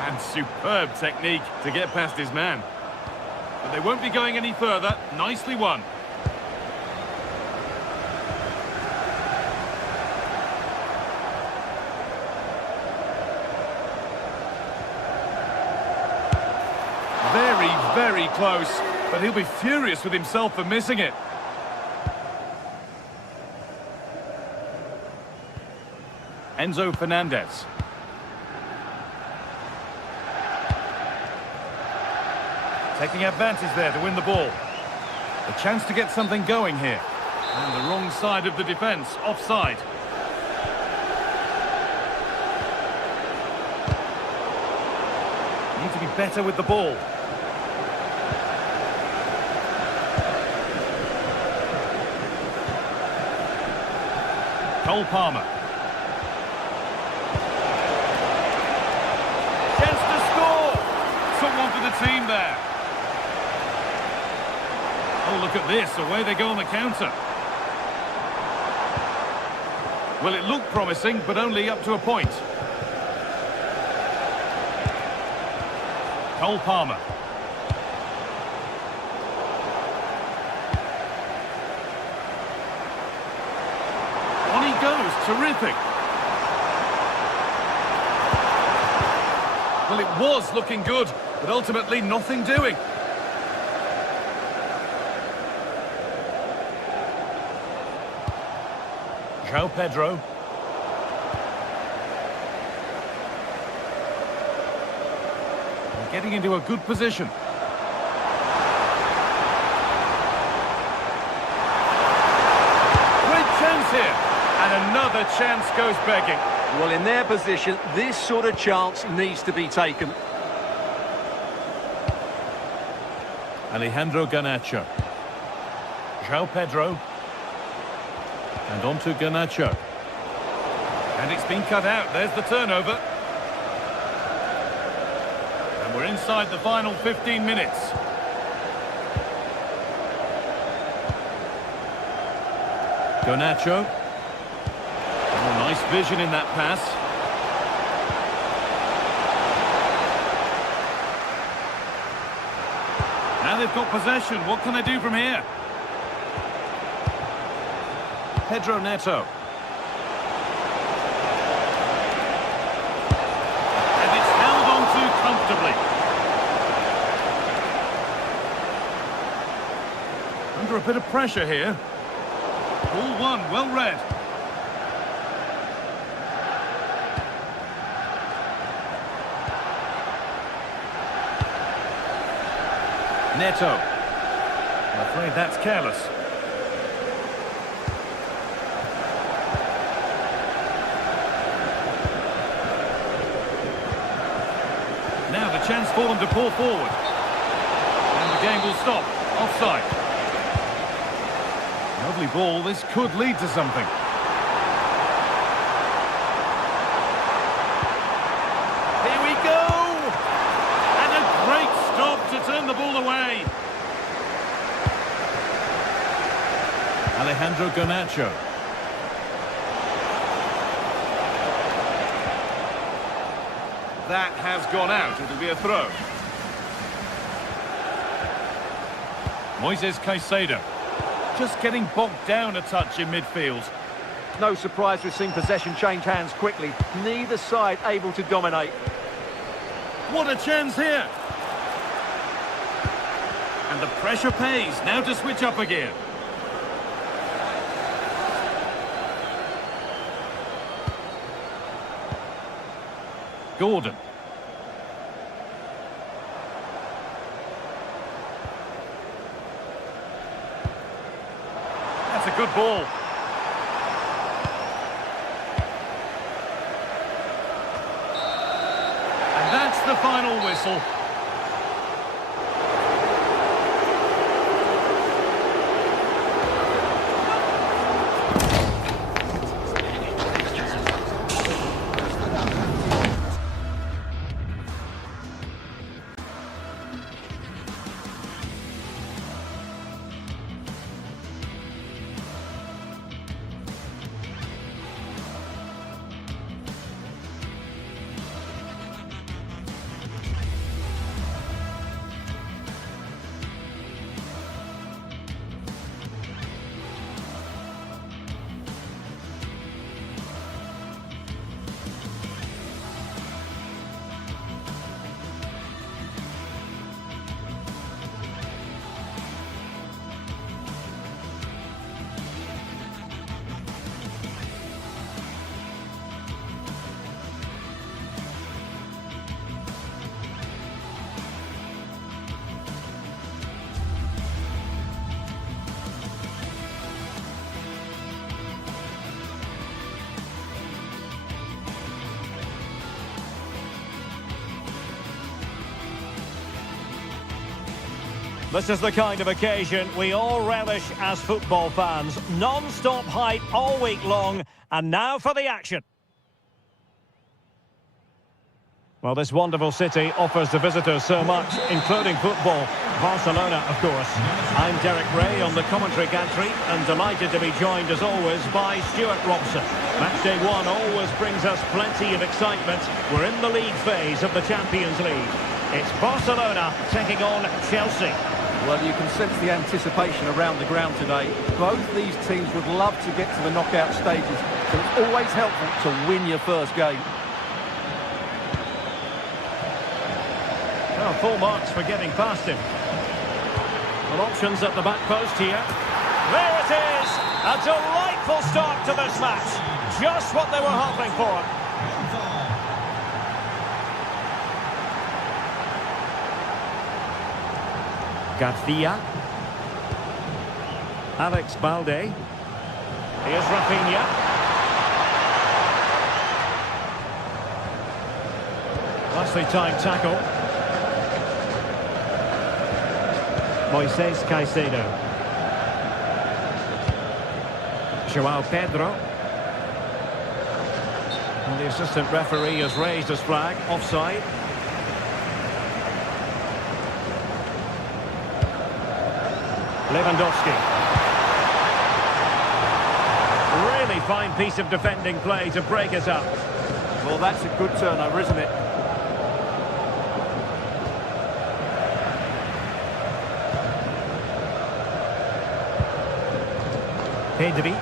And superb technique to get past his man. But they won't be going any further. Nicely won. Very, very close. But he'll be furious with himself for missing it. Enzo Fernandez. Taking advantage there to win the ball. A chance to get something going here. And the wrong side of the defence, offside. Need to be better with the ball. Cole Palmer. Chance to score! Someone for the team there. Oh, look at this. Away they go on the counter. Well, it looked promising, but only up to a point. Cole Palmer. On he goes, terrific. Well, it was looking good, but ultimately nothing doing. João Pedro. Getting into a good position. Great chance here. And another chance goes begging. Well, in their position, this sort of chance needs to be taken. Alejandro Garnacho. João Pedro. And on to Garnacho. And it's been cut out. There's the turnover. And we're inside the final 15 minutes. Garnacho. Oh, nice vision in that pass. Now they've got possession. What can they do from here? Pedro Neto. And it's held on to comfortably. Under a bit of pressure here. Ball one, well read. Neto. I'm afraid that's careless. Now the chance for them to pull forward. And the game will stop. Offside. Lovely ball. This could lead to something. Here we go! And a great stop to turn the ball away. Alejandro Garnacho. That has gone out. It'll be a throw. Moises Caicedo. Just getting bogged down a touch in midfield. No surprise we've seen possession change hands quickly. Neither side able to dominate. What a chance here. And the pressure pays. Now to switch up again. Gordon. That's a good ball. And that's the final whistle. This is the kind of occasion we all relish as football fans. Non-stop hype all week long, and now for the action. Well, this wonderful city offers the visitors so much, including football. Barcelona, of course. I'm Derek Ray on the commentary gantry and delighted to be joined, as always, by Stuart Robson. Matchday 1 always brings us plenty of excitement. We're in the league phase of the Champions League. It's Barcelona taking on Chelsea. Well, you can sense the anticipation around the ground today. Both these teams would love to get to the knockout stages, so it's always helpful to win your first game. Well, full marks for getting past him. Well, options at the back post here. There it is! A delightful start to this match. Just what they were hoping for. Garcia. Alex Balde. Here's Rafinha. Nicely timed tackle. Moises Caicedo. Joao Pedro. And the assistant referee has raised his flag. Offside. Lewandowski. Really fine piece of defending play to break us up. Well, that's a good turnover, isn't it? Pedri.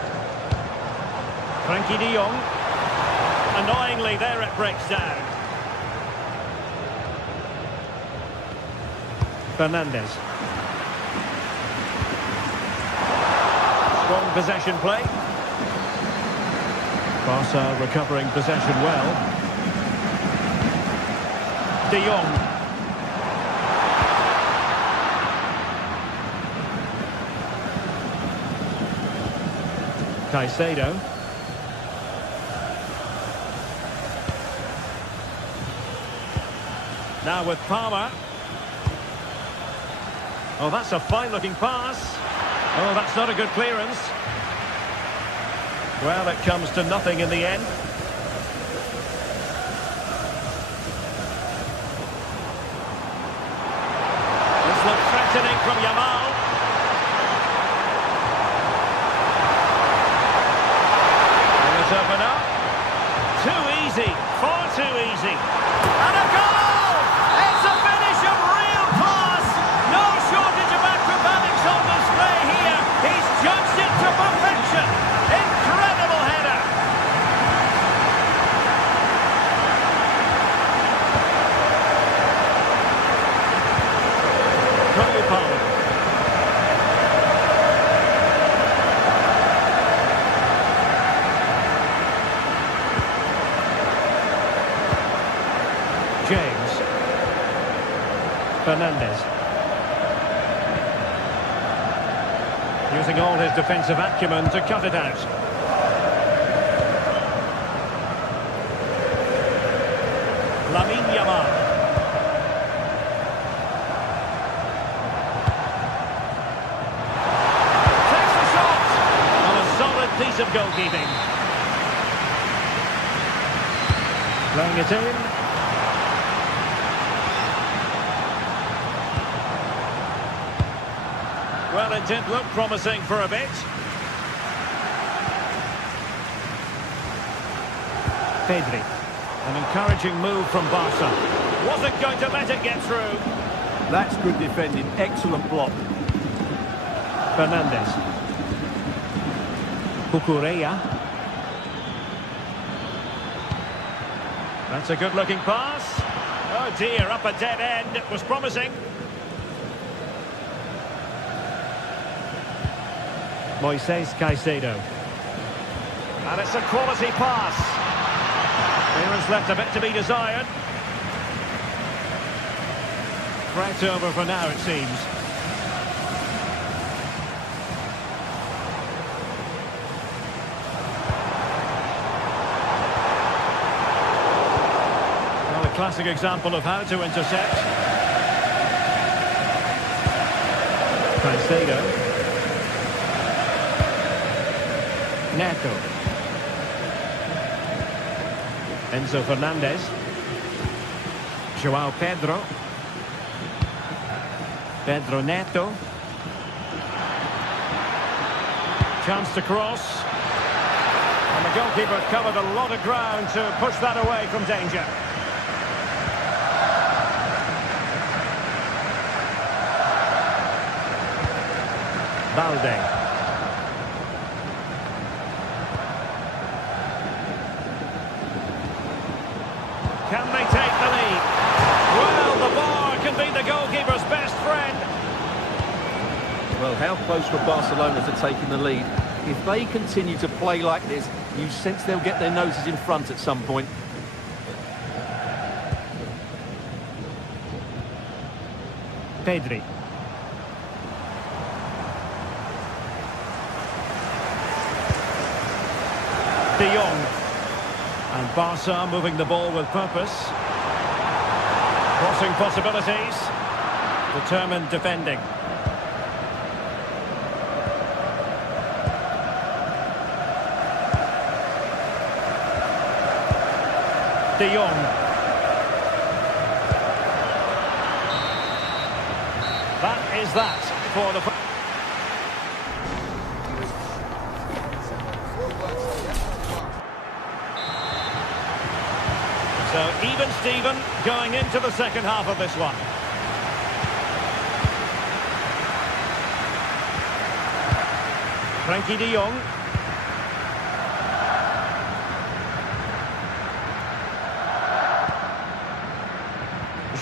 Frankie de Jong. Annoyingly, there it breaks down. Fernandes. Strong possession play. Barca recovering possession well. De Jong. Caicedo. Now with Palmer. Oh, that's a fine-looking pass. Oh, that's not a good clearance. Well, it comes to nothing in the end. This looks threatening from Yamal. And it's open up. Too easy. Far too easy. And a goal! It's a finish of real class. No shortage of acrobatics on display here. He's judged it to perfection. Incredible header. Palmer. James. Fernandes. Using all his defensive acumen to cut it out. Lamine Yamal. Takes the shot. On a solid piece of goalkeeping. Playing it in. Well, it did look promising for a bit. Pedri. An encouraging move from Barca. Wasn't going to let it get through. That's good defending. Excellent block. Fernandes. Cucurella. That's a good-looking pass. Oh dear, up a dead end. It was promising. Moises Caicedo. And it's a quality pass. Clearance left a bit to be desired. Threat over for now, it seems. Well, a classic example of how to intercept. Caicedo. Neto. Enzo Fernandez. Joao Pedro. Pedro Neto. Chance to cross. And the goalkeeper covered a lot of ground to push that away from danger. Balde. Can they take the lead? Well, the bar can be the goalkeeper's best friend. Well, how close were Barcelona to taking the lead? If they continue to play like this, you sense they'll get their noses in front at some point. Pedri. De Jong. And Barca moving the ball with purpose. Crossing possibilities. Determined defending. De Jong. That is that for the... So even Steven going into the second half of this one. Frankie de Jong.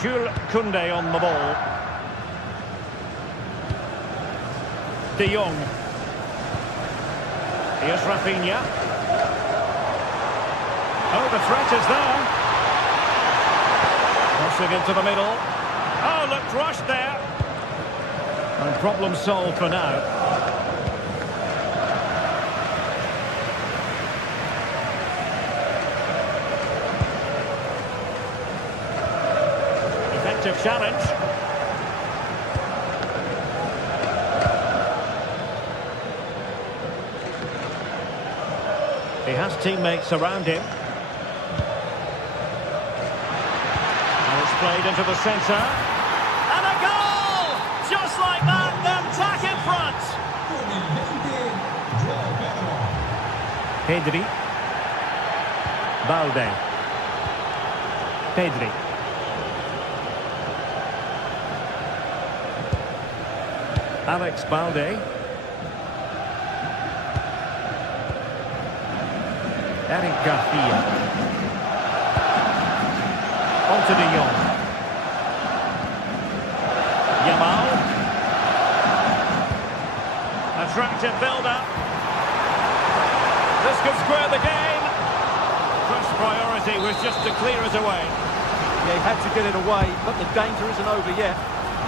Jules Koundé on the ball. De Jong. Here's Rafinha. Oh, the threat is there. Crossing into the middle. Oh, looked rushed there. And problem solved for now. Effective challenge. He has teammates around him. Played into the centre. And a goal! Just like that, the attack in front. Pedri. Balde. Pedri. Alex Balde. Eric Garcia. On to De Jong. Yamal. Attractive build-up. This could square the game. First priority was just to clear it away. Yeah, he had to get it away, but the danger isn't over yet.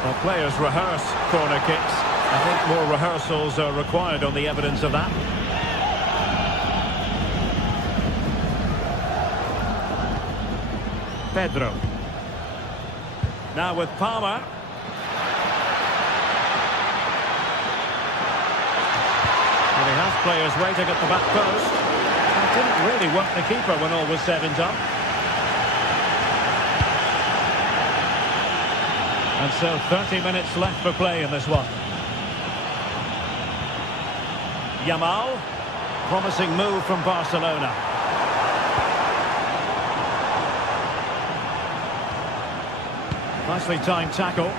Well, players rehearse corner kicks. I think more rehearsals are required on the evidence of that. Pedro. Now with Palmer. And he has players waiting at the back post. It didn't really work the keeper when all was said and done. And so 30 minutes left for play in this one. Yamal. Promising move from Barcelona. Nicely timed tackle.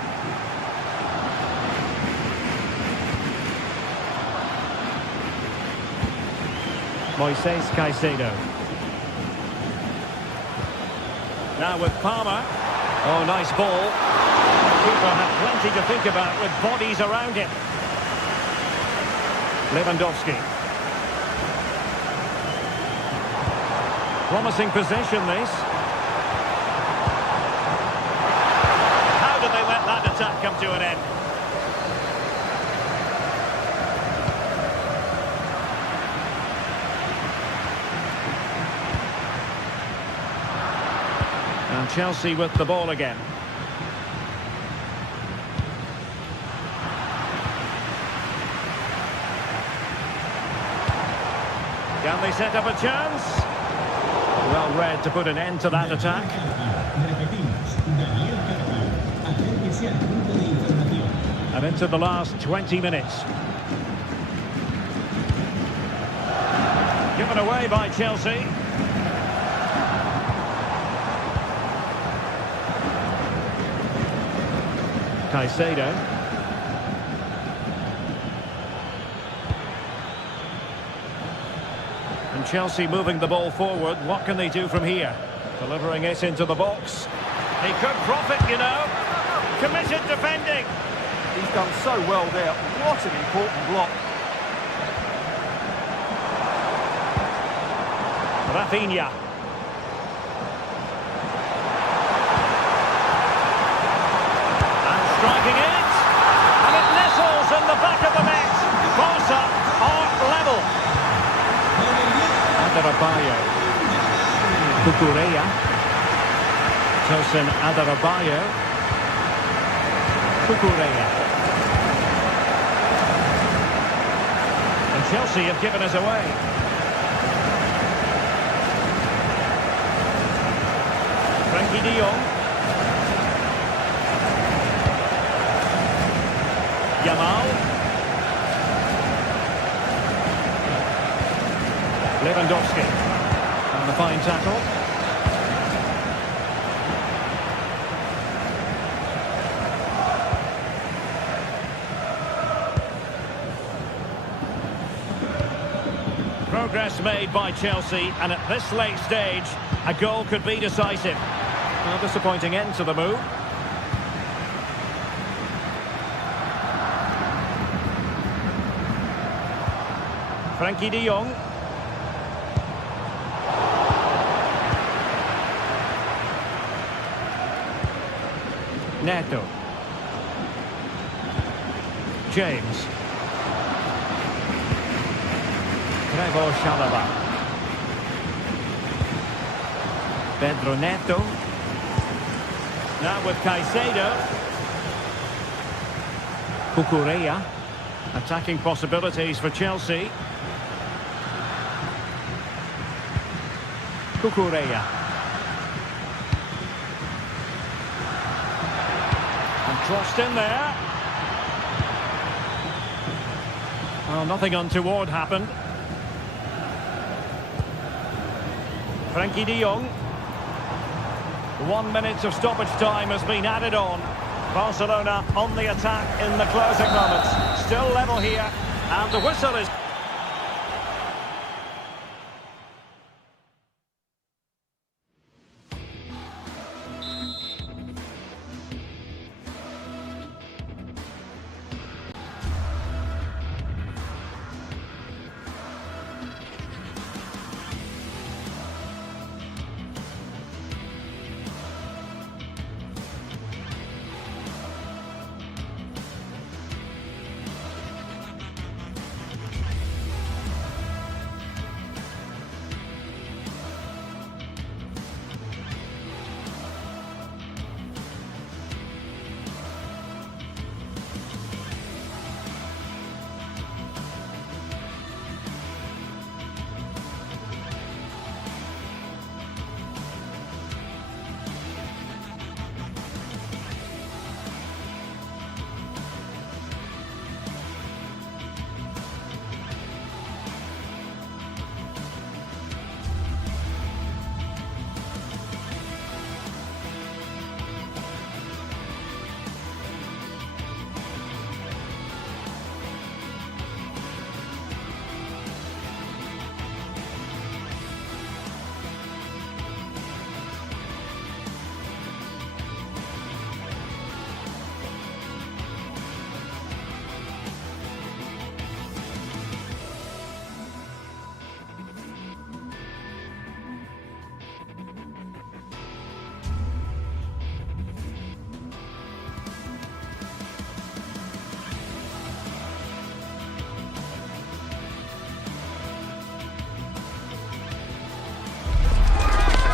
Moises Caicedo. Now with Palmer. Oh, nice ball. The keeper had plenty to think about with bodies around him. Lewandowski. Promising possession, this. How did they let that attack come to an end? And Chelsea with the ball again. Can they set up a chance? Well read to put an end to that attack. And into the last 20 minutes. Given away by Chelsea. Caicedo. And Chelsea moving the ball forward. What can they do from here? Delivering it into the box. He could profit, you know. Committed defending. He's done so well there. What an important block. Rafinha. And striking it. And it nestles in the back of the net. Barca are level. Adarabioyo. Cucurella. Tosin Adarabioyo. Cucurella. And Chelsea have given us away. Frankie de Jong. Yamal. Lewandowski. And the fine tackle. Progress made by Chelsea, and at this late stage, a goal could be decisive. A disappointing end to the move. Frankie de Jong. Neto. James. Trevoh Chalobah. Pedro Neto. Now with Caicedo. Cucurella. Attacking possibilities for Chelsea. Cucurella. And crossed in there. Well, nothing untoward happened. Frankie de Jong. 1 minute of stoppage time has been added on. Barcelona on the attack in the closing moments. Still level here, and the whistle is...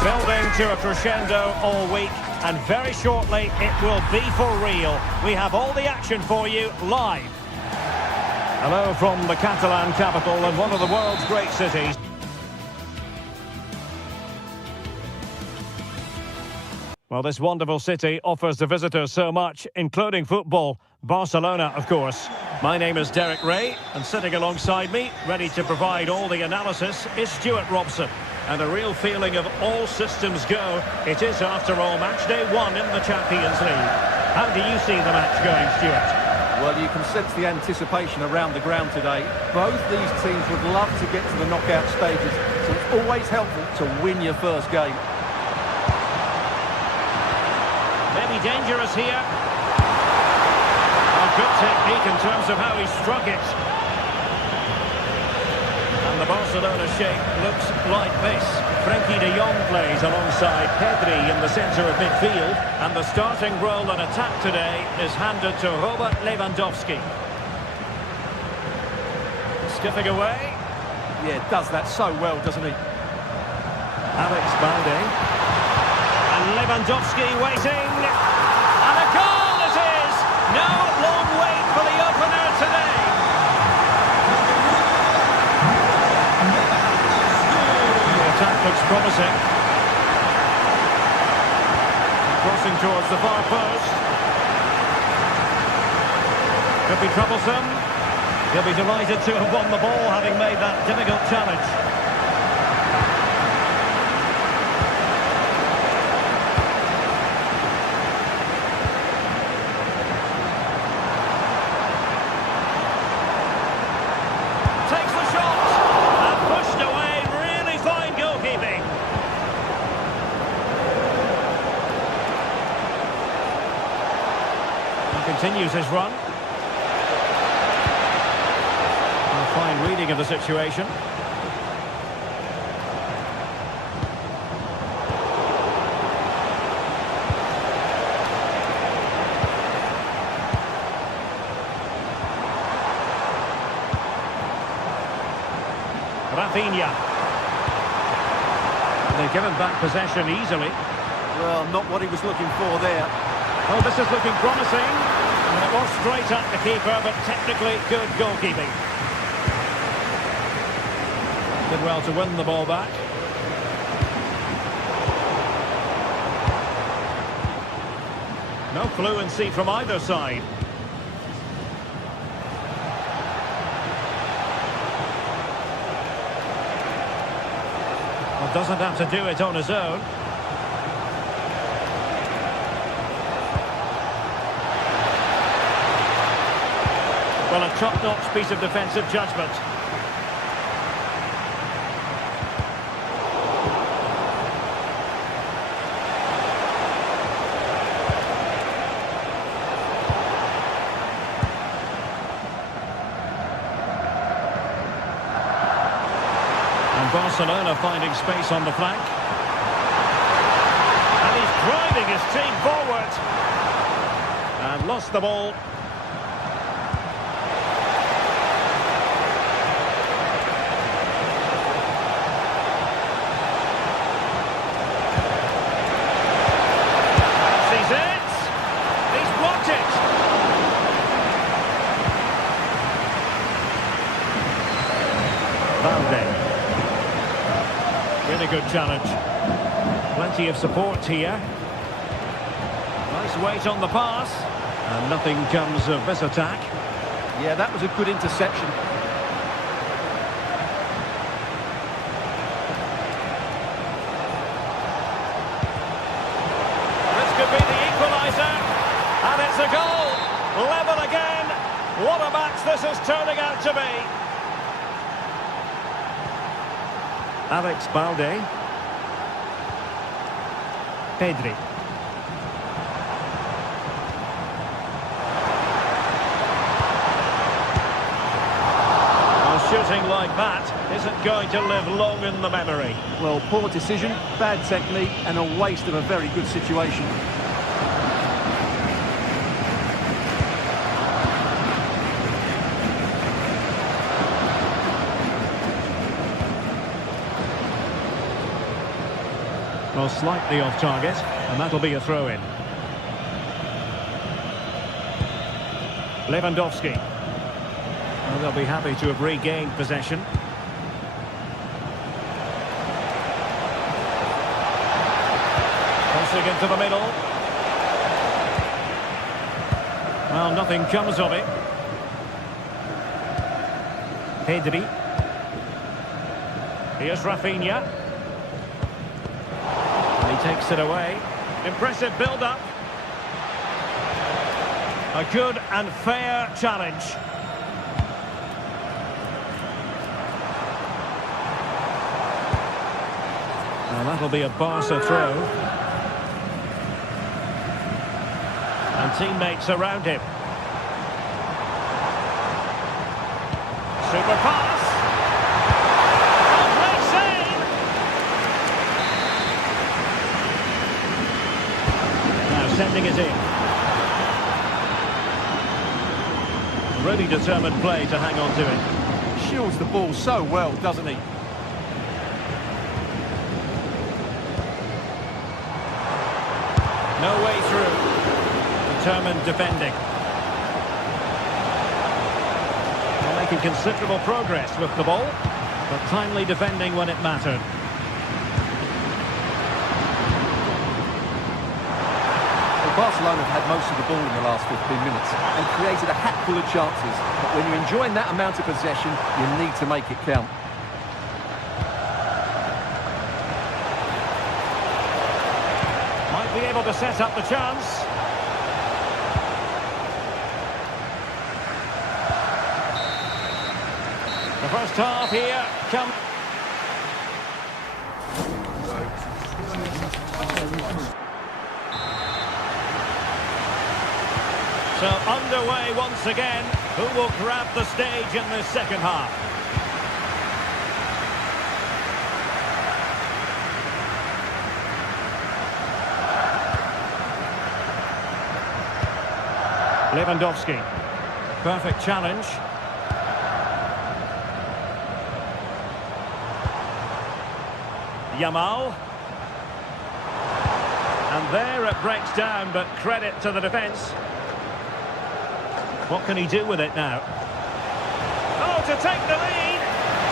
Building to a crescendo all week, and very shortly it will be for real. We have all the action for you live. Hello from the Catalan capital and one of the world's great cities. Well, this wonderful city offers the visitors so much, including football. Barcelona, of course. My name is Derek Ray, and sitting alongside me, ready to provide all the analysis, is Stuart Robson. And a real feeling of all systems go. It is, after all, match day 1 in the Champions League. How do you see the match going, Stuart? Well, you can sense the anticipation around the ground today. Both these teams would love to get to the knockout stages, so it's always helpful to win your first game. Maybe dangerous here. Good technique in terms of how he struck it. And the Barcelona shape looks like this. Frenkie de Jong plays alongside Pedri in the centre of midfield. And the starting role in attack today is handed to Robert Lewandowski. Skipping away. Yeah, does that so well, doesn't he? Alex Balde. And Lewandowski waiting. And a goal it is! No long wait for the opener today. The attack looks promising. Crossing towards the far post. Could be troublesome. He'll be delighted to have won the ball, having made that difficult challenge. Continues his run. A fine reading of the situation. Rafinha. They've given back possession easily. Well, not what he was looking for there. Oh, this is looking promising. And it was straight at the keeper, but technically good goalkeeping. Did well to win the ball back. No fluency from either side. Well, doesn't have to do it on his own. Well, a top-notch piece of defensive judgment. And Barcelona finding space on the flank. And he's driving his team forward. And lost the ball. Really good challenge. Plenty of support here. Nice weight on the pass. And nothing comes of this attack. Yeah, that was a good interception. This could be the equaliser. And it's a goal. Level again. What a match this is turning out to be. Alex Balde. Pedri. Well, shooting like that isn't going to live long in the memory. Well, poor decision, bad technique, and a waste of a very good situation. Well, slightly off target, and that'll be a throw-in. Lewandowski. Well, they'll be happy to have regained possession. Crossing into the middle. Well, nothing comes of it. Pedri. Here's Rafinha. And he takes it away. Impressive build-up. A good and fair challenge. Well, that'll be a Barca throw. And teammates around him. Super pass. Oh, great save. Now sending it in. Really determined play to hang on to it. Shields the ball so well, doesn't he? No way through. Determined defending. They're making considerable progress with the ball, but timely defending when it mattered. Well, Barcelona have had most of the ball in the last 15 minutes and created a hatful of chances. But when you're enjoying that amount of possession, you need to make it count. Might be able to set up the chance. The first half here comes. So underway once again. Who will grab the stage in this second half? Lewandowski. Perfect challenge. Yamal. And there it breaks down, but credit to the defence. What can he do with it now? Oh, to take the lead!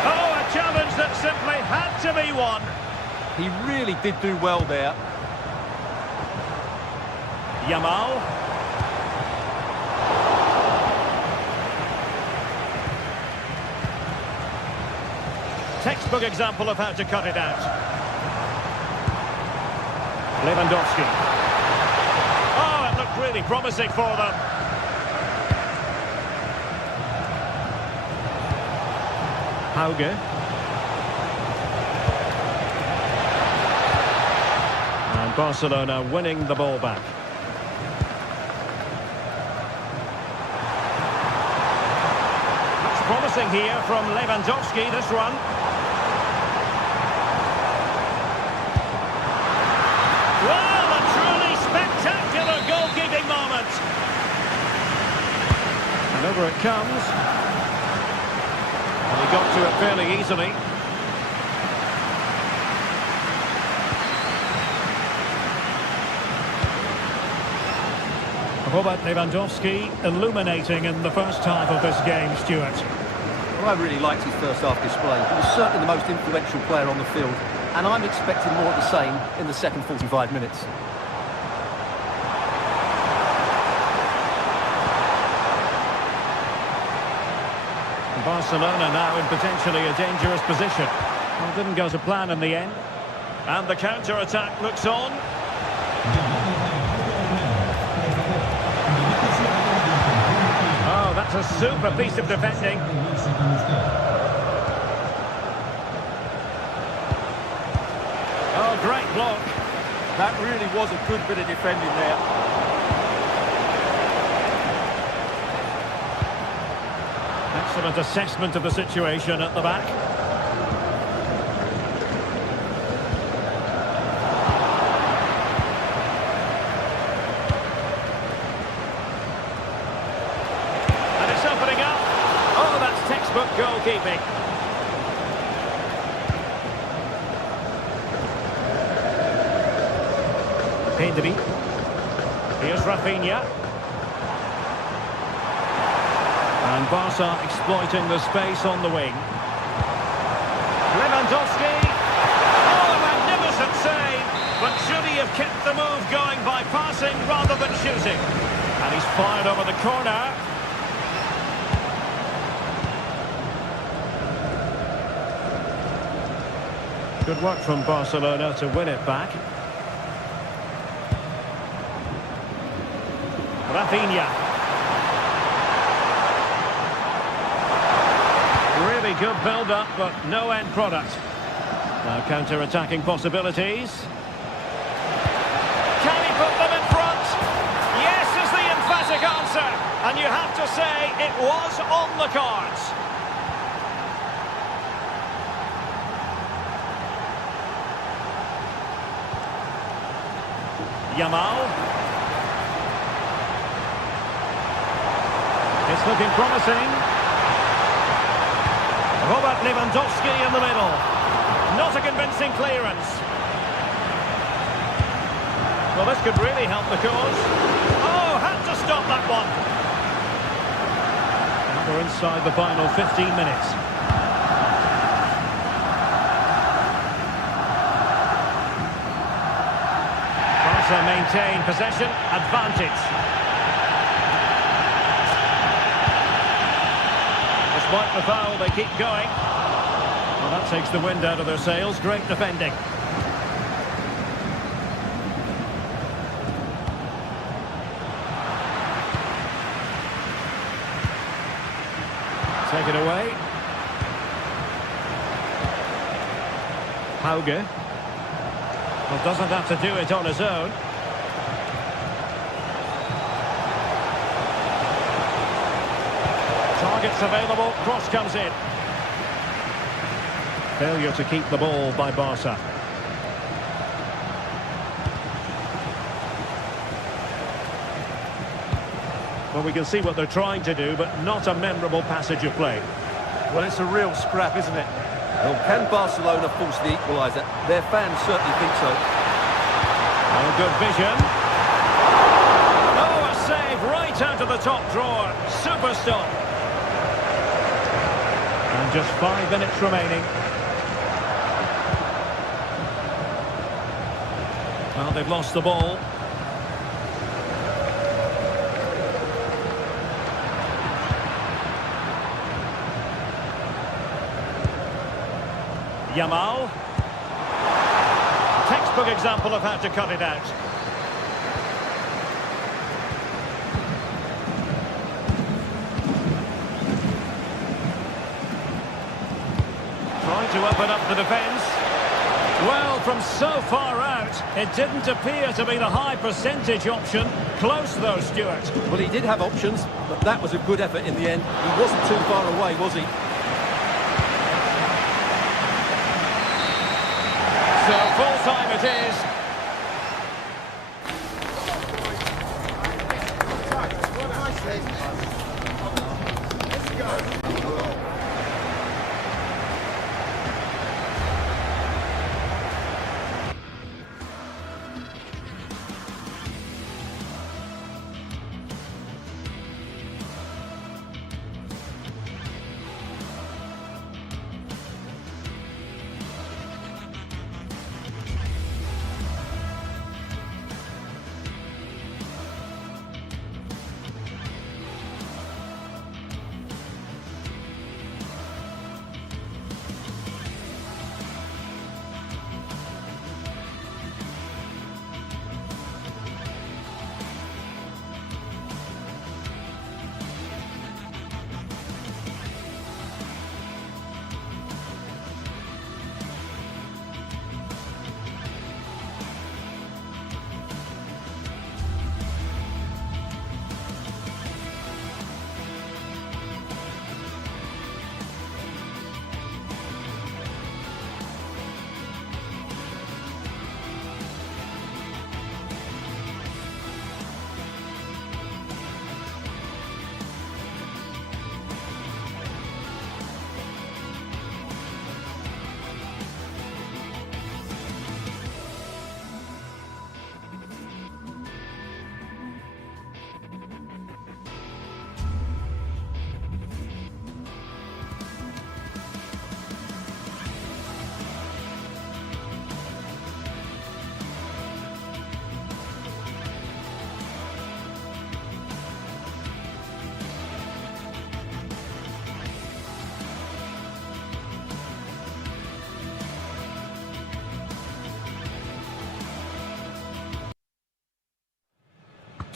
Oh, a challenge that simply had to be won. He really did do well there. Yamal. Textbook example of how to cut it out. Lewandowski. Oh, it looked really promising for them. Hauge. And Barcelona winning the ball back. Looks promising here from Lewandowski, this run. Well, a truly spectacular goalkeeping moment. And over it comes. And he got to it fairly easily. Robert Lewandowski illuminating in the first half of this game, Stuart. Well, I really liked his first half display. He was certainly the most influential player on the field, and I'm expecting more of the same in the second 45 minutes. Barcelona now in potentially a dangerous position. Well, didn't go to plan in the end. And the counter-attack looks on. Oh, that's a super piece of defending. Oh, great block. That really was a good bit of defending there. Excellent assessment of the situation at the back. And it's opening up. Oh, that's textbook goalkeeping. Pedri. Here's Rafinha. And Barca exploiting the space on the wing. Lewandowski. Oh, a magnificent save. But should he have kept the move going by passing rather than shooting? And He's fired over the corner. Good work from Barcelona to win it back. Rafinha. Really good build-up, but no end product. Now counter-attacking possibilities. Can he put them in front? Yes is the emphatic answer. And you have to say it was on the cards. Yamal. It's looking promising. Robert Lewandowski in the middle. Not a convincing clearance. Well, this could really help the cause. Oh, had to stop that one. And we're inside the final 15 minutes. Barca maintain possession, advantage. Despite the foul, they keep going. Well, that takes the wind out of their sails. Great defending. Take it away. Hauge. Well, doesn't have to do it on his own. Targets available, cross comes in. Failure to keep the ball by Barca. Well, we can see what they're trying to do, but not a memorable passage of play. Well, it's a real scrap, isn't it? Well, can Barcelona force the equaliser? Their fans certainly think so. Oh, good vision. Oh, a save right out of the top drawer. Super stop. And just 5 minutes remaining. Well, they've lost the ball. Yamal. Textbook example of how to cut it out. Trying to open up the defence. Well, from so far out, it didn't appear to be the high percentage option. Close though, Stuart. Well, he did have options, but that was a good effort in the end. He wasn't too far away, was he? So full time it is.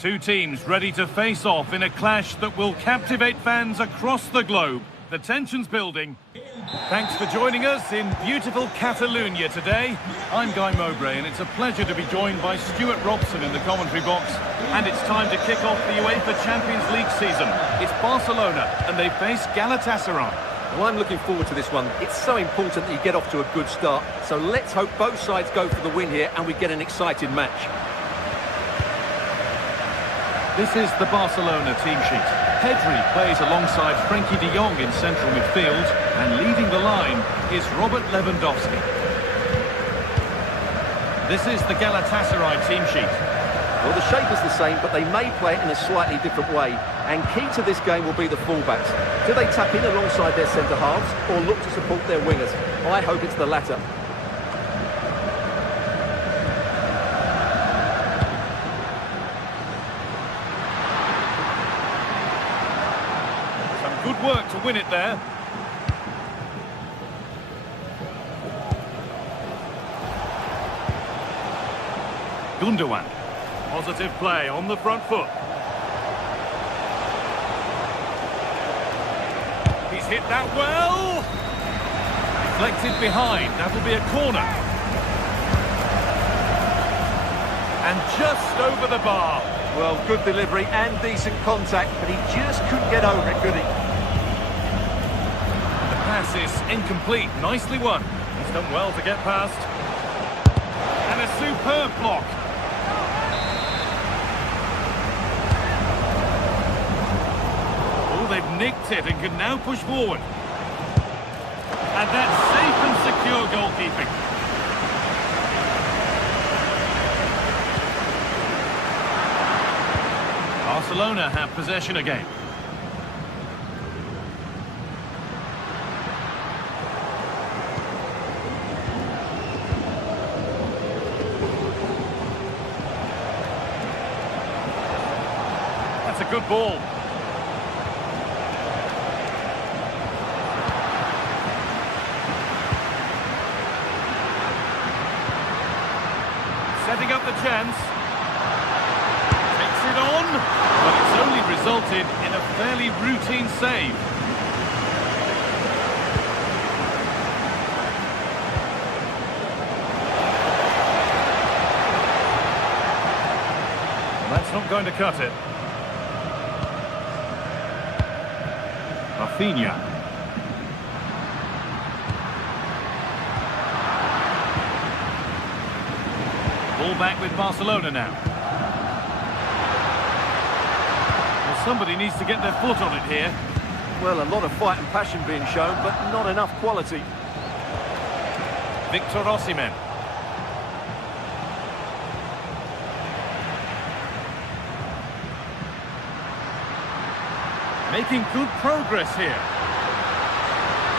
Two teams ready to face off in a clash that will captivate fans across the globe. The tension's building. Thanks for joining us in beautiful Catalonia today. I'm Guy Mowbray, and it's a pleasure to be joined by Stuart Robson in the commentary box. And it's time to kick off the UEFA Champions League season. It's Barcelona, and they face Galatasaray. Well, I'm looking forward to this one. It's so important that you get off to a good start. So let's hope both sides go for the win here and we get an exciting match. This is the Barcelona team sheet. Pedri plays alongside Frenkie de Jong in central midfield, and leading the line is Robert Lewandowski. This is the Galatasaray team sheet. Well, the shape is the same, but they may play it in a slightly different way. And key to this game will be the fullbacks. Do they tap in alongside their centre-halves or look to support their wingers? I hope it's the latter. Good work to win it there. Gundogan. Positive play on the front foot. He's hit that well. Deflected behind. That'll be a corner. And just over the bar. Well, good delivery and decent contact, but he just couldn't get over it, could he? Pass is incomplete. Nicely won. He's done well to get past. And a superb block. Oh, they've nicked it and can now push forward. And that's safe and secure goalkeeping. Barcelona have possession again. That's a good ball. Setting up the chance. Takes it on, but it's only resulted in a fairly routine save. That's not going to cut it. Rafinha. Ball back with Barcelona now. Well, somebody needs to get their foot on it here. Well, a lot of fight and passion being shown, but not enough quality. Victor Osimhen. Making good progress here.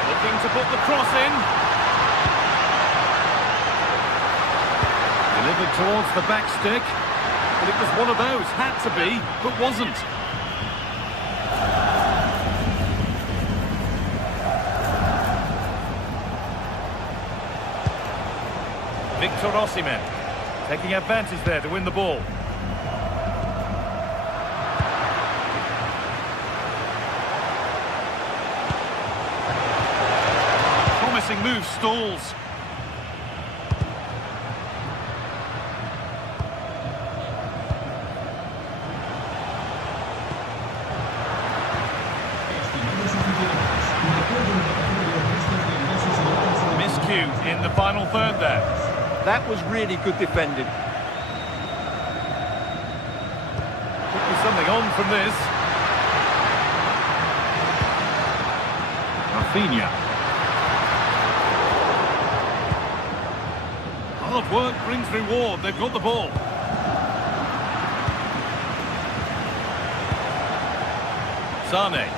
Looking to put the cross in. Delivered towards the back stick. But it was one of those. Had to be, but wasn't. Victor Osimhen. Taking advantage there to win the ball. Move stalls. Miscue in the final third there. That was really good defending. Could be something on from this. Rafinha. Hard work brings reward. They've got the ball. Sane.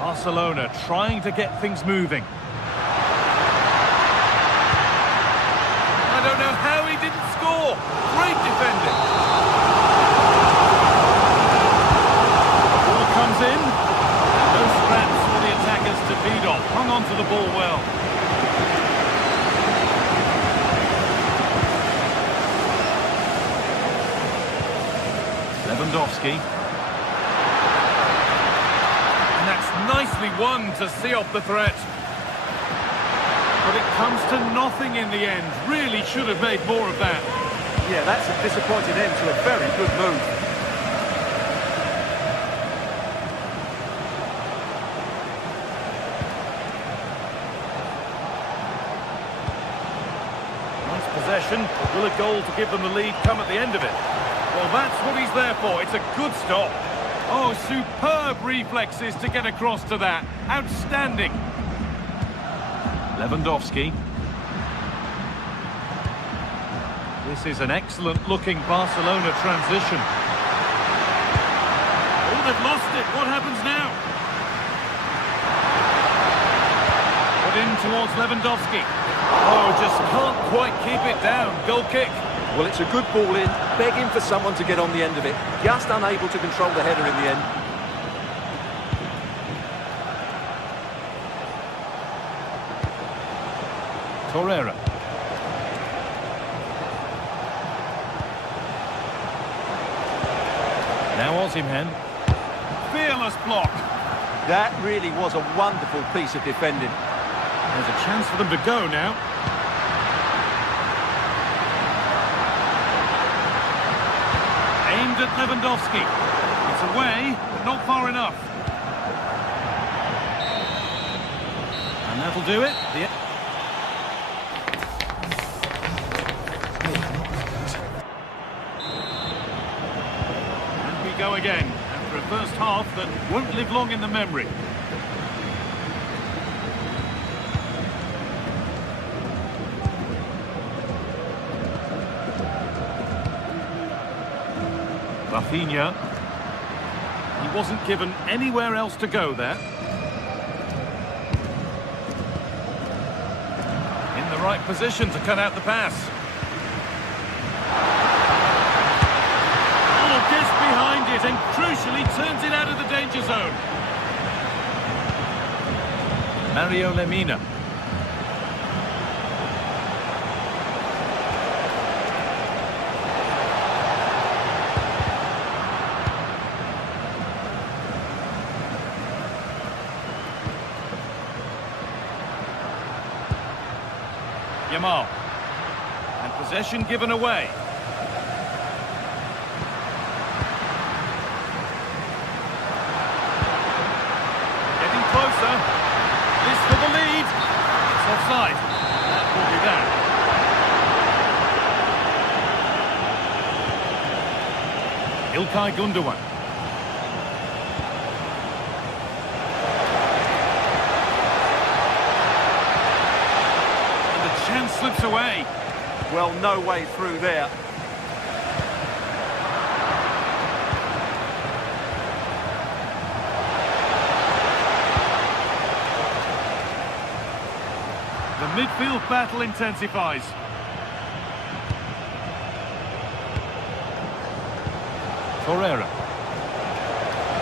Barcelona trying to get things moving. I don't know how he didn't score. Great defending. Ball comes in. No scraps for the attackers to feed off. Hung on to the ball well. Lewandowski. And that's nicely won to see off the threat. But it comes to nothing in the end. Really should have made more of that. Yeah, that's a disappointing end to a very good move. Nice possession. Will a goal to give them the lead come at the end of it? Well, that's what he's there for. It's a good stop. Oh, superb reflexes to get across to that. Outstanding. Lewandowski. This is an excellent-looking Barcelona transition. Oh, they've lost it. What happens now? Put in towards Lewandowski. Oh, just can't quite keep it down. Goal kick. Well, it's a good ball in, begging for someone to get on the end of it. Just unable to control the header in the end. Torreira. Now Osimhen. Fearless block. That really was a wonderful piece of defending. There's a chance for them to go now. Aimed at Lewandowski. It's away, but not far enough. And that'll do it. And we go again, after a first half that won't live long in the memory. Rafinha. He wasn't given anywhere else to go there. In the right position to cut out the pass. Oh, gets behind it and crucially turns it out of the danger zone. Mario Lemina. Yamal. And possession given away. Getting closer. This for the lead. It's offside. That will be that. İlkay Gundogan. Chance slips away. Well, no way through there. The midfield battle intensifies. Torreira.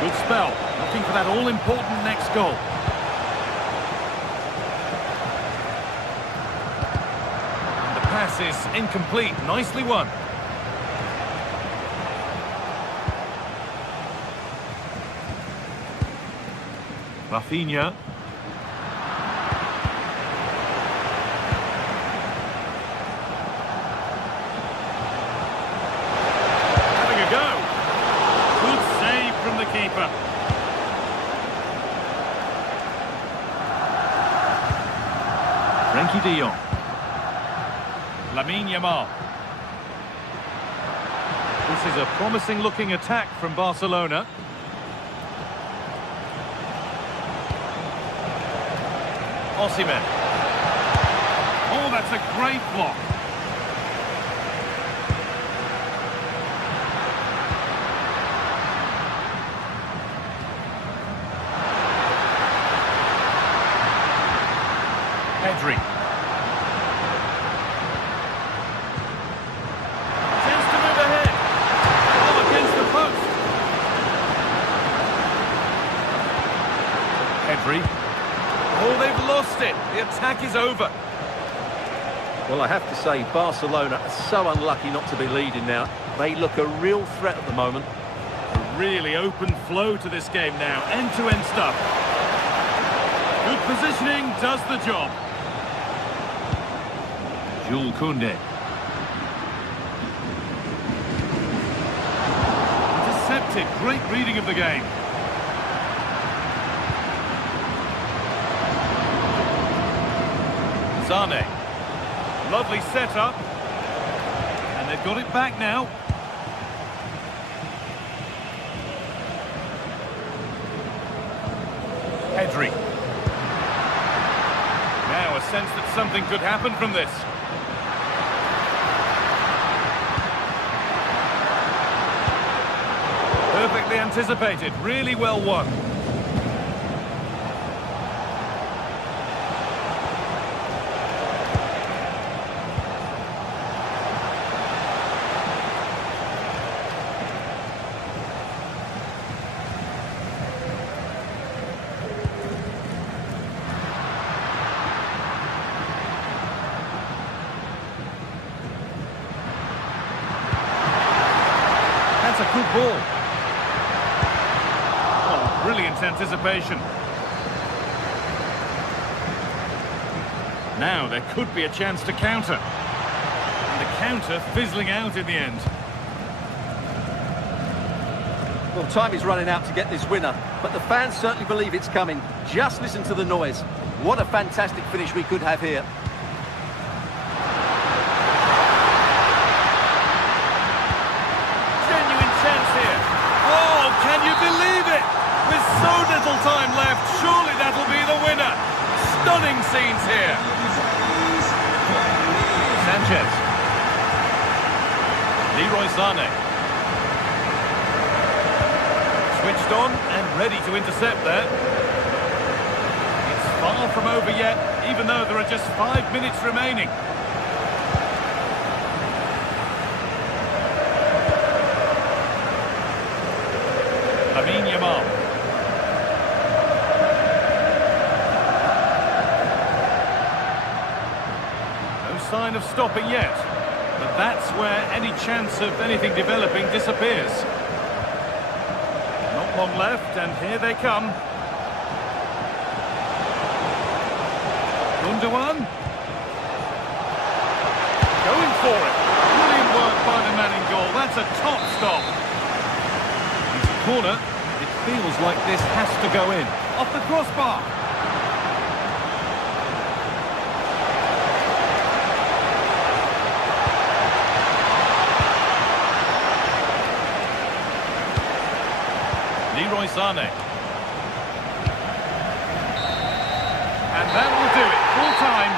Good spell. Looking for that all-important next goal. Pass is incomplete. Nicely won. Rafinha. Having a go. Good save from the keeper. Frenkie de Jong. Lamine Yamal. This is a promising-looking attack from Barcelona. Osimhen. Oh, that's a great block. Pedri. Oh, they've lost it. The attack is over. Well, I have to say, Barcelona are so unlucky not to be leading now. They look a real threat at the moment. Really open flow to this game now. End-to-end stuff. Good positioning does the job. Jules Koundé. Intercepted. Great reading of the game. Zane. Lovely setup. And they've got it back now. Pedri. Now a sense that something could happen from this. Perfectly anticipated, really well won. That's a good ball. Oh, brilliant anticipation. Now there could be a chance to counter. And the counter fizzling out in the end. Well, time is running out to get this winner, but the fans certainly believe it's coming. Just listen to the noise. What a fantastic finish we could have here. Can you believe it? With so little time left, surely that'll be the winner. Stunning scenes here. Sanchez. Leroy Sané. Switched on and ready to intercept there. It's far from over yet, even though there are just 5 minutes remaining. Yamal. No sign of stopping yet, but that's where any chance of anything developing disappears. Not long left, and here they come. Gundogan. Going for it. Brilliant work by the man in goal. That's a top stop. It's a corner. It feels like this has to go in. Off the crossbar. Leroy Sané. And that will do it. Full time.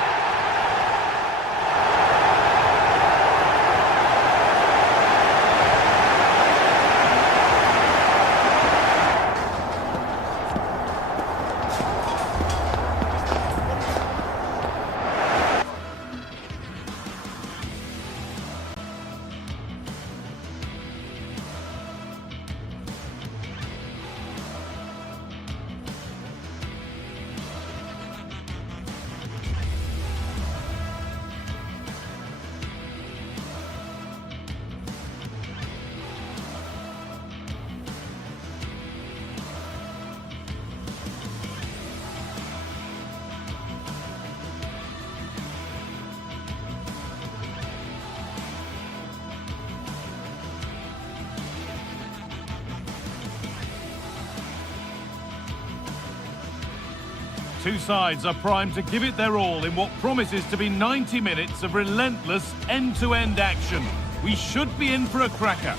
Two sides are primed to give it their all in what promises to be 90 minutes of relentless end-to-end action. We should be in for a cracker.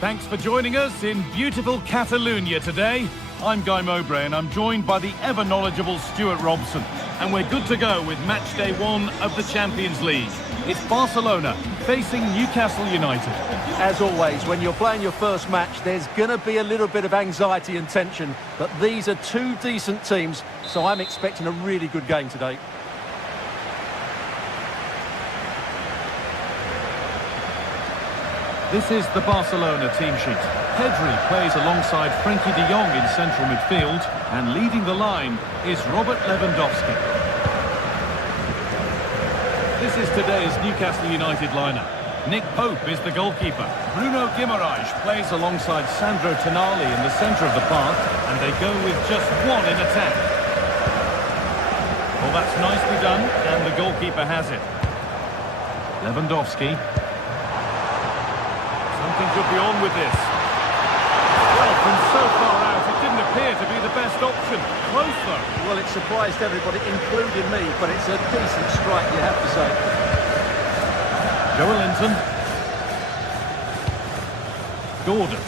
Thanks for joining us in beautiful Catalonia today. I'm Guy Mowbray and I'm joined by the ever-knowledgeable Stuart Robson. And we're good to go with match day 1 of the Champions League. It's Barcelona facing Newcastle United. As always, when you're playing your first match, there's going to be a little bit of anxiety and tension. But these are two decent teams, so I'm expecting a really good game today. This is the Barcelona team sheet. Pedri plays alongside Frenkie de Jong in central midfield, and leading the line is Robert Lewandowski. This is today's Newcastle United lineup. Nick Pope is the goalkeeper. Bruno Guimaraes plays alongside Sandro Tonali in the centre of the park, and they go with just one in attack. Well, that's nicely done, and the goalkeeper has it. Lewandowski. Something could be on with this. Well, from so far out, it didn't appear to be the best option. Close, though. Well, it surprised everybody, including me, but it's a decent strike, you have to say. Joelinton. Gordon.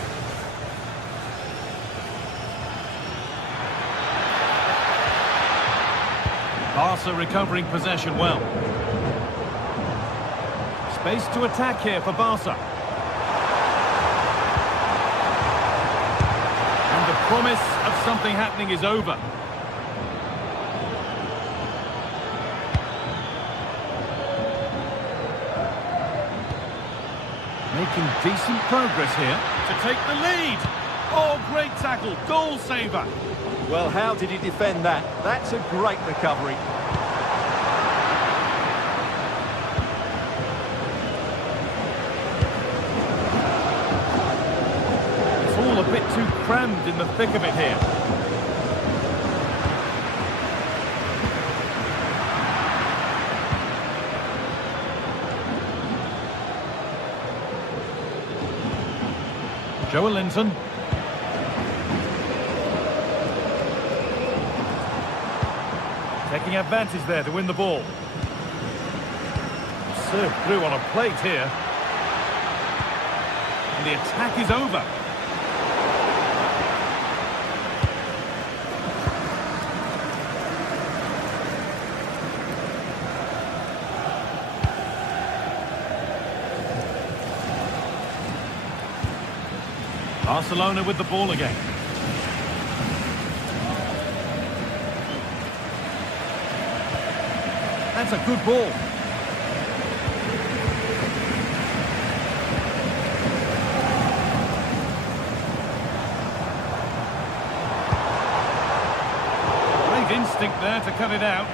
Barca recovering possession well. Space to attack here for Barca. And the promise of something happening is over. Making decent progress here to take the lead. Oh, great tackle, goal saver. Well, how did he defend that? That's a great recovery. It's all a bit too crammed in the thick of it here. Joelinton. Taking advantage there to win the ball. Served through on a plate here. And the attack is over. Barcelona with the ball again. That's a good ball. Great instinct there to cut it out.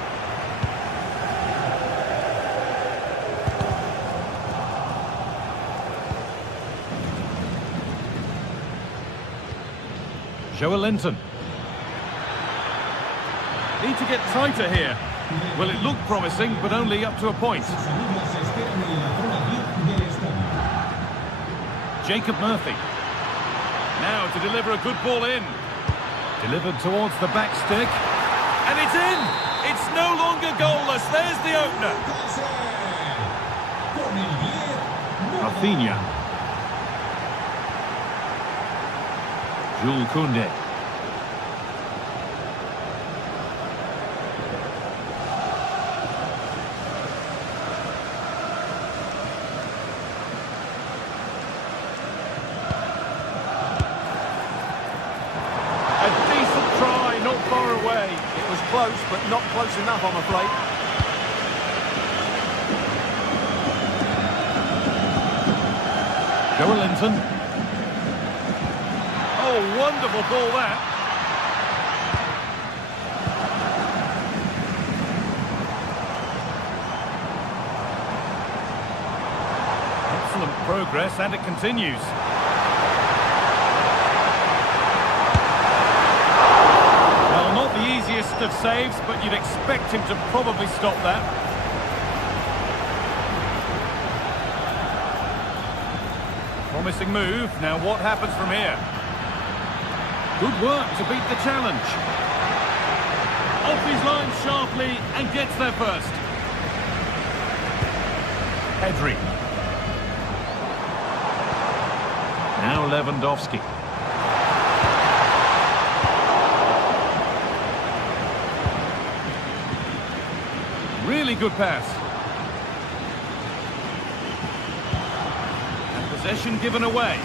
Joelinton. Need to get tighter here. Well, it looked promising, but only up to a point. Jacob Murphy. Now to deliver a good ball in. Delivered towards the back stick. And it's in! It's no longer goalless. There's the opener. Rafinha. Jules Koundé. A decent try, not far away. It was close, but not close enough, I'm afraid. Joelinton. Oh, wonderful ball that. Excellent progress, and it continues. Well, not the easiest of saves, but you'd expect him to probably stop that. Promising move. Now what happens from here? Good work to beat the challenge. Off his line sharply and gets there first. Pedri. Now Lewandowski. Really good pass. And possession given away.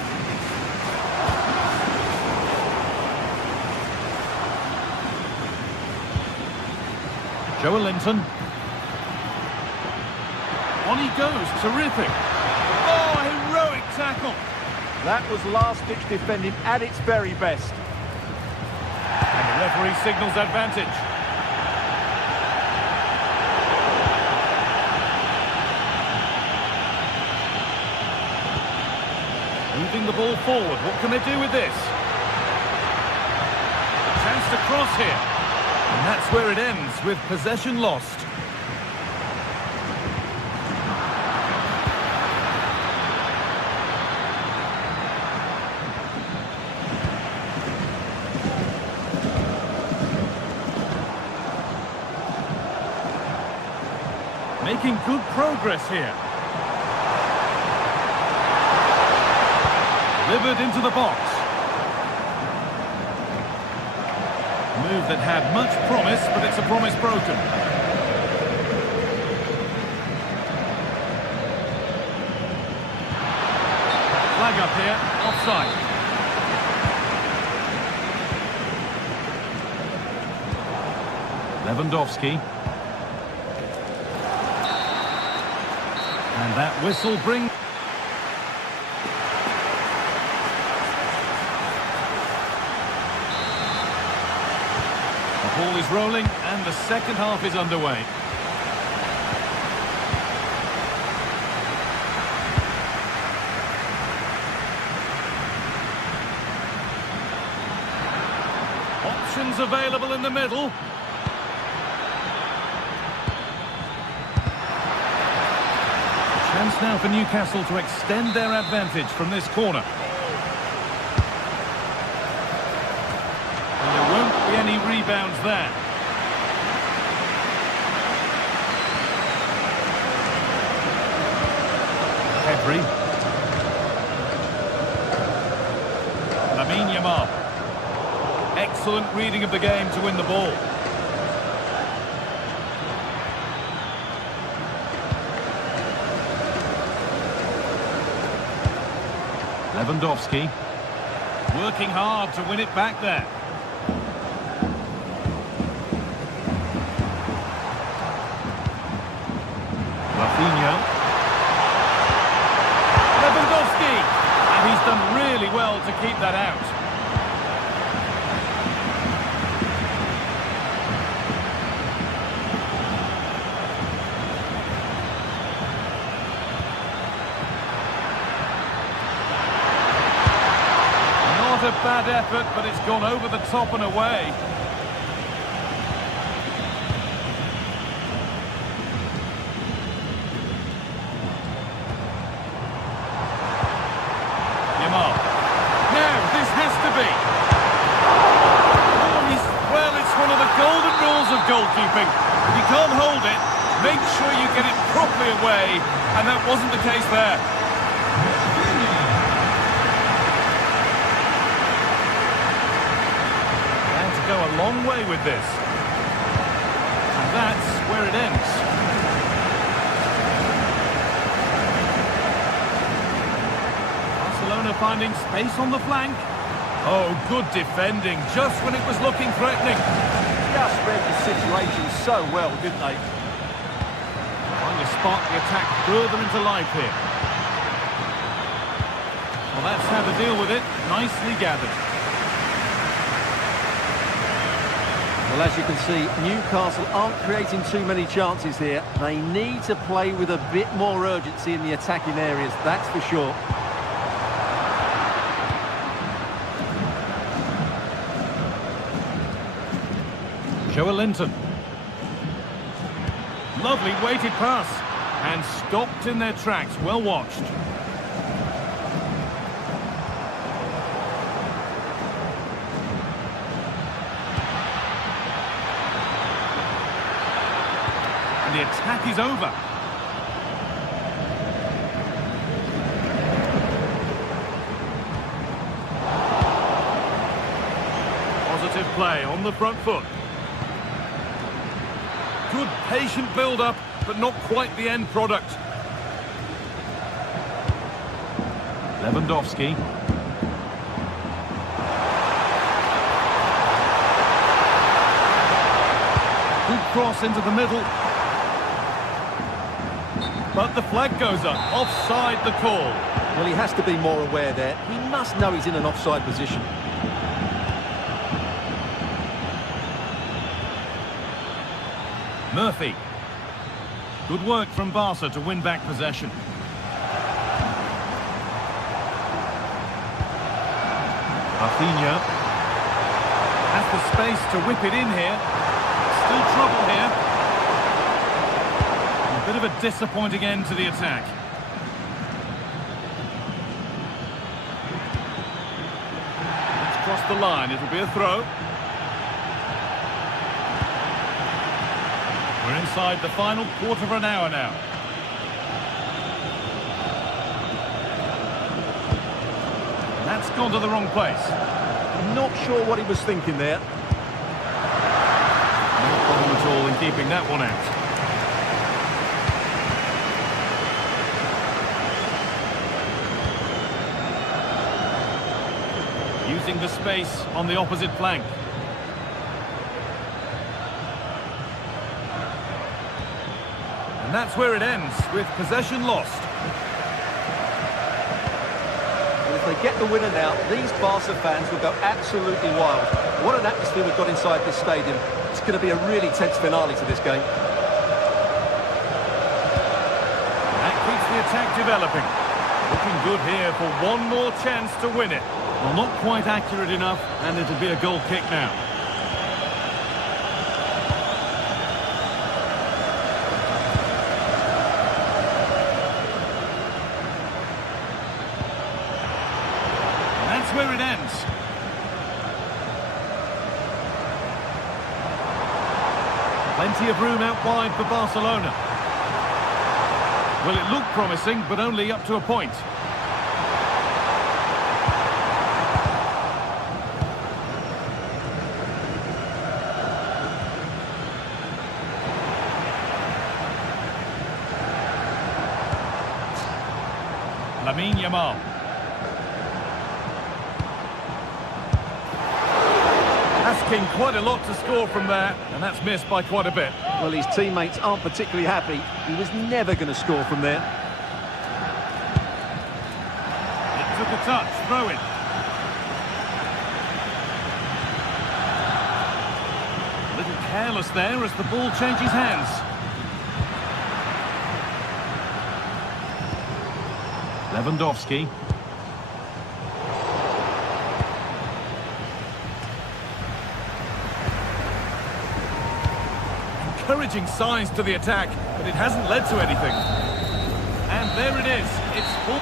Joelinton. On he goes, terrific. Oh, heroic tackle. That was last-ditch defending at its very best. And the referee signals advantage. Moving the ball forward. What can they do with this? A chance to cross here. And that's where it ends, with possession lost. Making good progress here. Delivered into the box. Move that had much promise, but it's a promise broken. Flag up here, offside. Lewandowski. And that whistle brings... The ball is rolling and the second half is underway. Options available in the middle. Chance now for Newcastle to extend their advantage from this corner. And there won't be any rebounds there. Pedri. Lamine Yamal. Excellent reading of the game to win the ball. Lewandowski, working hard to win it back there. Rafinha. Lewandowski, and he's done really well to keep that out. A bad effort, but it's gone over the top and away. Yamal. Now, this has to be. Oh, well, it's one of the golden rules of goalkeeping. If you can't hold it, make sure you get it properly away, and that wasn't the case there. Go a long way with this, and that's where it ends. Barcelona finding space on the flank. Oh, good defending, just when it was looking threatening. Just read the situation so well, didn't they? Trying to spark the attack further into life here. Well, that's how to deal with it. Nicely gathered. Well, as you can see, Newcastle aren't creating too many chances here. They need to play with a bit more urgency in the attacking areas, that's for sure. Joelinton. Lovely weighted pass. And stopped in their tracks. Well watched. The attack is over. Positive play on the front foot. Good patient build-up, but not quite the end product. Lewandowski. Good cross into the middle. But the flag goes up. Offside the call. Well, he has to be more aware there. He must know he's in an offside position. Murphy. Good work from Barca to win back possession. Rafinha has the space to whip it in here. Still trouble here. A bit of a disappointing end to the attack. Let's cross the line. It'll be a throw. We're inside the final quarter of an hour now. That's gone to the wrong place. Not sure what he was thinking there. No problem at all in keeping that one out. Using the space on the opposite flank. And that's where it ends, with possession lost. If they get the winner now, these Barca fans will go absolutely wild. What an atmosphere we've got inside this stadium. It's going to be a really tense finale to this game. That keeps the attack developing. Looking good here for one more chance to win it. Well, not quite accurate enough, and it'll be a goal kick now. Where it ends. Plenty of room out wide for Barcelona. Well, it looked promising, but only up to a point. Lamine Yamal. Asking quite a lot to score from there, and that's missed by quite a bit. Well, his teammates aren't particularly happy. He was never going to score from there. It took a touch, throw in. A little careless there as the ball changes hands. Lewandowski. Encouraging signs to the attack, but it hasn't led to anything. And there it is. It's full.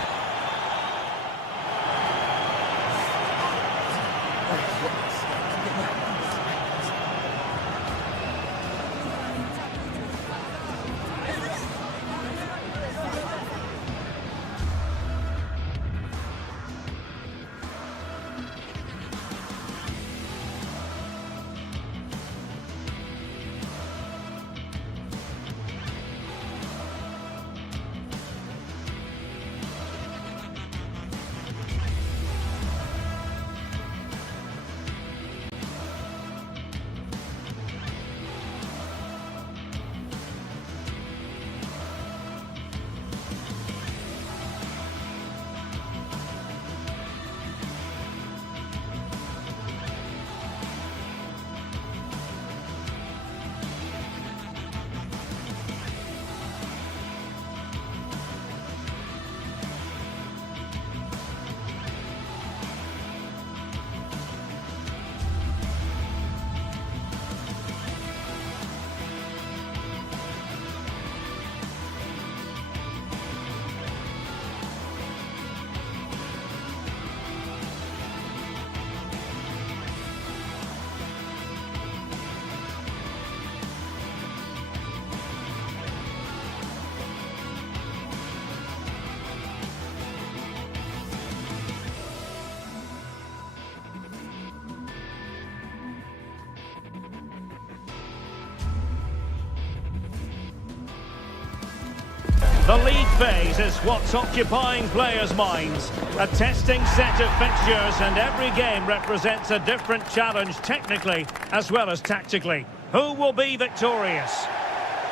The league phase is what's occupying players' minds. A testing set of fixtures, and every game represents a different challenge technically as well as tactically. Who will be victorious?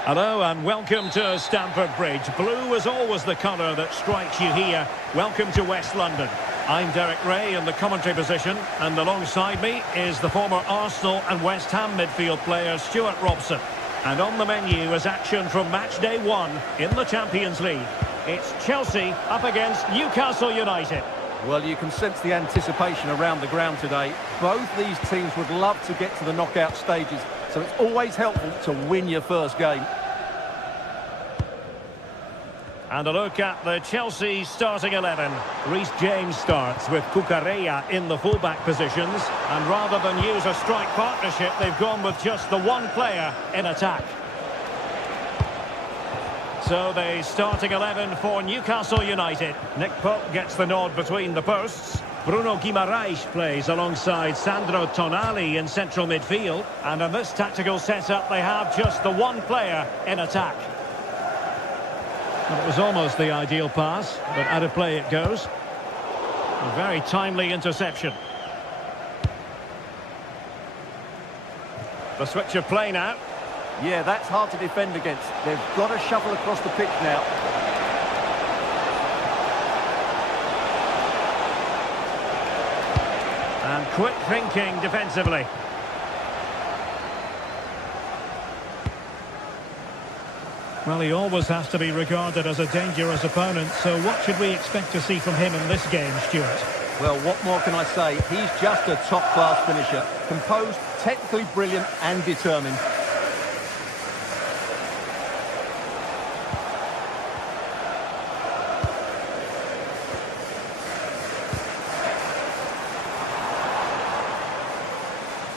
Hello and welcome to Stamford Bridge. Blue is always the colour that strikes you here. Welcome to West London. I'm Derek Ray in the commentary position, and alongside me is the former Arsenal and West Ham midfield player Stuart Robson. And on the menu is action from match day 1 in the Champions League. It's Chelsea up against Newcastle United. Well, you can sense the anticipation around the ground today. Both these teams would love to get to the knockout stages, so it's always helpful to win your first game. And a look at the Chelsea starting 11. Reece James starts with Cucurella in the fullback positions. And rather than use a strike partnership, they've gone with just the one player in attack. So the starting 11 for Newcastle United. Nick Pope gets the nod between the posts. Bruno Guimaraes plays alongside Sandro Tonali in central midfield. And in this tactical setup, they have just the one player in attack. Well, it was almost the ideal pass, but out of play it goes. A very timely interception. The switch of play now. Yeah, that's hard to defend against. They've got to shuffle across the pitch now. And quick thinking defensively. Well, he always has to be regarded as a dangerous opponent, so what should we expect to see from him in this game, Stuart? Well, what more can I say? He's just a top-class finisher. Composed, technically brilliant and determined.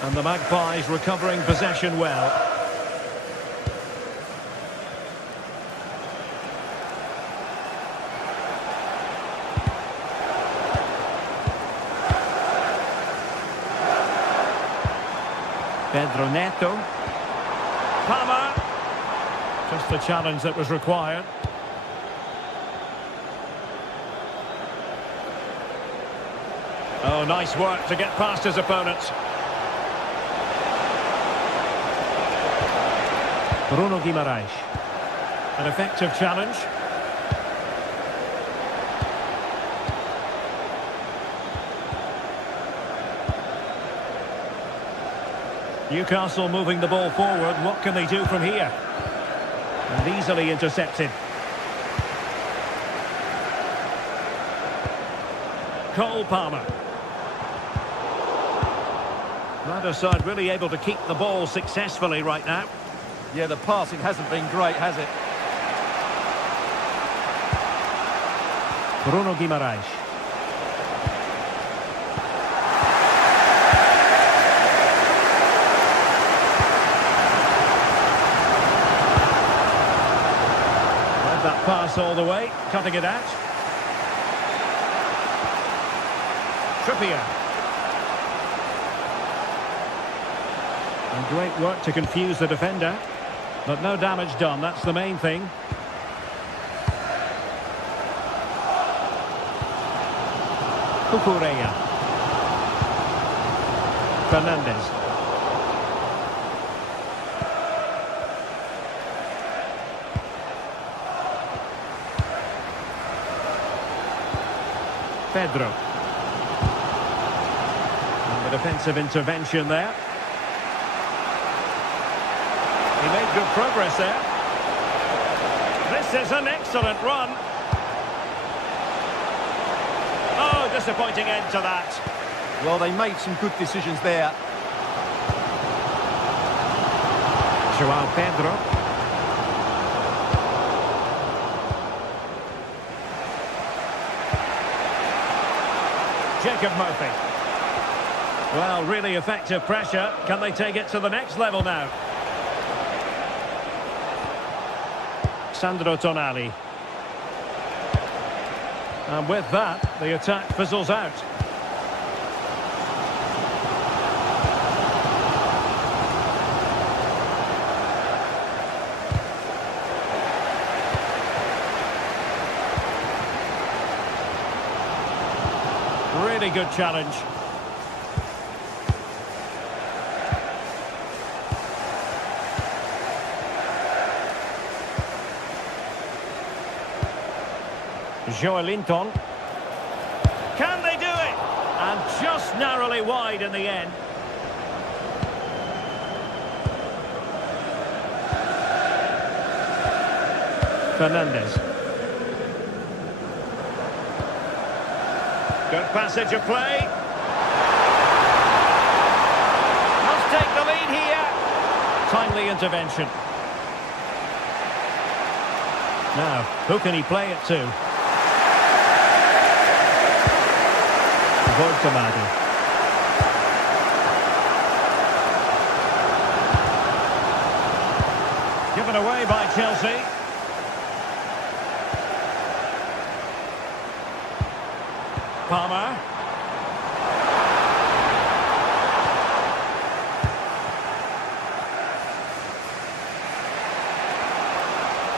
And the Magpies recovering possession well. Pedro Neto. Palmer. Just the challenge that was required. Oh, nice work to get past his opponents. Bruno Guimaraes. An effective challenge. Newcastle moving the ball forward. What can they do from here? And easily intercepted. Cole Palmer. Neither side really able to keep the ball successfully right now. Yeah, the passing hasn't been great, has it? Bruno Guimaraes. That pass all the way, cutting it out. Trippier. And great work to confuse the defender. But no damage done, that's the main thing. Cucurella. Fernandes. Pedro. And the defensive intervention there. He made good progress there. This is an excellent run. Oh, disappointing end to that. Well, they made some good decisions there. João Pedro. Jacob Murphy. Well, really effective pressure. Can they take it to the next level now? Sandro Tonali. And with that, the attack fizzles out. Really good challenge. Joelinton. Can they do it? And just narrowly wide in the end. Fernandes. Good passage of play. Must take the lead here. Timely intervention. Now, who can he play it to? Volkamadi. Given away by Chelsea. Palmer.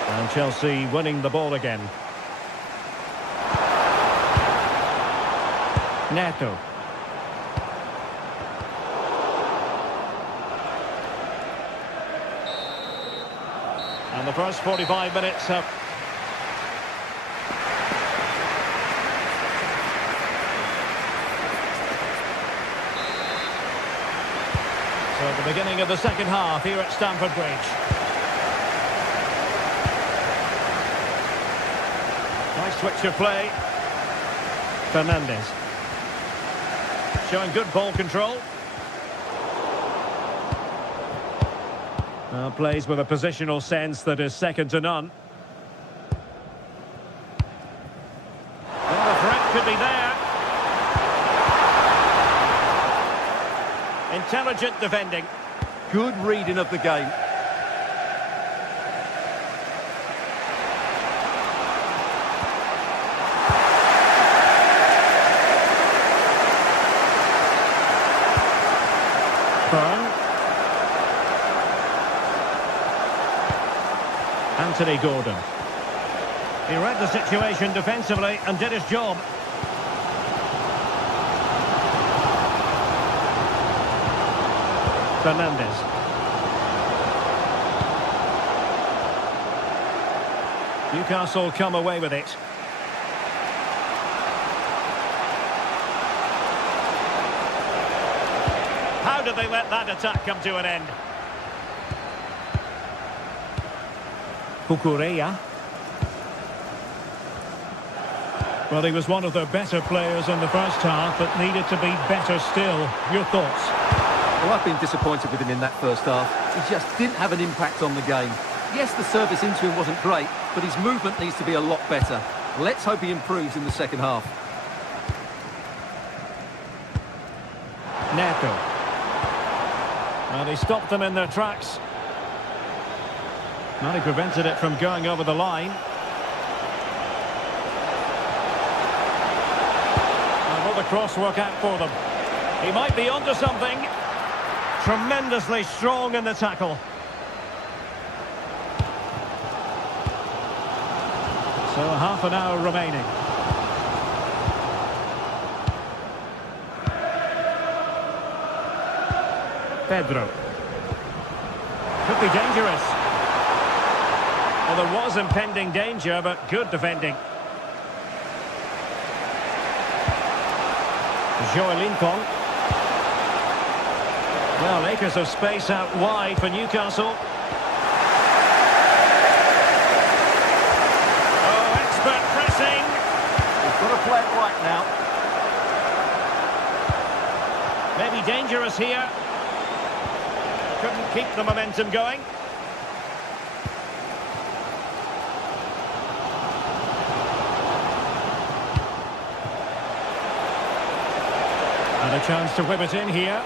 And Chelsea winning the ball again. Neto. And the first 45 minutes have... So the beginning of the second half here at Stamford Bridge. Nice switch of play. Fernandes. Showing good ball control. Plays with a positional sense that is second to none. Well, the threat could be there. Intelligent defending. Good reading of the game. Anthony Gordon. He read the situation defensively and did his job. Fernandes. Newcastle come away with it. How did they let that attack come to an end? Cucurella. Well, he was one of the better players in the first half, but needed to be better still. Your thoughts? Well, I've been disappointed with him in that first half. He just didn't have an impact on the game. Yes, the service into him wasn't great, but his movement needs to be a lot better. Let's hope he improves in the second half. Neto. And he stopped them in their tracks. Well, he prevented it from going over the line. And will the cross work out for them? He might be onto something. Tremendously strong in the tackle. So half an hour remaining. Pedro. Could be dangerous. Well, there was impending danger, but good defending. Joelinton. Well, acres of space out wide for Newcastle. Oh, expert pressing. He's got to play it right now. Maybe dangerous here. Couldn't keep the momentum going. And a chance to whip it in here.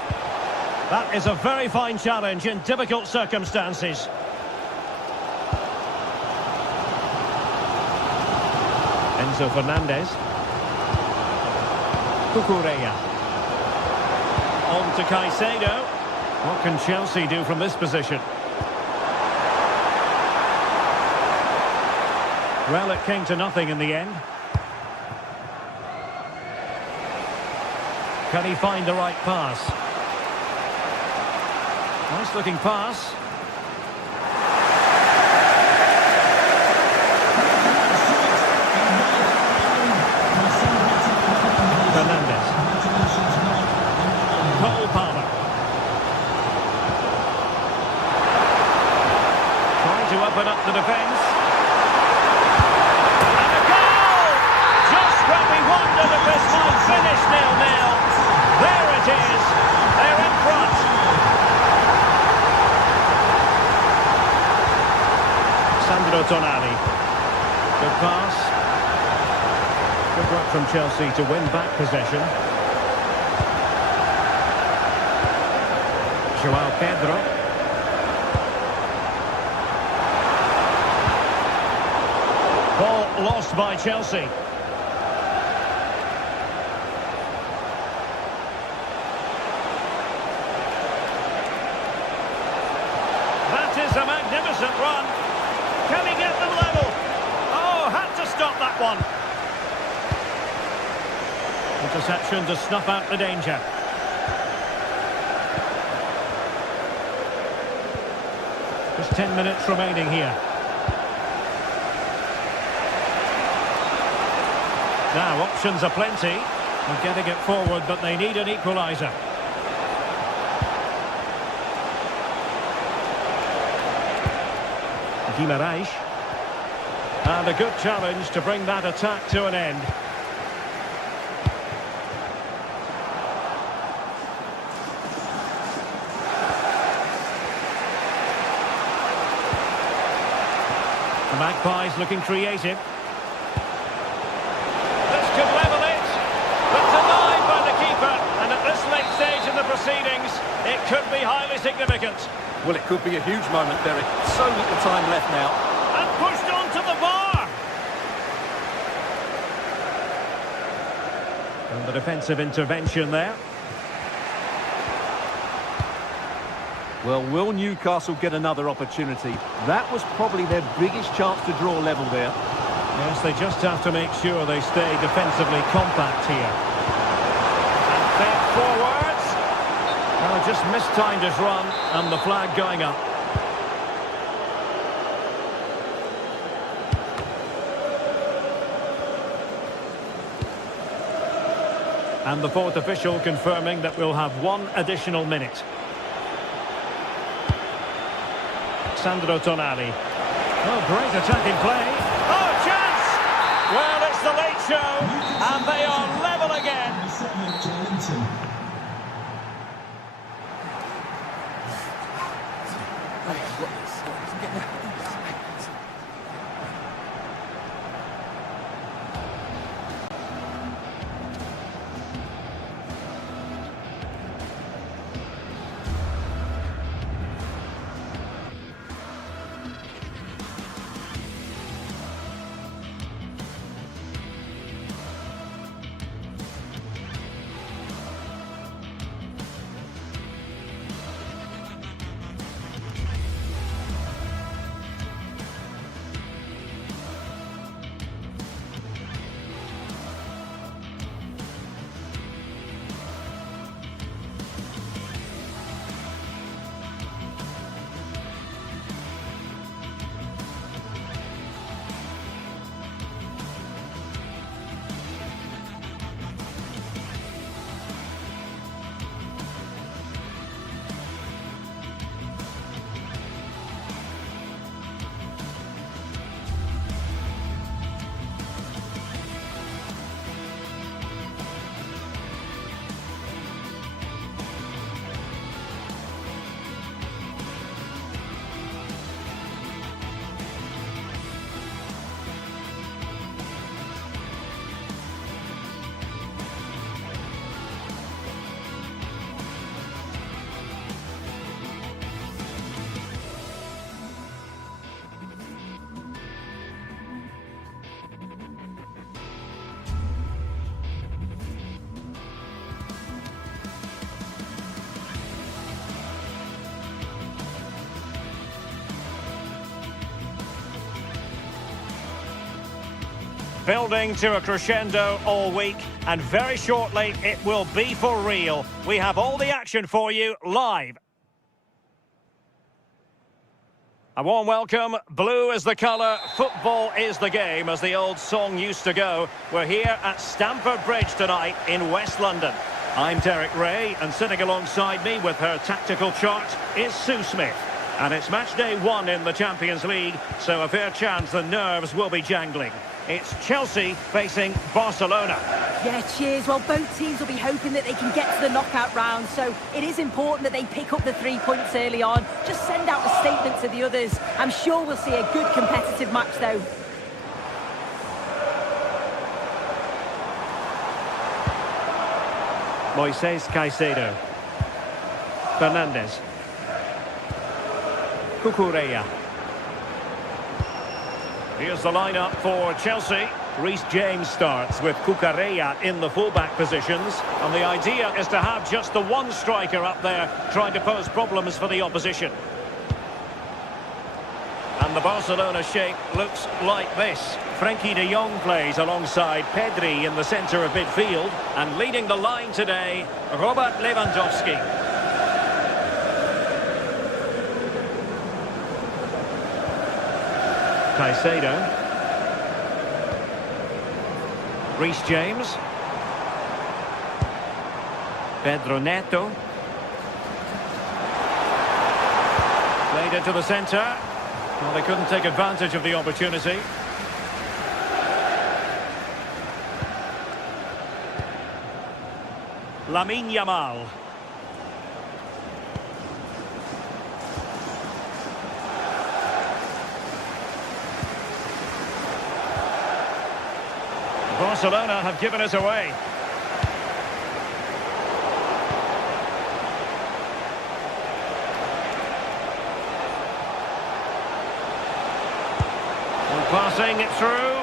That is a very fine challenge in difficult circumstances. Enzo Fernandez. Cucurella. On to Caicedo. What can Chelsea do from this position? Well, it came to nothing in the end. Can he find the right pass? Nice looking pass. Fernandes. Cole Palmer. Trying to open up the defence. And a goal! Just when we wondered if this might finish. Tonali. Good pass. Good work from Chelsea to win back possession. Joao Pedro. Ball lost by Chelsea. That is a magnificent run. Can he get them level? Oh, had to stop that one. Interception to snuff out the danger. Just 10 minutes remaining here. Now, options are plenty. They're getting it forward, but they need an equaliser. Guimaraes. And a good challenge to bring that attack to an end. The Magpies looking creative. This could level it, but denied by the keeper. And at this late stage in the proceedings, it could be highly significant. Well, it could be a huge moment, Derek. So little time left now. And pushed onto the bar. And the defensive intervention there. Well, will Newcastle get another opportunity? That was probably their biggest chance to draw level there. Yes, they just have to make sure they stay defensively compact here. And fed forwards. Well, just mistimed his run, and the flag going up. And the fourth official confirming that we'll have one additional minute. Sandro Tonali. Oh, great attacking play. Oh, chance! Well, it's the late show, and they are level again. Building to a crescendo all week, and very shortly it will be for real. We have all the action for you live. A warm welcome. Blue is the colour, football is the game, as the old song used to go. We're here at Stamford Bridge tonight in West London. I'm Derek Ray, and sitting alongside me with her tactical chart is Sue Smith. And it's match day 1 in the Champions League, so a fair chance the nerves will be jangling. It's Chelsea facing Barcelona. Yeah, cheers. Well, both teams will be hoping that they can get to the knockout round, so it is important that they pick up the 3 points early on. Just send out a statement to the others. I'm sure we'll see a good competitive match, though. Moises Caicedo. Fernandes. Cucurella. Here's the lineup for Chelsea. Reece James starts with Cucurella in the fullback positions. And the idea is to have just the one striker up there trying to pose problems for the opposition. And the Barcelona shape looks like this. Frenkie de Jong plays alongside Pedri in the centre of midfield. And leading the line today, Robert Lewandowski. Caicedo. Reece James. Pedro Neto. Played it to the centre. Well, they couldn't take advantage of the opportunity. Lamine Yamal. Barcelona have given us away. And passing it through.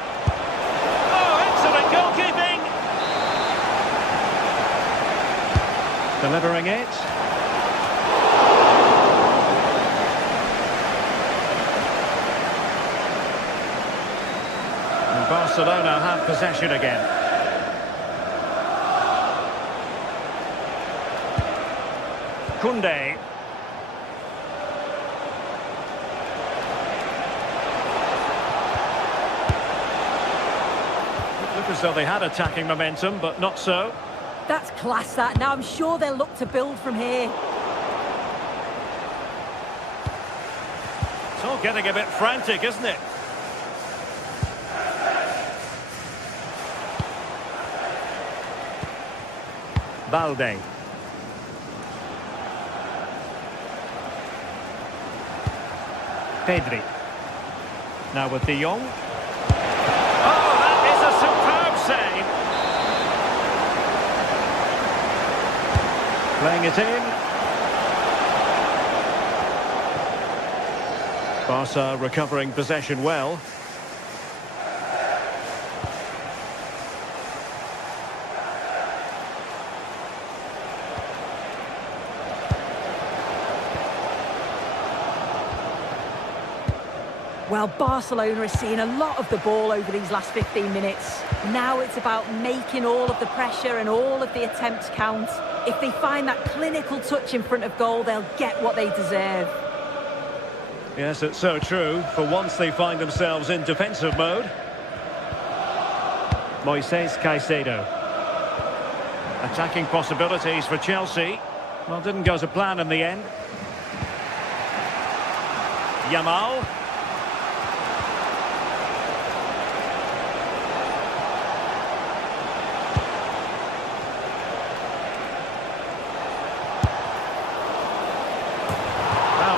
Oh, excellent goalkeeping! Delivering it. Barcelona have possession again. Koundé. Looked as though they had attacking momentum, but not so. That's class, that. Now I'm sure they'll look to build from here. It's all getting a bit frantic, isn't it? Balde. Pedri. Now with De Jong. Oh, that is a superb save. Playing it in. Barca recovering possession well. Well, Barcelona are seeing a lot of the ball over these last 15 minutes. Now it's about making all of the pressure and all of the attempts count. If they find that clinical touch in front of goal, they'll get what they deserve. Yes, it's so true. For once they find themselves in defensive mode. Moises Caicedo. Attacking possibilities for Chelsea. Well, didn't go to plan in the end. Yamal.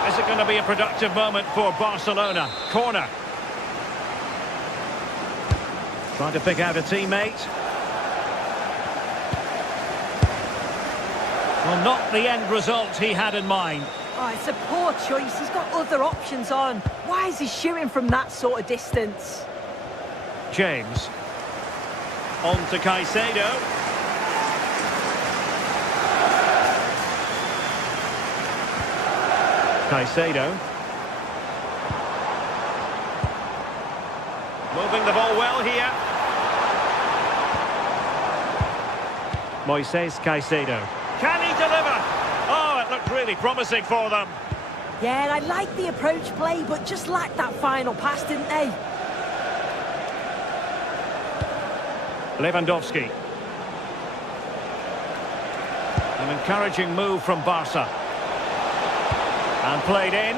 Is it going to be a productive moment for Barcelona? Corner. Trying to pick out a teammate. Well, not the end result he had in mind. Oh, it's a poor choice. He's got other options on. Why is he shooting from that sort of distance? James. On to Caicedo. Caicedo. Moving the ball well here. Moises Caicedo. Can he deliver? Oh, it looked really promising for them. Yeah, I like the approach play, but just lacked that final pass, didn't they? Lewandowski. An encouraging move from Barca. And played in.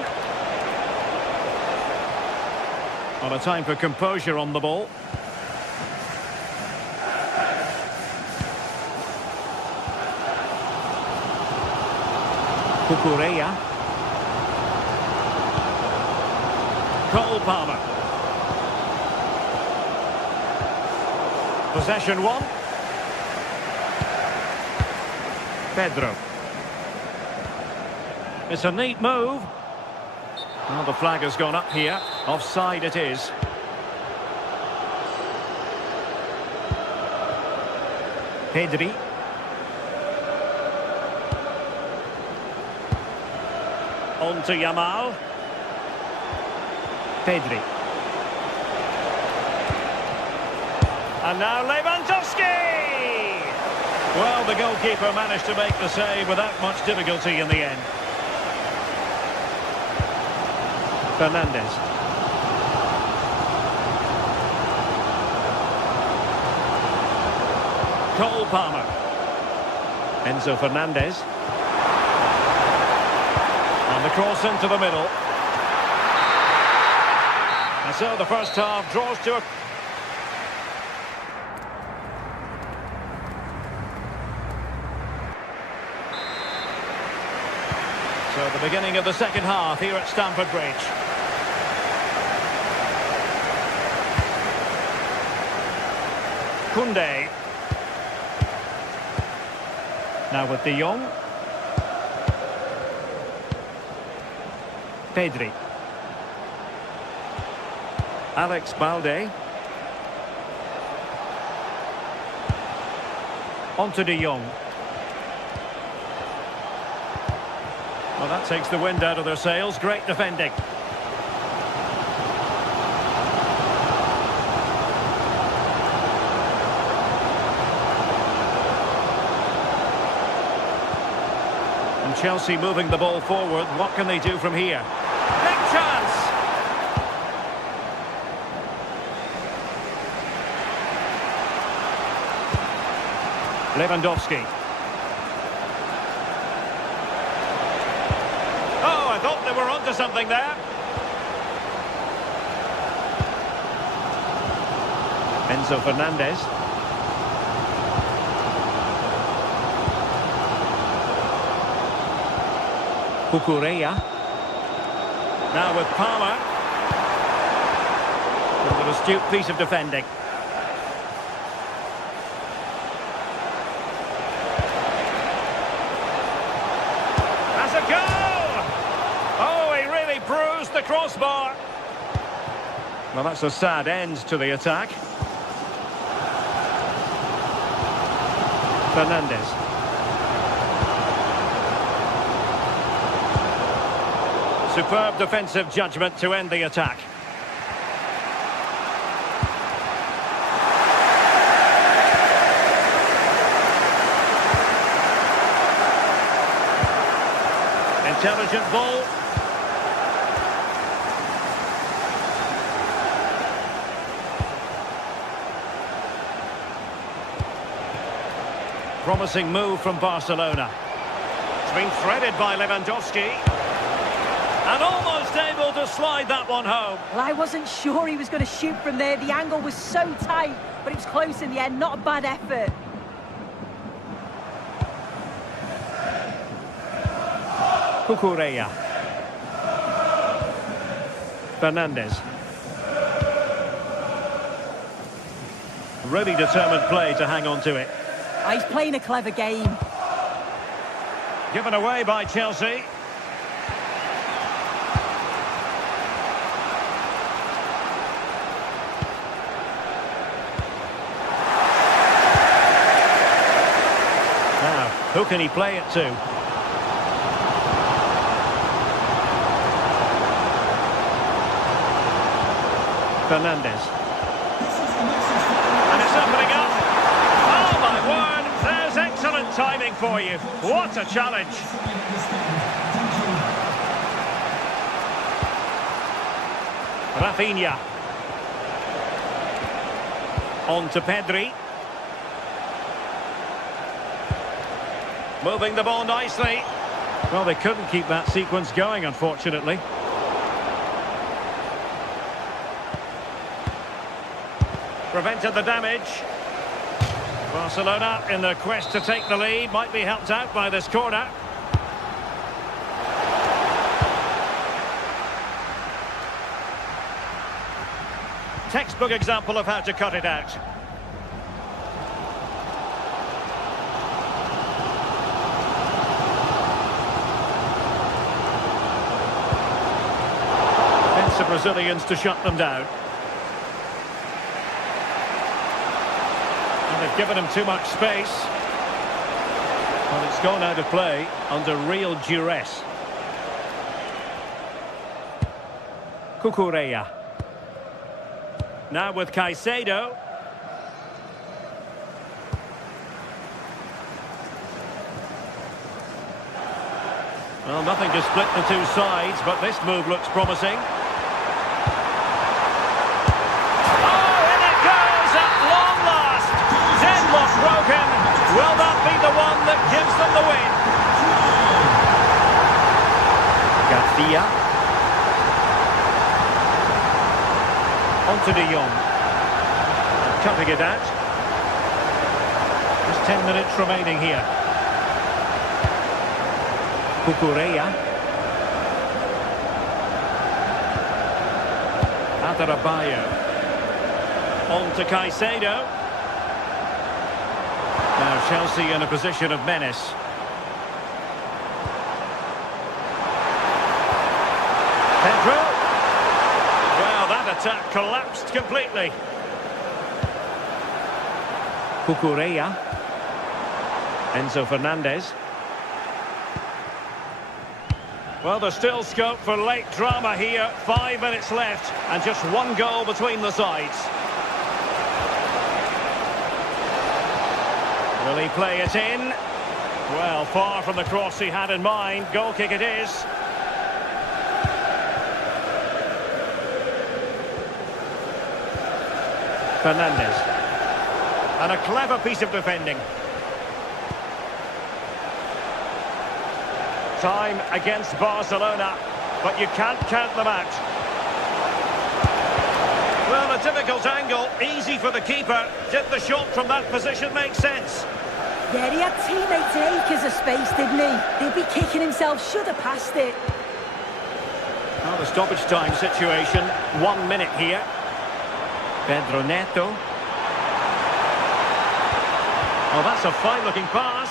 On a time for composure on the ball. Cucurella. Cole Palmer. Possession one. Pedro. It's a neat move. Well, the flag has gone up here. Offside it is. Pedri. On to Yamal. Pedri. And now Lewandowski! Well, the goalkeeper managed to make the save without much difficulty in the end. Fernandes. Cole Palmer. Enzo Fernandez. And the cross into the middle. And so the first half draws to a... So the beginning of the second half here at Stamford Bridge. Koundé. Now with De Jong. Pedri. Alex Balde. On to De Jong. Well, that takes the wind out of their sails. Great defending. And Chelsea moving the ball forward. What can they do from here? Big chance! Lewandowski. Oh, I thought they were onto something there. Enzo Fernandez. Cucurella. Now with Palmer. With an astute piece of defending. That's a goal! Oh, he really bruised the crossbar. Well, that's a sad end to the attack. Fernandes. Superb defensive judgment to end the attack. Intelligent ball. Promising move from Barcelona. It's been threaded by Lewandowski. And almost able to slide that one home. Well, I wasn't sure he was going to shoot from there. The angle was so tight, but it was close in the end. Not a bad effort. Cucurella. Fernandes. Really determined play to hang on to it. Oh, he's playing a clever game. Given away by Chelsea. Now, who can he play it to? Fernandes. And it's opening up. Oh, my word. There's excellent timing for you. What a challenge. Rafinha. On to Pedri. Moving the ball nicely. Well, they couldn't keep that sequence going, unfortunately. Prevented the damage. Barcelona in their quest to take the lead might be helped out by this corner. textbook example of how to cut it out. Defensive Brazilians to shut them down. And they've given him too much space. Well, it's gone out of play under real duress. Cucurella. Now with Caicedo. Well, nothing to split the two sides, but this move looks promising. Oh, in it goes at long last. Deadlock broken. Will that be the one that gives them the win? Garcia. On to De Jong. Cutting it out. Just 10 minutes remaining here. Cucurella. Adarabioyo. On to Caicedo. Now Chelsea in a position of menace. Pedro. Well, that attack collapsed completely. Cucurella. Enzo Fernandez. Well, there's still scope for late drama here. 5 minutes left and just one goal between the sides. Will he play it in? Well, far from the cross he had in mind. Goal kick it is. Fernandez. And a clever piece of defending. Time against Barcelona, but you can't count them out. Well, a difficult angle, easy for the keeper. Did the shot from that position make sense? Yeah, he had teammates in acres of space, didn't he? He'd be kicking himself, should have passed it. Well, the stoppage time situation, 1 minute here. Pedro Neto. Oh, that's a fine-looking pass.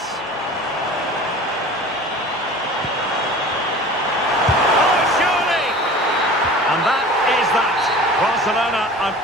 Oh, surely! And that is that. Barcelona are...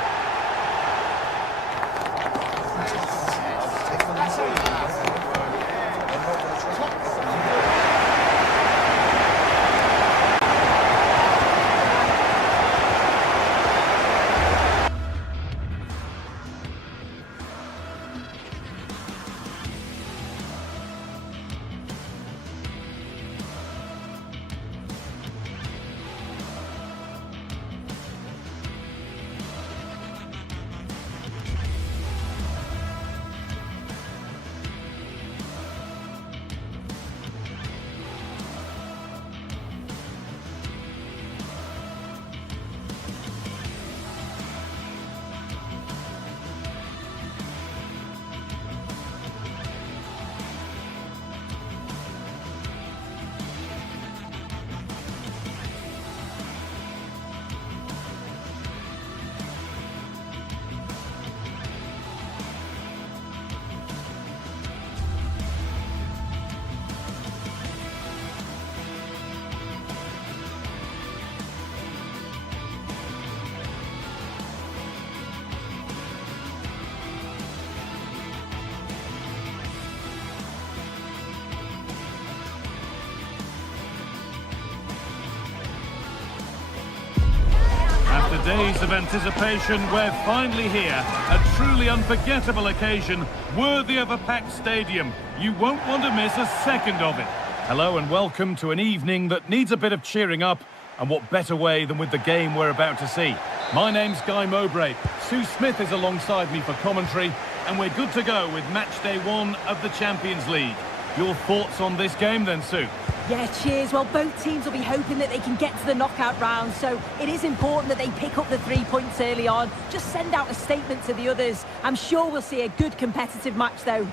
After days of anticipation, we're finally here. A truly unforgettable occasion, worthy of a packed stadium. You won't want to miss a second of it. Hello and welcome to an evening that needs a bit of cheering up, and what better way than with the game we're about to see. My name's Guy Mowbray. Sue Smith is alongside me for commentary, and we're good to go with match day 1 of the Champions League. Your thoughts on this game then, Sue? Yeah, cheers. Well, both teams will be hoping that they can get to the knockout round, so it is important that they pick up the 3 points early on. Just send out a statement to the others. I'm sure we'll see a good competitive match, though.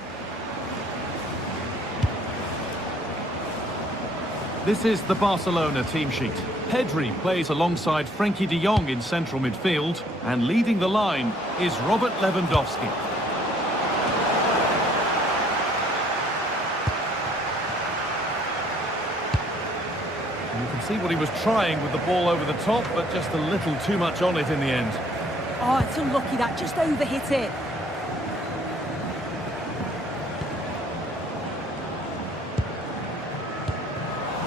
This is the Barcelona team sheet. Pedri plays alongside Frenkie de Jong in central midfield, and leading the line is Robert Lewandowski. And you can see what he was trying with the ball over the top, but just a little too much on it in the end. Oh, it's unlucky that just overhit it.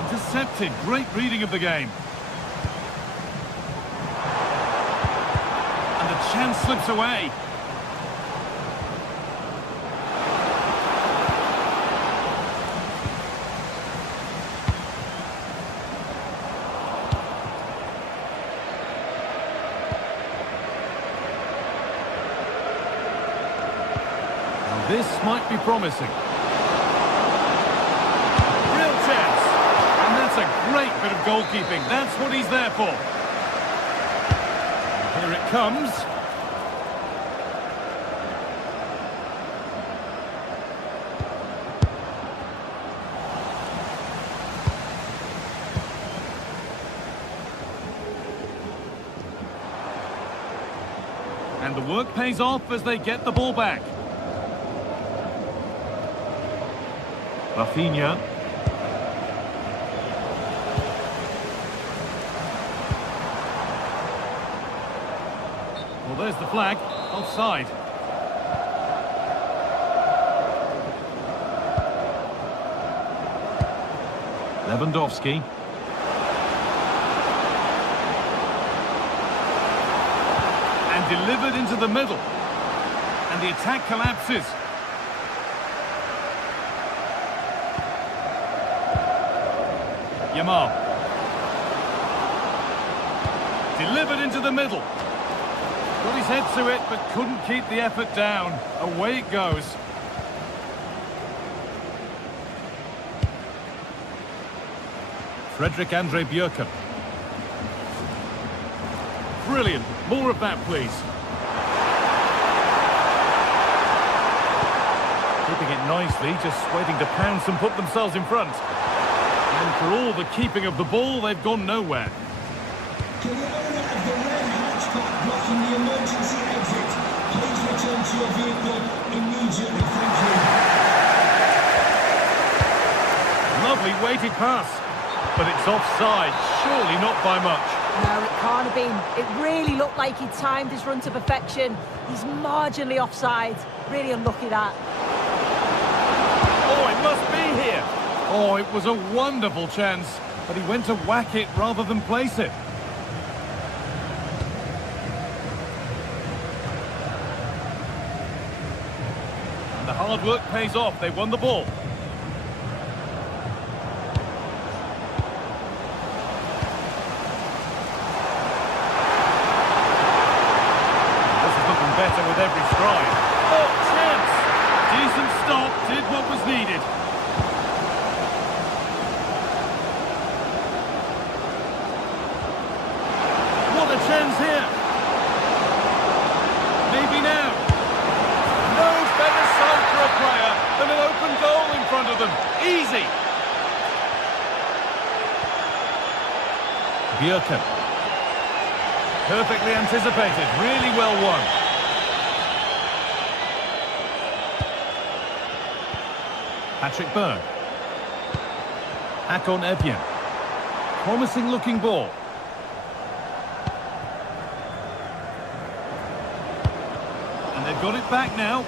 Intercepted. Great reading of the game. And the chance slips away. Well, this might be promising. That's a great bit of goalkeeping. That's what he's there for. Here it comes. And the work pays off as they get the ball back. Rafinha. Well, there's the flag. Offside. Lewandowski. And delivered into the middle. And the attack collapses. Yamal. Delivered into the middle. Got his head to it, but couldn't keep the effort down. Away it goes. Frederick Andre Bjerken. Brilliant. More of that, please. Keeping it nicely, just waiting to pounce and put themselves in front. And for all the keeping of the ball, they've gone nowhere. To the owner of the red hatchback blocking the emergency exit, please return to your vehicle immediately. Thank you. Lovely weighted pass, but it's offside. Surely not by much. No, it can't have been. It really looked like he timed his run to perfection. He's marginally offside. Really unlucky that. Oh, it must be here. Oh, it was a wonderful chance, but he went to whack it rather than place it. And the hard work pays off. They won the ball. Better with every stride. Oh, chance! Decent stop, did what was needed. What a chance here! Maybe now. No better sight for a player than an open goal in front of them. Easy! Bjerken. Perfectly anticipated, really well won. Patrick Berg. Akon Ebien. Promising looking ball. And they've got it back now.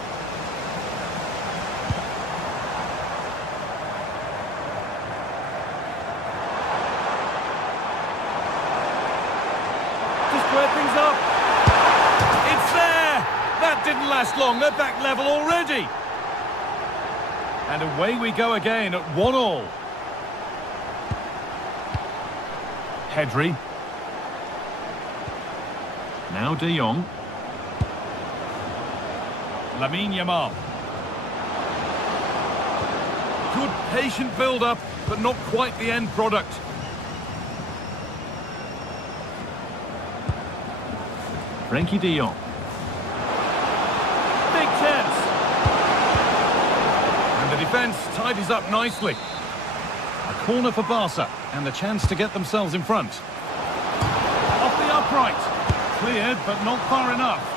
To square things up. It's there! That didn't last long. They're back level already. And away we go again at 1-1. Pedri. Now De Jong. Lamine Yamal. Good patient build-up, but not quite the end product. Frenkie de Jong. Big chance. The defence tidies up nicely. A corner for Barca, and the chance to get themselves in front. Off the upright. Cleared, but not far enough.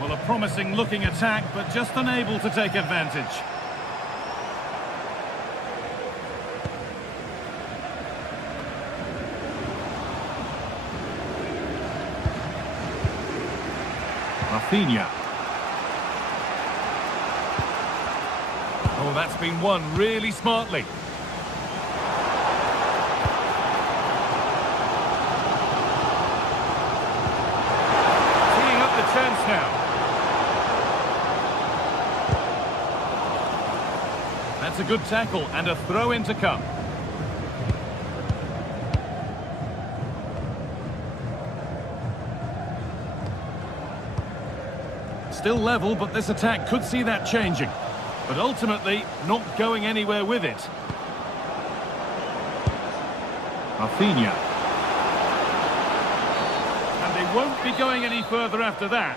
Well, a promising looking attack, but just unable to take advantage. Rafinha. Oh, that's been won really smartly. Teeing up the chance now. That's a good tackle and a throw-in to come. Still level, but this attack could see that changing. But ultimately, not going anywhere with it. Rafinha. And they won't be going any further after that.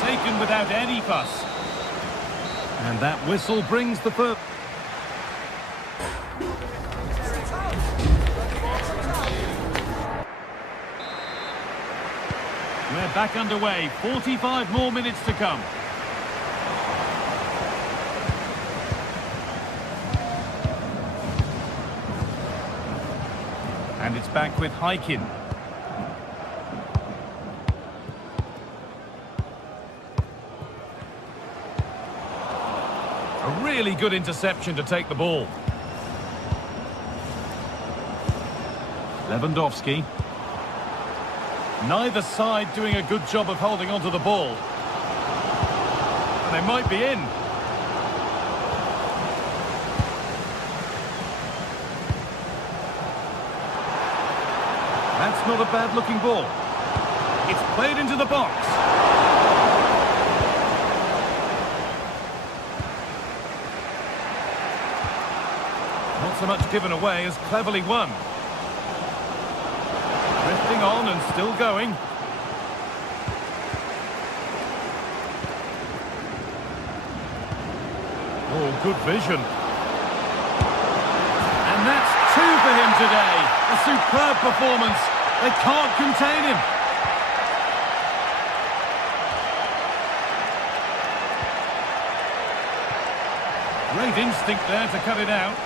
Taken without any fuss. And that whistle brings the first. We're back underway. 45 more minutes to come. And it's back with Hikin. A really good interception to take the ball. Lewandowski. Neither side doing a good job of holding onto the ball. And they might be in. That's not a bad looking ball. It's played into the box. Not so much given away as cleverly won. Drifting on and still going. Oh, good vision. And that's two for him today. A superb performance. They can't contain him. Great instinct there to cut it out.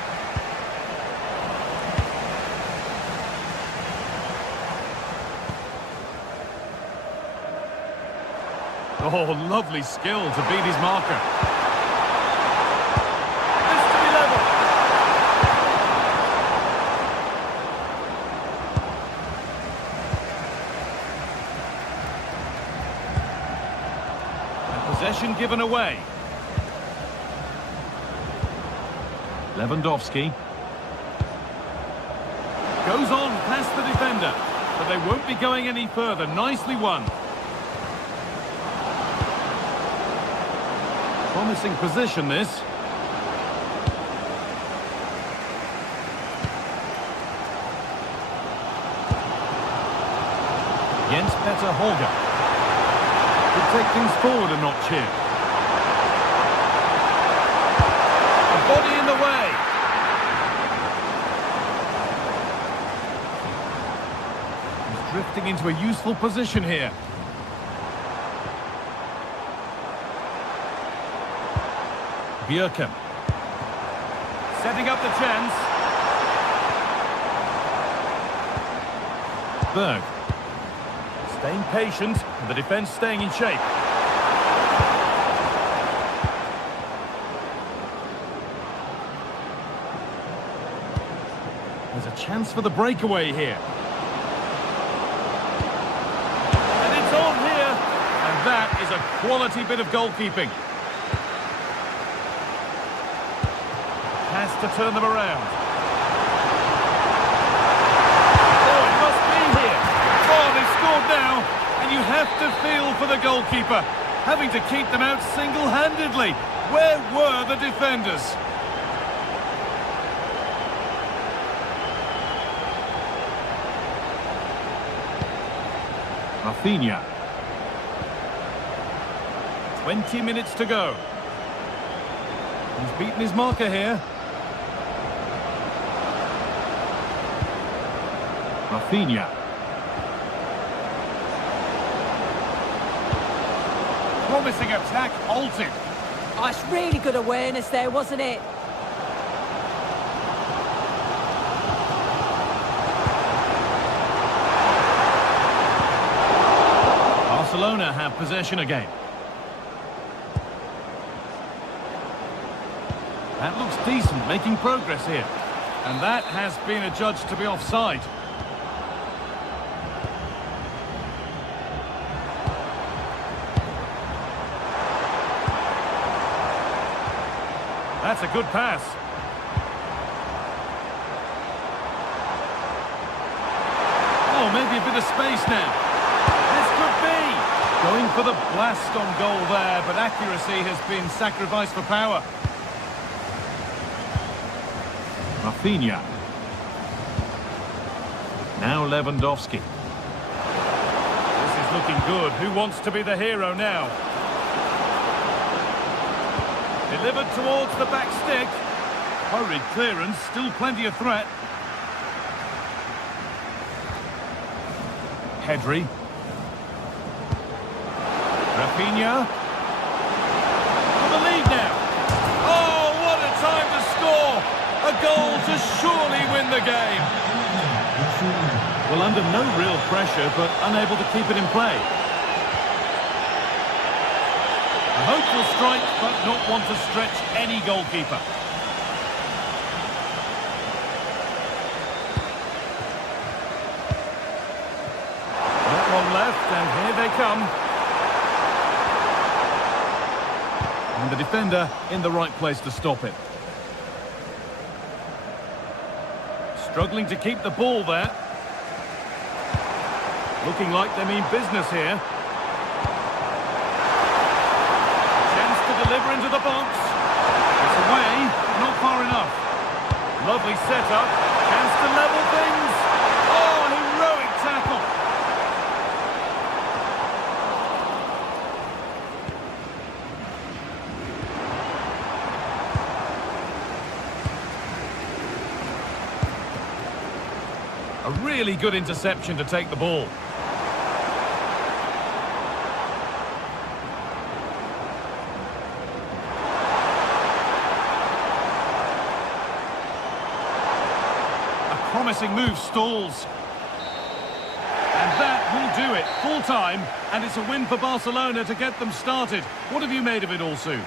Oh, lovely skill to beat his marker. This to be level. And possession given away. Lewandowski. Goes on past the defender. But they won't be going any further. Nicely won. Promising position, this. Jens-Peter Holger. Could take things forward a notch here. A body in the way. He's drifting into a useful position here. Bjerken. Setting up the chance. Berg. Staying patient, and the defence staying in shape. There's a chance for the breakaway here. And it's on here. And that is a quality bit of goalkeeping. Has to turn them around. Oh, it must be here. Oh, they've scored now, and you have to feel for the goalkeeper. having to keep them out single-handedly. Where were the defenders? Rafinha. 20 minutes to go. He's beaten his marker here. Rafinha. Promising attack halted. Oh, it's really good awareness there, wasn't it? Barcelona have possession again. That looks decent, making progress here. And that has been adjudged to be offside. That's a good pass. Oh, maybe a bit of space now. This could be. Going for the blast on goal there, but accuracy has been sacrificed for power. Rafinha. Now Lewandowski. This is looking good. Who wants to be the hero now? Delivered towards the back stick. Hurried clearance, still plenty of threat. Pedri. Rafinha. For the lead now. Oh, what a time to score! A goal to surely win the game. Well, under no real pressure, but unable to keep it in play. A hopeful strike, but not one to stretch any goalkeeper. Not one left, and here they come. And the defender in the right place to stop it. Struggling to keep the ball there. Looking like they mean business here. Deliver into the box. It's away, not far enough. Lovely setup. Chance to level things. Oh, heroic tackle. A really good interception to take the ball. Promising move stalls. And that will do it. Full time, and it's a win for Barcelona to get them started. What have you made of it all, Sue?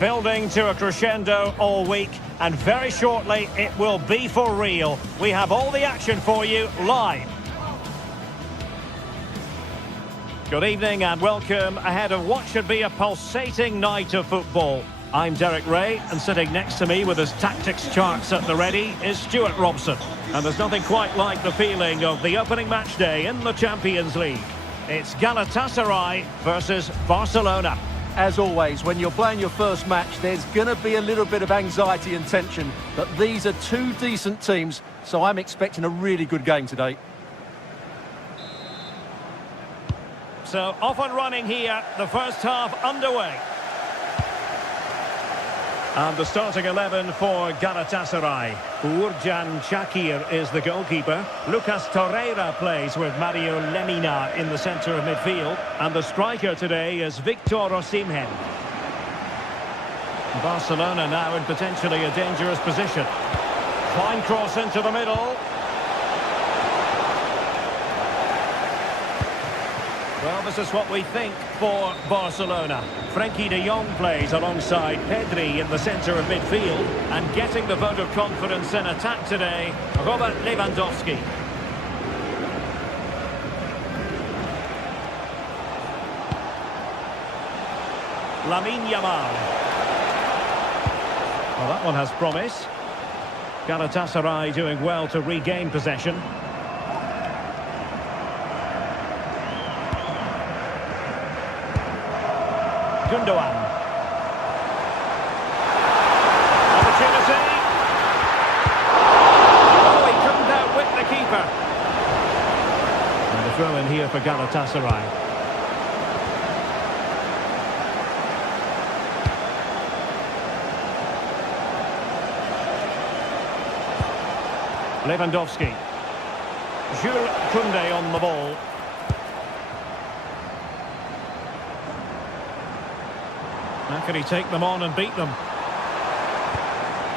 Building to a crescendo all week, and very shortly it will be for real. We have all the action for you live. Good evening and welcome ahead of what should be a pulsating night of football. I'm Derek Ray, and sitting next to me with his tactics charts at the ready is Stuart Robson. And there's nothing quite like the feeling of the opening match day in the Champions League. It's Galatasaray versus Barcelona. As always, when you're playing your first match, there's going to be a little bit of anxiety and tension. But these are two decent teams, so I'm expecting a really good game today. So off and running here, the first half underway. And the starting 11 for Galatasaray. Uğurcan Çakır is the goalkeeper. Lucas Torreira plays with Mario Lemina in the centre of midfield. And the striker today is Victor Osimhen. Barcelona now in potentially a dangerous position. Fine cross into the middle. Well, this is what we think for Barcelona. Frenkie de Jong plays alongside Pedri in the centre of midfield. And getting the vote of confidence in attack today, Robert Lewandowski. Lamine Yamal. Well, that one has promise. Galatasaray doing well to regain possession. Gundogan. Opportunity. Oh, he couldn't outwit the keeper. And a throw in here for Galatasaray. Lewandowski. Jules Koundé on the ball. How can he take them on and beat them?